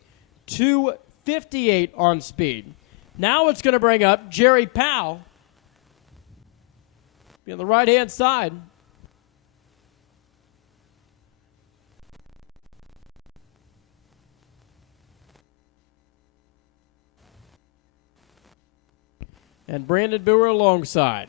258 on speed. Now it's going to bring up Jerry Powell. Be on the right-hand side. And Brandon Boer alongside.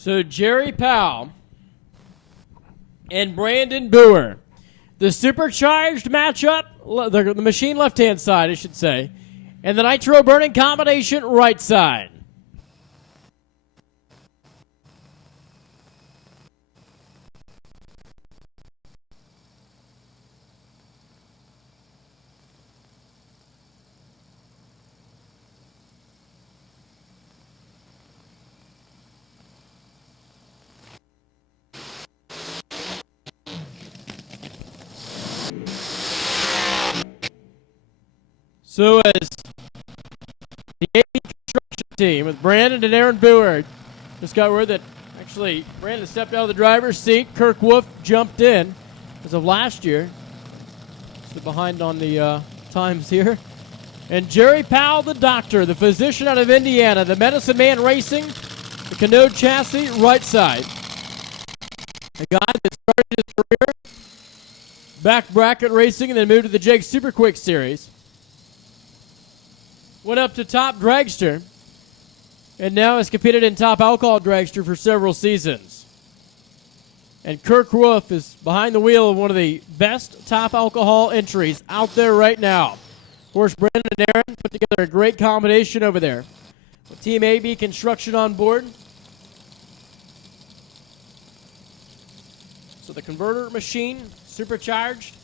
So Jerry Powell and Brandon Boer. The supercharged matchup, the machine left-hand side, I should say, and the nitro burning combination right side. So as the AB construction team with Brandon and Aaron Boer, just got word that actually Brandon stepped out of the driver's seat. Kirk Wolf jumped in as of last year. So behind on the times here. And Jerry Powell, the doctor, the physician out of Indiana, the Medicine Man Racing, the Canode chassis, right side. A guy that started his career back bracket racing and then moved to the Jake Super Quick Series. Went up to Top Dragster, and now has competed in Top Alcohol Dragster for several seasons. And Kirk Wolf is behind the wheel of one of the best Top Alcohol entries out there right now. Of course, Brendan and Aaron put together a great combination over there with Team AB Construction on board. So the converter machine, supercharged.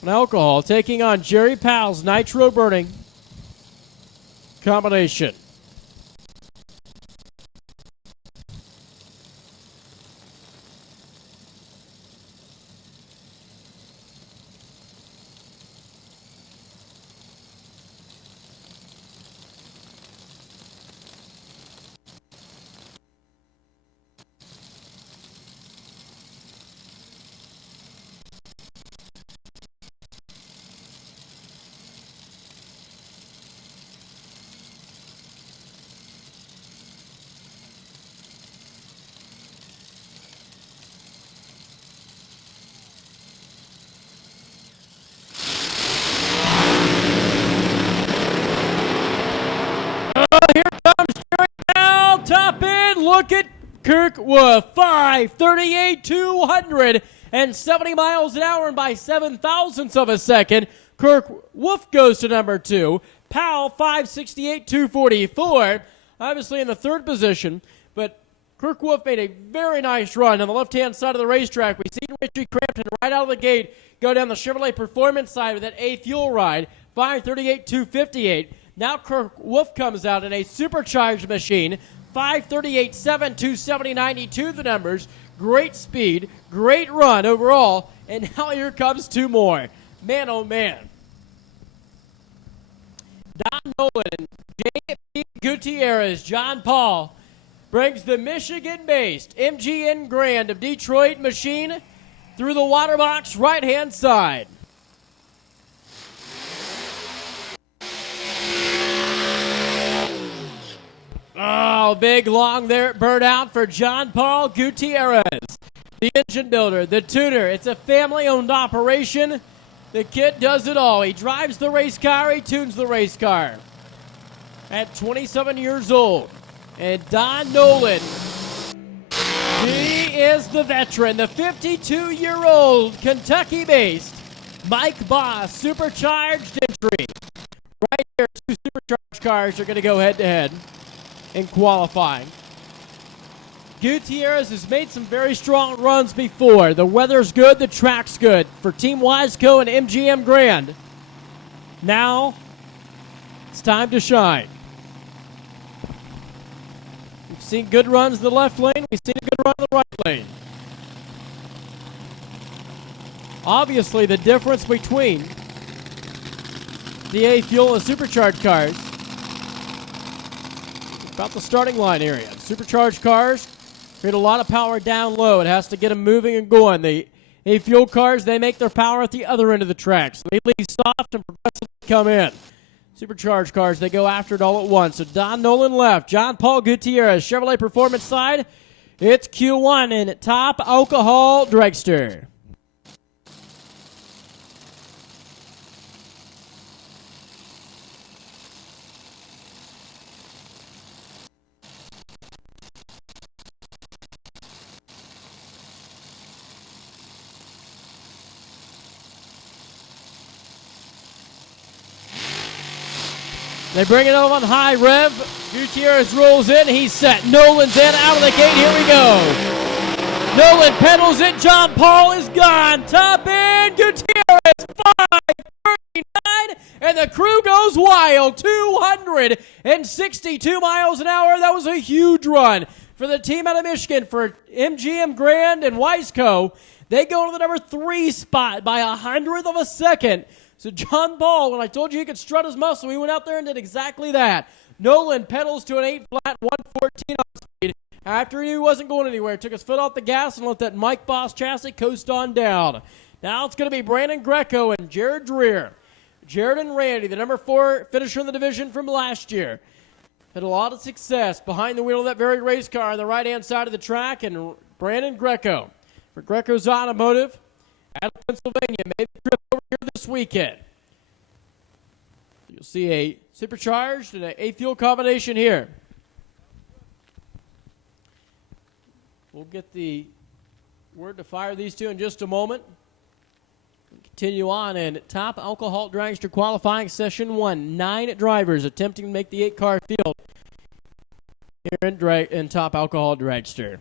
And alcohol taking on Jerry Powell's nitro burning combination. look at Kirk Wolf. 5:38, 270 miles an hour, and by 7 thousandths of a second, Kirk Wolf goes to number 2. Powell, 5:68, 244, obviously in the third position, but Kirk Wolf made a very nice run on the left-hand side of the racetrack. We see Richie Crampton right out of the gate go down the Chevrolet Performance side with that A fuel ride, 5:38, 258. Now Kirk Wolf comes out in a supercharged machine, 5:38.7, 270, 92 the numbers. Great speed, great run overall, and now here comes 2 more. Man, oh man. Don Nolan, J.P. Gutierrez, John Paul brings the Michigan-based MGN Grand of Detroit machine through the water box right-hand side. Oh, big long there burnout for John Paul Gutierrez, the engine builder, the tuner. It's a family-owned operation. The kid does it all. He drives the race car, he tunes the race car. At 27 years old. And Don Nolan, he is the veteran, the 52-year-old Kentucky-based Mike Boss supercharged entry. Right here, 2 supercharged cars are going to go head-to-head in qualifying. Gutierrez has made some very strong runs before. The weather's good, the track's good for Team Wiseco and MGM Grand. Now, it's time to shine. We've seen good runs in the left lane. We've seen a good run in the right lane. Obviously, the difference between the A fuel and supercharged cars is about the starting line area. Supercharged cars create a lot of power down low. It has to get them moving and going. The A fuel cars, they make their power at the other end of the track. So they leave soft and progressively come in. Supercharged cars, they go after it all at once. So Don Nolan left. John Paul Gutierrez, Chevrolet Performance side. It's Q1 in Top Alcohol Dragster. They bring it over on high rev. Gutierrez rolls in. He's set. Nolan's in. Out of the gate. Here we go. Nolan pedals it. John Paul is gone. Top end. Gutierrez. 5:39. And the crew goes wild. 262 miles an hour. That was a huge run for the team out of Michigan. For MGM Grand and Wiseco, they go to the number 3 spot by 100th of a second. So John Paul, when I told you he could strut his muscle, he went out there and did exactly that. Nolan pedals to an 8-flat, 114 on speed. After he knew he wasn't going anywhere, took his foot off the gas and let that Mike Boss chassis coast on down. Now it's going to be Brandon Greco and Jared Dreer. Jared and Randy, the number 4 finisher in the division from last year, had a lot of success behind the wheel of that very race car on the right-hand side of the track, and Brandon Greco for Greco's Automotive out of Pennsylvania made the trip over here this weekend. You'll see a supercharged and a fuel combination here. We'll get the word to fire these two in just a moment. We'll continue on in Top Alcohol Dragster qualifying session 1. 9 drivers attempting to make the 8-car field here in Top Alcohol Dragster.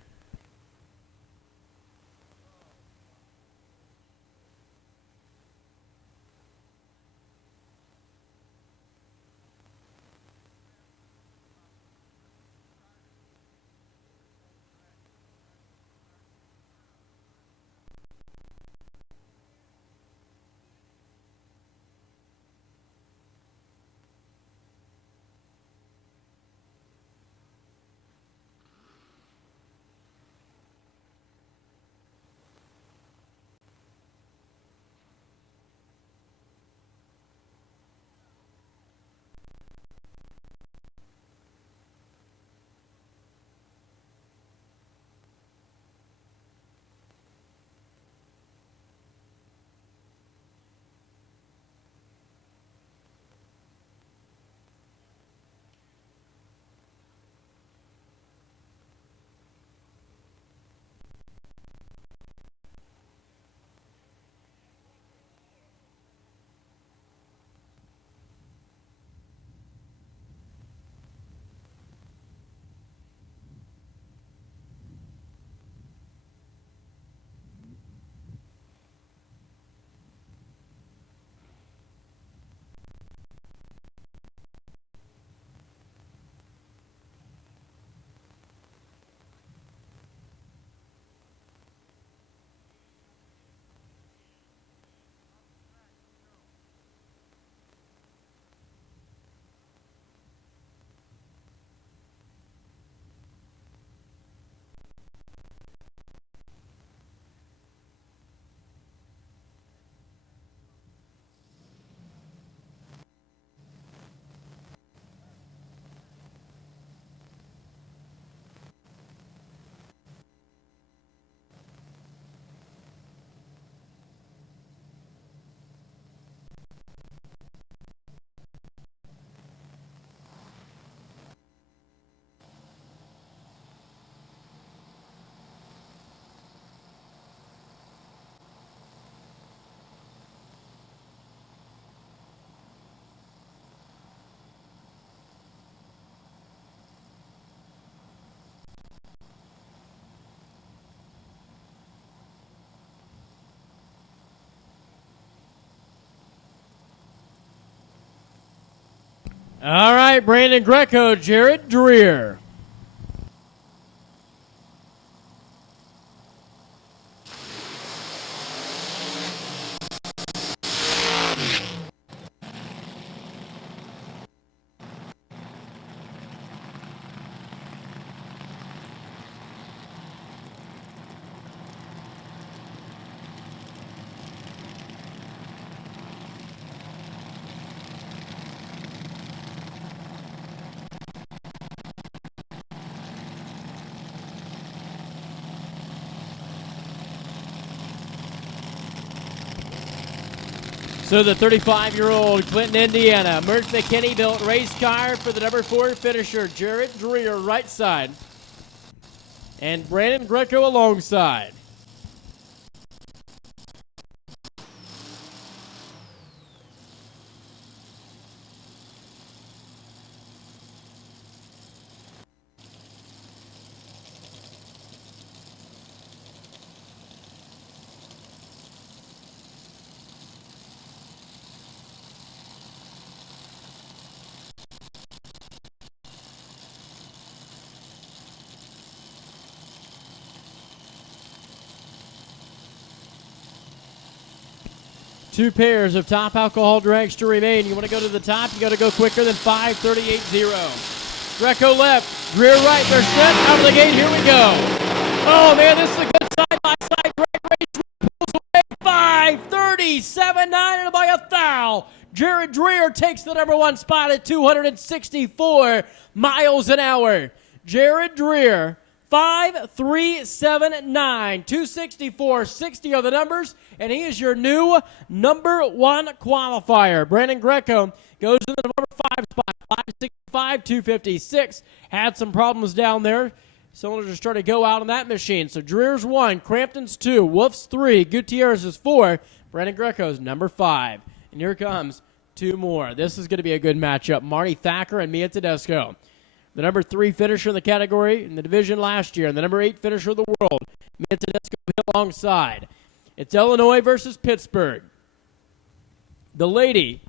All right, Brandon Greco, Jared Dreer. So the 35-year-old Clinton, Indiana, Mert McKinney built race car for the number 4 finisher, Jared Dreer, right side. And Brandon Greco alongside. Two pairs of top alcohol drags to remain. You want to go to the top, you got to go quicker than 5:38.0. Greco left, Dreer right, they're set, out of the gate, here we go. Oh man, this is a good side-by-side drag race. Pulls away 5:37.9 and by a foul. Jared Dreer takes the number 1 spot at 264 miles an hour. Jared Dreer, 5:3.79, 264.60 are the numbers, and he is your new number 1 qualifier. Brandon Greco goes to the number 5 spot, 5:65, 2:56. Had some problems down there. Cylinders are starting to go out on that machine. So Dreer's 1, Crampton's 2, Wolf's 3, Gutierrez is 4, Brandon Greco's number 5. And here comes 2 more. This is going to be a good matchup. Marty Thacker and Mia Tedesco. The number 3 finisher in the category in the division last year, and the number 8 finisher of the world, Mia Tedesco alongside. It's Illinois versus Pittsburgh. The lady,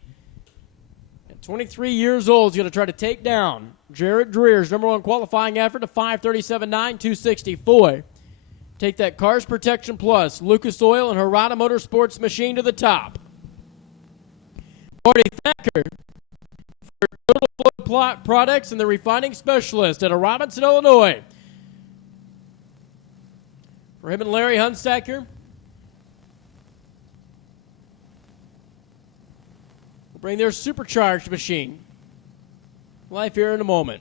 at 23 years old, is going to try to take down Jared Dreer's number 1 qualifying effort to 5:37.9, 264. Take that Cars Protection Plus, Lucas Oil, and Harada Motorsports machine to the top. Marty Thacker, Total Flow Products and the refining specialist out of Robinson, Illinois. For him and Larry Hunstacker, we'll bring their supercharged machine live here in a moment.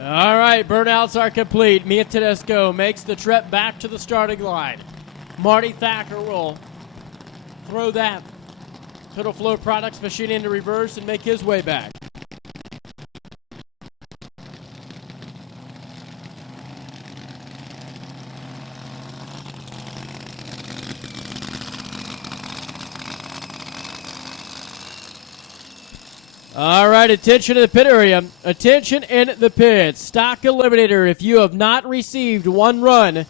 All right, burnouts are complete. Mia Tedesco makes the trip back to the starting line. Marty Thacker will throw that Total Flow Products machine into reverse and make his way back. All right, attention in the pit area. Attention in the pits. Stock Eliminator, if you have not received 1 run,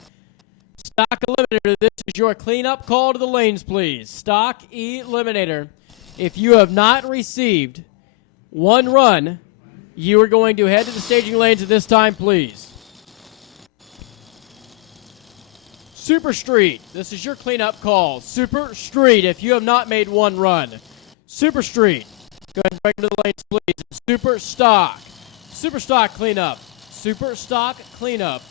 Stock Eliminator, this is your cleanup call to the lanes, please. Stock Eliminator, if you have not received 1 run, you are going to head to the staging lanes at this time, please. Super Street, this is your cleanup call. Super Street, if you have not made 1 run. Super Street. Go ahead and bring to the lanes, please. Super Stock. Super Stock cleanup. Super Stock Cleanup.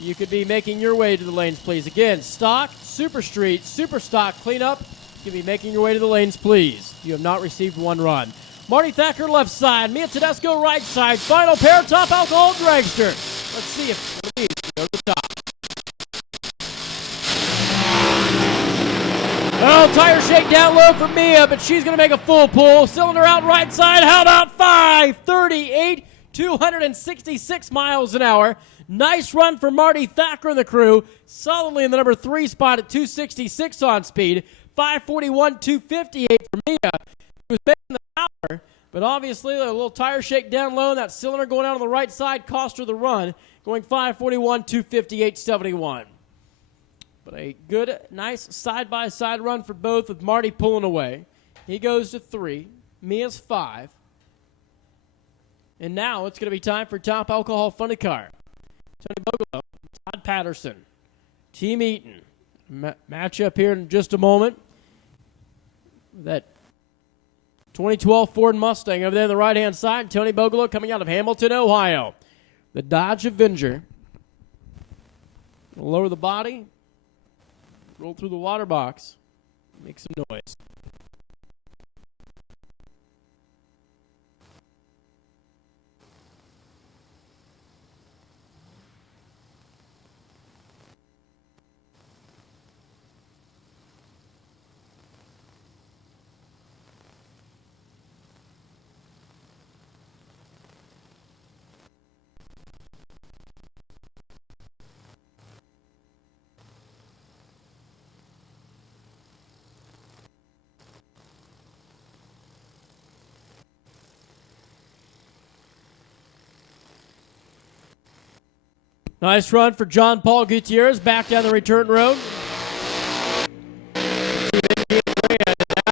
You could be making your way to the lanes, please. Again, Stock, Super Street, Super Stock Cleanup. You could be making your way to the lanes, please. You have not received one run. Marty Thacker left side, Mia Tedesco right side. Final pair, Top Alcohol Dragster. Let's see if the leads can go to the top. Oh, tire shake down low for Mia, but she's going to make a full pull. Cylinder out right side. How about 538? 266 miles an hour. Nice run for Marty Thacker and the crew. Solidly in the number 3 spot at 266 on speed. 541, 258 for Mia. She was making the power, but obviously a little tire shake down low. And that cylinder going out on the right side cost her the run. Going 541, 258, 71. But a good, nice side-by-side run for both with Marty pulling away. He goes to 3. Mia's 5. And now it's going to be time for Top Alcohol Funny Car. Tony Bogolo, Todd Patterson, Team Eaton. Match up here in just a moment. That 2012 Ford Mustang over there on the right-hand side. Tony Bogolo coming out of Hamilton, Ohio. The Dodge Avenger. Lower the body. Roll through the water box. Make some noise. Nice run for John Paul Gutierrez back down the return road.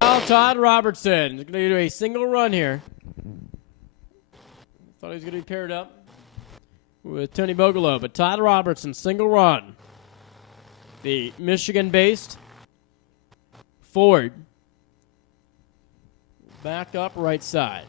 Now Todd Robertson is going to do a single run here. Thought he was going to be paired up with Tony Bogolo, but Todd Robertson, single run. The Michigan-based Ford. Back up right side.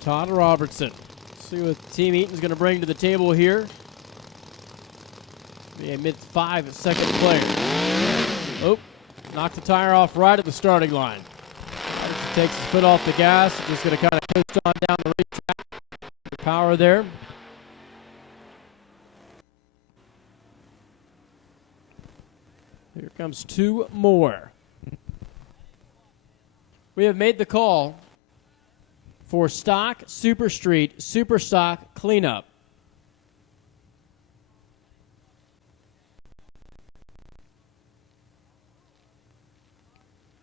Todd Robertson. Let's see what Team Eaton's going to bring to the table here. Be a mid-5 second player. Oh, knocked the tire off right at the starting line. Takes his foot off the gas. Just going to kind of coast on down the racetrack. The power there. Here comes 2 more. We have made the call for Stock Super Street Super Stock Cleanup.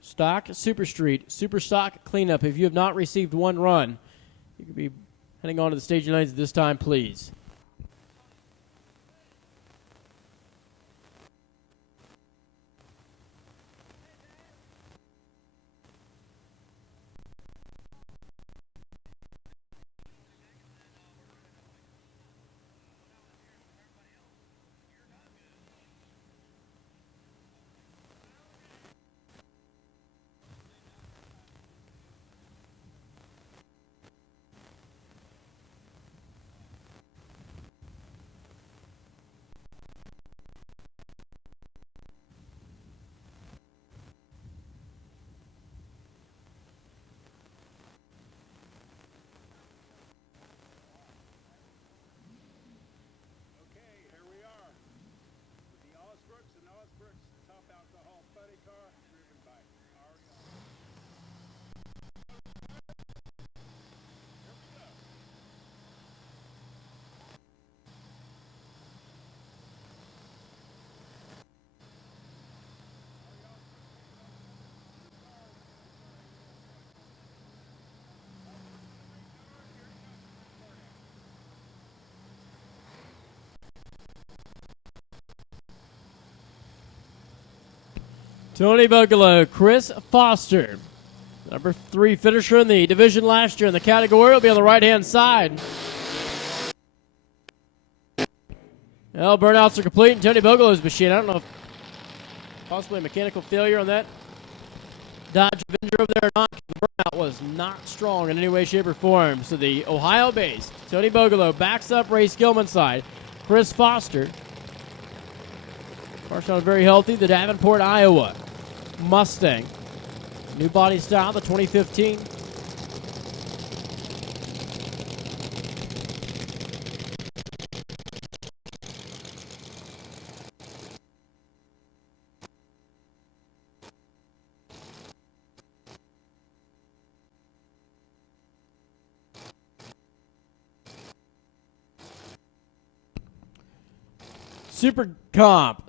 Stock Super Street Super Stock Cleanup. If you have not received one run, you could be heading on to the staging lanes at this time, please. Tony Bogolo, Chris Foster. Number 3 finisher in the division last year in the category will be on the right-hand side. Well, burnouts are complete in Tony Bogolo's machine. I don't know if possibly a mechanical failure on that Dodge Avenger over there or not. The burnout was not strong in any way, shape, or form. So the Ohio-based Tony Bogolo backs up Ray Skillman's side. Chris Foster. Marshall very healthy. The Davenport, Iowa Mustang. New body style, the 2015.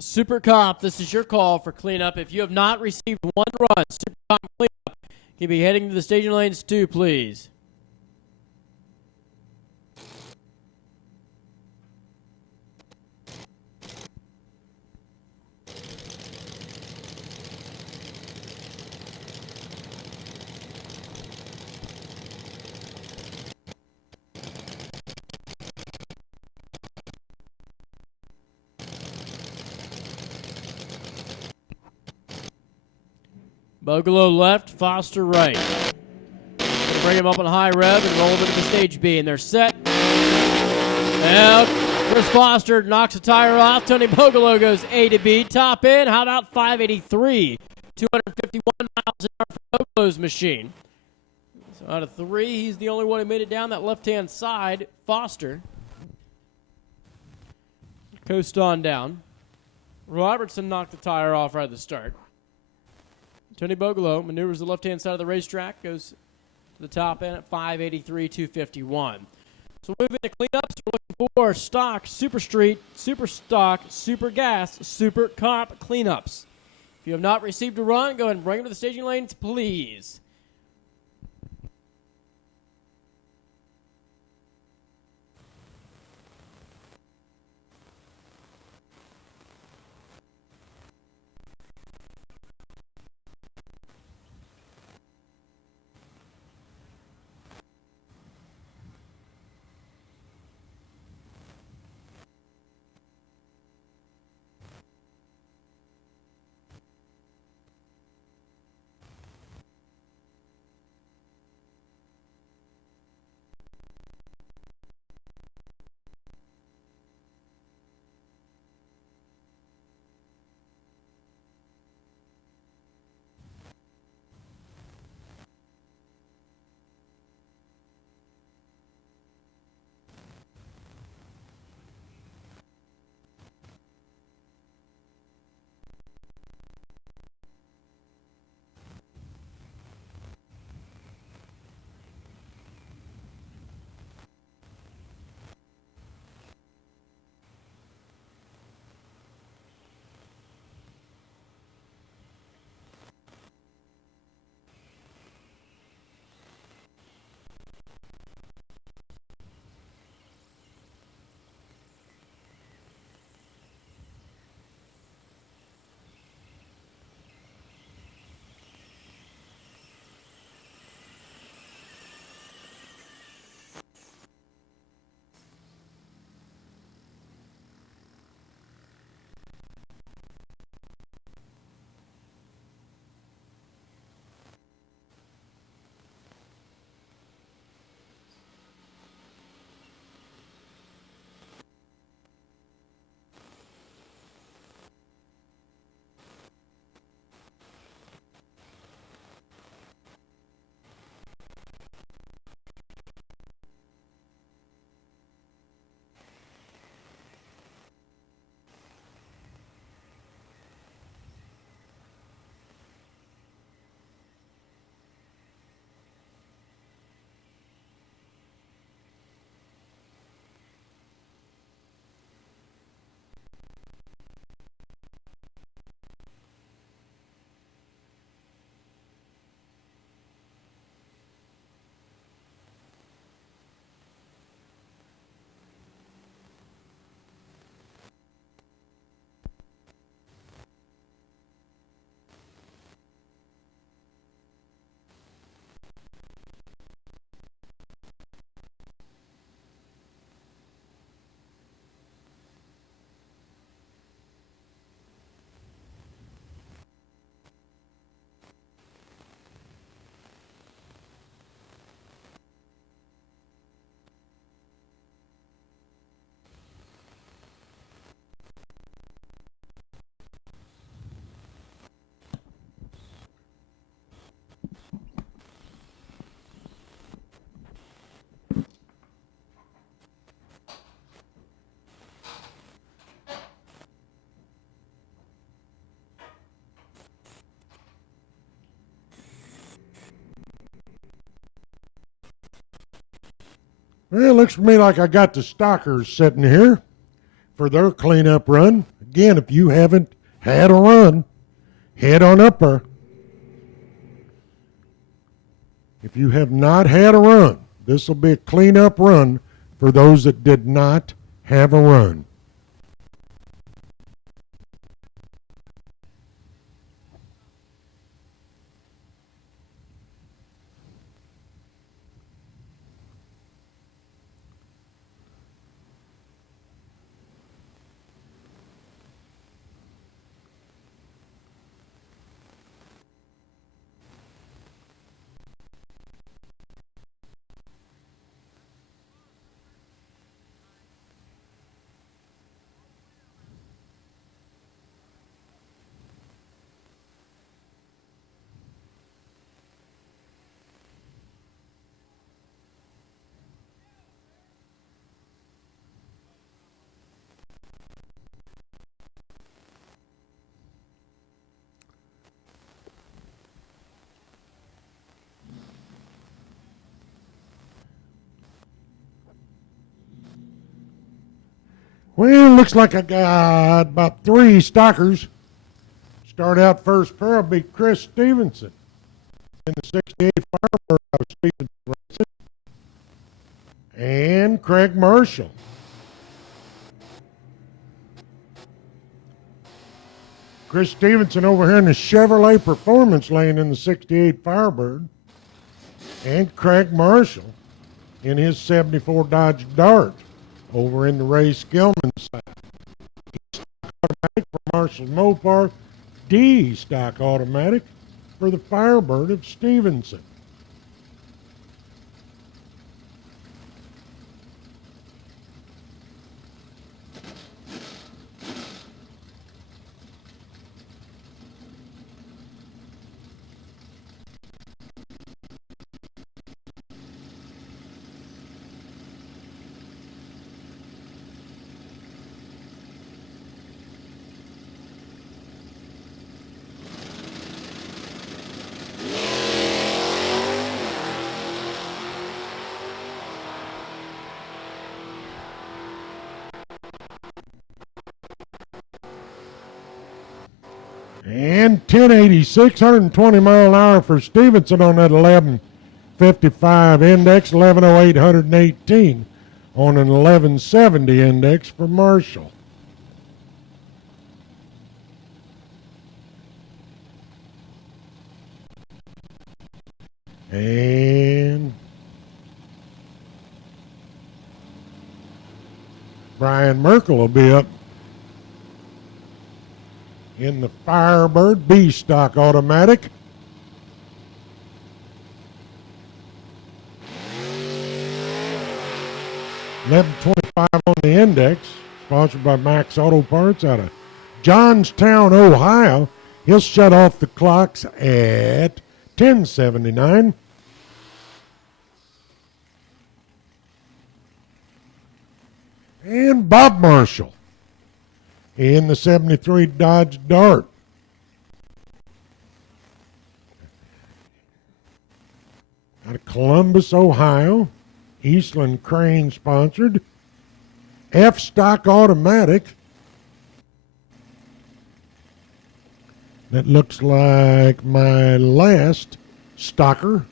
Super Comp, this is your call for cleanup. If you have not received one run, Super Comp cleanup, can you be heading to the staging lanes too, please? Bogolo left, Foster right. Gonna bring him up on high rev and roll him into the stage B, and they're set. Now, Chris Foster knocks a tire off. Tony Bogolo goes A to B. Top end, how about 583? 251 miles an hour for Bogolo's machine. So out of 3, he's the only one who made it down that left-hand side. Foster. Coast on down. Robertson knocked the tire off right at the start. Tony Bogolo maneuvers the left-hand side of the racetrack, goes to the top end at 583, 251. So moving to cleanups, we're looking for stock, super street, super stock, super gas, super comp cleanups. If you have not received a run, go ahead and bring them to the staging lanes, please. Well, it looks to me like I got the Stalkers sitting here for their cleanup run. Again, if you haven't had a run, head on up there. If you have not had a run, this will be a cleanup run for those that did not have a run. Well, looks like I got about 3 Stalkers. Start out first pair will be Chris Stevenson in the 68 Firebird out of Stevenson Racing. And Craig Marshall. Chris Stevenson over here in the Chevrolet Performance Lane in the 68 Firebird. And Craig Marshall in his 74 Dodge Dart over in the Ray Skillman side. Stock automatic for Marshall Mopar. D stock automatic for the Firebird of Stevenson. And 1086, 120 mile an hour for Stevenson on that 1155 index, 1108, 118 on an 1170 index for Marshall. And Brian Merkel will be up in the Firebird B stock automatic. $11.25 on the index, sponsored by Max Auto Parts out of Johnstown, Ohio. He'll shut off the clocks at 10:79. And Bob Marshall in the 73 Dodge Dart. Out of Columbus, Ohio. Eastland Crane sponsored. F stock automatic. That looks like my last stalker.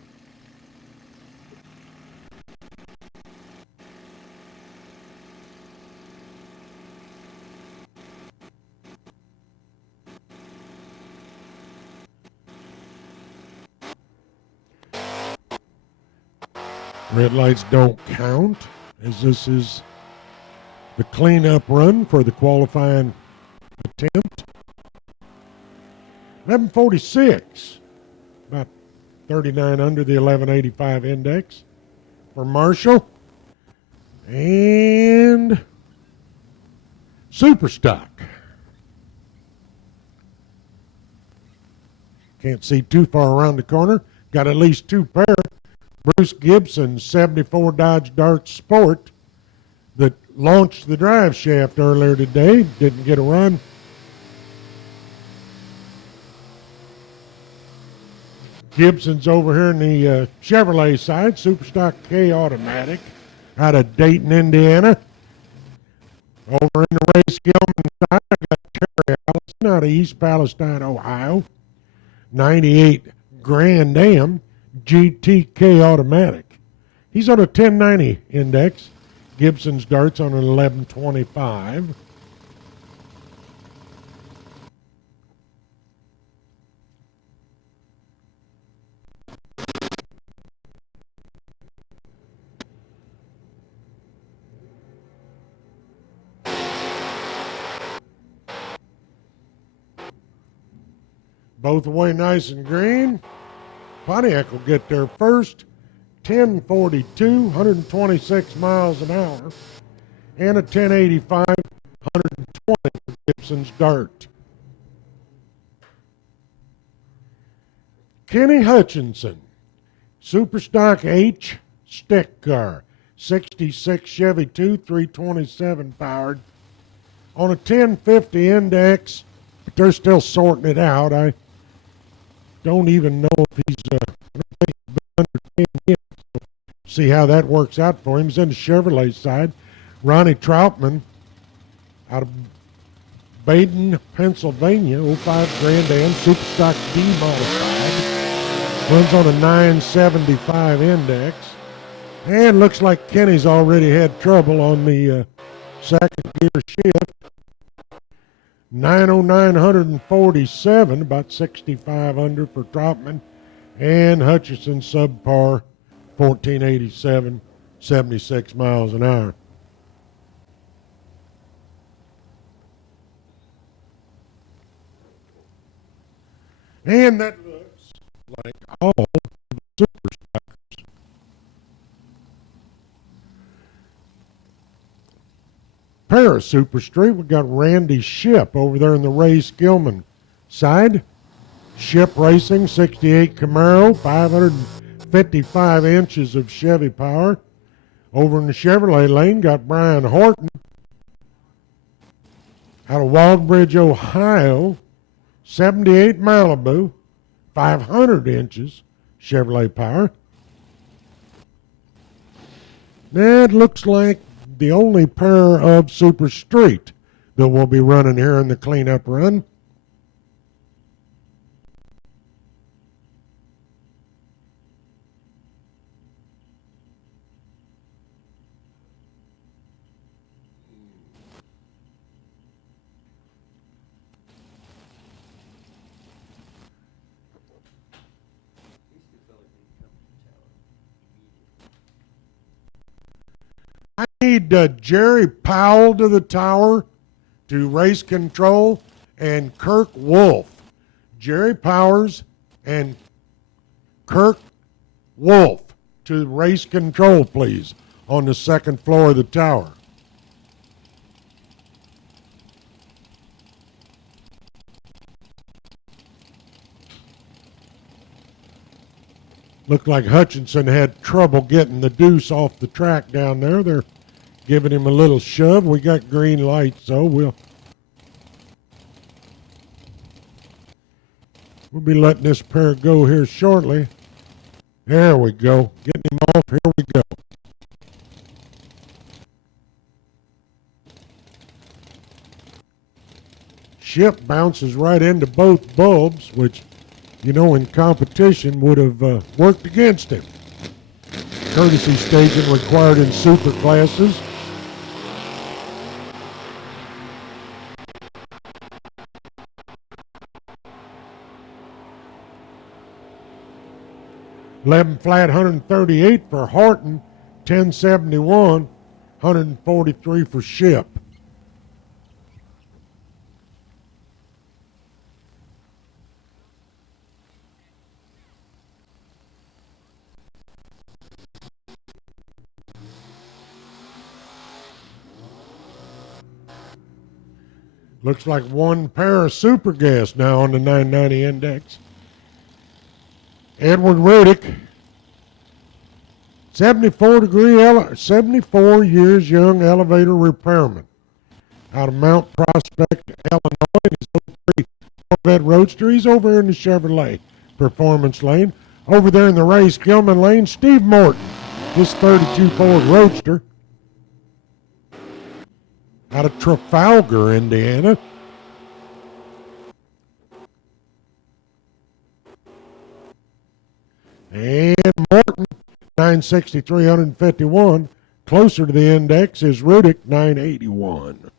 Red lights don't count, as this is the cleanup run for the qualifying attempt. 1146, about 39 under the 1185 index for Marshall. And Super Stock. Can't see too far around the corner. Got at least 2 pair. Bruce Gibson, 74 Dodge Dart Sport, that launched the drive shaft earlier today. Didn't get a run. Gibson's over here in the Chevrolet side, Superstock K automatic. out of Dayton, Indiana. Over in the race Gilman side, I got Terry Allison out of East Palestine, Ohio. 98 Grand Am GTK automatic. He's on a 1090 index. Gibson's darts on an 1125. Both away nice and green. Pontiac will get there first. 1042, 126 miles an hour. And a 1085, 120 for Gibson's dart. Kenny Hutchinson, Superstock H stick car. 66 Chevy 2, 327 powered. On a 1050 index, but they're still sorting it out. I don't even know if he's I don't think he's been under 10 yet. So see how that works out for him. He's in the Chevrolet side. Ronnie Troutman out of Baden, Pennsylvania, 05 Grand Am, Superstock D modified. Runs on a 975 index. And looks like Kenny's already had trouble on the second gear shift. 909, 147, about 65 under for Troutman. And Hutchinson subpar, 1487, 76 miles an hour. And that looks like all the super stockers. Paris Super Street, we got Randy Ship over there in the Ray Skillman side. Ship Racing, 68 Camaro, 555 inches of Chevy power. Over in the Chevrolet lane, got Brian Horton out of Waldbridge, Ohio. 78 Malibu, 500 inches Chevrolet power. That looks like the only pair of Super Street that will be running here in the cleanup run. I need Jerry Powell to the tower to race control and Kirk Wolf. Jerry Powers and Kirk Wolf to race control, please, on the second floor of the tower. Looked like Hutchinson had trouble getting the deuce off the track down there. They're giving him a little shove. We got green lights, so we'll be letting this pair go here shortly. There we go. Getting him off. Here we go. Ship bounces right into both bulbs, which, you know, in competition would have worked against him. Courtesy staging required in super classes. $11 flat, 138 for Horton, 1071, 143 for Ship. Looks like one pair of super gas now on the 990 index. Edward Rudick, 74 years young elevator repairman out of Mount Prospect, Illinois. He's 03 Corvette Roadster. He's over in the Chevrolet Performance lane. Over there in the Ray Skillman lane, Steve Morton This 32 Ford Roadster out of Trafalgar, Indiana. And Morton, 960, 351. Closer to the index is Rudick, 981.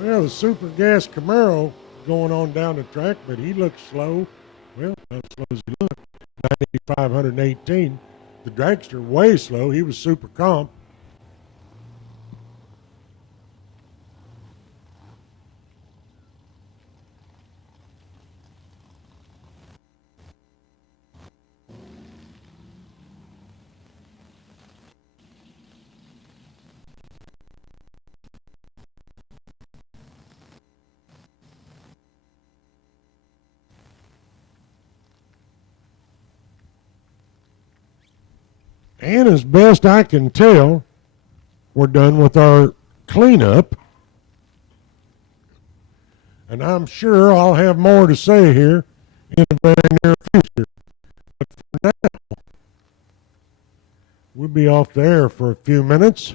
Well, the Super Gas Camaro going on down the track, but he looks slow. Well, not slow as he looked. 9,518. The dragster way slow. He was super comp. And as best I can tell, we're done with our cleanup. And I'm sure I'll have more to say here in the very near future. But for now, we'll be off the air for a few minutes.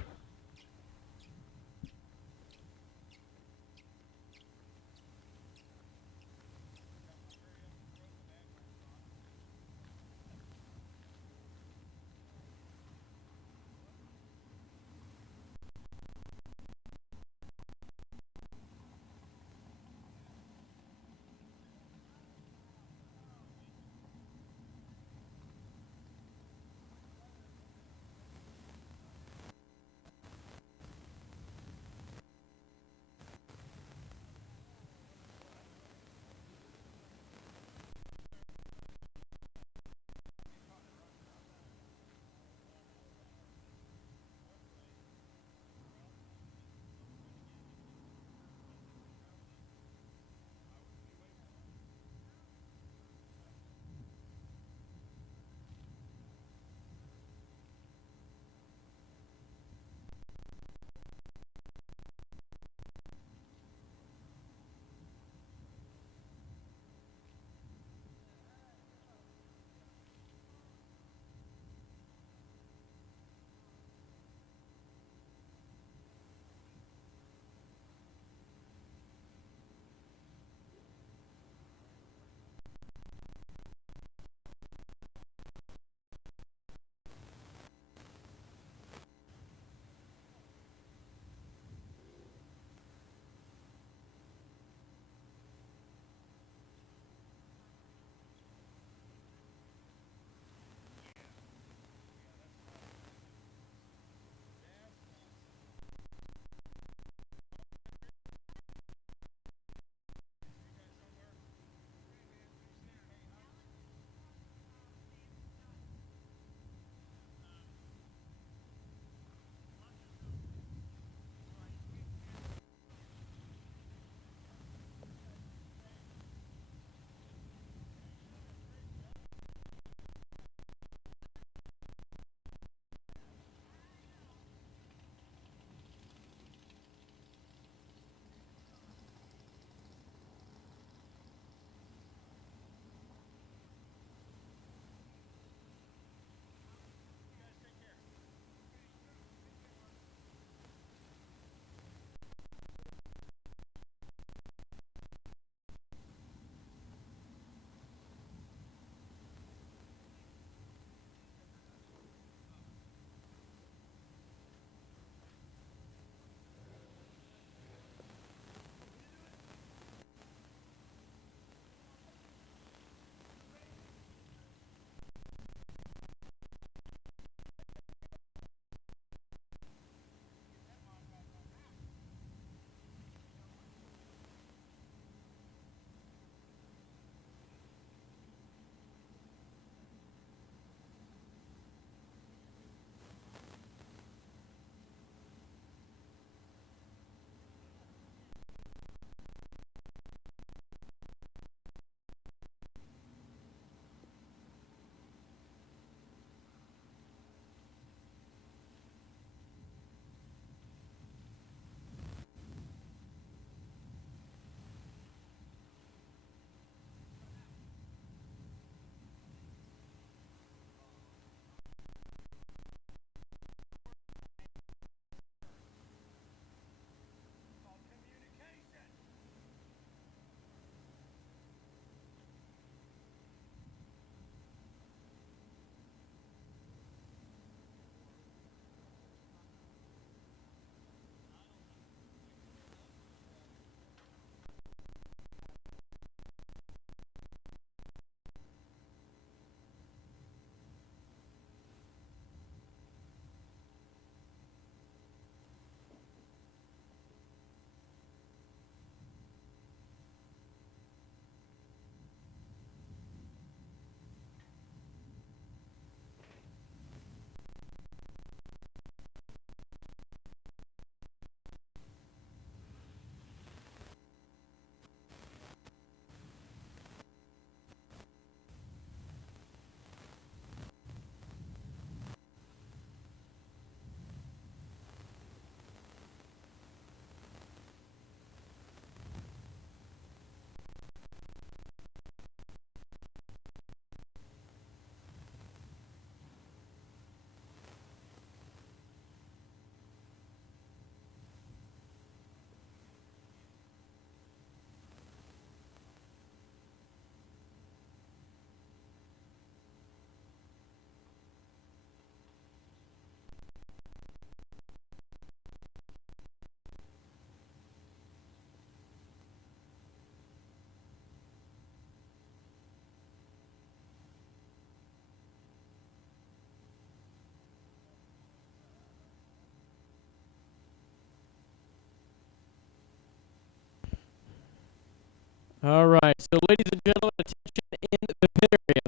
All right, so ladies and gentlemen, attention in the pit area.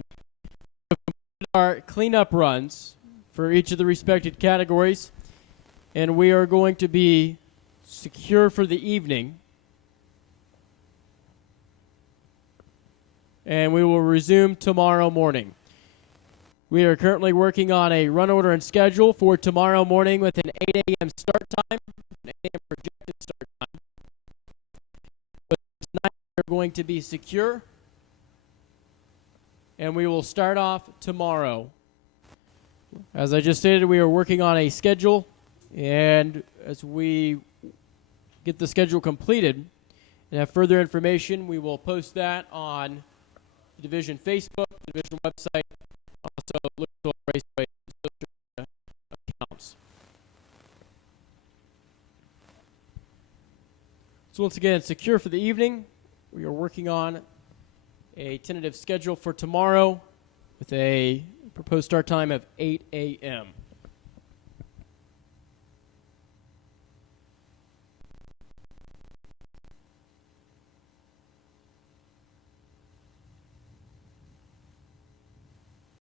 We've completed our cleanup runs for each of the respected categories, and we are going to be secure for the evening. And we will resume tomorrow morning. We are currently working on a run order and schedule for tomorrow morning with an 8 a.m. start time, an 8 a.m. projected start time. But tonight we're going to be secure, and we will start off tomorrow. As I just stated, we are working on a schedule, and as we get the schedule completed and have further information, we will post that on the Division Facebook, the Division website, also Lucasville Raceway social accounts. So once again, secure for the evening. We are working on a tentative schedule for tomorrow with a proposed start time of 8 a.m.